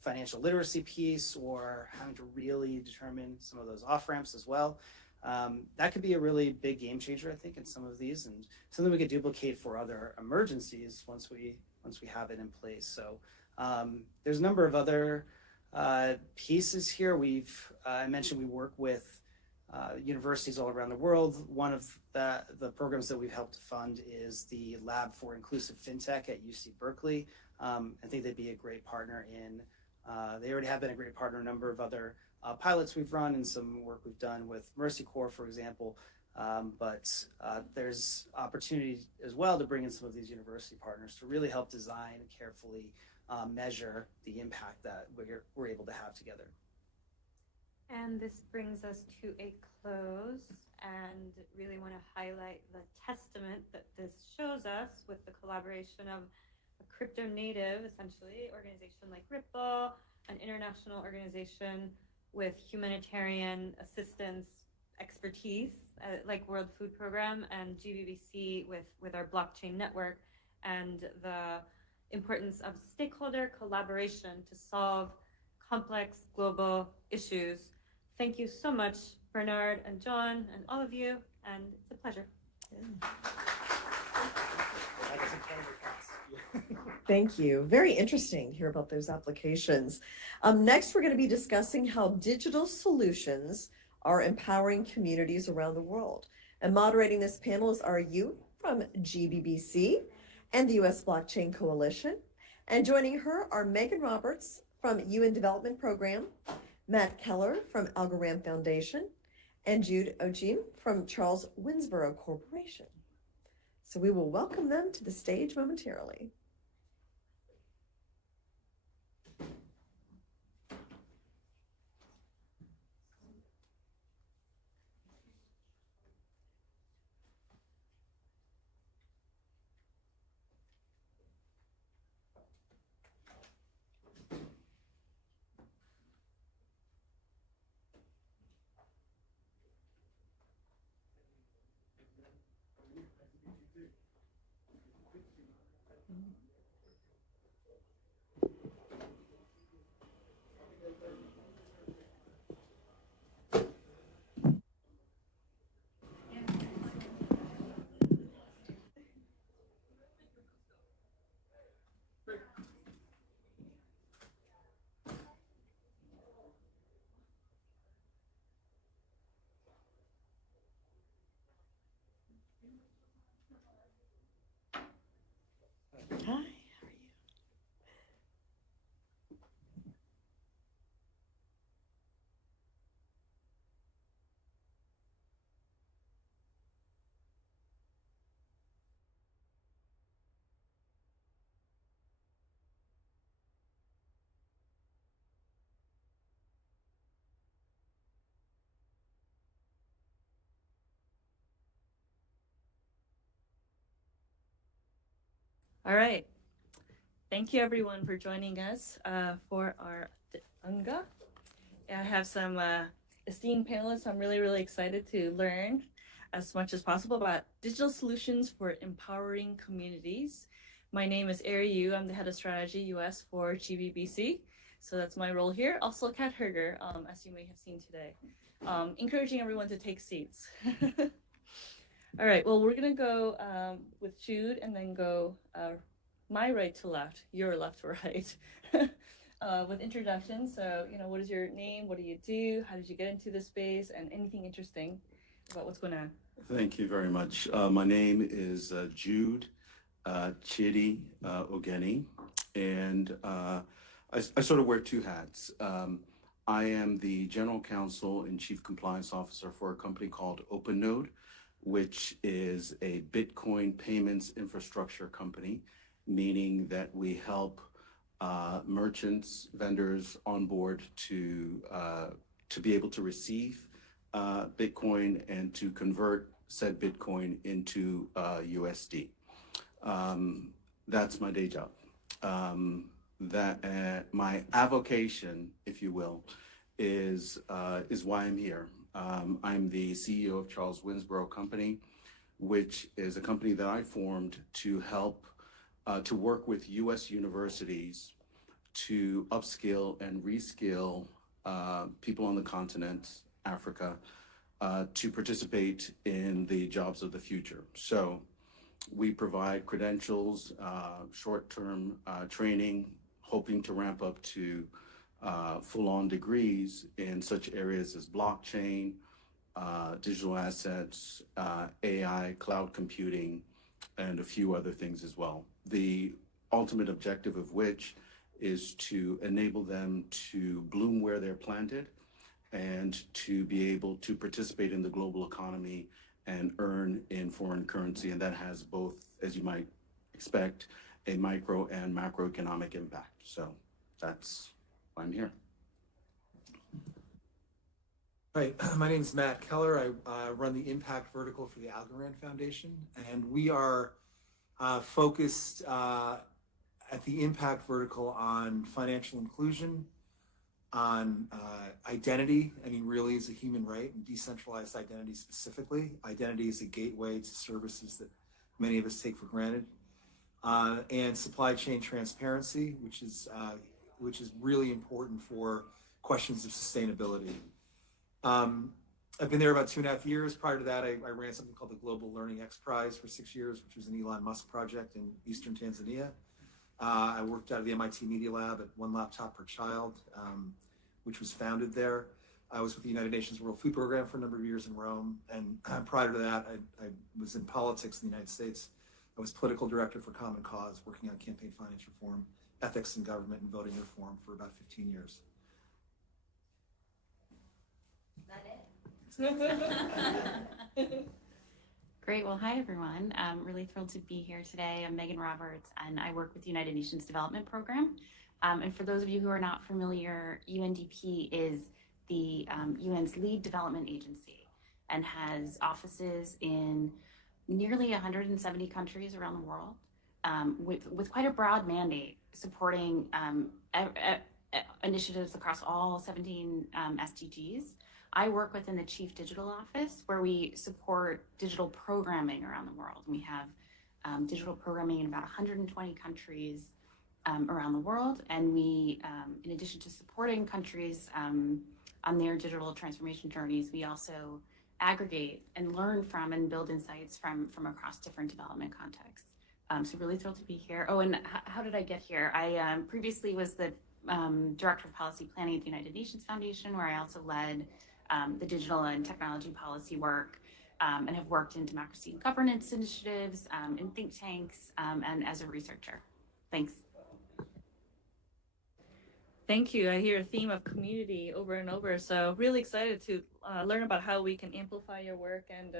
financial literacy piece or having to really determine some of those off-ramps as well. That could be a really big game changer, I think, in some of these, and something we could duplicate for other emergencies once we have it in place. So there's a number of other pieces here. I mentioned we work with universities all around the world. One of the programs that we've helped fund is the Lab for Inclusive FinTech at UC Berkeley. I think they'd be a great partner they already have been a great partner in a number of other pilots we've run and some work we've done with Mercy Corps, for example. But there's opportunity as well to bring in some of these university partners to really help design and carefully measure the impact that we're able to have together. And this brings us to a close, and really want to highlight the testament that this shows us with the collaboration of a crypto native, essentially, organization like Ripple, an international organization with humanitarian assistance expertise, like World Food Program, and GBBC with our blockchain network, and the importance of stakeholder collaboration to solve complex global issues. Thank you so much, Bernard and John and all of you, and it's a pleasure. Thank you. Very interesting to hear about those applications. Next, we're going to be discussing how digital solutions are empowering communities around the world. And moderating this panel is Yu from GBBC and the U.S. Blockchain Coalition. And joining her are Megan Roberts from UN Development Program, Matt Keller from Algorand Foundation, and Jude Ojim from Charles Winsborough Corporation. So we will welcome them to the stage momentarily. Hi, how are you? All right. Thank you everyone for joining us for our UNGA. I have some esteemed panelists. I'm really excited to learn as much as possible about digital solutions for empowering communities. My name is Yu. I'm the head of strategy US for GBBC. So that's my role here. Also Kat Herger, as you may have seen today. Encouraging everyone to take seats. All right, well, we're gonna go with Jude and then go my right to left, your left to right, with introductions. So, what is your name? What do you do? How did you get into this space? And anything interesting about what's going on. Thank you very much. My name is Jude Chidi Ogeni, and I sort of wear two hats. I am the General Counsel and Chief Compliance Officer for a company called OpenNode, which is a Bitcoin payments infrastructure company, meaning that we help merchants, vendors on board to be able to receive Bitcoin and to convert said Bitcoin into USD. That's my day job. My avocation, if you will, is why I'm here. I'm the CEO of Charles Winsborough Company, which is a company that I formed to help to work with U.S. universities to upskill and reskill people on the continent, Africa, to participate in the jobs of the future. So we provide credentials, short-term training, hoping to ramp up to full-on degrees in such areas as blockchain, digital assets, AI, cloud computing, and a few other things as well. The ultimate objective of which is to enable them to bloom where they're planted and to be able to participate in the global economy and earn in foreign currency. And that has both, as you might expect, a micro and macroeconomic impact. So that's why I'm here. Hi, my name is Matt Keller. I run the impact vertical for the Algorand Foundation, and we are focused at the impact vertical on financial inclusion, on identity. I mean, really is a human right, and decentralized identity specifically. Identity is a gateway to services that many of us take for granted, and supply chain transparency, which is really important for questions of sustainability. I've been there about 2.5 years. Prior to that, I ran something called the Global Learning X Prize for 6 years, which was an Elon Musk project in Eastern Tanzania. I worked out of the MIT Media Lab at One Laptop Per Child, which was founded there. I was with the United Nations World Food Program for a number of years in Rome. And prior to that, I was in politics in the United States. I was political director for Common Cause, working on campaign finance reform, ethics in government, and voting reform for about 15 years. Great. Well, hi, everyone. I'm really thrilled to be here today. I'm Megan Roberts, and I work with the United Nations Development Program. And for those of you who are not familiar, UNDP is the UN's lead development agency and has offices in nearly 170 countries around the world, with quite a broad mandate supporting initiatives across all 17 SDGs. I work within the Chief Digital Office, where we support digital programming around the world. We have digital programming in about 120 countries around the world, and we, in addition to supporting countries on their digital transformation journeys, we also aggregate and learn from and build insights from across different development contexts. So really thrilled to be here. Oh, and how did I get here? I previously was the Director of Policy Planning at the United Nations Foundation, where I also led the digital and technology policy work, and have worked in democracy and governance initiatives, in think tanks, and as a researcher. Thanks. Thank you. I hear a theme of community over and over. So really excited to learn about how we can amplify your work and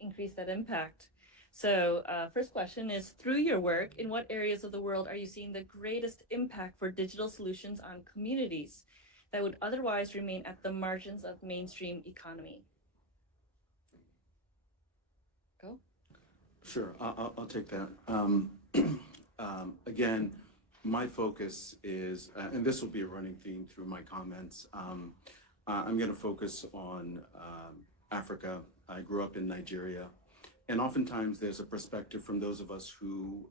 increase that impact. So first question is, through your work, in what areas of the world are you seeing the greatest impact for digital solutions on communities that would otherwise remain at the margins of mainstream economy? Go. Sure, I'll take that. Again, my focus is, and this will be a running theme through my comments, I'm going to focus on Africa. I grew up in Nigeria, and oftentimes there's a perspective from those of us who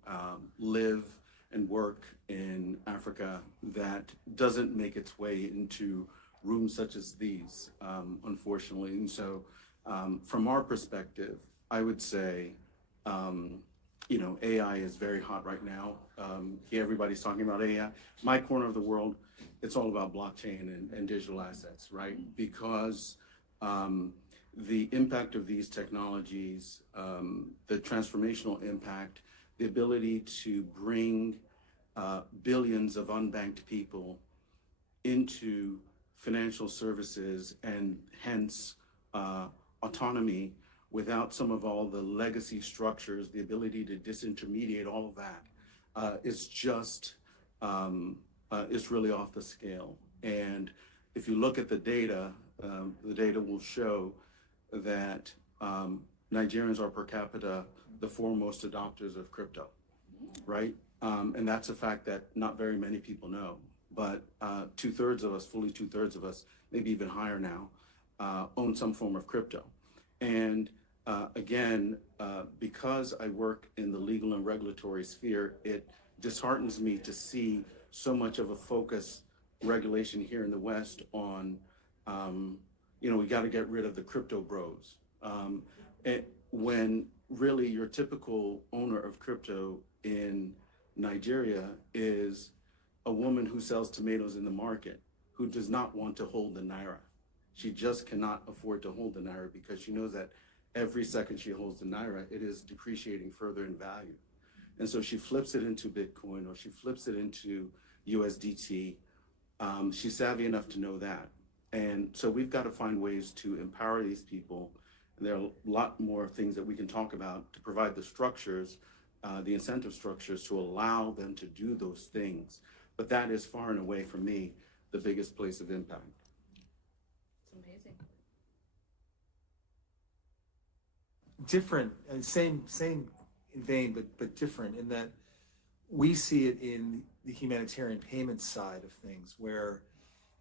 live and work in Africa that doesn't make its way into rooms such as these, unfortunately. And so from our perspective, I would say, AI is very hot right now. Here, everybody's talking about AI. My corner of the world, it's all about blockchain and digital assets, right? Because the impact of these technologies, the transformational impact, the ability to bring billions of unbanked people into financial services and hence autonomy without some of all the legacy structures, the ability to disintermediate all of that is just, it's really off the scale. And if you look at the data will show that Nigerians are per capita the foremost adopters of crypto, right? And that's a fact that not very many people know. But 2/3 of us, fully 2/3 of us, maybe even higher now, own some form of crypto. And again, because I work in the legal and regulatory sphere, it disheartens me to see so much of a focus regulation here in the West on, we got to get rid of the crypto bros. When really your typical owner of crypto in Nigeria is a woman who sells tomatoes in the market, who does not want to hold the Naira. She just cannot afford to hold the Naira because she knows that every second she holds the Naira, it is depreciating further in value. And so she flips it into Bitcoin or she flips it into USDT. She's savvy enough to know that. And so we've got to find ways to empower these people. And there are a lot more things that we can talk about to provide the structures, the incentive structures to allow them to do those things. But that is far and away, for me, the biggest place of impact. It's amazing. Different, same vein, but different in that we see it in the humanitarian payments side of things, where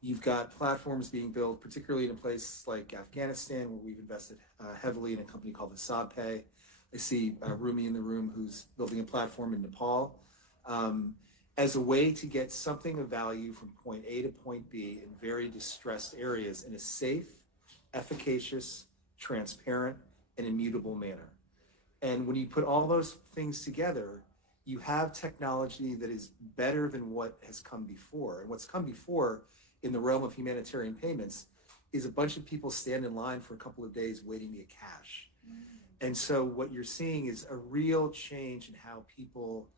you've got platforms being built, particularly in a place like Afghanistan, where we've invested heavily in a company called Pay. I see Rumi in the room who's building a platform in Nepal as a way to get something of value from point A to point B in very distressed areas in a safe, efficacious, transparent, and immutable manner. And when you put all those things together, you have technology that is better than what has come before. And what's come before in the realm of humanitarian payments is a bunch of people stand in line for a couple of days waiting to get cash. And so what you're seeing is a real change in how people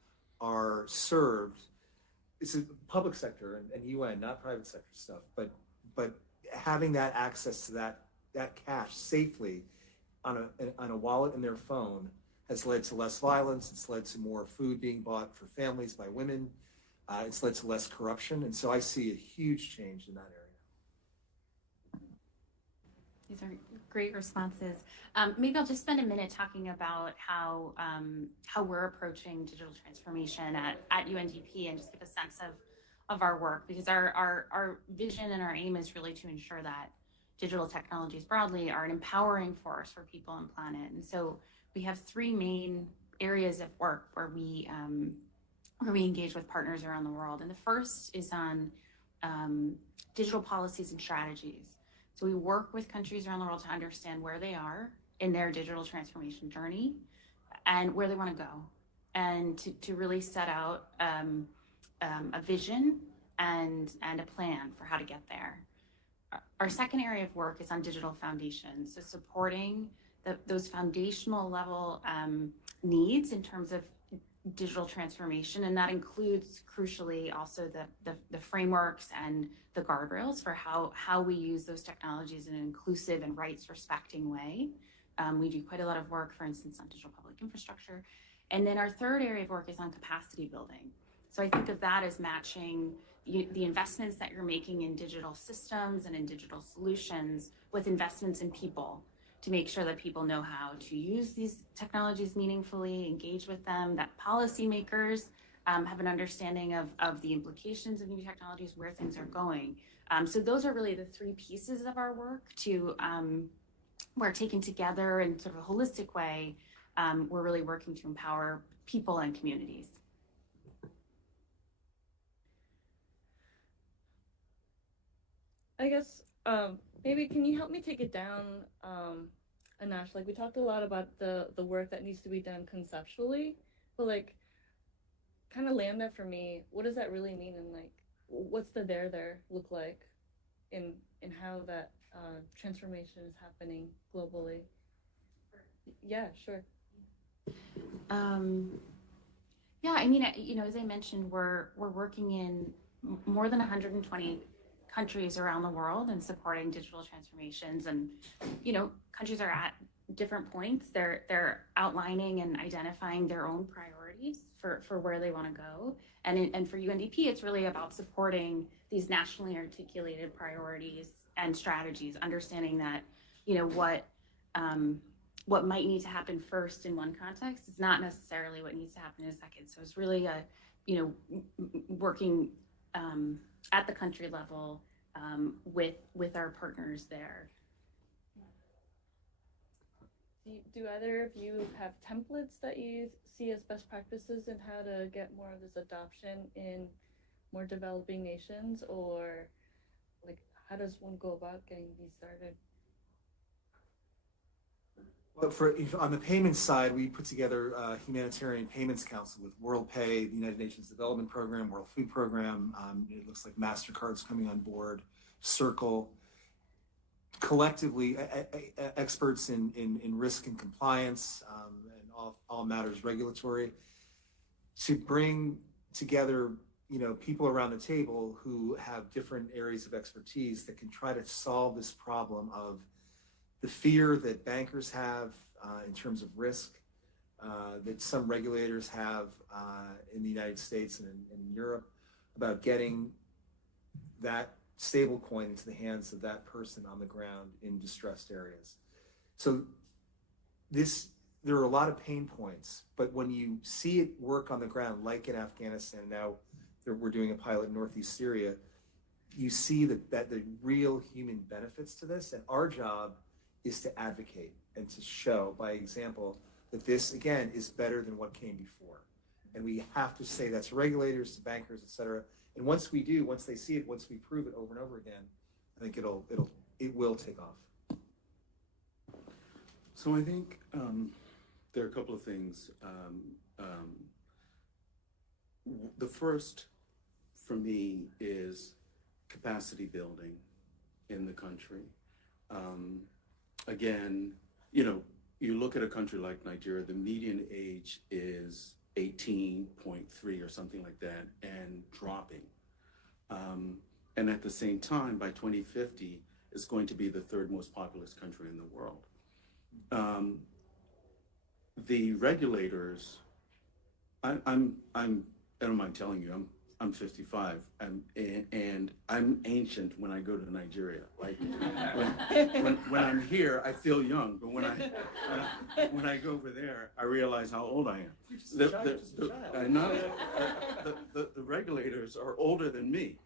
are served. It's a public sector and UN, not private sector stuff, but having that access to that cash safely on a wallet in their phone has led to less violence. It's led to more food being bought for families by women. It's led to less corruption. And so I see a huge change in that area. These are great responses. Maybe I'll just spend a minute talking about how we're approaching digital transformation at UNDP and just give a sense of our work, because our vision and our aim is really to ensure that digital technologies broadly are an empowering force for people and planet. And so we have three main areas of work where we engage with partners around the world. And the first is on digital policies and strategies. So we work with countries around the world to understand where they are in their digital transformation journey and where they want to go, and to really set out a vision and a plan for how to get there. Our second area of work is on digital foundations, so supporting those foundational level needs in terms of digital transformation, and that includes crucially also the frameworks and the guardrails for how we use those technologies in an inclusive and rights respecting way. We do quite a lot of work, for instance, on digital public infrastructure. And then our third area of work is on capacity building. So I think of that as matching the investments that you're making in digital systems and in digital solutions with investments in people, to make sure that people know how to use these technologies meaningfully, engage with them, that policymakers have an understanding of the implications of new technologies, where things are going. So those are really the three pieces of our work we're taken together in sort of a holistic way. We're really working to empower people and communities. I guess maybe can you help me take it down a notch? Like, we talked a lot about the work that needs to be done conceptually, but like kind of land that for me. What does that really mean, and like what's the there look like in how that transformation is happening globally. Yeah, sure. Yeah, I mean, as I mentioned, we're working in more than 120 countries around the world and supporting digital transformations. And countries are at different points. They're outlining and identifying their own priorities for where they want to go. And for UNDP, it's really about supporting these nationally articulated priorities and strategies, understanding that what might need to happen first in one context is not necessarily what needs to happen in a second. So it's really working at the country level with our partners there. Do either of you have templates that you see as best practices in how to get more of this adoption in more developing nations, or like how does one go about getting these started? Well, on the payment side, we put together a humanitarian payments council with WorldPay, the United Nations Development Program, World Food Program. It looks like MasterCard's coming on board, Circle. Collectively, experts in risk and compliance and all matters regulatory, to bring together people around the table who have different areas of expertise that can try to solve this problem of the fear that bankers have in terms of risk, that some regulators have in the United States and in Europe, about getting that stable coin into the hands of that person on the ground in distressed areas. So there are a lot of pain points, but when you see it work on the ground, like in Afghanistan, now we're doing a pilot in Northeast Syria, you see that the real human benefits to this, and our job is to advocate and to show by example that this, again, is better than what came before. And we have to say that to regulators, to bankers, et cetera. And once we do, once they see it, once we prove it over and over again, I think it will take off. So I think there are a couple of things. The first for me is capacity building in the country. Again, you look at a country like Nigeria, the median age is 18.3 or something like that, and dropping. And at the same time, by 2050, it's going to be the third most populous country in the world. The regulators, I don't mind telling you, I'm 55, and I'm ancient when I go to Nigeria. Like when I'm here, I feel young, but when I go over there, I realize how old I am. I know the regulators are older than me,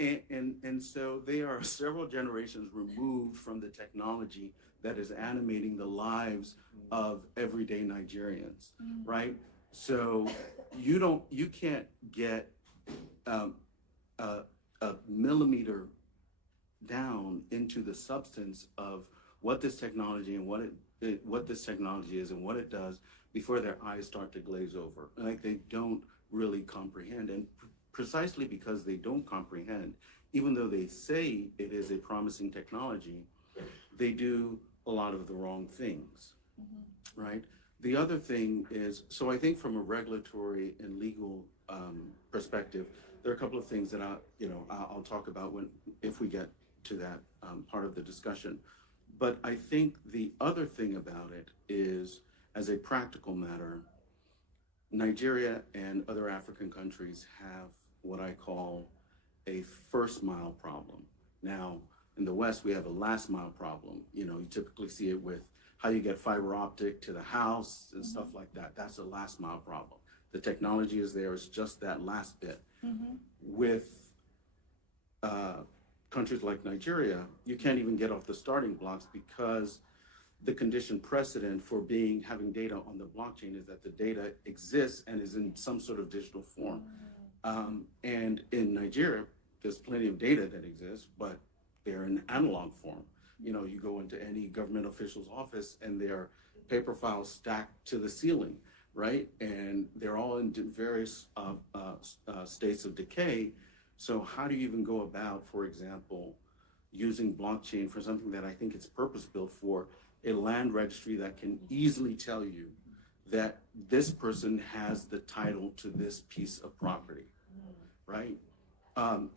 and so they are several generations removed from the technology that is animating the lives of everyday Nigerians, right? So you can't get a millimeter down into the substance of what this technology and what this technology is and what it does before their eyes start to glaze over. Like they don't really comprehend, and precisely because they don't comprehend, even though they say it is a promising technology, they do a lot of the wrong things, right? The other thing is, so I think from a regulatory and legal perspective, there are a couple of things that I'll talk about if we get to that part of the discussion. But I think the other thing about it is, as a practical matter, Nigeria and other African countries have what I call a first mile problem. Now, in the West, we have a last mile problem. You typically see it with how you get fiber optic to the house and stuff like that. That's a last mile problem. The technology is there, it's just that last bit. With countries like Nigeria, you can't even get off the starting blocks because the condition precedent for having data on the blockchain is that the data exists and is in some sort of digital form. And in Nigeria, there's plenty of data that exists, but they're in analog form. You go into any government official's office and there are paper files stacked to the ceiling, right? And they're all in various states of decay. So how do you even go about, for example, using blockchain for something that I think it's purpose-built for, a land registry that can easily tell you that this person has the title to this piece of property, right?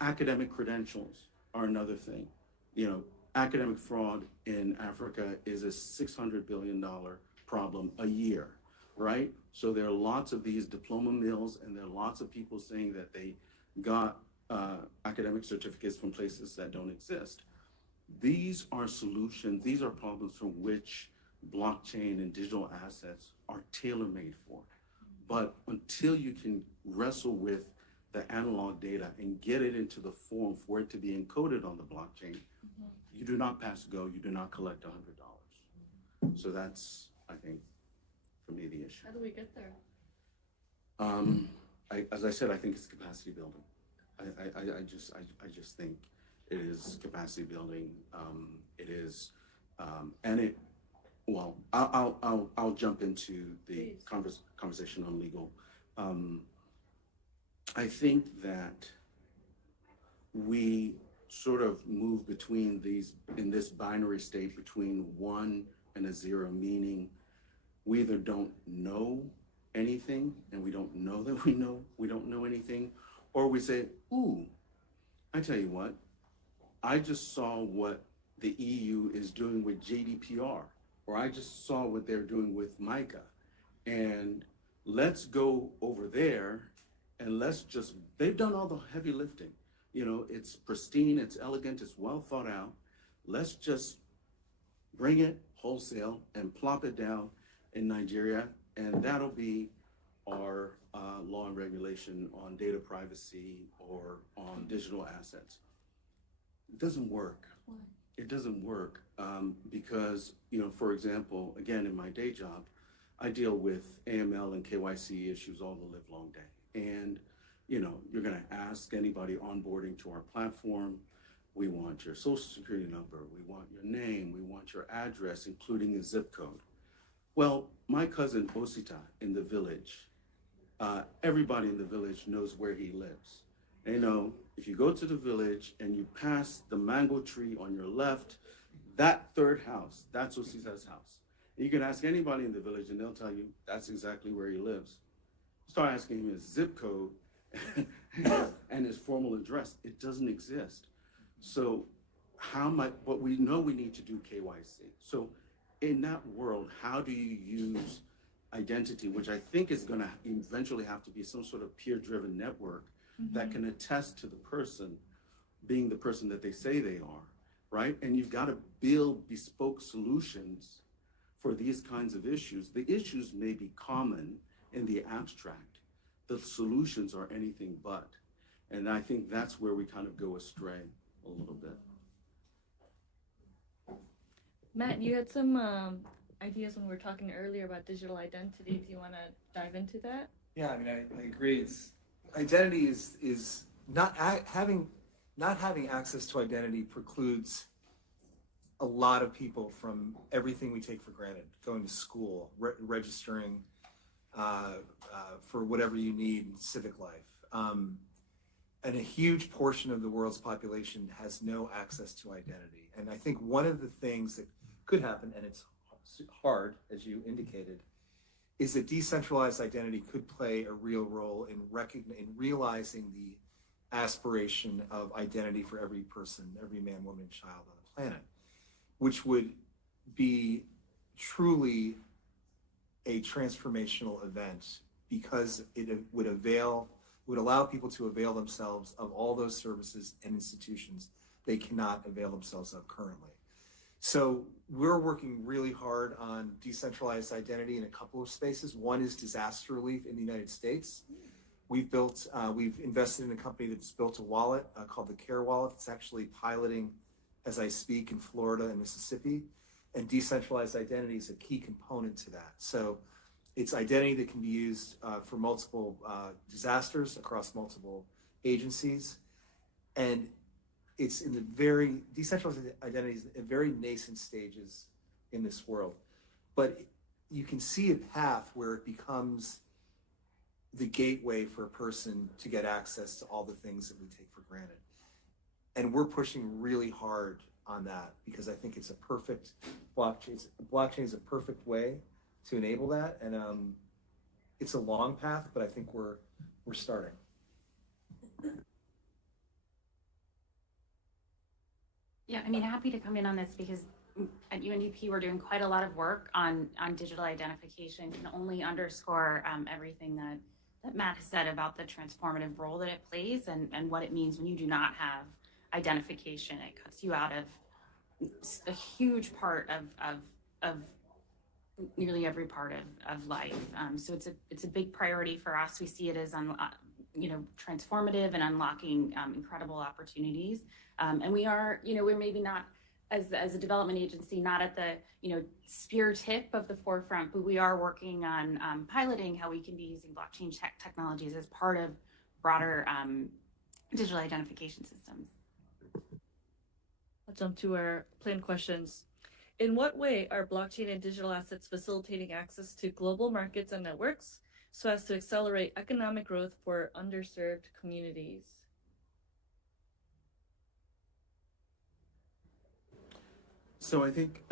Academic credentials are another thing. You know, academic fraud in Africa is a $600 billion problem a year, right? So there are lots of these diploma mills, and there are lots of people saying that they got academic certificates from places that don't exist. These are solutions, these are problems for which blockchain and digital assets are tailor-made for. But until you can wrestle with the analog data and get it into the form for it to be encoded on the blockchain, you do not pass go, you do not collect $100. So that's, I think, for me, the issue. How do we get there? As I said, I think it's capacity building. I just think it is capacity building. It is, and it. Well, I'll jump into the conversation on legal. I think that we sort of move between these, in this binary state between 1 and a 0, meaning we either don't know anything and we don't know that we don't know anything, or we say, ooh, I tell you what, I just saw what the EU is doing with GDPR, or I just saw what they're doing with MICA, and let's go over there and they've done all the heavy lifting. You know, it's pristine, it's elegant, it's well thought out. Let's just bring it wholesale and plop it down in Nigeria, and that'll be our law and regulation on data privacy or on digital assets. It doesn't work. Why? It doesn't work because, you know, for example, again, in my day job, I deal with AML and KYC issues all the live long day. And, you know, you're going to ask anybody onboarding to our platform, we want your social security number, we want your name, we want your address, including a zip code. Well, my cousin Osita in the village, everybody in the village knows where he lives. You know, if you go to the village and you pass the mango tree on your left, that third house, that's Osita's house. You can ask anybody in the village and they'll tell you that's exactly where he lives. Start asking him his zip code and his formal address. It doesn't exist. So but we know we need to do KYC. So in that world, how do you use identity, which I think is going to eventually have to be some sort of peer-driven network that can attest to the person being the person that they say they are, right? And you've got to build bespoke solutions for these kinds of issues. The issues may be common in the abstract. The solutions are anything but. And I think that's where we kind of go astray a little bit. Matt, you had some ideas when we were talking earlier about digital identity. Do you want to dive into that? Yeah, I mean, I agree. Identity is not having access to identity precludes a lot of people from everything we take for granted: going to school, registering for whatever you need in civic life. And a huge portion of the world's population has no access to identity. And I think one of the things that could happen, and it's hard, as you indicated, is that decentralized identity could play a real role in realizing the aspiration of identity for every person, every man, woman, and child on the planet, which would be truly a transformational event because it would allow people to avail themselves of all those services and institutions they cannot avail themselves of currently. So we're working really hard on decentralized identity in a couple of spaces. One is disaster relief in the United States. We've invested in a company that's built a wallet called the Care Wallet. It's actually piloting as I speak in Florida and Mississippi. And decentralized identity is a key component to that. So it's identity that can be used for multiple disasters across multiple agencies. And it's in the decentralized identities in very nascent stages in this world. But you can see a path where it becomes the gateway for a person to get access to all the things that we take for granted. And we're pushing really hard on that because I think it's a perfect blockchain. Blockchain is a perfect way to enable that, and it's a long path, but I think we're starting. Yeah, I mean, happy to come in on this because at UNDP we're doing quite a lot of work on digital identification. Can only underscore everything that Matt has said about the transformative role that it plays and what it means when you do not have identification. It cuts you out of a huge part of nearly every part of life. So it's a big priority for us. We see it as transformative and unlocking incredible opportunities. And we are, we're maybe not as a development agency, not at the spear tip of the forefront, but we are working on piloting how we can be using blockchain technologies as part of broader digital identification systems. I'll jump to our planned questions. In what way are blockchain and digital assets facilitating access to global markets and networks so as to accelerate economic growth for underserved communities? So I think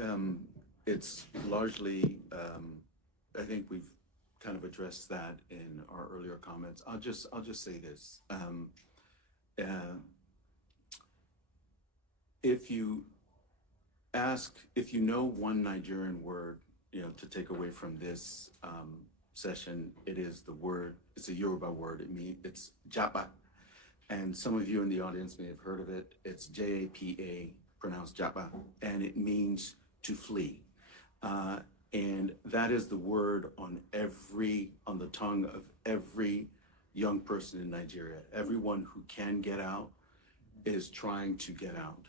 it's largely, I think we've kind of addressed that in our earlier comments. I'll just say this. If you know one Nigerian word, to take away from this session, it is the word, it's a Yoruba word. It's japa. And some of you in the audience may have heard of it. It's J-A-P-A, pronounced japa, and it means to flee. And that is the word on the tongue of every young person in Nigeria. Everyone who can get out is trying to get out.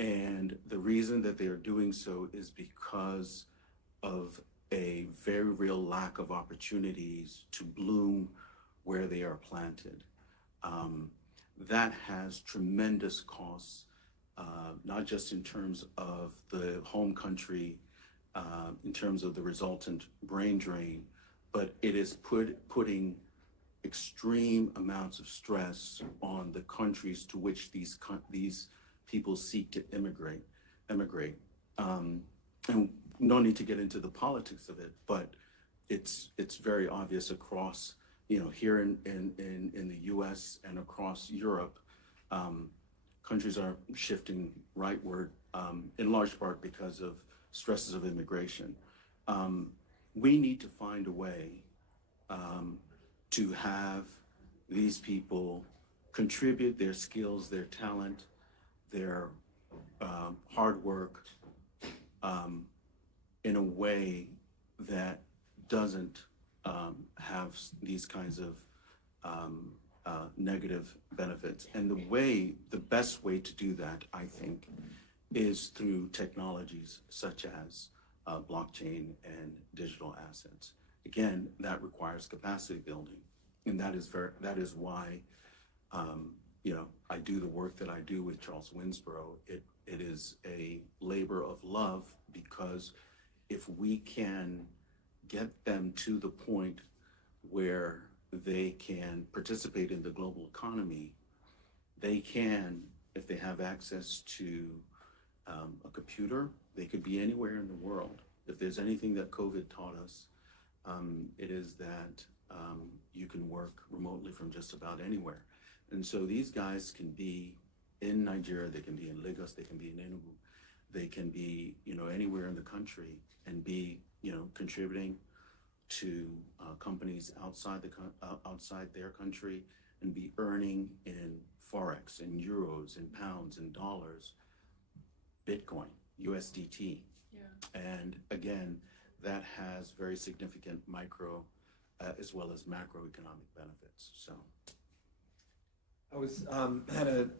And the reason that they are doing so is because of a very real lack of opportunities to bloom where they are planted. That has tremendous costs, not just in terms of the home country, in terms of the resultant brain drain, but it is putting extreme amounts of stress on the countries to which these people seek to emigrate. And no need to get into the politics of it, but it's very obvious across, here in the US and across Europe, countries are shifting rightward, in large part because of stresses of immigration. We need to find a way to have these people contribute their skills, their talent, their hard work in a way that doesn't have these kinds of negative benefits. And the best way to do that, I think, is through technologies such as blockchain and digital assets. Again, that requires capacity building, and that is why I do the work that I do with Charles Winsborough. It is a labor of love, because if we can get them to the point where they can participate in the global economy, they can, if they have access to a computer, they could be anywhere in the world. If there's anything that COVID taught us, it is that you can work remotely from just about anywhere. And so these guys can be in Nigeria, they can be in Lagos, they can be in Enugu, they can be, anywhere in the country and be, contributing to companies outside their country, and be earning in Forex, in euros, in pounds, in dollars, Bitcoin, USDT. Yeah. And again, that has very significant micro as well as macroeconomic benefits. So I was had a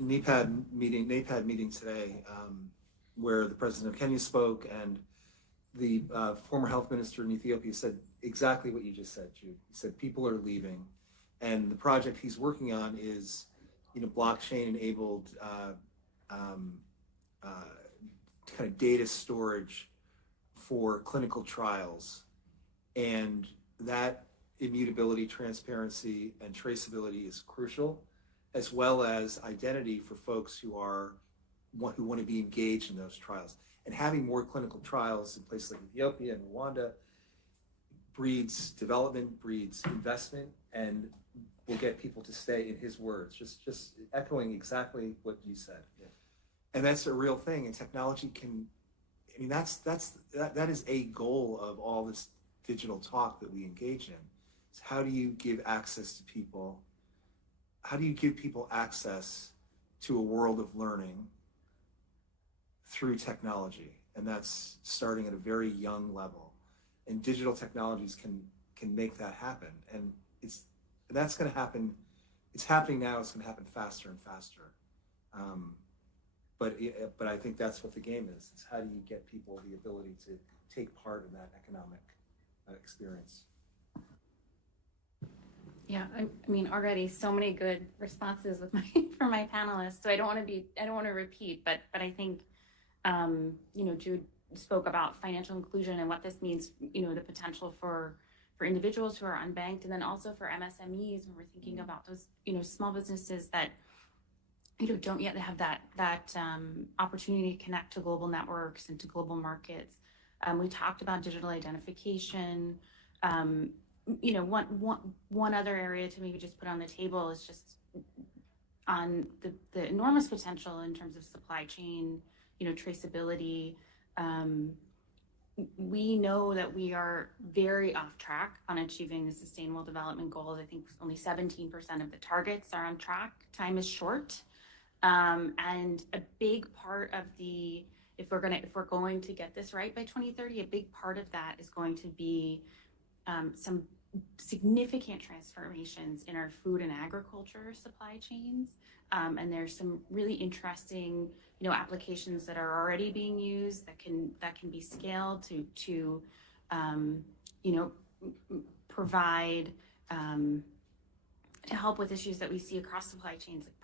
NAPAD meeting today where the president of Kenya spoke, and the former health minister in Ethiopia said exactly what you just said, Jude. He said people are leaving, and the project he's working on is, blockchain-enabled kind of data storage for clinical trials, and that immutability, transparency, and traceability is crucial. as well as identity for folks who want to be engaged in those trials. And having more clinical trials in places like Ethiopia and Rwanda breeds development, breeds investment, and will get people to stay, in his words, just echoing exactly what you said. Yeah. And that's a real thing, and technology can, I mean, that is a goal of all this digital talk that we engage in. It's how do you give access to people? How do you give people access to a world of learning through technology? And that's starting at a very young level. And digital technologies can make that happen. And that's going to happen. It's happening now. It's going to happen faster and faster. But I think that's what the game is. It's how do you get people the ability to take part in that economic experience? Yeah, I mean, already so many good responses with from my panelists. So I don't want to repeat, but I think, Jude spoke about financial inclusion and what this means, the potential for individuals who are unbanked, and then also for MSMEs when we're thinking about those, small businesses that, don't yet have that opportunity to connect to global networks and to global markets. We talked about digital identification. One other area to maybe just put on the table is just on the enormous potential in terms of supply chain, traceability. We know that we are very off track on achieving the Sustainable Development Goals. I think only 17% of the targets are on track. Time is short. And a big part of if we're going to get this right by 2030, a big part of that is going to be some significant transformations in our food and agriculture supply chains. And there's some really interesting, applications that are already being used that can be scaled to provide to help with issues that we see across supply chains, like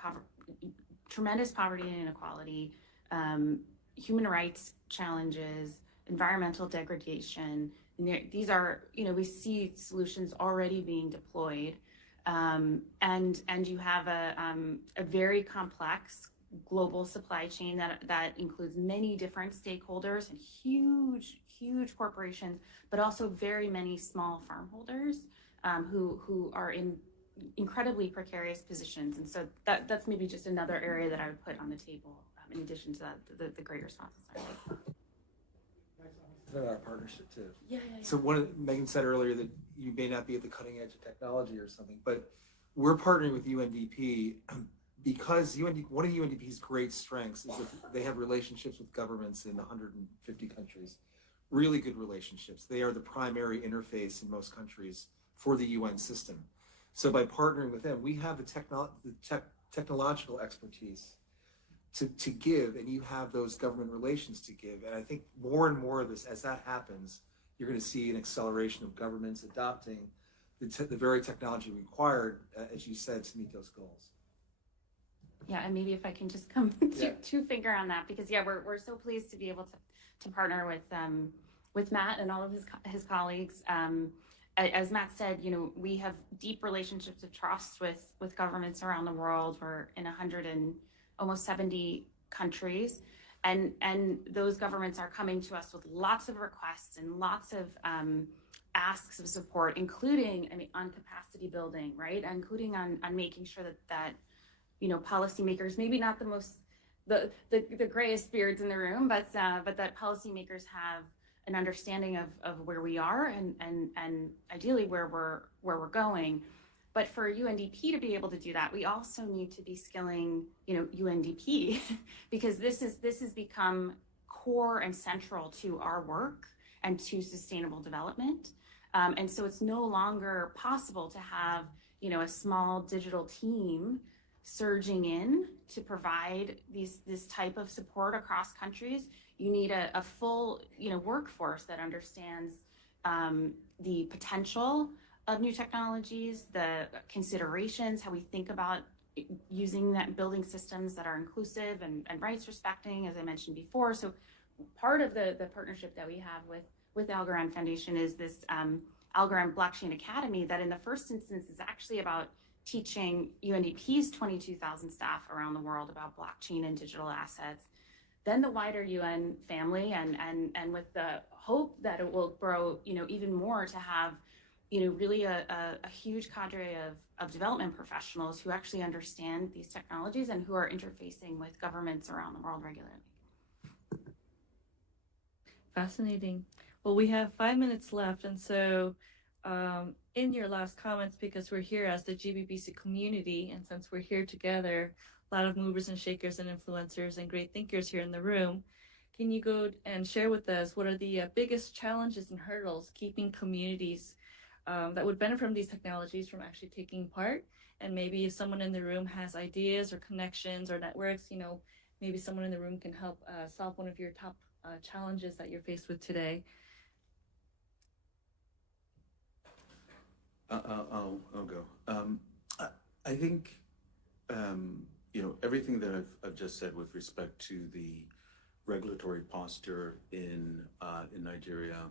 tremendous poverty and inequality, human rights challenges, environmental degradation. And these are, we see solutions already being deployed, and you have a very complex global supply chain that includes many different stakeholders and huge corporations, but also very many small farm holders who are in incredibly precarious positions. And so that's maybe just another area that I would put on the table in addition to the great responses. Our partnership too. Yeah. So Megan said earlier that you may not be at the cutting edge of technology or something, but we're partnering with UNDP because one of UNDP's great strengths is that they have relationships with governments in 150 countries, really good relationships. They are the primary interface in most countries for the UN system. So by partnering with them, we have the technological expertise to give, and you have those government relations to give. And I think more and more of this, as that happens, you're going to see an acceleration of governments adopting the very technology required, as you said, to meet those goals. Yeah, and maybe if I can just come two finger on that, because we're so pleased to be able to partner with Matt and all of his colleagues. As Matt said, we have deep relationships of trust with governments around the world. We're in 170 countries, and those governments are coming to us with lots of requests and lots of asks of support, including, on capacity building, right? Including on making sure that policymakers, maybe not the grayest spirits in the room, but that policymakers have an understanding of where we are and ideally where we're going. But for UNDP to be able to do that, we also need to be skilling, UNDP, because this has become core and central to our work and to sustainable development. And so it's no longer possible to have, a small digital team surging in to provide this type of support across countries. You need a full, workforce that understands the potential of new technologies, the considerations, how we think about using that, building systems that are inclusive and rights respecting, as I mentioned before. So part of the partnership that we have with Algorand Foundation is this Algorand Blockchain Academy that in the first instance is actually about teaching UNDP's 22,000 staff around the world about blockchain and digital assets, then the wider UN family, and with the hope that it will grow, even more to have, really a huge cadre of development professionals who actually understand these technologies and who are interfacing with governments around the world regularly. Fascinating. Well, we have 5 minutes left, and so in your last comments, because we're here as the GBBC community, and since we're here together, a lot of movers and shakers and influencers and great thinkers here in the room, can you go and share with us what are the biggest challenges and hurdles keeping communities that would benefit from these technologies from actually taking part? And maybe if someone in the room has ideas or connections or networks, maybe someone in the room can help solve one of your top challenges that you're faced with today. I'll go. I think everything that I've just said with respect to the regulatory posture in Nigeria.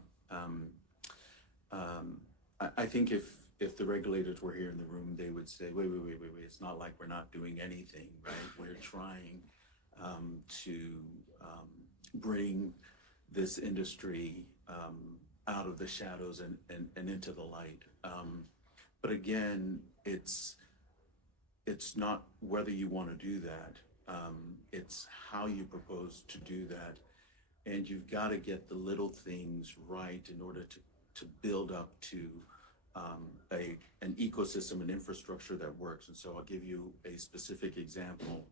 I think if the regulators were here in the room, they would say, wait, it's not like we're not doing anything, right? We're trying to bring this industry out of the shadows and into the light. But again, it's not whether you want to do that. It's how you propose to do that. And you've got to get the little things right in order to build up to an ecosystem and infrastructure that works. And so I'll give you a specific example.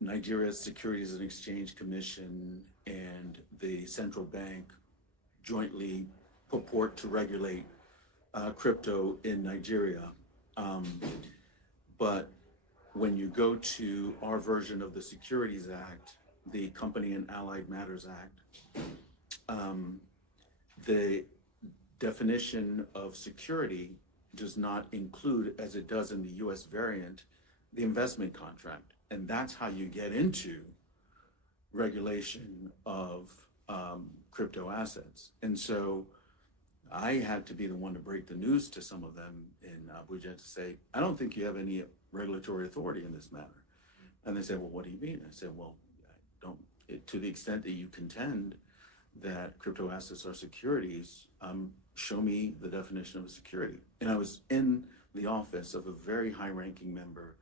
Nigeria's Securities and Exchange Commission and the central bank jointly purport to regulate crypto in Nigeria. But when you go to our version of the Securities Act, the Company and Allied Matters Act, the definition of security does not include, as it does in the US variant, the investment contract. And that's how you get into regulation of crypto assets. And so I had to be the one to break the news to some of them in Abuja to say, I don't think you have any regulatory authority in this matter. And they said, well, what do you mean? I said, well, to the extent that you contend that crypto assets are securities, show me the definition of a security. And I was in the office of a very high-ranking member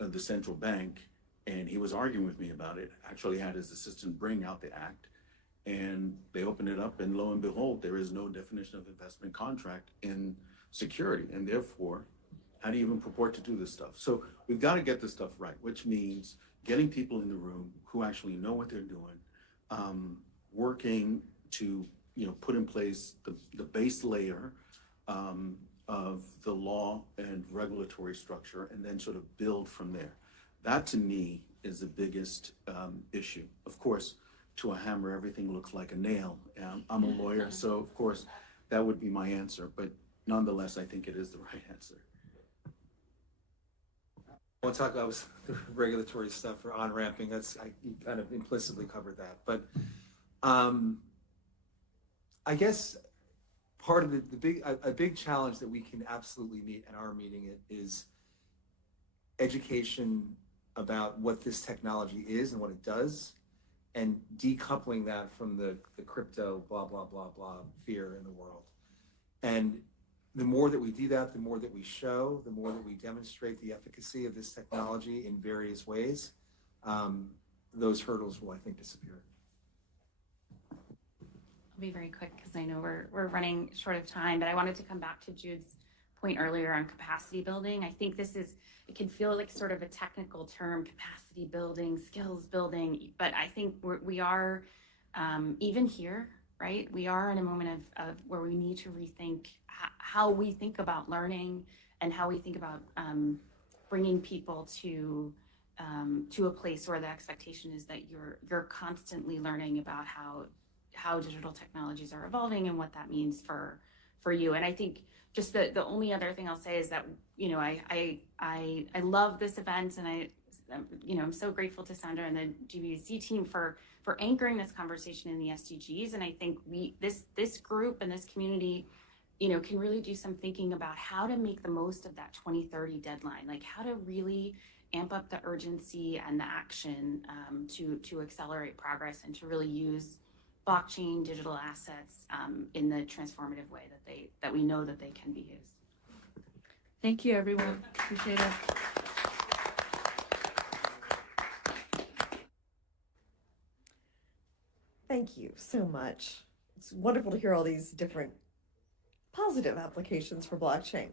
of the central bank, and he was arguing with me about it. Actually had his assistant bring out the act, and they opened it up, and lo and behold, there is no definition of investment contract in security, and therefore, how do you even purport to do this stuff? So we've got to get this stuff right, which means getting people in the room who actually know what they're doing, working to put in place the base layer of the law and regulatory structure, and then sort of build from there. That to me is the biggest issue. Of course, to a hammer, everything looks like a nail. I'm a lawyer, so of course that would be my answer, but nonetheless, I think it is the right answer. I want to talk about the regulatory stuff for on-ramping. You kind of implicitly covered that. But I guess part of a big challenge that we can absolutely meet in our meeting is education about what this technology is and what it does, and decoupling that from the crypto blah, blah, blah, blah fear in the world. And the more that we do that, the more that we show, the more that we demonstrate the efficacy of this technology in various ways, those hurdles will, I think, disappear. I'll be very quick because I know we're running short of time, but I wanted to come back to Jude's point earlier on capacity building. I think it can feel like sort of a technical term, capacity building, skills building, but I think we are, even here, right? We are in a moment of where we need to rethink how we think about learning and how we think about bringing people to a place where the expectation is that you're constantly learning about how digital technologies are evolving and what that means for you. And I think just the only other thing I'll say is that, I love this event, and I'm so grateful to Sandra and the GBBC team for anchoring this conversation in the SDGs. And I think this group and this community can really do some thinking about how to make the most of that 2030 deadline, like how to really amp up the urgency and the action to accelerate progress and to really use blockchain digital assets in the transformative way that we know that they can be used. Thank you, everyone. Appreciate it. Thank you so much. It's wonderful to hear all these different positive applications for blockchain.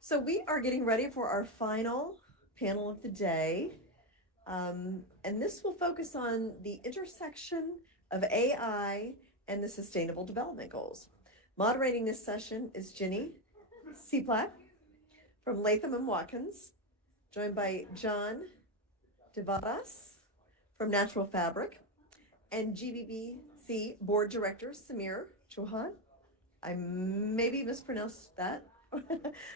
So we are getting ready for our final panel of the day. And this will focus on the intersection of AI and the Sustainable Development Goals. Moderating this session is Jenny Seaplack from Latham & Watkins, joined by John Devadas from Natural Fabric, and GBBC Board Director Samir Chauhan, I maybe mispronounced that,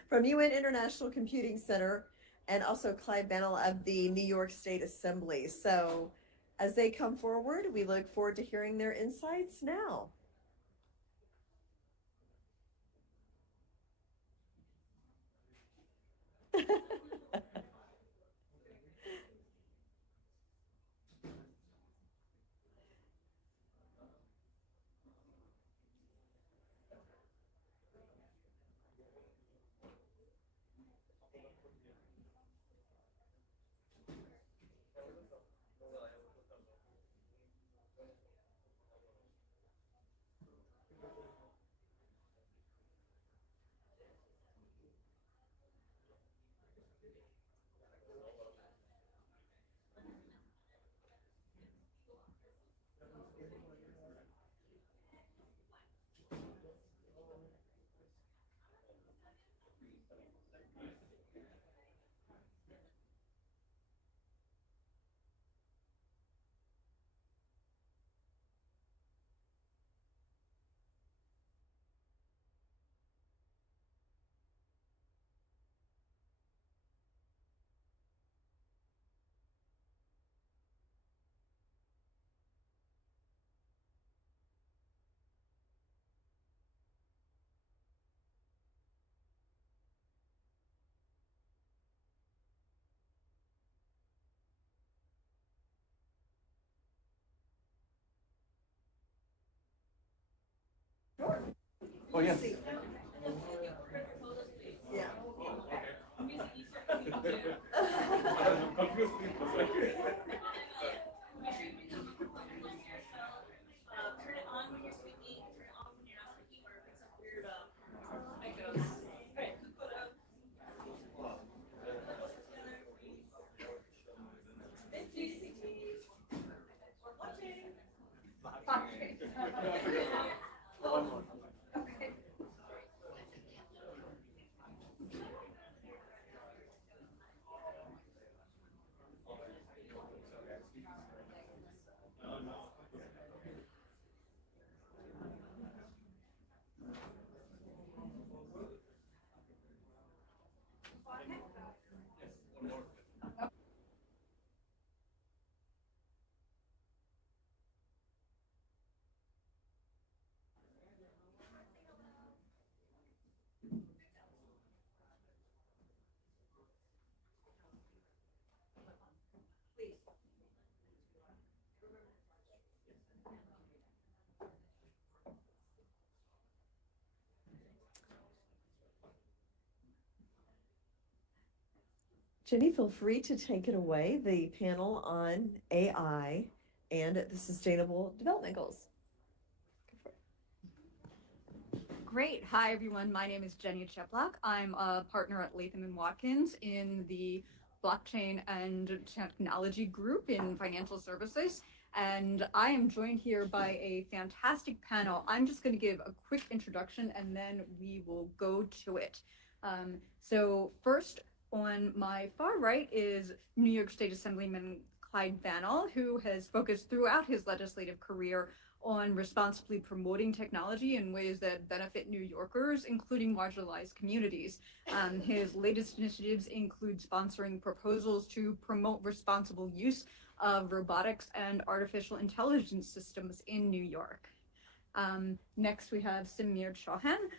from UN International Computing Center, and also Clyde Bannell of the New York State Assembly. So as they come forward, we look forward to hearing their insights now. Oh, yes. Yeah. Turn it on when you're speaking, turn it off when you're not speaking, or if it's some weird echoes. All right, photo. Okay. Jenny, feel free to take it away, the panel on AI and the Sustainable Development Goals. Great. Hi, everyone. My name is Jenny Cheplack. I'm a partner at Latham & Watkins in the blockchain and technology group in financial services. And I am joined here by a fantastic panel. I'm just going to give a quick introduction and then we will go to it. So first, on my far right is New York State Assemblyman Clyde Bannell, who has focused throughout his legislative career on responsibly promoting technology in ways that benefit New Yorkers, including marginalized communities. His latest initiatives include sponsoring proposals to promote responsible use of robotics and artificial intelligence systems in New York. Next, we have Samir Chauhan.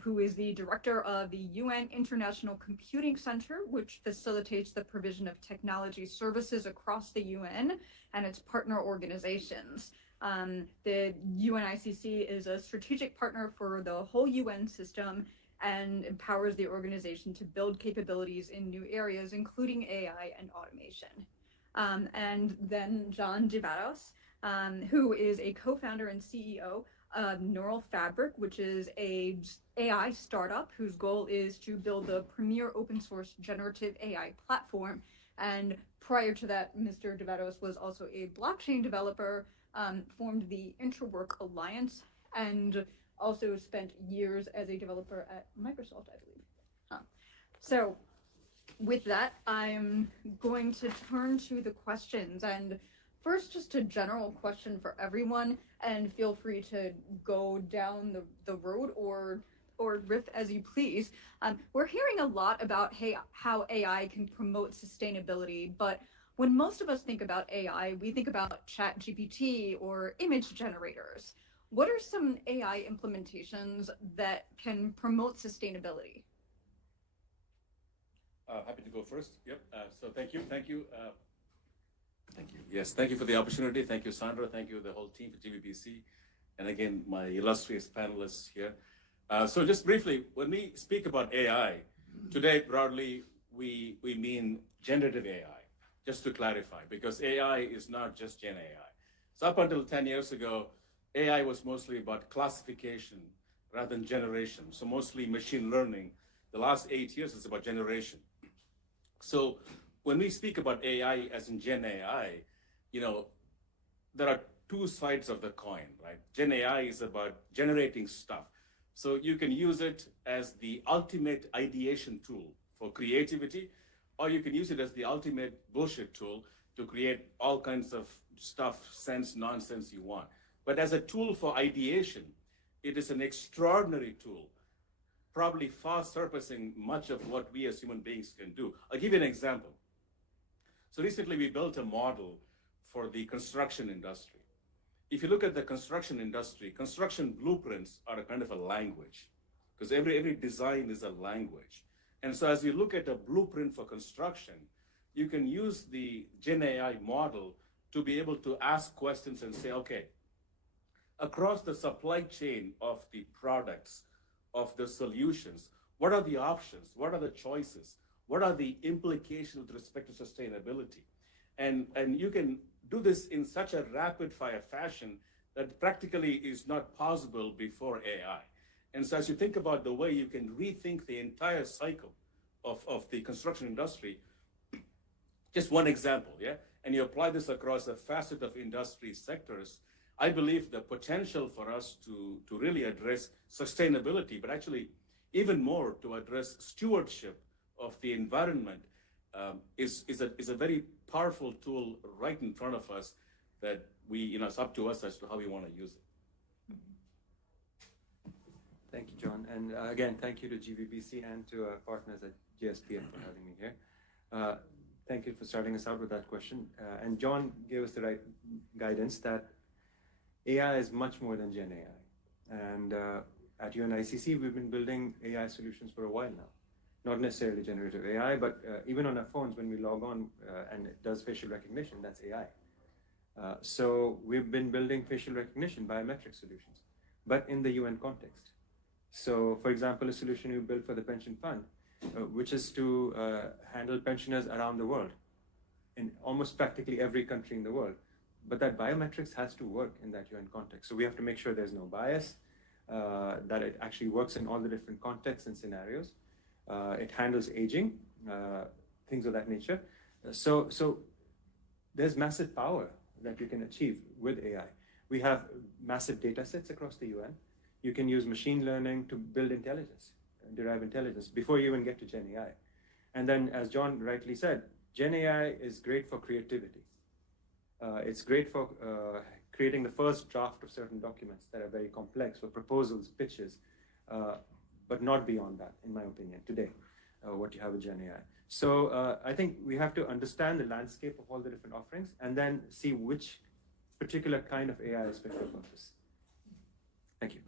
who is the director of the UN International Computing Center, which facilitates the provision of technology services across the UN and its partner organizations. The UNICC is a strategic partner for the whole UN system and empowers the organization to build capabilities in new areas, including AI and automation. And then John DeVados, who is a co-founder and CEO of Neural Fabric, which is a AI startup whose goal is to build the premier open source generative AI platform. And prior to that, Mr. DeVados was also a blockchain developer, formed the Interwork Alliance, and also spent years as a developer at Microsoft, I believe. So with that, I'm going to turn to the questions. And first, just a general question for everyone, and feel free to go down the road or riff as you please. We're hearing a lot about how AI can promote sustainability, but when most of us think about AI, we think about ChatGPT or image generators. What are some AI implementations that can promote sustainability? Happy to go first. Yep. So thank you. Thank you. Thank you. Yes, thank you for the opportunity. Thank you, Sandra. Thank you, the whole team for GBBC. And again, my illustrious panelists here. So just briefly, when we speak about AI, today broadly, we mean generative AI, just to clarify, because AI is not just Gen AI. So up until 10 years ago, AI was mostly about classification rather than generation. So mostly machine learning. The last 8 years is about generation. So when we speak about AI as in Gen AI, there are two sides of the coin, right? Gen AI is about generating stuff. So you can use it as the ultimate ideation tool for creativity, or you can use it as the ultimate bullshit tool to create all kinds of stuff, sense, nonsense you want. But as a tool for ideation, it is an extraordinary tool, probably far surpassing much of what we as human beings can do. I'll give you an example. So recently we built a model for the construction industry. If you look at the construction industry, construction blueprints are a kind of a language, because every design is a language. And so as you look at a blueprint for construction, you can use the Gen AI model to be able to ask questions and say, okay, across the supply chain of the products, of the solutions, what are the options? What are the choices? What are the implications with respect to sustainability? And you can do this in such a rapid fire fashion that practically is not possible before AI. And so as you think about the way you can rethink the entire cycle of the construction industry, just one example, yeah? And you apply this across a facet of industry sectors, I believe the potential for us to really address sustainability, but actually even more to address stewardship of the environment is a very powerful tool right in front of us that it's up to us as to how we want to use it. Thank you, John. And again, thank you to GBBC and to our partners at JSPF for having me here. Thank you for starting us out with that question. And John gave us the right guidance that AI is much more than Gen AI. And at UNICC, we've been building AI solutions for a while now. Not necessarily generative AI, but even on our phones, when we log on and it does facial recognition, that's AI. So we've been building facial recognition biometric solutions, but in the UN context. So for example, a solution we built for the pension fund, which is to handle pensioners around the world, in almost practically every country in the world. But that biometrics has to work in that UN context. So we have to make sure there's no bias, that it actually works in all the different contexts and scenarios. It handles aging, things of that nature. So there's massive power that you can achieve with AI. We have massive data sets across the UN. You can use machine learning to build intelligence, derive intelligence, before you even get to Gen AI. And then, as John rightly said, Gen AI is great for creativity. It's great for creating the first draft of certain documents that are very complex, for proposals, pitches, but not beyond that, in my opinion, today, what you have with Gen AI. So I think we have to understand the landscape of all the different offerings and then see which particular kind of AI is fit for purpose. Thank you.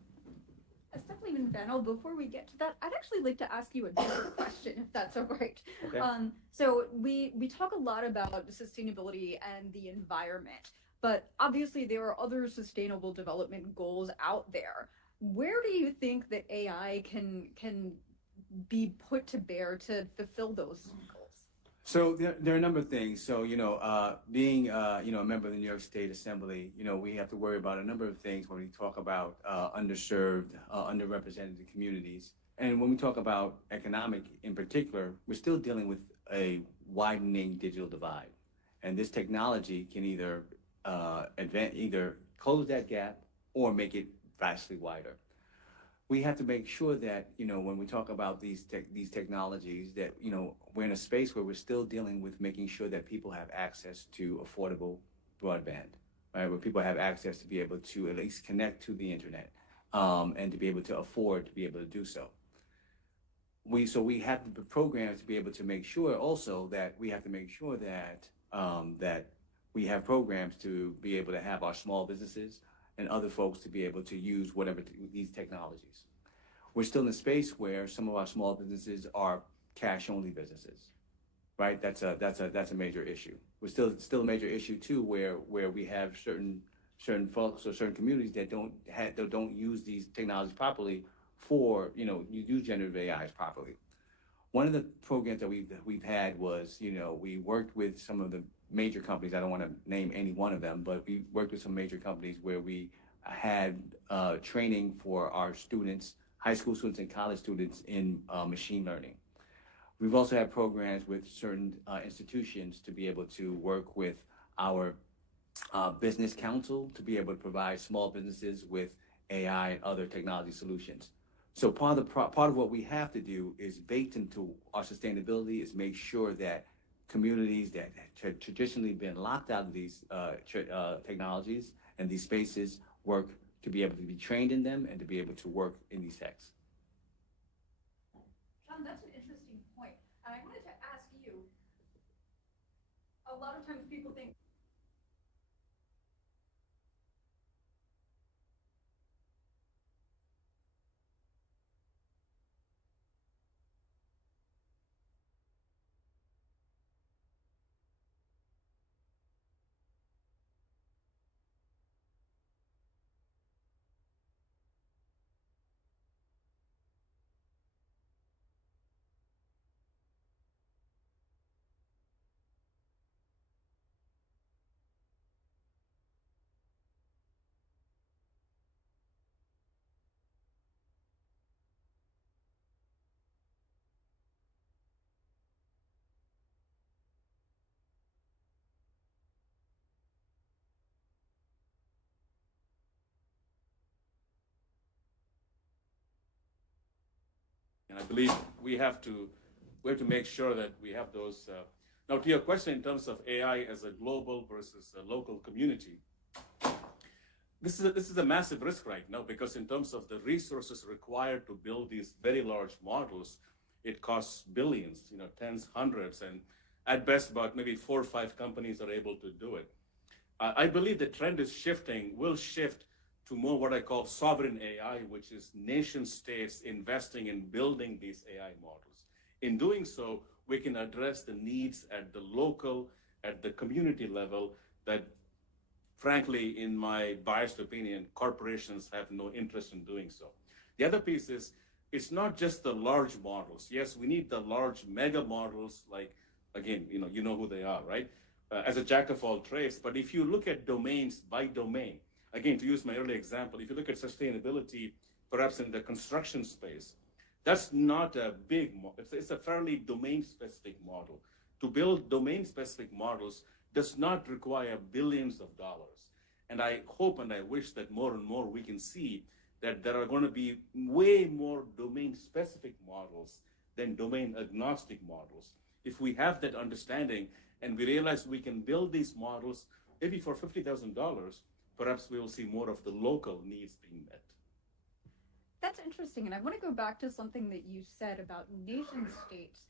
Stephanie Van, before we get to that, I'd actually like to ask you a different question, if that's all right. Okay. So we talk a lot about sustainability and the environment, but obviously there are other sustainable development goals out there. Where do you think that AI can be put to bear to fulfill those goals? So there are a number of things. So, being, a member of the New York State Assembly, we have to worry about a number of things when we talk about underserved, underrepresented communities. And when we talk about economic in particular, we're still dealing with a widening digital divide. And this technology can either close that gap or make it vastly wider. We have to make sure that, when we talk about these technologies, that, we're in a space where we're still dealing with making sure that people have access to affordable broadband, right? Where people have access to be able to at least connect to the internet, and to be able to afford to be able to do so. We have the programs to be able to make sure also that we have to make sure that, that we have programs to be able to have our small businesses and other folks to be able to use whatever these technologies. We're still in a space where some of our small businesses are cash-only businesses, right? That's a major issue. We're still a major issue too, where we have certain folks or certain communities that don't use these technologies properly for you use generative AIs properly. One of the programs that we've had was we worked with some of the major companies. I don't want to name any one of them, but we worked with some major companies where we had training for our students, high school students and college students in machine learning. We've also had programs with certain institutions to be able to work with our business council to be able to provide small businesses with AI and other technology solutions. So part of what we have to do is baked into our sustainability is make sure that communities that have traditionally been locked out of these technologies and these spaces work to be able to be trained in them and to be able to work in these techs. John, that's an interesting point. And I wanted to ask you, a lot of times people think And I believe we have to make sure that we have those. Now, to your question in terms of AI as a global versus a local community, this is a massive risk right now because in terms of the resources required to build these very large models, it costs billions, tens, hundreds, and at best about maybe 4 or 5 companies are able to do it. I believe the trend is will shift to more what I call sovereign AI, which is nation states investing in building these AI models. In doing so, we can address the needs at the local, at the community level that, frankly, in my biased opinion, corporations have no interest in doing so. The other piece is, it's not just the large models. Yes, we need the large mega models, like, again, you know who they are, right? As a jack of all trades, but if you look at domains by domain, again, to use my earlier example, if you look at sustainability, perhaps in the construction space, that's not a big model. It's a fairly domain-specific model. To build domain-specific models does not require billions of dollars. And I hope and I wish that more and more we can see that there are going to be way more domain-specific models than domain-agnostic models. If we have that understanding and we realize we can build these models maybe for $50,000, perhaps we will see more of the local needs being met. that's interesting. And I want to go back to something that you said about nation states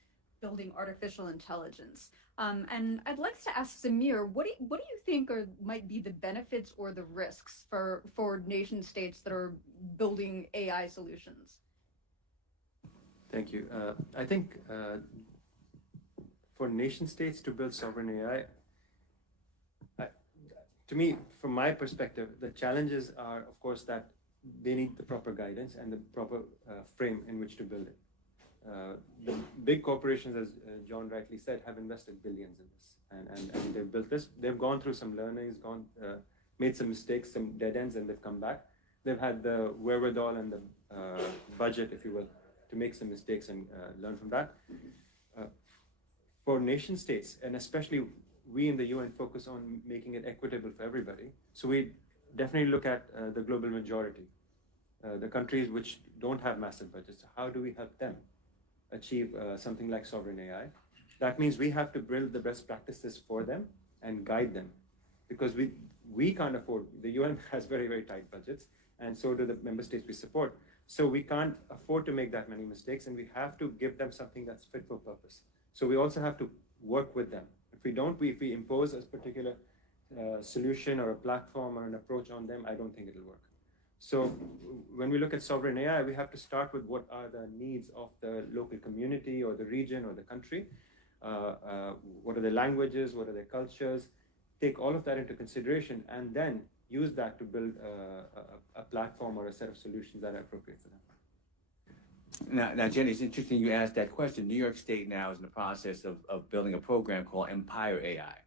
building artificial intelligence. And I'd like to ask Samir, what do you think might be the benefits or the risks for nation states that are building AI solutions? Thank you. I think for nation states to build sovereign AI, to me, from my perspective, the challenges are, of course, that they need the proper guidance and the proper frame in which to build it. The big corporations, as John rightly said, have invested billions in this, and they've built this. They've gone through some learnings, made some mistakes, some dead ends, and they've come back. They've had the wherewithal and the budget, if you will, to make some mistakes and learn from that. For nation states, and especially we in the UN focus on making it equitable for everybody. So we definitely look at the global majority, the countries which don't have massive budgets. How do we help them achieve something like sovereign AI? That means we have to build the best practices for them and guide them, because we can't afford, the UN has very, very tight budgets, and so do the member states we support. So we can't afford to make that many mistakes, and we have to give them something that's fit for purpose. So we also have to work with them. If we don't, if we impose a particular solution or a platform or an approach on them, I don't think it'll work. So when we look at sovereign AI, we have to start with what are the needs of the local community or the region or the country. What are the languages, what are their cultures? Take all of that into consideration and then use that to build a platform or a set of solutions that are appropriate for them. Now, Jenny, it's interesting you asked that question. New York State now is in the process of building a program called Empire AI.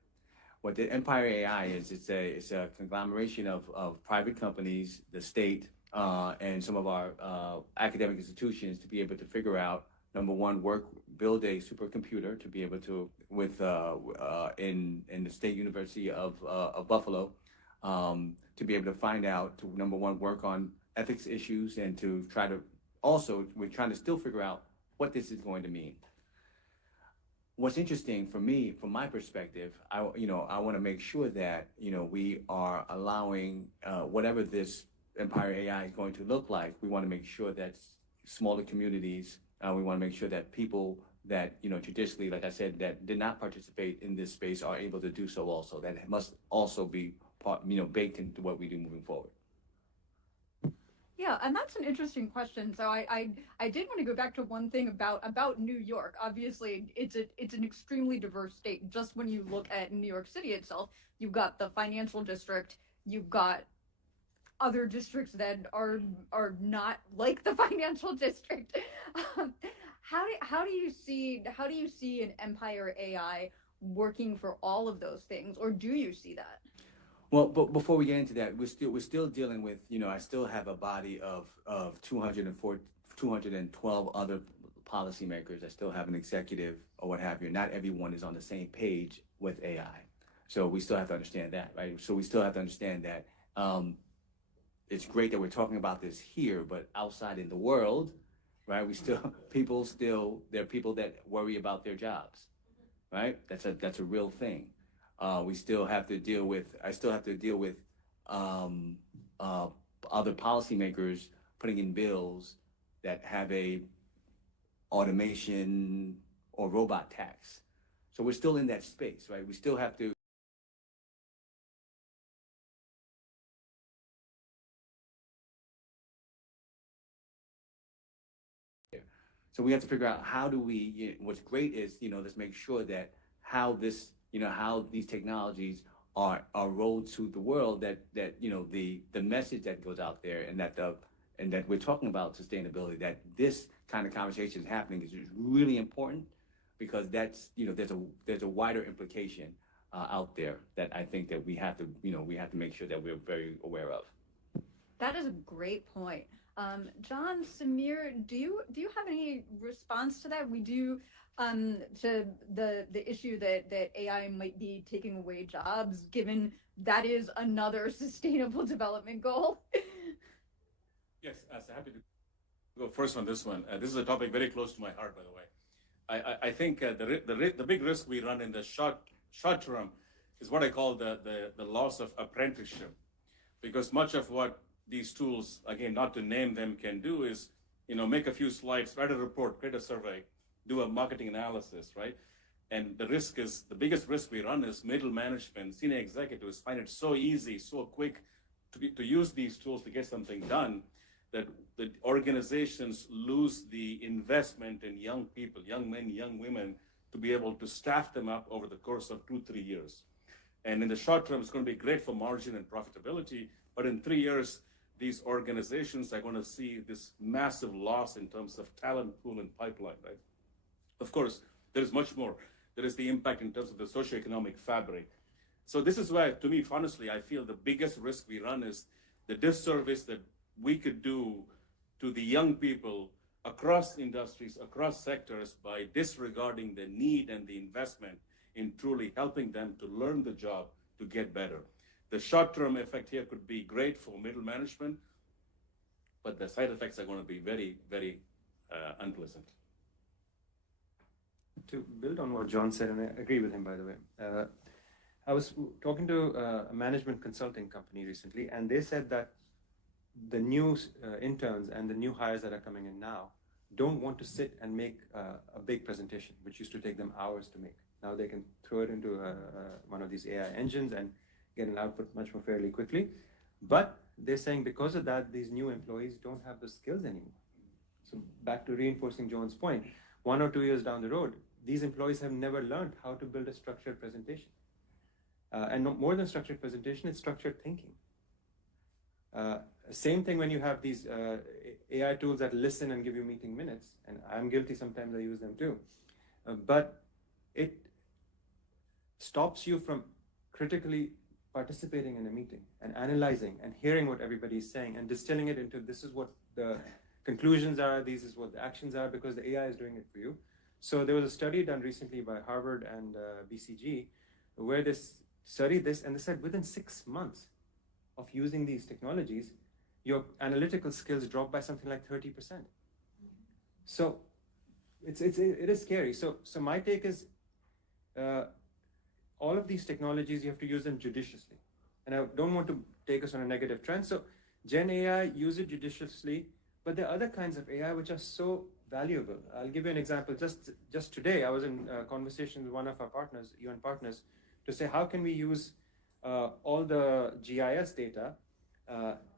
What the Empire AI is, it's a conglomeration of private companies, the state, and some of our academic institutions to be able to figure out, number one, build a supercomputer to be able to, in the State University of Buffalo, to be able to find out, to number one, work on ethics issues, and to try to also, we're trying to still figure out what this is going to mean. What's interesting for me, from my perspective, I want to make sure that, we are allowing whatever this Empire AI is going to look like. We want to make sure that smaller communities, we want to make sure that people that, traditionally, like I said, that did not participate in this space are able to do so also. That must also be part, baked into what we do moving forward. Yeah, and that's an interesting question. So I did want to go back to one thing about New York. Obviously, it's an extremely diverse state. Just when you look at New York City itself, you've got the financial district, you've got other districts that are not like the financial district. How do you see an Empire AI working for all of those things, or do you see that? Well, but before we get into that, we're still dealing with, I still have a body of 212 other policymakers. I still have an executive or what have you. Not everyone is on the same page with AI. So we still have to understand that, right? So we still have to understand that it's great that we're talking about this here, but outside in the world, right? There are people that worry about their jobs, right? That's a real thing. I still have to deal with other policymakers putting in bills that have a automation or robot tax. So we're still in that space, right? We still have to. So we have to figure out how do we, what's great is, let's make sure that how these technologies are rolled to the world, that the message that goes out there, and that we're talking about sustainability, that this kind of conversation is happening is really important, because that's, there's a wider implication out there that I think that we have to make sure that we're very aware of. That is a great point. John, Samir, do you have any response to that? We do to the issue that AI might be taking away jobs, given that is another sustainable development goal. Yes, so happy to go first on this one. This is a topic very close to my heart, by the way. I think the big risk we run in the short term is what I call the loss of apprenticeship, because much of what these tools, again, not to name them, can do is, make a few slides, write a report, create a survey, do a marketing analysis, right? And the biggest risk we run is middle management, senior executives find it so easy, so quick to use these tools to get something done that the organizations lose the investment in young people, young men, young women, to be able to staff them up over the course of 2-3 years. And in the short term, it's going to be great for margin and profitability, but in 3 years, these organizations are going to see this massive loss in terms of talent pool and pipeline, right? Of course, there is much more. There is the impact in terms of the socioeconomic fabric. So this is why, to me, honestly, I feel the biggest risk we run is the disservice that we could do to the young people across industries, across sectors, by disregarding the need and the investment in truly helping them to learn the job to get better. The short-term effect here could be great for middle management, but the side effects are going to be very, very unpleasant. To build on what John said, and I agree with him, by the way, I was talking to a management consulting company recently, and they said that the new interns and the new hires that are coming in now don't want to sit and make a big presentation, which used to take them hours to make. Now they can throw it into one of these AI engines and get an output much more fairly quickly. But they're saying because of that, these new employees don't have the skills anymore. So back to reinforcing John's point, 1 or 2 years down the road, these employees have never learned how to build a structured presentation. And more than structured presentation, it's structured thinking. Same thing when you have these AI tools that listen and give you meeting minutes, and I'm guilty sometimes, I use them too. But it stops you from critically participating in a meeting and analyzing and hearing what everybody is saying and distilling it into this is what the conclusions are, this is what the actions are, because the AI is doing it for you. So there was a study done recently by Harvard and BCG where they studied this, and they said within 6 months of using these technologies, your analytical skills drop by something like 30%. So it is scary. So my take is all of these technologies, you have to use them judiciously. And I don't want to take us on a negative trend. So Gen AI, use it judiciously, but there are other kinds of AI which are so valuable. I'll give you an example. Just today, I was in a conversation with one of our partners, UN partners, to say how can we use all the GIS data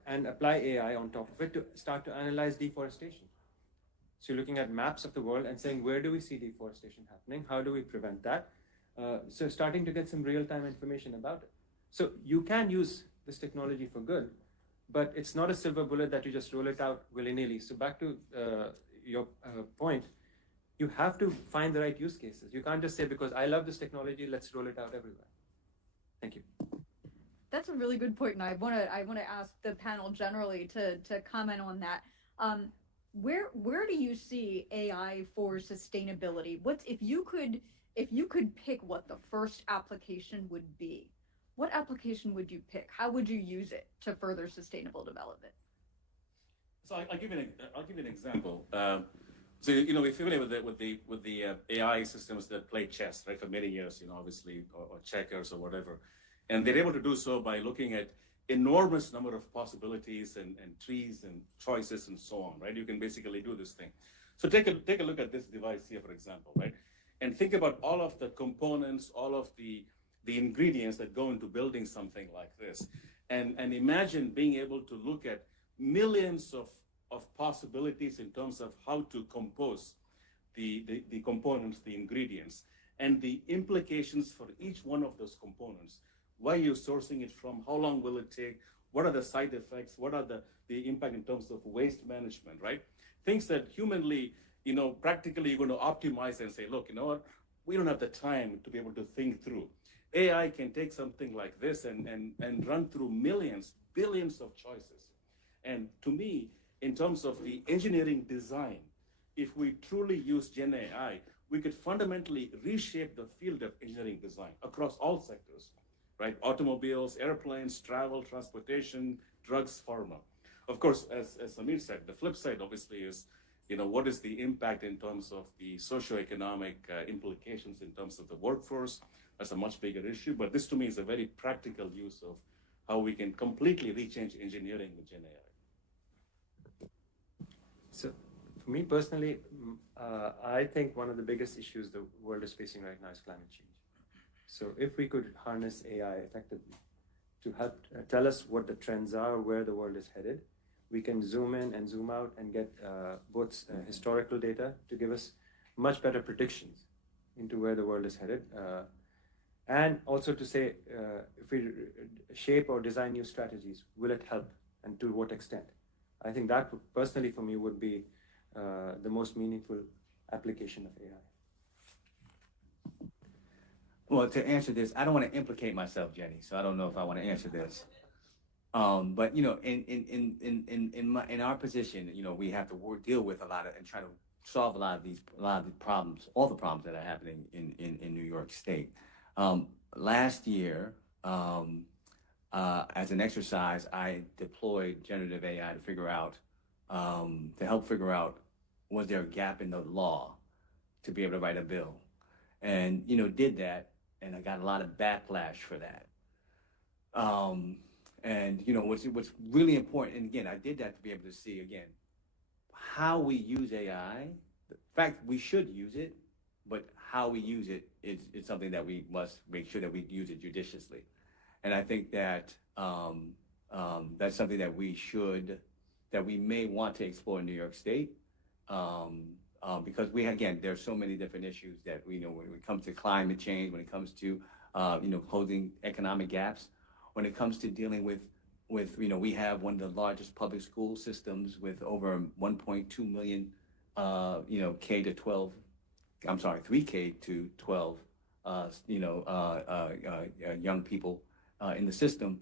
and apply AI on top of it to start to analyze deforestation. So you're looking at maps of the world and saying, where do we see deforestation happening? How do we prevent that? So starting to get some real-time information about it. So you can use this technology for good, but it's not a silver bullet that you just roll it out willy-nilly. So back to your point, you have to find the right use cases. You can't just say, because I love this technology, let's roll it out everywhere. Thank you. That's a really good point, and I want to ask the panel generally to comment on that. Where do you see AI for sustainability? If you could pick what the first application would be, what application would you pick? How would you use it to further sustainable development? So I'll give you an example. So we're familiar with the AI systems that play chess, right, for many years, obviously, or checkers or whatever, and they're able to do so by looking at enormous number of possibilities and trees and choices and so on, right? You can basically do this thing. So take a look at this device here, for example, right, and think about all of the components, all of the ingredients that go into building something like this, and imagine being able to look at millions of possibilities in terms of how to compose the components, the ingredients, and the implications for each one of those components. Where you're sourcing it from, how long will it take, what are the side effects, what are the impact in terms of waste management, right? Things that humanly, practically you're going to optimize and say, look, you know what, we don't have the time to be able to think through. AI can take something like this and run through millions, billions of choices. And to me, in terms of the engineering design, if we truly use Gen AI, we could fundamentally reshape the field of engineering design across all sectors, right? Automobiles, airplanes, travel, transportation, drugs, pharma. Of course, as Samir said, the flip side obviously is, what is the impact in terms of the socioeconomic implications in terms of the workforce? That's a much bigger issue, but this to me is a very practical use of how we can completely rechange engineering with Gen AI. So for me personally, I think one of the biggest issues the world is facing right now is climate change. So if we could harness AI effectively to help tell us what the trends are, where the world is headed, we can zoom in and zoom out and get both historical data to give us much better predictions into where the world is headed. And also to say, if we shape or design new strategies, will it help and to what extent? I think that personally for me would be the most meaningful application of AI. Well, to answer this, I don't want to implicate myself, Jenny, so I don't know if I want to answer this. But you know, in our position, you know, we have to deal with a lot of and try to solve a lot of the problems, all the problems that are happening in New York State. Last year, as an exercise, I deployed generative AI to figure out, to help figure out, was there a gap in the law to be able to write a bill? And, you know, did that, and I got a lot of backlash for that. And, you know, what's really important, and again, I did that to be able to see, again, how we use AI. The fact we should use it, but how we use it is something that we must make sure that we use it judiciously. And I think that that's something that we may want to explore in New York State, because again, there's so many different issues that we know when it comes to climate change, when it comes to, you know, closing economic gaps, when it comes to dealing with, you know, we have one of the largest public school systems with over 1.2 million, you know, 3K to 12, you know, young people in the system.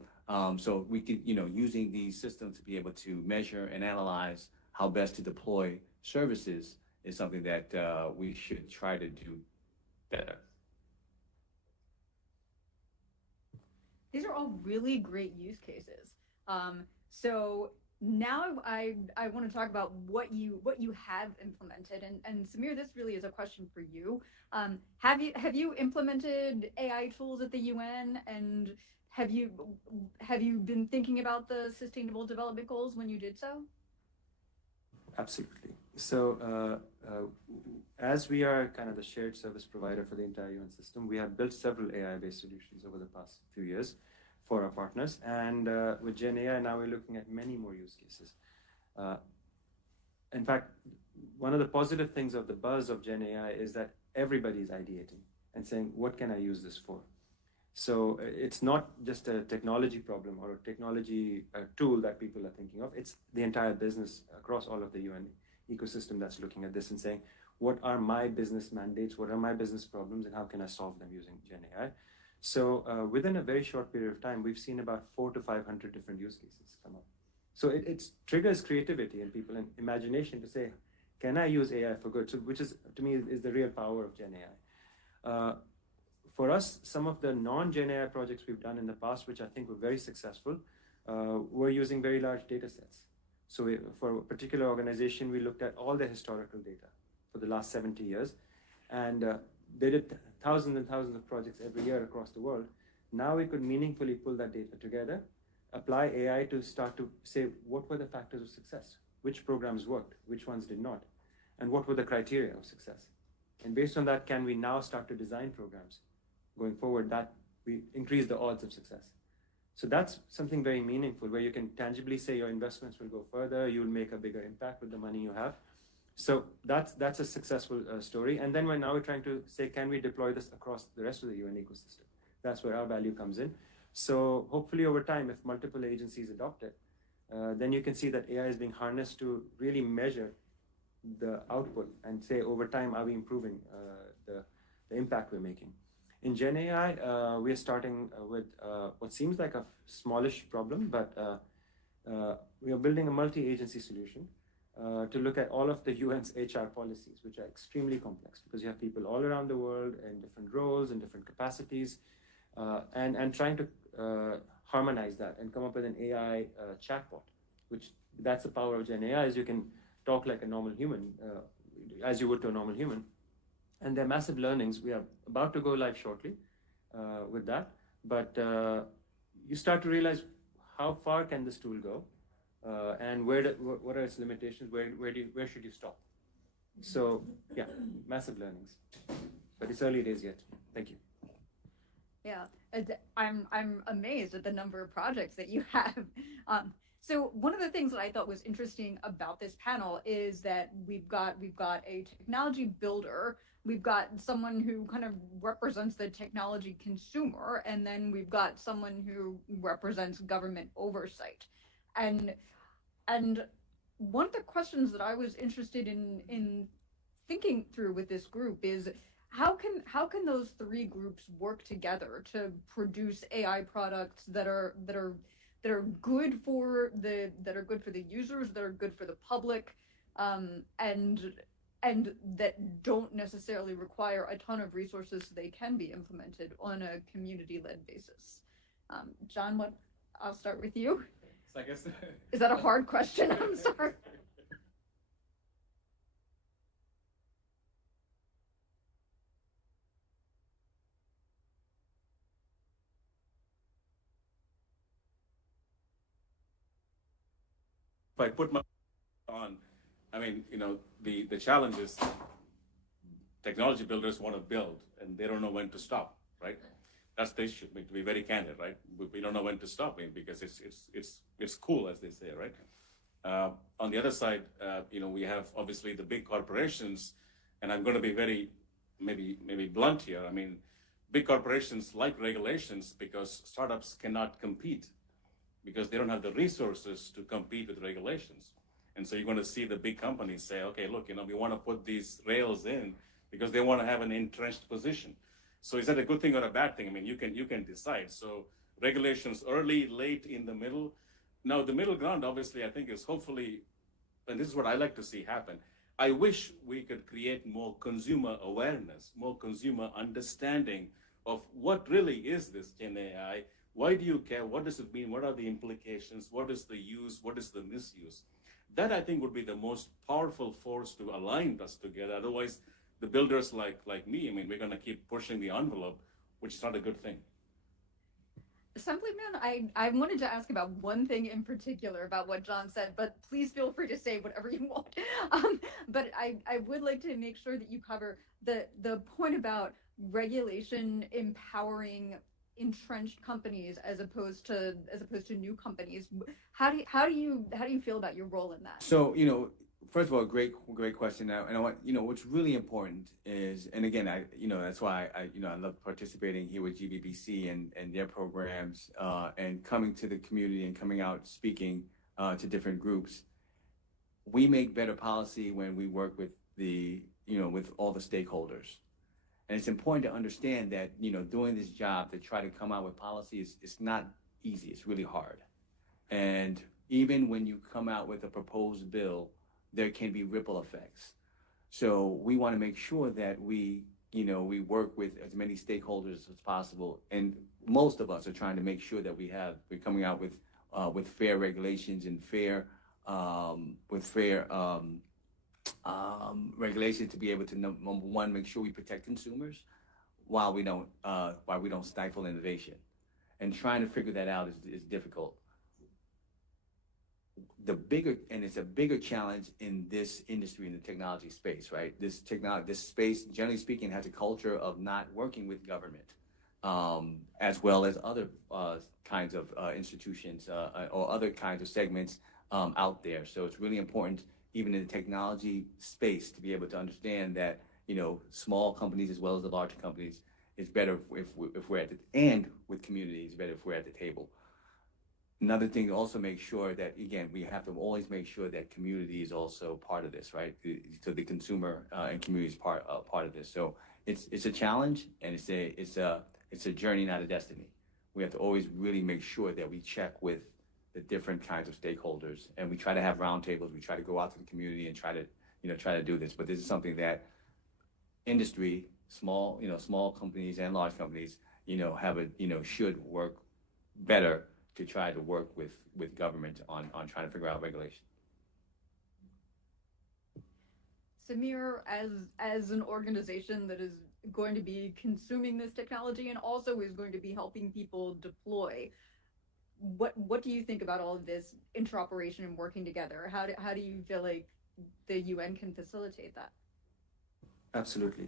So we could, you know, using these systems to be able to measure and analyze how best to deploy services is something that we should try to do better. These are all really great use cases. So now I want to talk about what you have implemented, and Samir, this really is a question for you. Have you implemented AI tools at the UN, and have you been thinking about the Sustainable Development Goals when you did so? Absolutely. So as we are kind of the shared service provider for the entire UN system, we have built several AI-based solutions over the past few years for our partners. And with Gen AI, now we're looking at many more use cases. In fact, one of the positive things of the buzz of Gen AI is that everybody's ideating and saying, what can I use this for? So it's not just a technology problem or a technology tool that people are thinking of. It's the entire business across all of the UN ecosystem that's looking at this and saying, what are my business mandates? What are my business problems? And how can I solve them using Gen AI? So within a very short period of time, we've seen about 400 to 500 different use cases come up. So it triggers creativity in people and imagination to say, can I use AI for good? So which is, to me, is the real power of Gen AI. For us, some of the non-Gen AI projects we've done in the past, which I think were very successful, were using very large data sets. So for a particular organization, we looked at all the historical data for the last 70 years. And they did thousands and thousands of projects every year across the world. Now we could meaningfully pull that data together, apply AI to start to say, what were the factors of success? Which programs worked? Which ones did not? And what were the criteria of success? And based on that, can we now start to design programs going forward that we increase the odds of success? So that's something very meaningful, where you can tangibly say your investments will go further, you'll make a bigger impact with the money you have. So that's a successful story. And then now we're trying to say, can we deploy this across the rest of the UN ecosystem? That's where our value comes in. So hopefully over time, if multiple agencies adopt it, then you can see that AI is being harnessed to really measure the output and say, over time, are we improving the impact we're making? In Gen AI, we are starting with what seems like a smallish problem, but we are building a multi-agency solution to look at all of the UN's HR policies, which are extremely complex because you have people all around the world in different roles and different capacities, and trying to harmonize that and come up with an AI chatbot, which that's the power of Gen AI, is you can talk like a normal human, as you would to a normal human. And there are massive learnings. We are about to go live shortly with that, but you start to realize how far can this tool go, and what are its limitations? Where should you stop? So yeah, massive learnings, but it's early days yet. Thank you. Yeah, I'm amazed at the number of projects that you have. So one of the things that I thought was interesting about this panel is that we've got a technology builder, we've got someone who kind of represents the technology consumer, and then we've got someone who represents government oversight. And one of the questions that I was interested in thinking through with this group is how can those three groups work together to produce AI products that are good for the users, that are good for the public, and that don't necessarily require a ton of resources so they can be implemented on a community-led basis. John, I'll start with you. So I guess Is that a hard question? I'm sorry. if I put my on, I mean, the challenge is technology builders want to build and they don't know when to stop, right? That's the issue. I mean, to be very candid, right? We don't know when to stop, because it's cool, as they say, right? On the other side, we have obviously the big corporations, and I'm going to be very maybe blunt here. I mean, big corporations like regulations because startups cannot compete because they don't have the resources to compete with regulations. And so you're going to see the big companies say, okay, look, we want to put these rails in because they want to have an entrenched position. So is that a good thing or a bad thing? I mean, you can decide. So regulations early, late, in the middle. Now, the middle ground, obviously, I think is hopefully, and this is what I like to see happen. I wish we could create more consumer awareness, more consumer understanding of what really is this Gen AI. Why do you care? What does it mean? What are the implications? What is the use? What is the misuse? That, I think, would be the most powerful force to align us together. Otherwise, the builders like me, I mean, we're going to keep pushing the envelope, which is not a good thing. Assemblyman, I wanted to ask about one thing in particular about what John said, but please feel free to say whatever you want. But I would like to make sure that you cover the point about regulation empowering entrenched companies as opposed to new companies. How do you feel about your role in that? So, first of all, great question. And I want, what's really important is, and again, that's why I love participating here with GBBC and their programs, and coming to the community and coming out speaking to different groups. We make better policy when we work with with all the stakeholders. And it's important to understand that, doing this job to try to come out with policies, it's not easy. It's really hard. And even when you come out with a proposed bill, there can be ripple effects. So we want to make sure that we work with as many stakeholders as possible. And most of us are trying to make sure that we're coming out with fair regulations and fair regulation to be able to, number one, make sure we protect consumers while we don't stifle innovation. And trying to figure that out is difficult. It's a bigger challenge in this industry, in the technology space, right? This space, generally speaking, has a culture of not working with government, as well as other kinds of institutions or other kinds of segments out there. So it's really important, even in the technology space, to be able to understand that, small companies as well as the larger companies, it's better if we're and with communities, it's better if we're at the table. Another thing to also make sure that, again, we have to always make sure that community is also part of this, right? So the consumer and community is part of this. So it's a challenge, and it's a journey, not a destiny. We have to always really make sure that we check with the different kinds of stakeholders, and we try to have roundtables. We try to go out to the community and try to do this. But this is something that industry, small companies and large companies, should work better to try to work with government on trying to figure out regulation. Samir, as an organization that is going to be consuming this technology and also is going to be helping people deploy, what do you think about all of this interoperation and working together? How do you feel like the UN can facilitate that? Absolutely.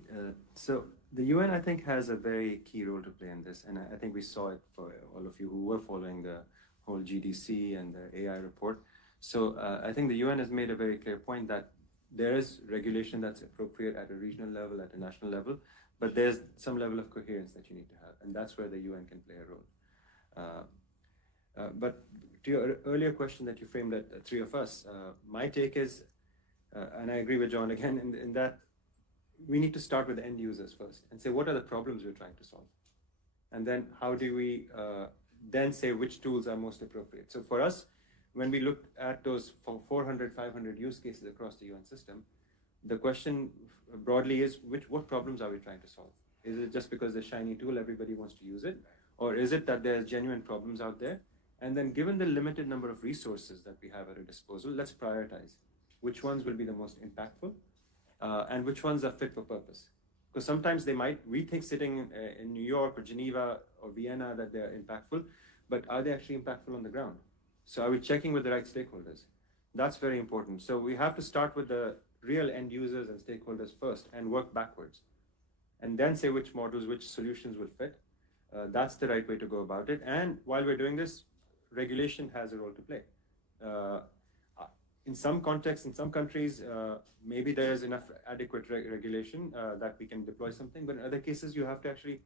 So the UN, I think, has a very key role to play in this, and I think we saw it for all of you who were following the whole GDC and the AI report. So I think the UN has made a very clear point that there is regulation that's appropriate at a regional level, at a national level, but there's some level of coherence that you need to have, and that's where the UN can play a role. But to your earlier question that you framed at three of us, my take is, and I agree with John again, in that we need to start with the end users first and say, what are the problems we're trying to solve? And then how do we then say which tools are most appropriate? So for us, when we looked at those 400, 500 use cases across the UN system, the question broadly is, what problems are we trying to solve? Is it just because the shiny tool, everybody wants to use it? Or is it that there's genuine problems out there? And then given the limited number of resources that we have at our disposal, let's prioritize which ones will be the most impactful and which ones are fit for purpose. Because sometimes we think sitting in New York or Geneva or Vienna that they're impactful, but are they actually impactful on the ground? So are we checking with the right stakeholders? That's very important. So we have to start with the real end users and stakeholders first and work backwards. And then say which models, which solutions will fit. That's the right way to go about it. And while we're doing this, regulation has a role to play. In some contexts, in some countries, maybe there is enough adequate regulation that we can deploy something, but in other cases you have to actually,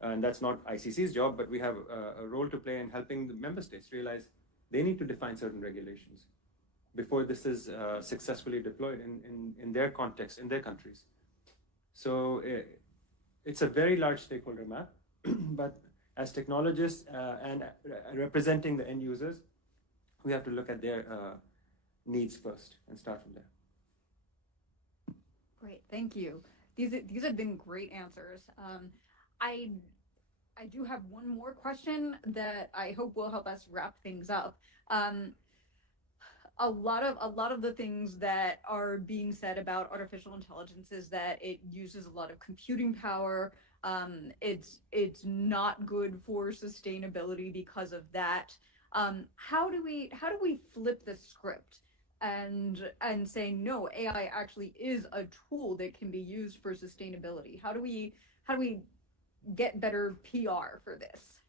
and that's not ICC's job, but we have a role to play in helping the member states realize they need to define certain regulations before this is successfully deployed in their context, in their countries. So it's a very large stakeholder map, but as technologists and representing the end users, we have to look at their needs first and start from there. Great, thank you. These have been great answers. I do have one more question that I hope will help us wrap things up. A lot of the things that are being said about artificial intelligence is that it uses a lot of computing power. It's not good for sustainability because of that. How do we flip the script and say no, AI actually is a tool that can be used for sustainability? How do we get better PR for this?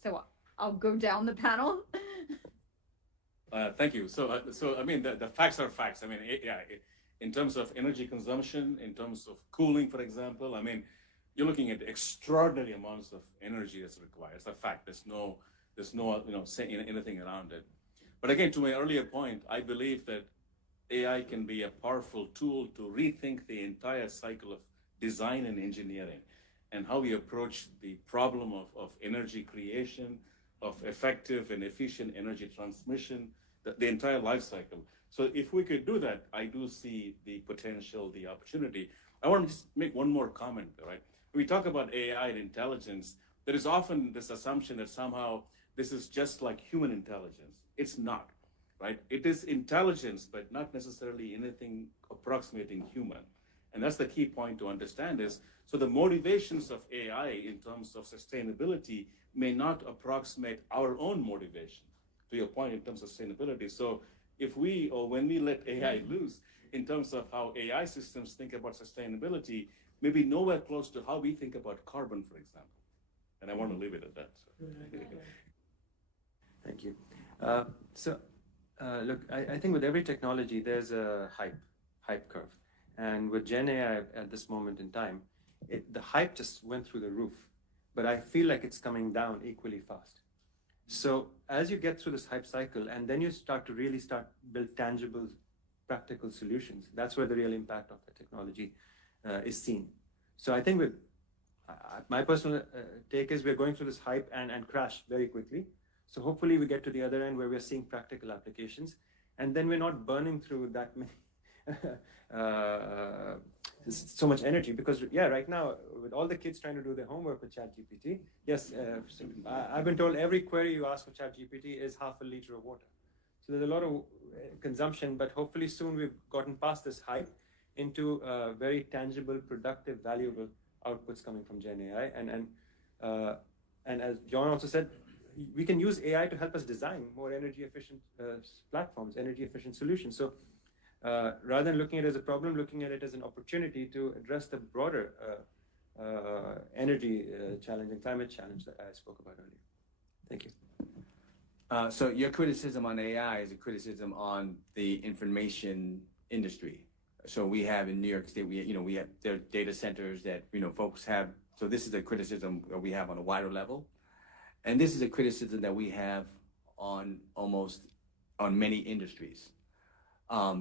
So I'll go down the panel. Thank you. So I mean, the facts are facts. I mean, in terms of energy consumption, in terms of cooling, for example, I mean, you're looking at extraordinary amounts of energy that's required. It's a fact. There's no saying anything around it. But again, to my earlier point, I believe that AI can be a powerful tool to rethink the entire cycle of design and engineering and how we approach the problem of energy creation, of effective and efficient energy transmission, the entire life cycle. So if we could do that, I do see the potential, the opportunity. I want to just make one more comment, right? When we talk about AI and intelligence, there is often this assumption that somehow this is just like human intelligence. It's not, right? It is intelligence, but not necessarily anything approximating human. And that's the key point to understand is, so the motivations of AI in terms of sustainability may not approximate our own motivation, to your point in terms of sustainability. So if we, or when we let AI loose in terms of how AI systems think about sustainability, maybe nowhere close to how we think about carbon, for example. And I want to leave it at that. So. Thank you. Look, I think with every technology, there's a hype curve. And with Gen AI at this moment in time, the hype just went through the roof. But I feel like it's coming down equally fast. So as you get through this hype cycle, and then you start to build tangible, practical solutions, that's where the real impact of the technology is seen. So I think my personal take is we're going through this hype and crash very quickly. So hopefully we get to the other end where we're seeing practical applications, and then we're not burning through that many so much energy, because right now with all the kids trying to do their homework with ChatGPT, I've been told every query you ask for ChatGPT is half a liter of water. So there's a lot of consumption, but hopefully soon we've gotten past this hype into very tangible, productive, valuable outputs coming from Gen AI. And as John also said, we can use AI to help us design more energy efficient platforms, energy efficient solutions. So rather than looking at it as a problem, looking at it as an opportunity to address the broader energy challenge and climate challenge that I spoke about earlier. Thank you. So your criticism on AI is a criticism on the information industry. So we have in New York State, we have there are data centers that folks have. So this is a criticism that we have on a wider level, and this is a criticism that we have on many industries.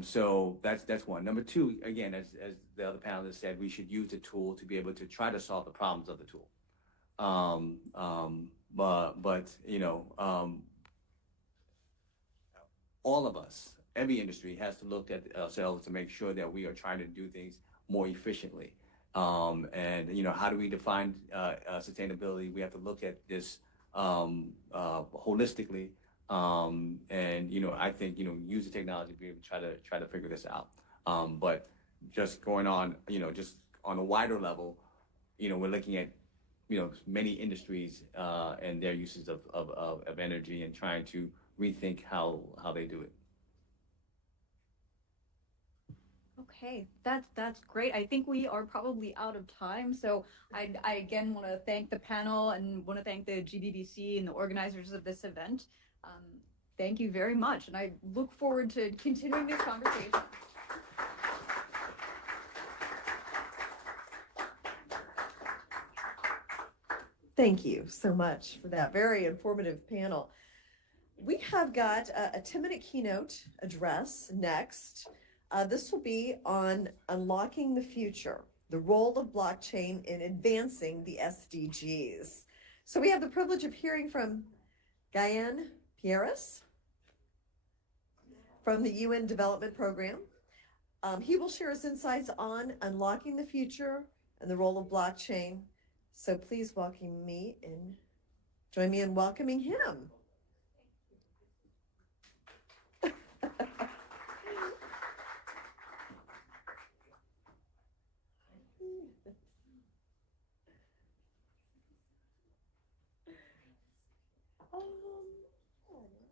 So that's one. Number two, again, as the other panelists said, we should use the tool to be able to try to solve the problems of the tool. All of us, every industry has to look at ourselves to make sure that we are trying to do things more efficiently. And how do we define sustainability? We have to look at this holistically. And I think use the technology to be able to try to figure this out. But just going on, just on a wider level, we're looking at many industries and their uses of energy and trying to rethink how they do it. Okay, that's great. I think we are probably out of time. So I again want to thank the panel and want to thank the GBBC and the organizers of this event. Thank you very much. And I look forward to continuing this conversation. Thank you so much for that very informative panel. We have got a 10-minute keynote address next. This will be on unlocking the future, the role of blockchain in advancing the SDGs. So we have the privilege of hearing from Guyan Pierres from the UN Development Program. He will share his insights on unlocking the future and the role of blockchain. So please join me in welcoming him.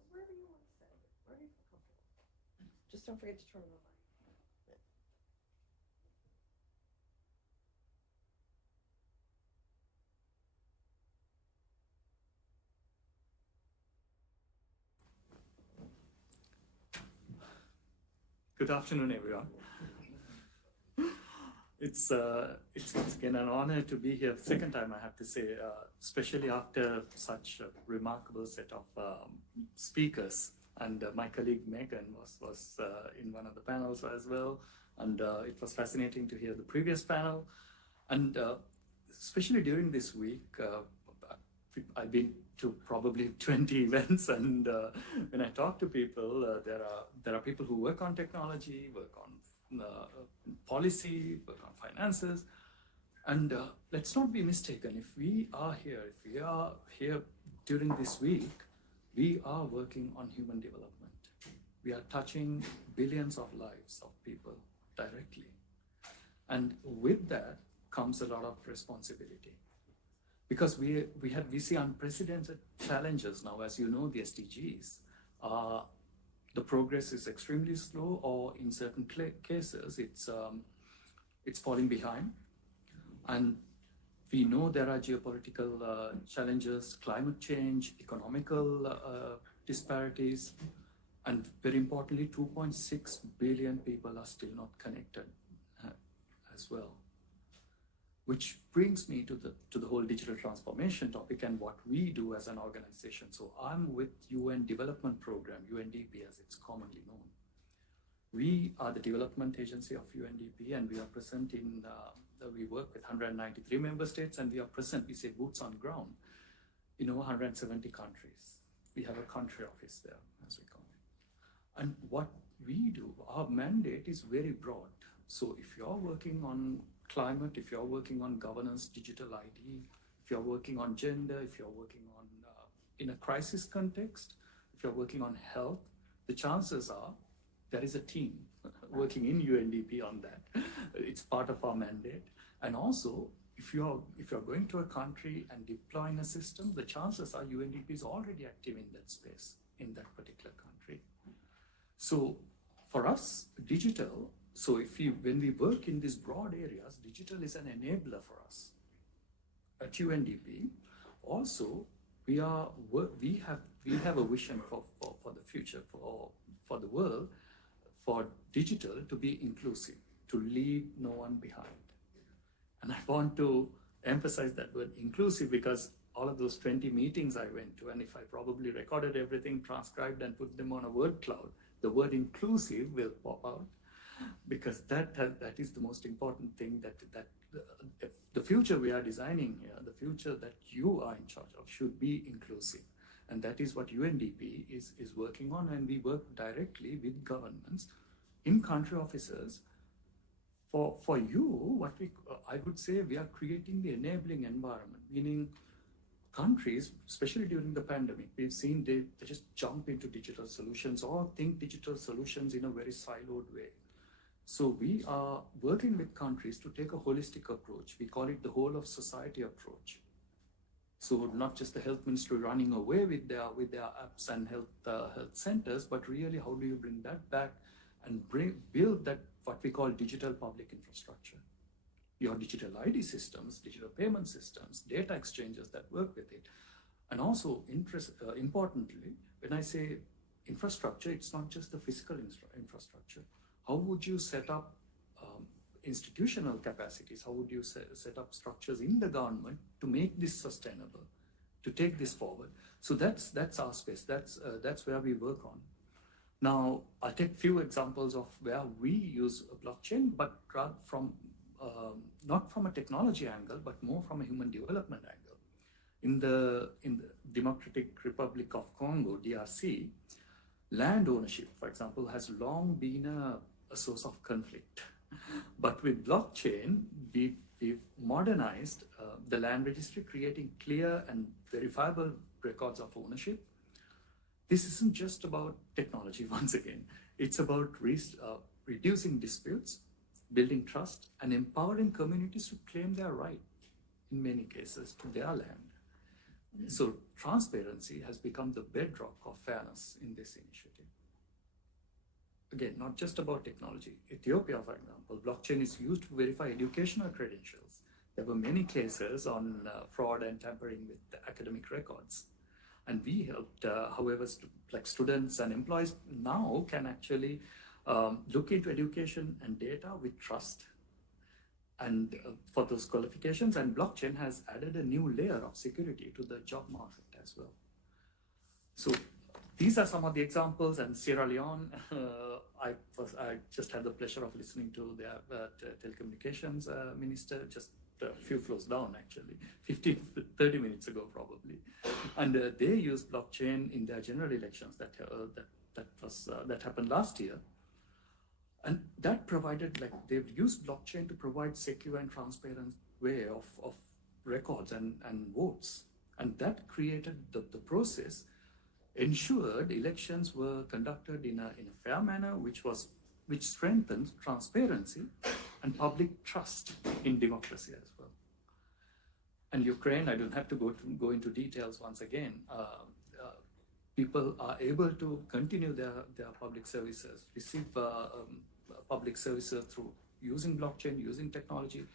Wherever you want to sit, wherever you feel comfortable. Just don't forget to turn it on. Good afternoon, everyone. It's once again an honor to be here. Second time, I have to say, especially after such a remarkable set of speakers. And my colleague Megan was in one of the panels as well. And it was fascinating to hear the previous panel. And especially during this week, I've been to probably 20 events, and when I talk to people, there are people who work on technology, work on policy, work on finances, and let's not be mistaken. If we are here during this week, we are working on human development. We are touching billions of lives of people directly, and with that comes a lot of responsibility. Because we see unprecedented challenges now. As you know, the SDGs, the progress is extremely slow, or in certain cases, it's falling behind. And we know there are geopolitical challenges, climate change, economical disparities, and very importantly, 2.6 billion people are still not connected as well. Which brings me to the whole digital transformation topic and what we do as an organization. So I'm with UN Development Program, UNDP as it's commonly known. We are the development agency of UNDP, and we are present we work with 193 member states, and we are present, we say boots on ground, in over 170 countries. We have a country office there, as we call it. And what we do, our mandate is very broad. So if you're working on climate, if you're working on governance, digital ID, if you're working on gender, if you're working on in a crisis context, if you're working on health, the chances are there is a team working in UNDP on that. It's part of our mandate. And also, if you're going to a country and deploying a system, the chances are UNDP is already active in that space, in that particular country. So for us, digital, so when we work in these broad areas, digital is an enabler for us. At UNDP, also, we have a vision for the future, for the world, for digital to be inclusive, to leave no one behind. And I want to emphasize that word inclusive because all of those 20 meetings I went to, and if I probably recorded everything, transcribed and put them on a word cloud, the word inclusive will pop out, because that is the most important thing, that the future we are designing here, the future that you are in charge of, should be inclusive. And that is what UNDP is working on, and we work directly with governments in country offices. For you, I would say we are creating the enabling environment, meaning countries, especially during the pandemic, we've seen they just jump into digital solutions or think digital solutions in a very siloed way. So we are working with countries to take a holistic approach. We call it the whole of society approach. So not just the health ministry running away with their apps and health centers, but really how do you bring that back and build that what we call digital public infrastructure. Your digital ID systems, digital payment systems, data exchanges that work with it. And also, importantly, when I say infrastructure, it's not just the physical infrastructure. How would you set up institutional capacities? How would you set up structures in the government to make this sustainable, to take this forward? So that's our space. That's where we work on. Now, I'll take a few examples of where we use a blockchain, but from not from a technology angle, but more from a human development angle. In the Democratic Republic of Congo, DRC, land ownership, for example, has long been a source of conflict. But with blockchain, we've modernized the land registry, creating clear and verifiable records of ownership. This isn't just about technology, once again. It's about reducing disputes, building trust, and empowering communities to claim their right, in many cases, to their land. So transparency has become the bedrock of fairness in this initiative. Again, not just about technology. Ethiopia, for example, blockchain is used to verify educational credentials. There were many cases on fraud and tampering with the academic records. And we helped, however, like students and employees now can actually look into education and data with trust. And for those qualifications, and blockchain has added a new layer of security to the job market as well. So these are some of the examples. And Sierra Leone, I just had the pleasure of listening to their telecommunications minister just a few floors down, actually, 30 minutes ago, probably. And they used blockchain in their general elections that happened last year. And that provided, like, they've used blockchain to provide secure and transparent way of records and votes. And that created the process, ensured elections were conducted in a fair manner, which strengthened transparency and public trust in democracy as well. And Ukraine, I don't have to go into details once again. People are able to continue their public services, receive public services through using blockchain, using technology.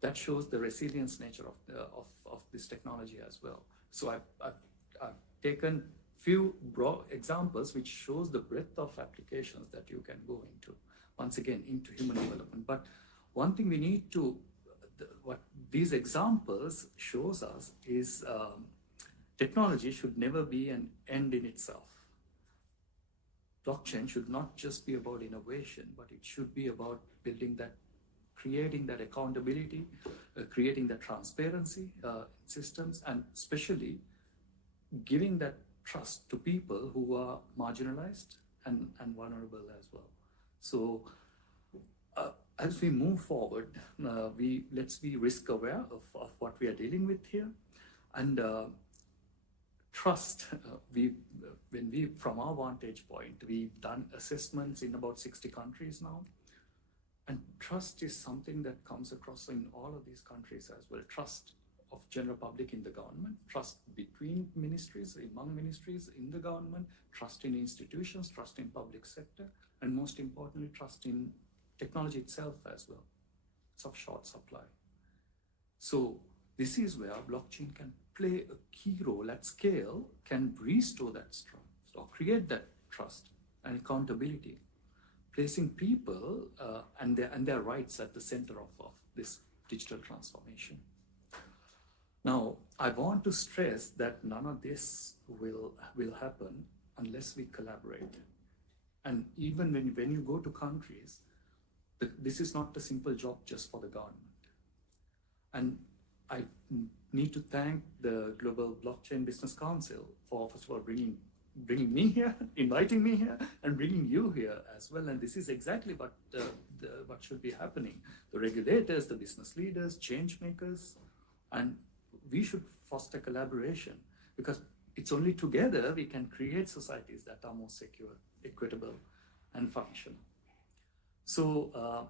That shows the resilience nature of this technology as well. So I've taken few broad examples which shows the breadth of applications that you can go into, once again, into human development. But one thing we need to, what these examples shows us is technology should never be an end in itself. Blockchain should not just be about innovation, but it should be about building that, creating that accountability, creating that transparency systems, and especially giving that trust to people who are marginalized and vulnerable as well. So as we move forward, let's be risk aware of what we are dealing with here, and trust. From our vantage point, we've done assessments in about 60 countries now, and trust is something that comes across in all of these countries as well. Trust of general public in the government, trust between ministries, among ministries in the government, trust in institutions, trust in public sector, and most importantly, trust in technology itself as well. It's of short supply. So this is where blockchain can play a key role at scale, can restore that trust or create that trust and accountability, placing people and their rights at the center of this digital transformation. Now, I want to stress that none of this will happen unless we collaborate. And even when you go to countries, this is not a simple job just for the government. And I need to thank the Global Blockchain Business Council for, first of all, bringing me here, inviting me here, and bringing you here as well. And this is exactly what should be happening. The regulators, the business leaders, change makers, and we should foster collaboration, because it's only together we can create societies that are more secure, equitable, and functional. So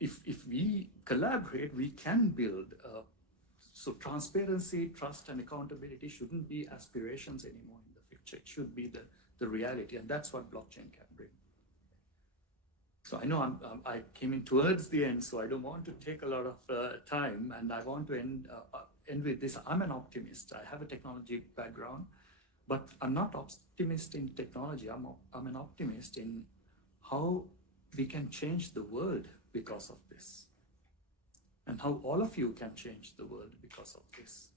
if we collaborate, we can build. So transparency, trust, and accountability shouldn't be aspirations anymore in the future. It should be the reality, and that's what blockchain can bring. So I know I came in towards the end, so I don't want to take a lot of time, and I want to end with this. I'm an optimist. I have a technology background, but I'm not optimist in technology. I'm an optimist in how we can change the world because of this, and how all of you can change the world because of this.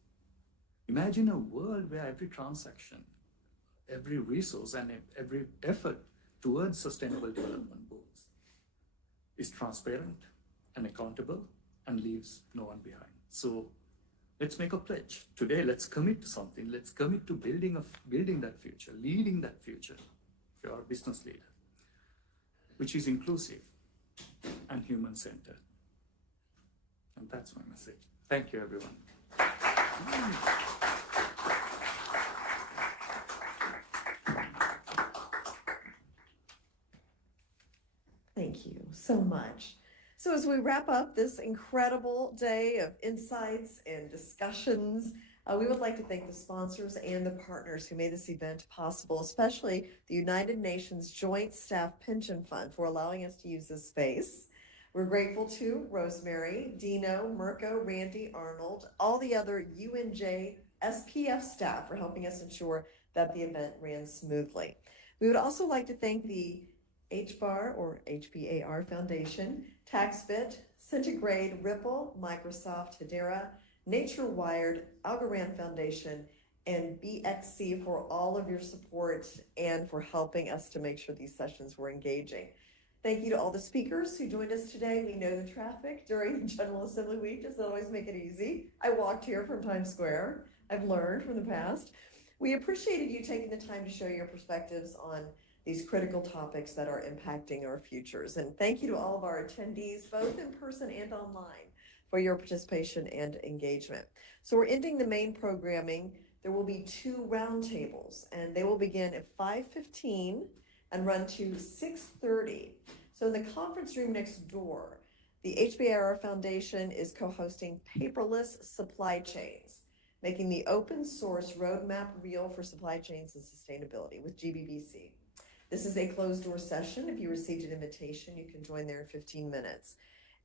Imagine a world where every transaction, every resource, and every effort towards sustainable development goals is transparent and accountable and leaves no one behind. So let's make a pledge. Today, let's commit to something. Let's commit to building that future, leading that future for our business leader, which is inclusive and human-centered. And that's my message. Thank you, everyone. Thank you so much. So as we wrap up this incredible day of insights and discussions, we would like to thank the sponsors and the partners who made this event possible, especially the United Nations Joint Staff Pension Fund for allowing us to use this space. We're grateful to Rosemary, Dino, Mirko, Randy, Arnold, all the other UNJSPF staff for helping us ensure that the event ran smoothly. We would also like to thank the HBAR or HBAR Foundation, TaxBit, Centigrade, Ripple, Microsoft, Hedera, Nature Wired, Algorand Foundation, and BXC for all of your support and for helping us to make sure these sessions were engaging. Thank you to all the speakers who joined us today. We know the traffic during the General Assembly week doesn't always make it easy. I walked here from Times Square. I've learned from the past. We appreciated you taking the time to share your perspectives on these critical topics that are impacting our futures. And thank you to all of our attendees, both in person and online, for your participation and engagement. So we're ending the main programming. There will be 2 roundtables, and they will begin at 5:15 and run to 6:30. So in the conference room next door, the HBAR Foundation is co-hosting Paperless Supply Chains, making the open source roadmap real for supply chains and sustainability with GBBC. This is a closed door session. If you received an invitation, you can join there in 15 minutes.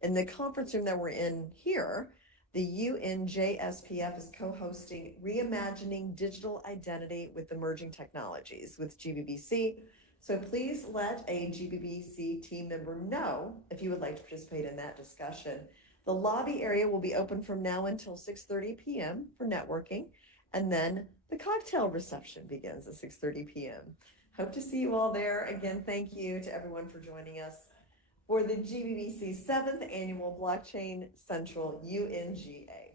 In the conference room that we're in here, the UNJSPF is co-hosting Reimagining Digital Identity with Emerging Technologies with GBBC. So please let a GBBC team member know if you would like to participate in that discussion. The lobby area will be open from now until 6:30 p.m. for networking, and then the cocktail reception begins at 6:30 p.m. Hope to see you all there. Again, thank you to everyone for joining us for the GBBC 7th Annual Blockchain Central UNGA.